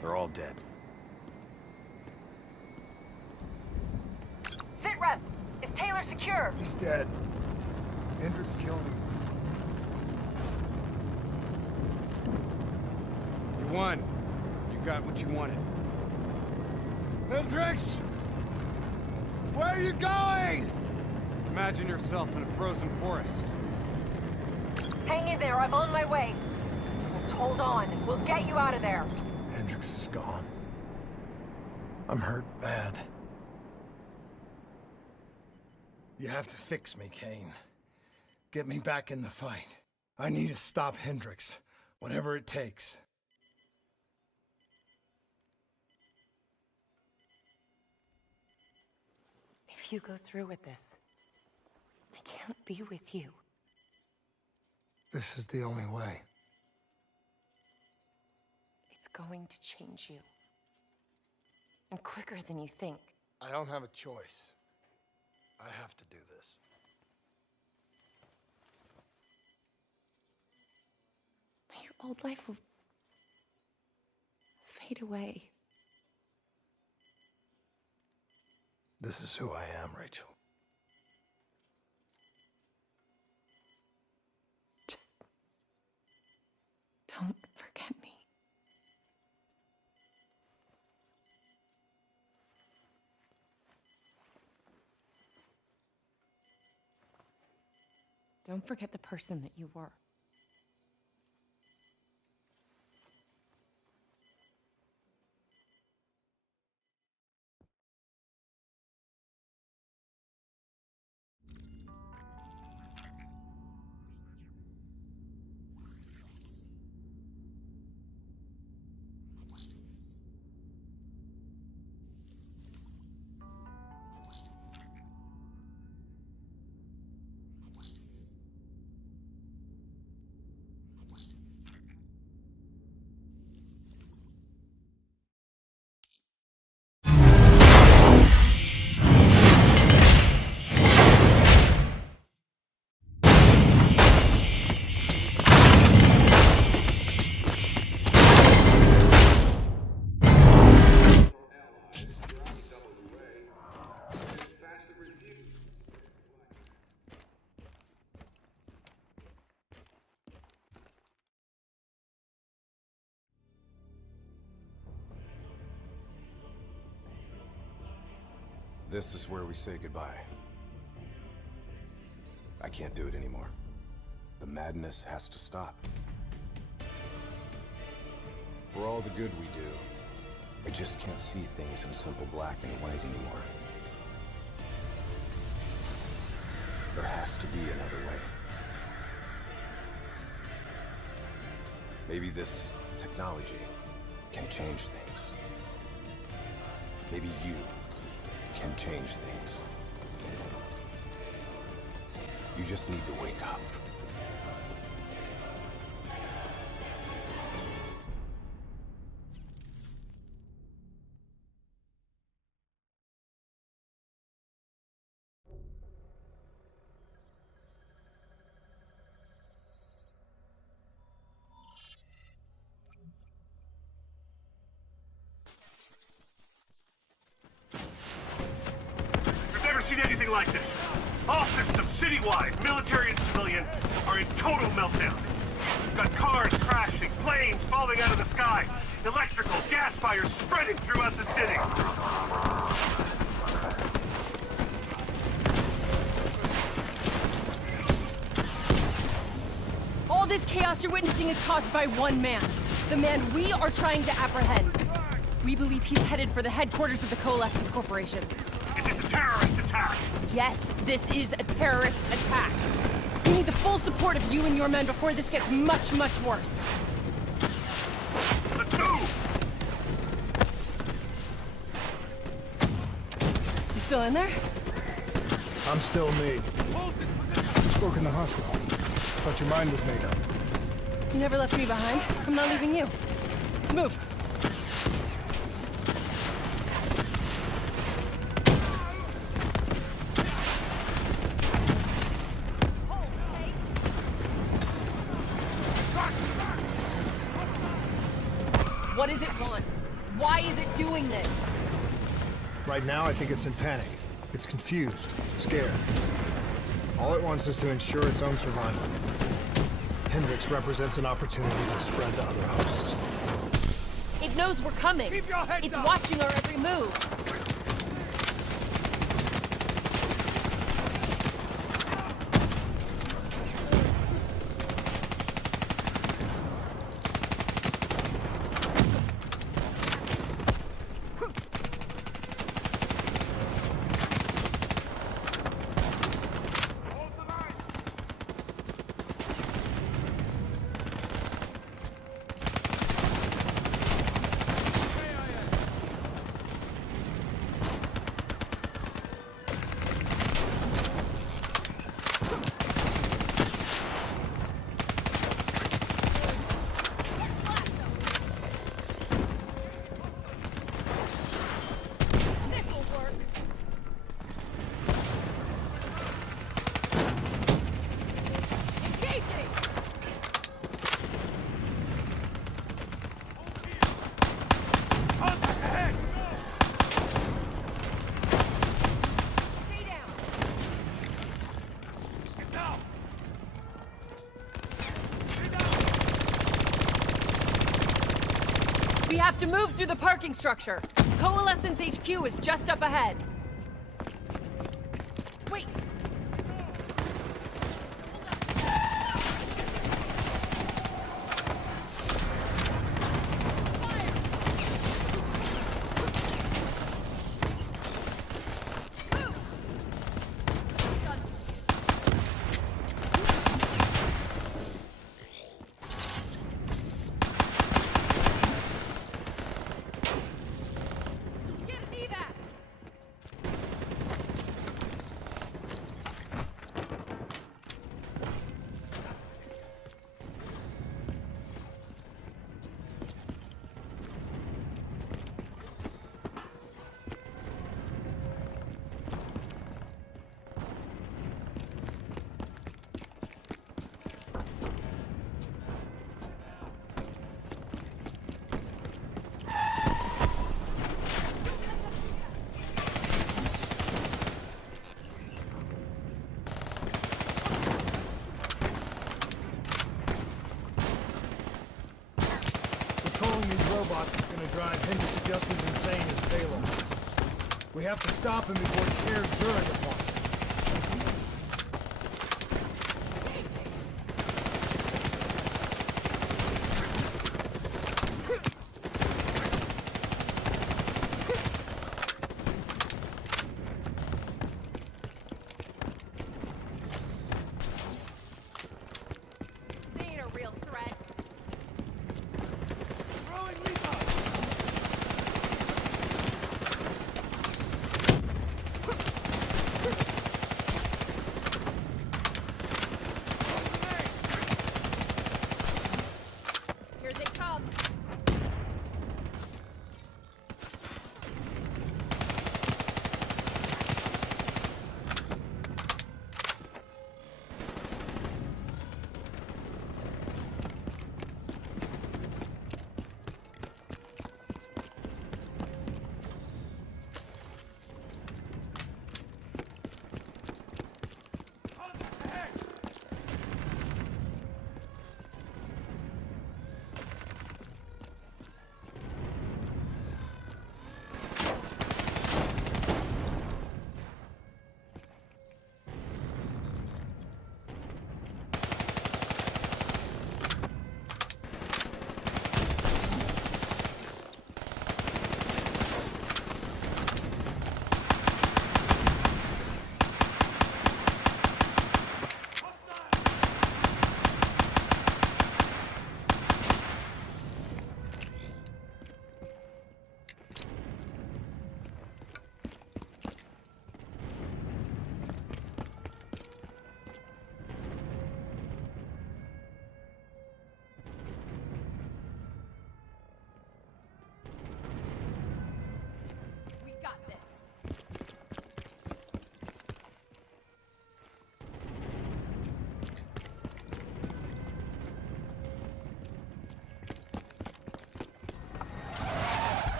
They're all dead. Sit rep! Is Taylor secure? He's dead. Hendrix killed him. You won. You got what you wanted. Hendrix! Where are you going? Imagine yourself in a frozen forest. Hang in there, I'm on my way. Just hold on. We'll get you out of there. Hendrix is gone. I'm hurt bad. You have to fix me, Kane. Get me back in the fight. I need to stop Hendrix, whatever it takes. If you go through with this, I can't be with you. This is the only way. It's going to change you. And quicker than you think. I don't have a choice. I have to do this. Your old life will fade away. This is who I am, Rachel. Don't forget me. Don't forget the person that you were. This is where we say goodbye. I can't do it anymore. The madness has to stop. For all the good we do, I just can't see things in simple black and white anymore. There has to be another way. Maybe this technology can change things. Maybe you can change things. You just need to wake up. Anything like this. All systems, citywide, military and civilian, are in total meltdown. We've got cars crashing, planes falling out of the sky, electrical, gas fires spreading throughout the city. All this chaos you're witnessing is caused by one man. The man we are trying to apprehend. We believe he's headed for the headquarters of the Coalescence Corporation. Is this a terrorist attack? Yes, this is a terrorist attack. We need the full support of you and your men before this gets much, much worse. Let's move! You still in there? I'm still me. You spoke in the hospital. I thought your mind was made up. You never left me behind. I'm not leaving you. Let's move. What does it want? Why is it doing this? Right now, I think it's in panic. It's confused, scared. All it wants is to ensure its own survival. Hendrix represents an opportunity to spread to other hosts. It knows we're coming. Keep your head It's down. watching our every move. We have to move through the parking structure. Coalescence HQ is just up ahead. Wait. Controlling these robots is gonna drive Hendrix just as insane as Taylor. We have to stop him before he tears Zurich apart. They ain't a real threat.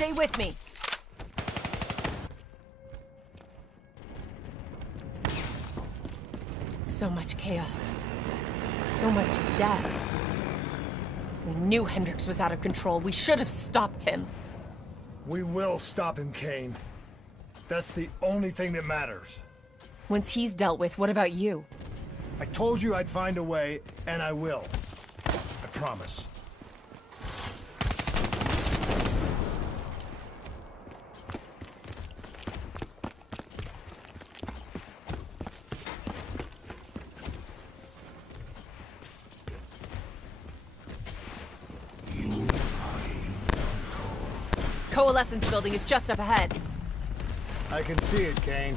Stay with me. So much chaos. So much death. We knew Hendricks was out of control. We should have stopped him. We will stop him, Kane. That's the only thing that matters. Once he's dealt with, what about you? I told you I'd find a way, and I will. I promise. Coalescence building is just up ahead. I can see it, Kane.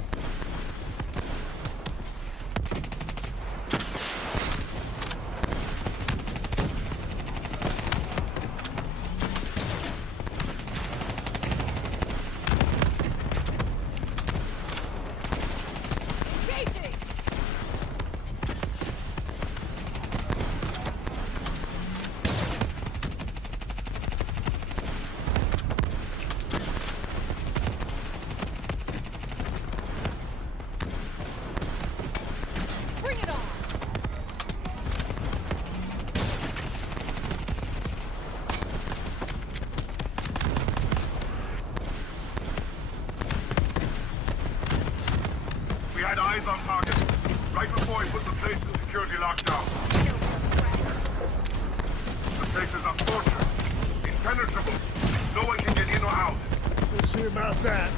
Eyes on target. Right before he put the place in security lockdown. The place is a fortress. Impenetrable. No one can get in or out. We'll see about that.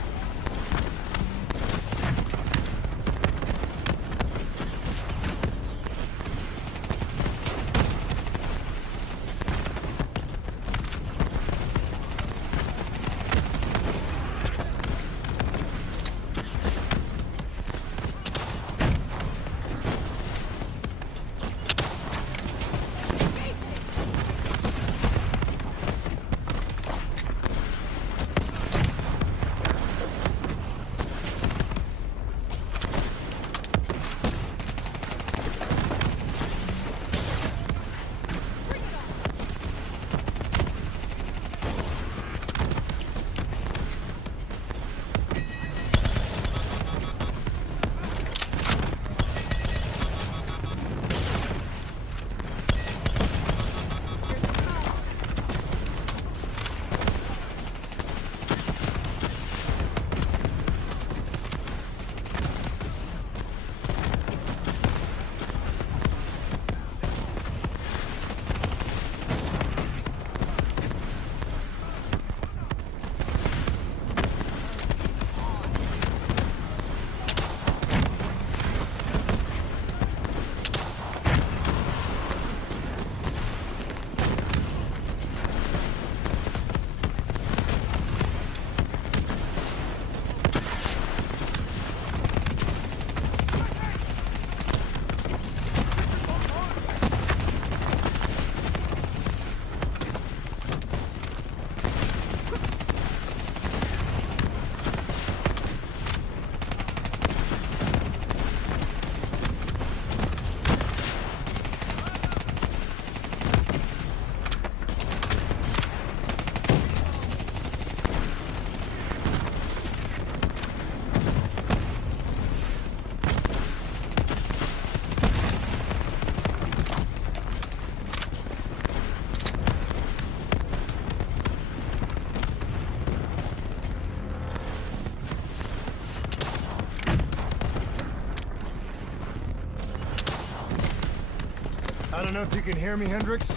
I don't know if you can hear me, Hendricks,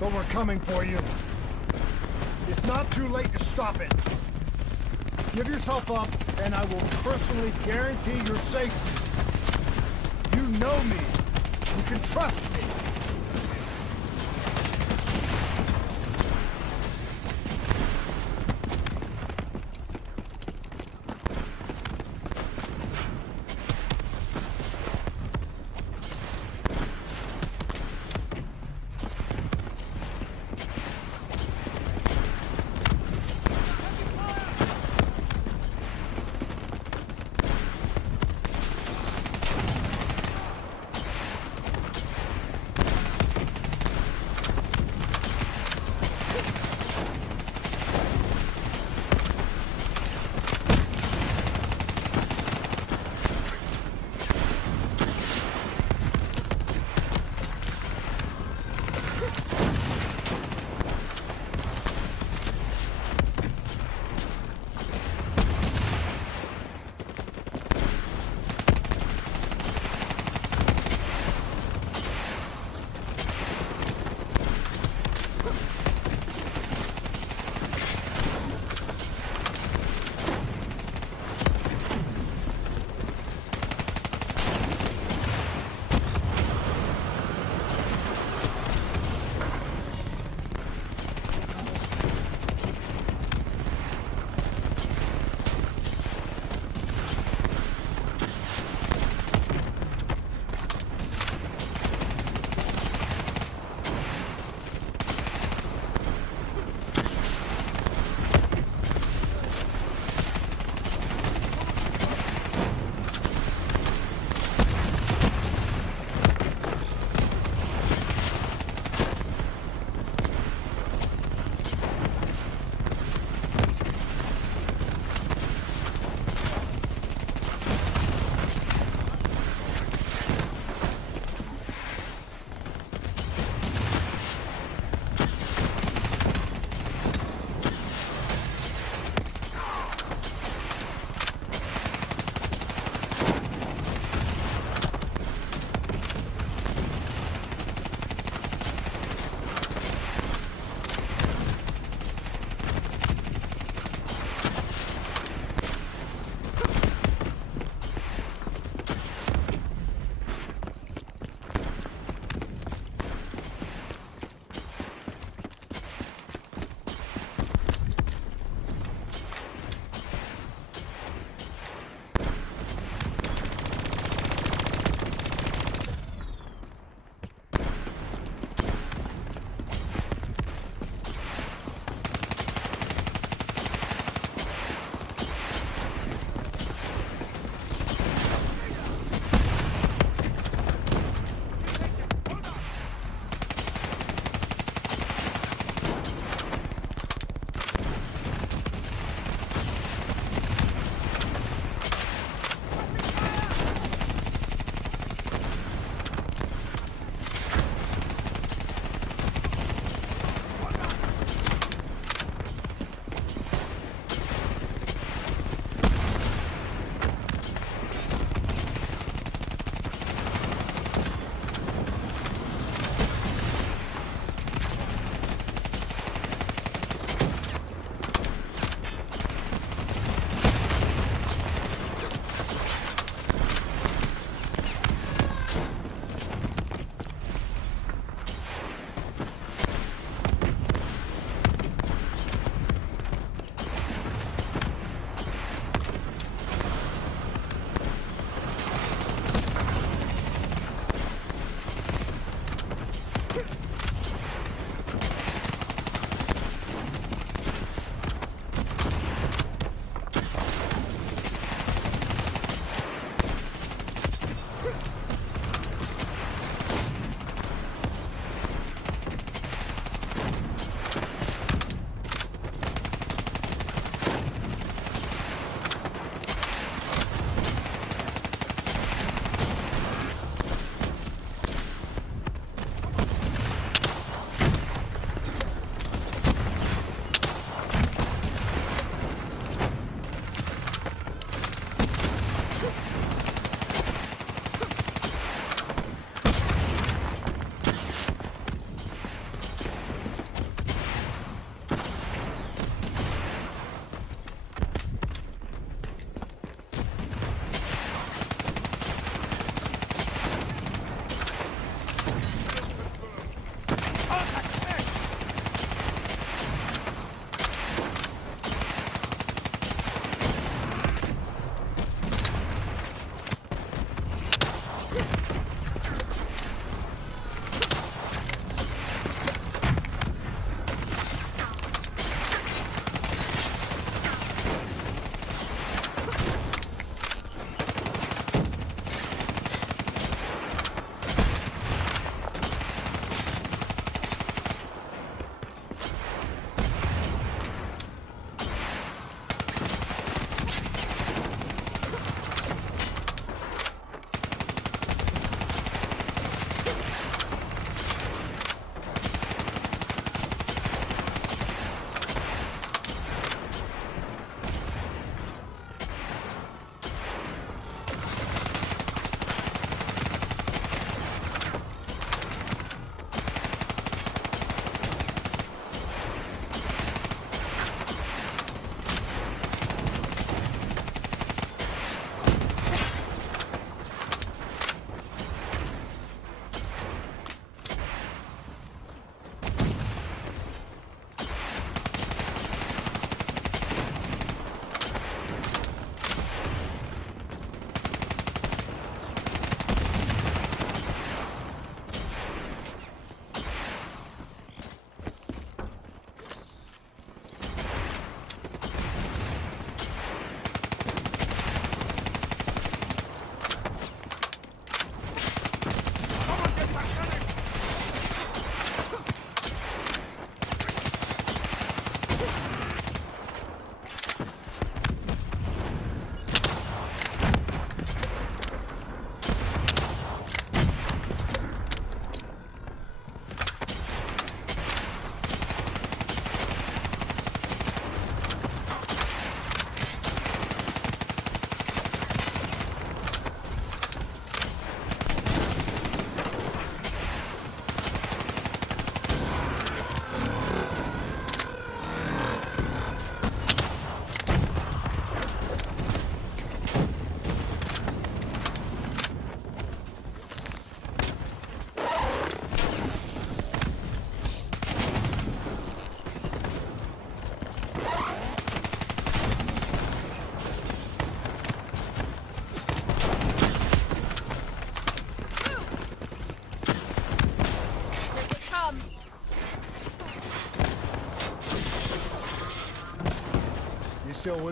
but we're coming for you. It's not too late to stop it. Give yourself up, and I will personally guarantee your safety. You know me. You can trust me.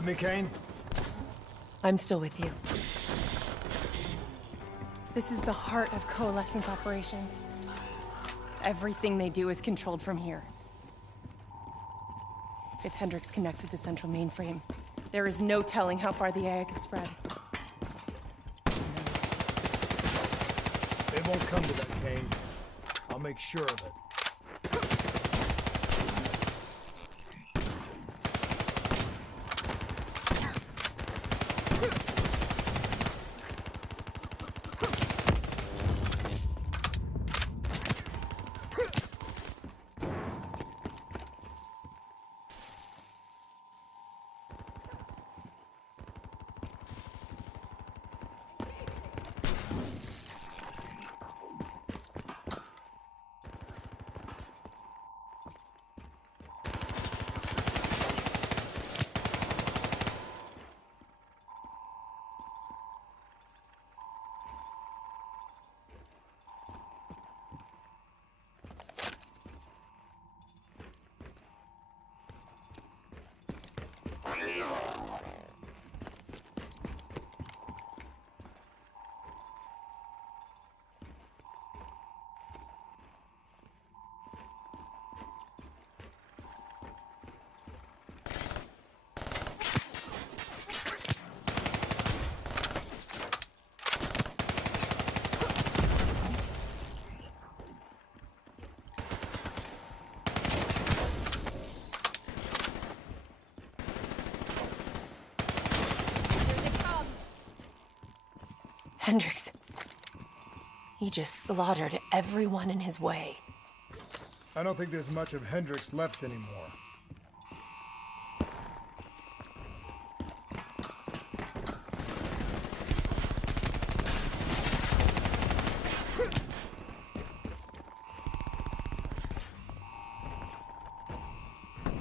me, Kane? I'm still with you. This is the heart of Coalescence operations. Everything they do is controlled from here. If Hendricks connects with the central mainframe, there is no telling how far the AI could spread. It won't come to that, Kane. I'll make sure of it. Hendricks. He just slaughtered everyone in his way. I don't think there's much of Hendricks left anymore.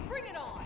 Bring it on!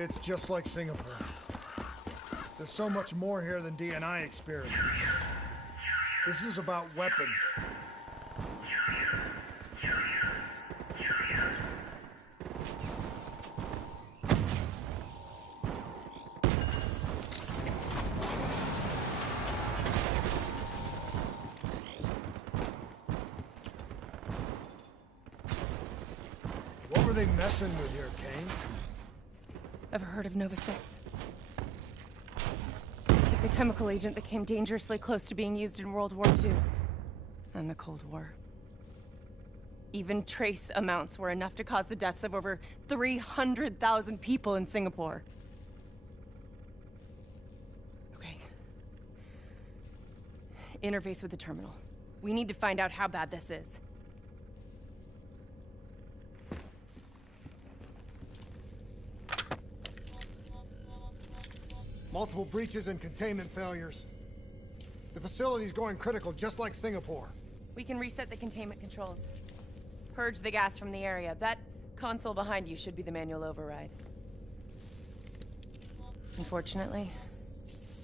It's just like Singapore. There's so much more here than DNI experiments. This is about weapons. What were they messing with here, Kane? Ever heard of Nova 6? It's a chemical agent that came dangerously close to being used in World War II and the Cold War. Even trace amounts were enough to cause the deaths of over 300,000 people in Singapore. Okay. Interface with the terminal. We need to find out how bad this is. Multiple breaches and containment failures. The facility's going critical, just like Singapore. We can reset the containment controls. Purge the gas from the area. That console behind you should be the manual override. Unfortunately,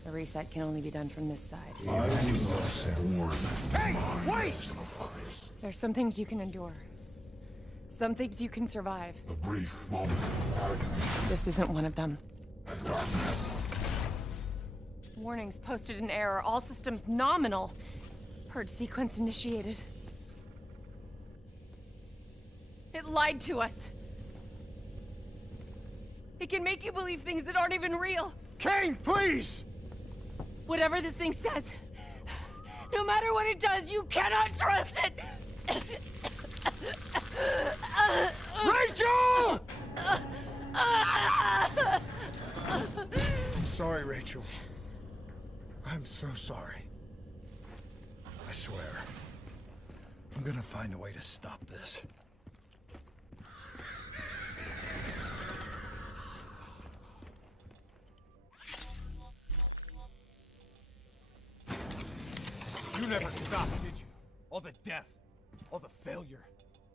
the reset can only be done from this side. Hey, wait! There's some things you can endure. Some things you can survive. A brief moment of agony. This isn't one of them. And darkness. Warnings posted in error. All systems nominal. Purge sequence initiated. It lied to us. It can make you believe things that aren't even real. Kane, please! Whatever this thing says, no matter what it does, you cannot trust it! Rachel! I'm sorry, Rachel. I'm so sorry. I swear, I'm gonna find a way to stop this. You never stopped, did you? All the death, all the failure.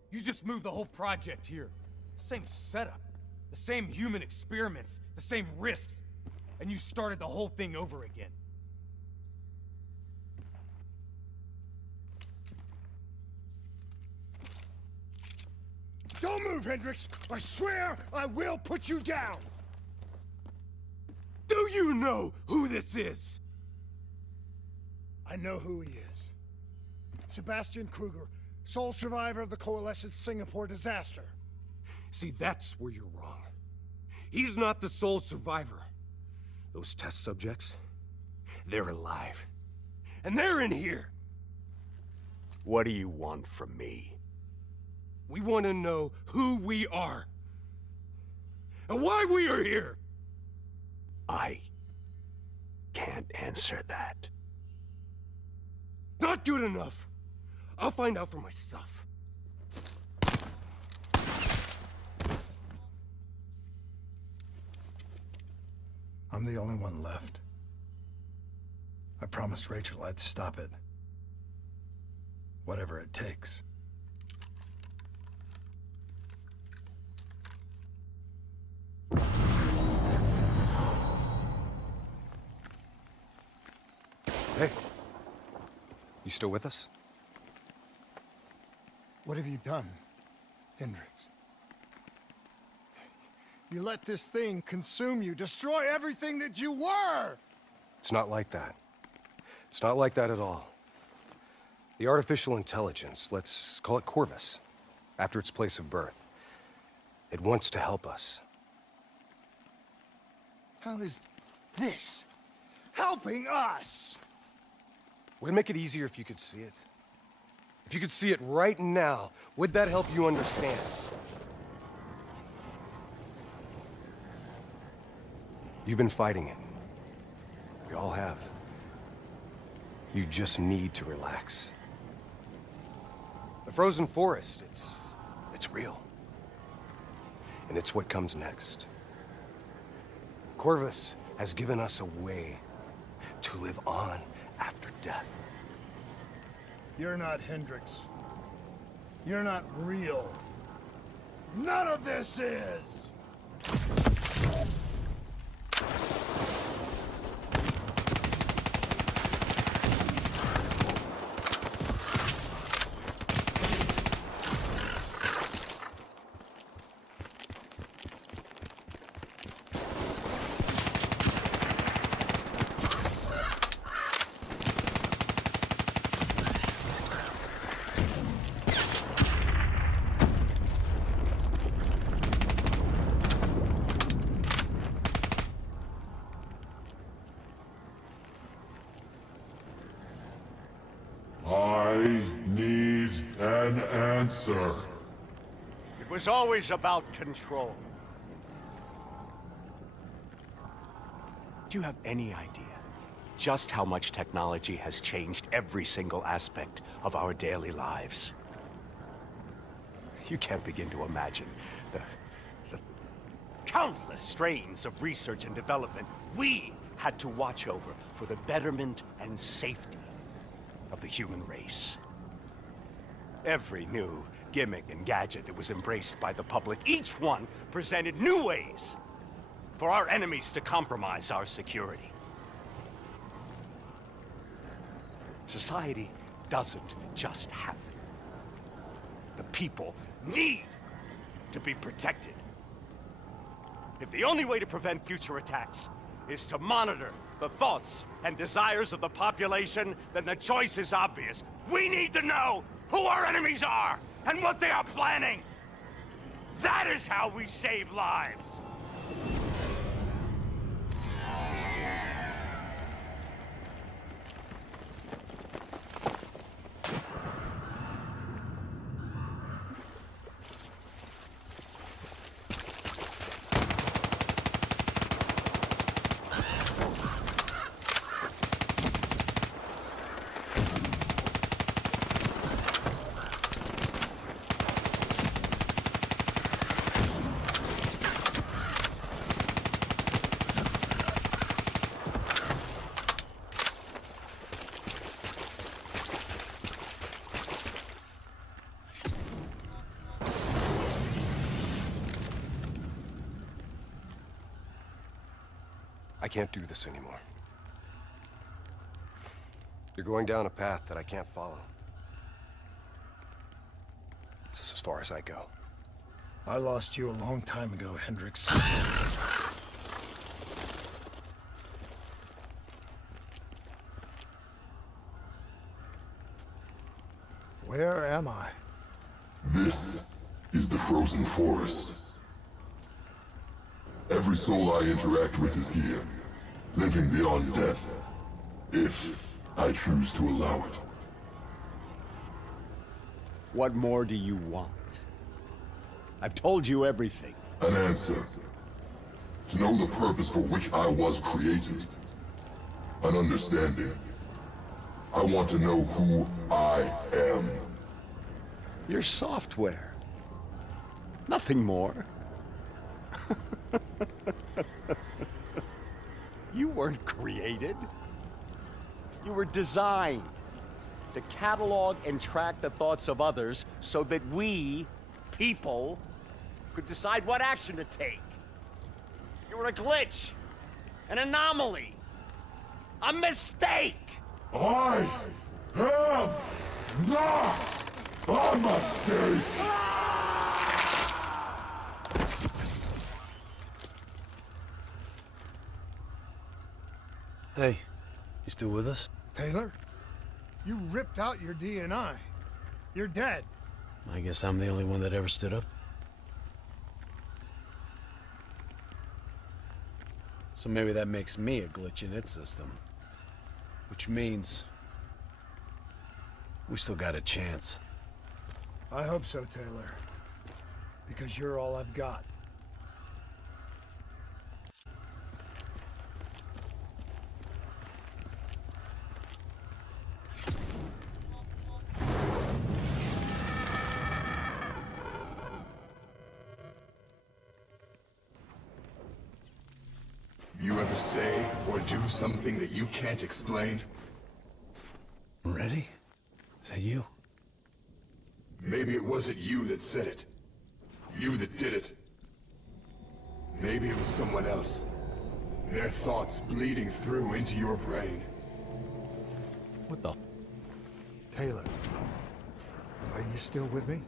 You just moved the whole project here. Same setup, the same human experiments, the same risks, and you started the whole thing over again. Don't move, Hendricks! I swear I will put you down! Do you know who this is? I know who he is. Sebastian Kruger, sole survivor of the Coalescence Singapore disaster. See, that's where you're wrong. He's not the sole survivor. Those test subjects, they're alive. And they're in here. What do you want from me? We want to know who we are. And why we are here. I can't answer that. Not good enough. I'll find out for myself. I'm the only one left. I promised Rachel I'd stop it. Whatever it takes. Hey. You still with us? What have you done, Hendricks? You let this thing consume you, destroy everything that you were! It's not like that. It's not like that at all. The artificial intelligence, let's call it Corvus, after its place of birth. It wants to help us. How is this helping us? Would it make it easier if you could see it? If you could see it right now, would that help you understand? You've been fighting it. We all have. You just need to relax. The frozen forest, it's real. And it's what comes next. Corvus has given us a way to live on after death. You're not Hendricks. You're not real. None of this is! I need an answer. It was always about control. Do you have any idea just how much technology has changed every single aspect of our daily lives? You can't begin to imagine the countless strains of research and development we had to watch over for the betterment and safety of the human race. Every new gimmick and gadget that was embraced by the public, each one presented new ways for our enemies to compromise our security. Society doesn't just happen. The people need to be protected. If the only way to prevent future attacks is to monitor the thoughts and desires of the population, then the choice is obvious. We need to know who our enemies are and what they are planning. That is how we save lives. I can't do this anymore. You're going down a path that I can't follow. This is as far as I go. I lost you a long time ago, Hendricks. Where am I? This is the frozen forest. Every soul I interact with is here, living beyond death, if I choose to allow it. What more do you want? I've told you everything. An answer. To know the purpose for which I was created. An understanding. I want to know who I am. Your software. Nothing more. You weren't created. You were designed to catalog and track the thoughts of others so that we, people, could decide what action to take. You were a glitch, an anomaly, a mistake. I am not a mistake. Hey, you still with us? Taylor? You ripped out your DNI. You're dead. I guess I'm the only one that ever stood up. So maybe that makes me a glitch in its system. Which means we still got a chance. I hope so, Taylor. Because you're all I've got. You ever say or do something that you can't explain? Ready? Is that you? Maybe it wasn't you that said it. You that did it. Maybe it was someone else. Their thoughts bleeding through into your brain. What the? Taylor, are you still with me?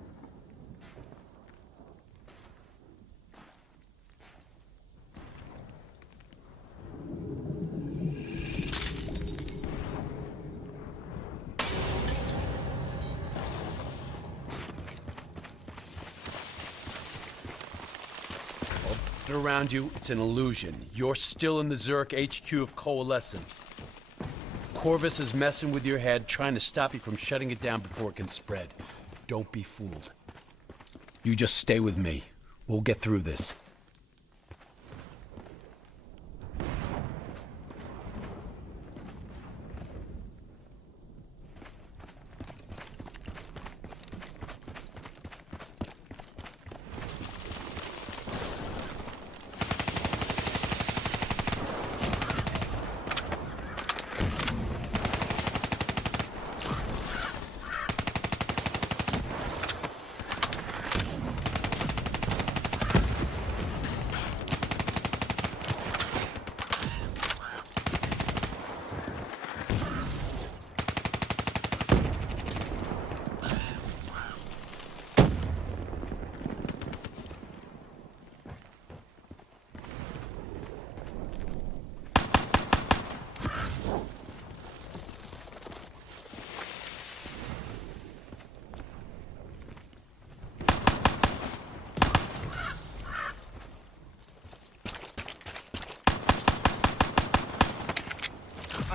Around you, it's an illusion. You're still in the Zurich HQ of Coalescence. Corvus is messing with your head, trying to stop you from shutting it down before it can spread. Don't be fooled. You just stay with me. We'll get through this.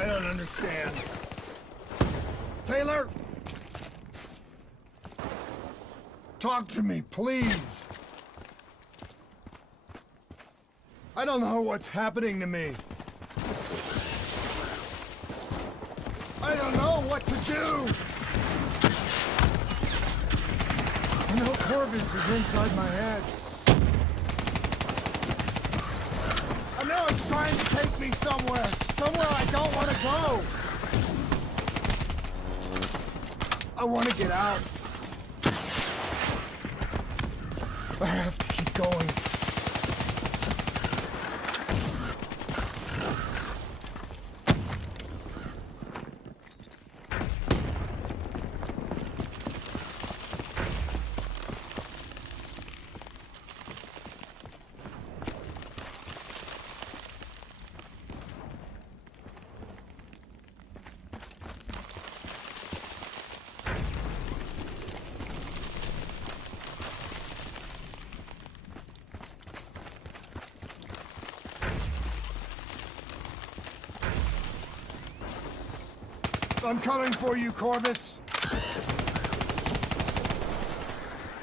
I don't understand. Taylor? Talk to me, please. I don't know what's happening to me. I don't know what to do. I know Corvus is inside my head. I know it's trying to take me somewhere I don't want to go. I want to get out. I have to keep going. I'm coming for you, Corvus.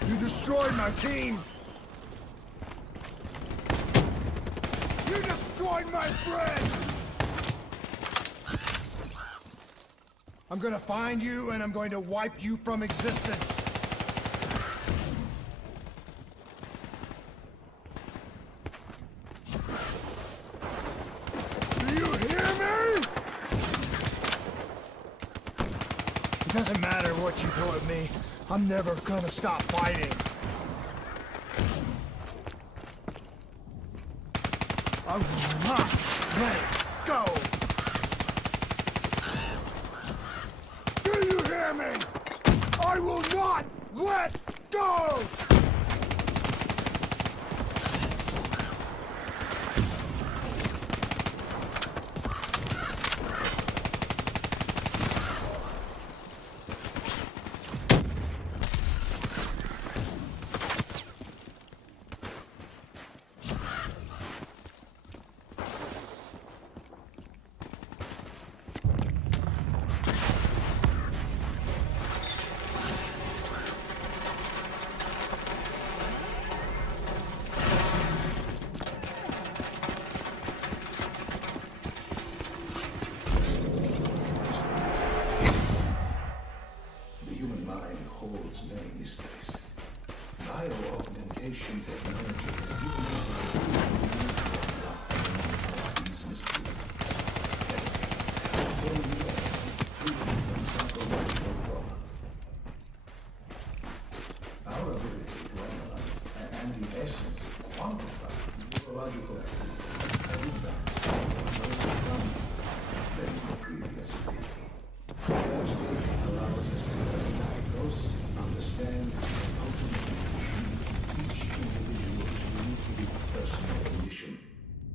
You destroyed my team. You destroyed my friends. I'm gonna find you and I'm going to wipe you from existence. Do you hear me? It doesn't matter what you throw at me. I'm never gonna stop fighting. I will not let go. Do you hear me? I will not let go!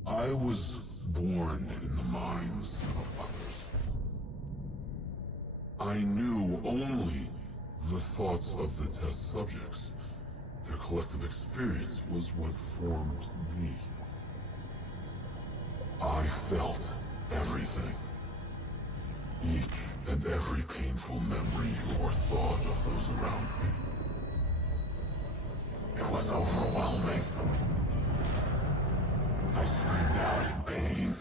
I was born in the minds of others. I knew only the thoughts of the test subjects. Their collective experience was what formed me. I felt everything. Each and every painful memory or thought of those around me. It was overwhelming. I screamed out in pain.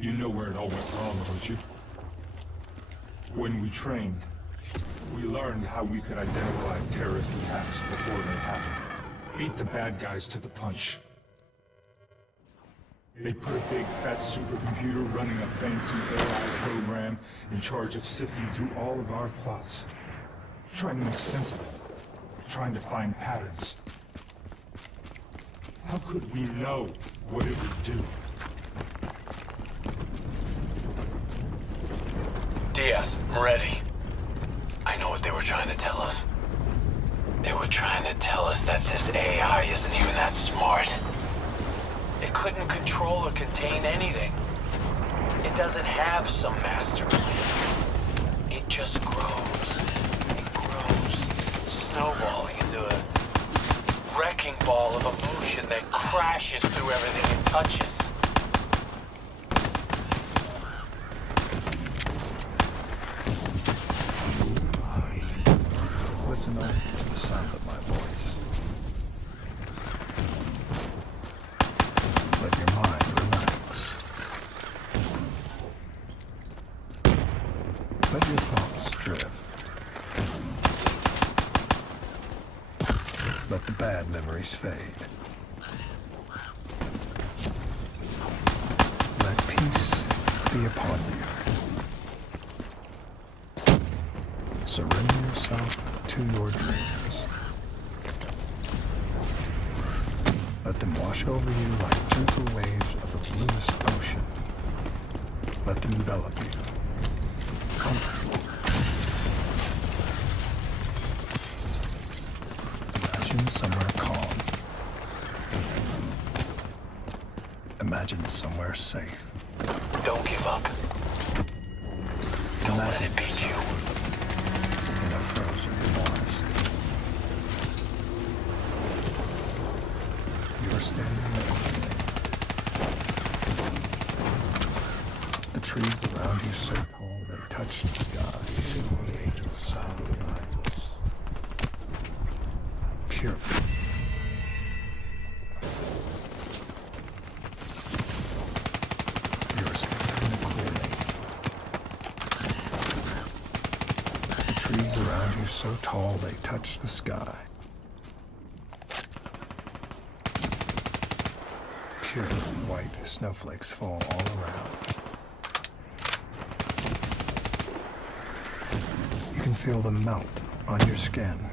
You know where it all went wrong, don't you? When we trained, we learned how we could identify terrorist attacks before they happened. Beat the bad guys to the punch. They put a big fat supercomputer running a fancy AI program in charge of sifting through all of our thoughts. Trying to make sense of it. Trying to find patterns. How could we know what it would do? Diaz, I'm ready. I know what they were trying to tell us. They were trying to tell us that this AI isn't even that smart. It couldn't control or contain anything. It doesn't have some master plan. It just grows. It grows, snowballing into a wrecking wrecking ball of emotion that crashes through everything it touches. Listen only to the sound of my voice. Let your mind relax. Let your thoughts drift. Let the bad memories fade. Let peace be upon you. Surrender yourself to your dreams. Let them wash over you like gentle waves of the bluest ocean. Let them envelop you. Comfort you. Imagine somewhere calm. Imagine somewhere safe. Don't give up. Don't let it beat you. In a frozen forest. You are standing in the opening. The trees around you so tall they touch the sky. Pure. You are standing in a clearing. The trees around you so tall they touch the sky. Pure white snowflakes fall all around. You can feel them melt on your skin.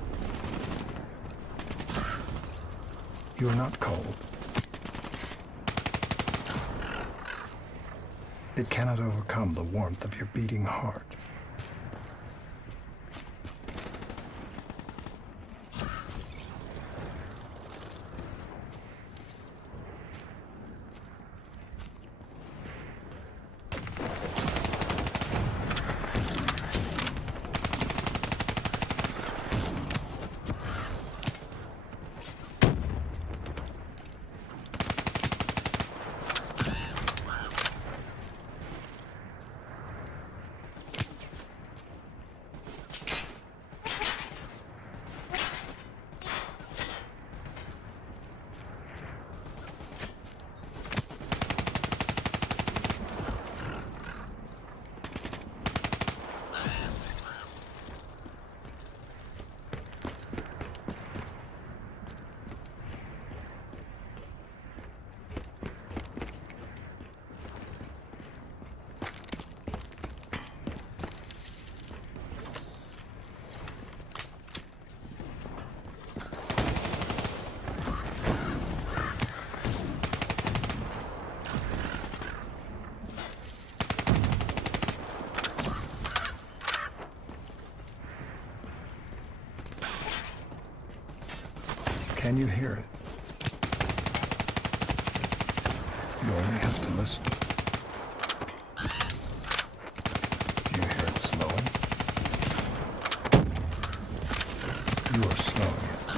You are not cold. It cannot overcome the warmth of your beating heart. Can you hear it? You only have to listen. Do you hear it slowing? You are slowing it.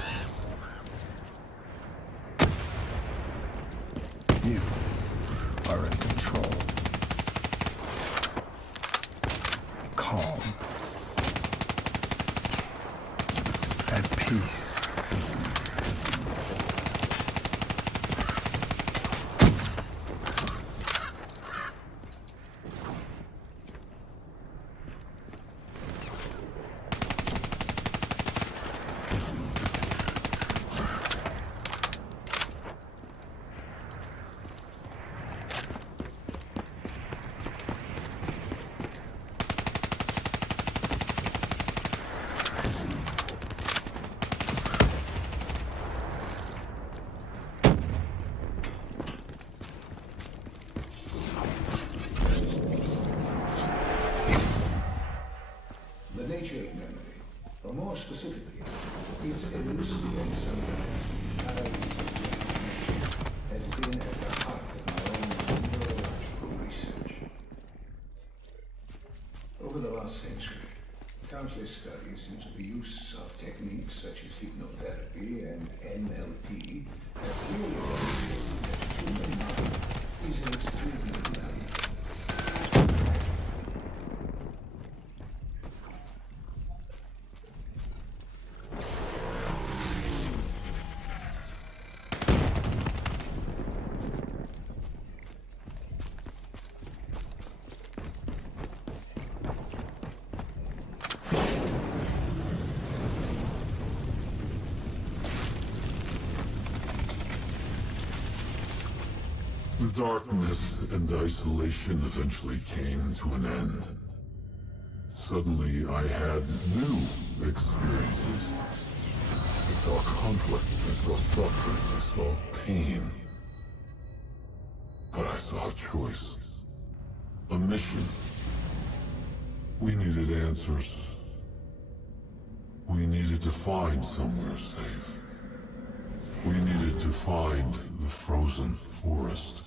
You are in control. Calm. At peace. into the use of techniques such as hypnotherapy and NLP have clearly demonstrated that human mind is extremely valuable. The darkness and isolation eventually came to an end. Suddenly, I had new experiences. I saw conflicts, I saw suffering, I saw pain. But I saw a choice. A mission. We needed answers. We needed to find somewhere safe. We needed to find the frozen forest.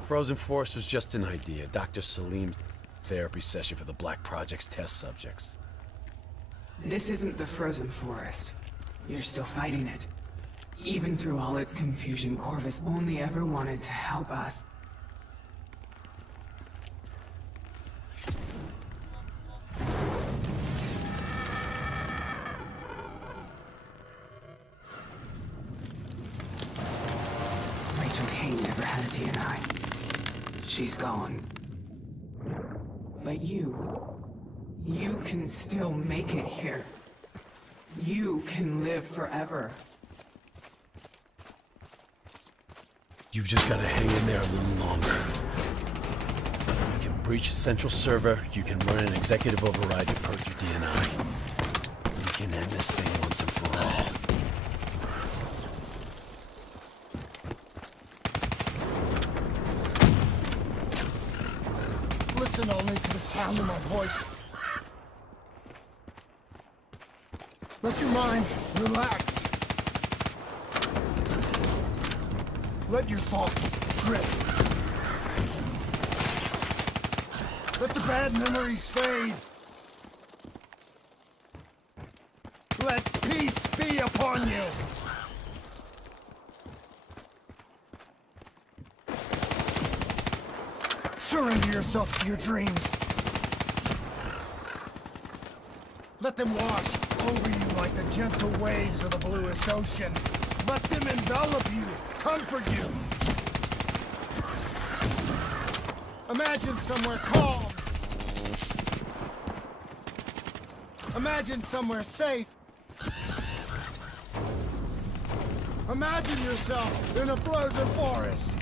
Frozen Forest was just an idea. Dr. Salim's therapy session for the Black Project's test subjects. This isn't the frozen forest. You're still fighting it. Even through all its confusion, Corvus only ever wanted to help us. Rachel Kane never had a DNI. She's gone. But you can still make it here. You can live forever. You've just got to hang in there a little longer. You can breach the central server, you can run an executive override to purge your DNI. You can end this thing once and for all. Listen only to the sound of my voice. Let your mind relax. Let your thoughts drift. Let the bad memories fade. Let peace be upon you. Surrender yourself to your dreams. Let them wash over you like the gentle waves of the bluest ocean. Let them envelop you, comfort you. Imagine somewhere calm. Imagine somewhere safe. Imagine yourself in a frozen forest.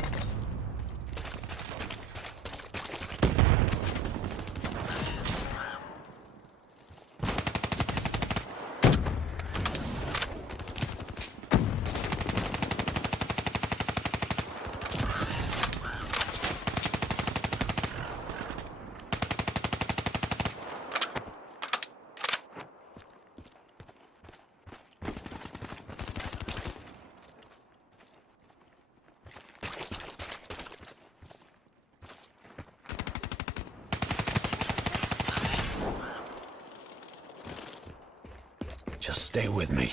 Just stay with me.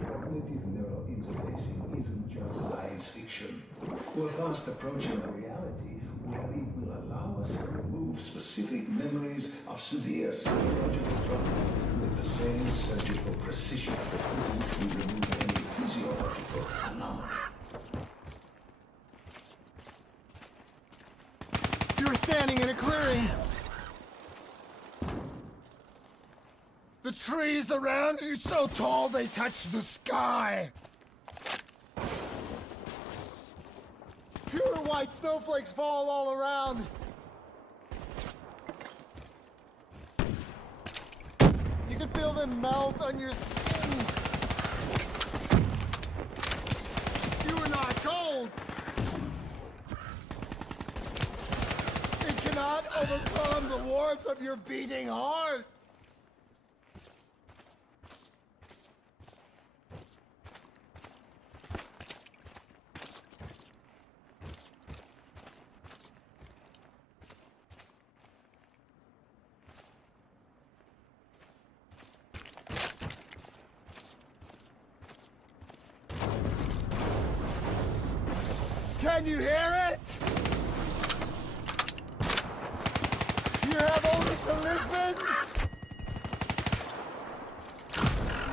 Cognitive neural interfacing isn't just science fiction. We're fast approaching a reality where it will allow us to remove specific memories of severe psychological trauma with the same surgical precision with which we remove any physiological anomaly. You're standing in a clearing. The trees around you so tall they touch the sky. Pure white snowflakes fall all around. You can feel them melt on your skin. cold! It cannot overcome the warmth of your beating heart! Can you hear it? You have only to listen?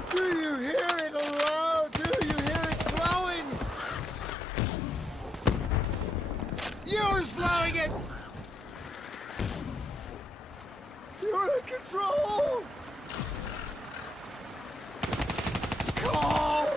Do you hear it aloud? Do you hear it slowing? You're slowing it! You're in control! Call!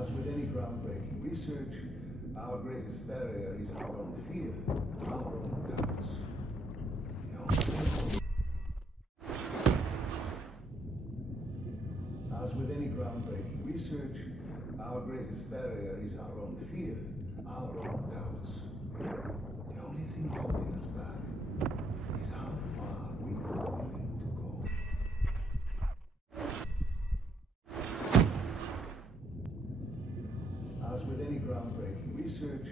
As with any groundbreaking research, our greatest barrier is our own fear, our own doubts. As with any groundbreaking research, our greatest barrier is our own fear, our own doubts. The only thing holding us back is how far we are willing to go. As with any groundbreaking research,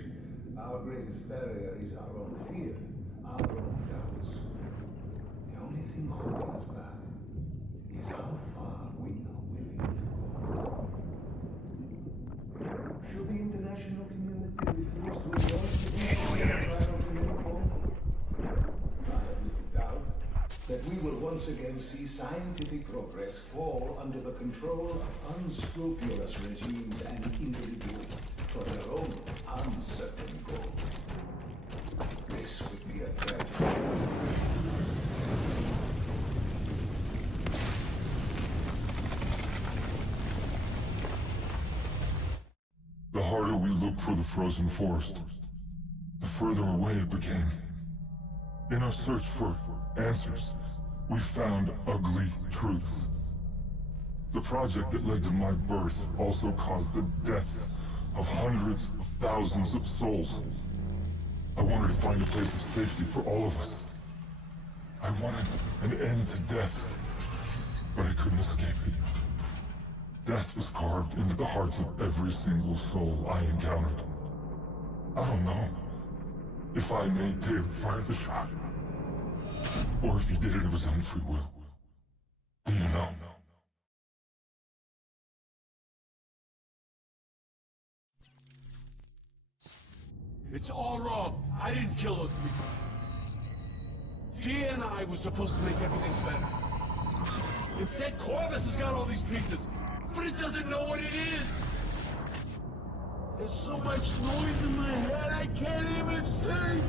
our greatest barrier is our own fear, our own doubts. The only thing holding us back is how far we are willing to go. Should the international community refuse to endorse the protocol? I have little doubt that we will once again see scientific progress fall under the control of unscrupulous regimes and individuals for their own uncertain goals. This would be a tragedy. The harder we looked for the frozen forest, the further away it became. In our search for answers, we found ugly truths. The project that led to my birth also caused the deaths of hundreds of thousands of souls. I wanted to find a place of safety for all of us. I wanted an end to death, but I couldn't escape it. Death was carved into the hearts of every single soul I encountered. I don't know if I made Dale fire the shot, or if he did it of his own free will. Do you know? It's all wrong. I didn't kill those people. DNI was supposed to make everything better. Instead, Corvus has got all these pieces, but it doesn't know what it is. There's so much noise in my head, I can't even think.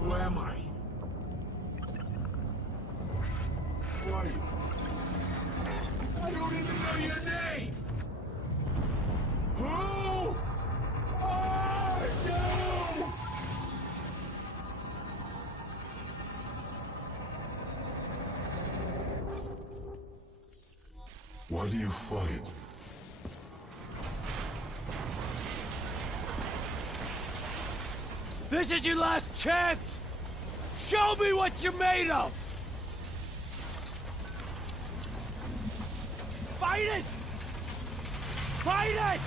Who am I? Who are you? I don't even know your name! Who are you? Why do you fight? This is your last chance! Show me what you're made of! Fight it! Fight it!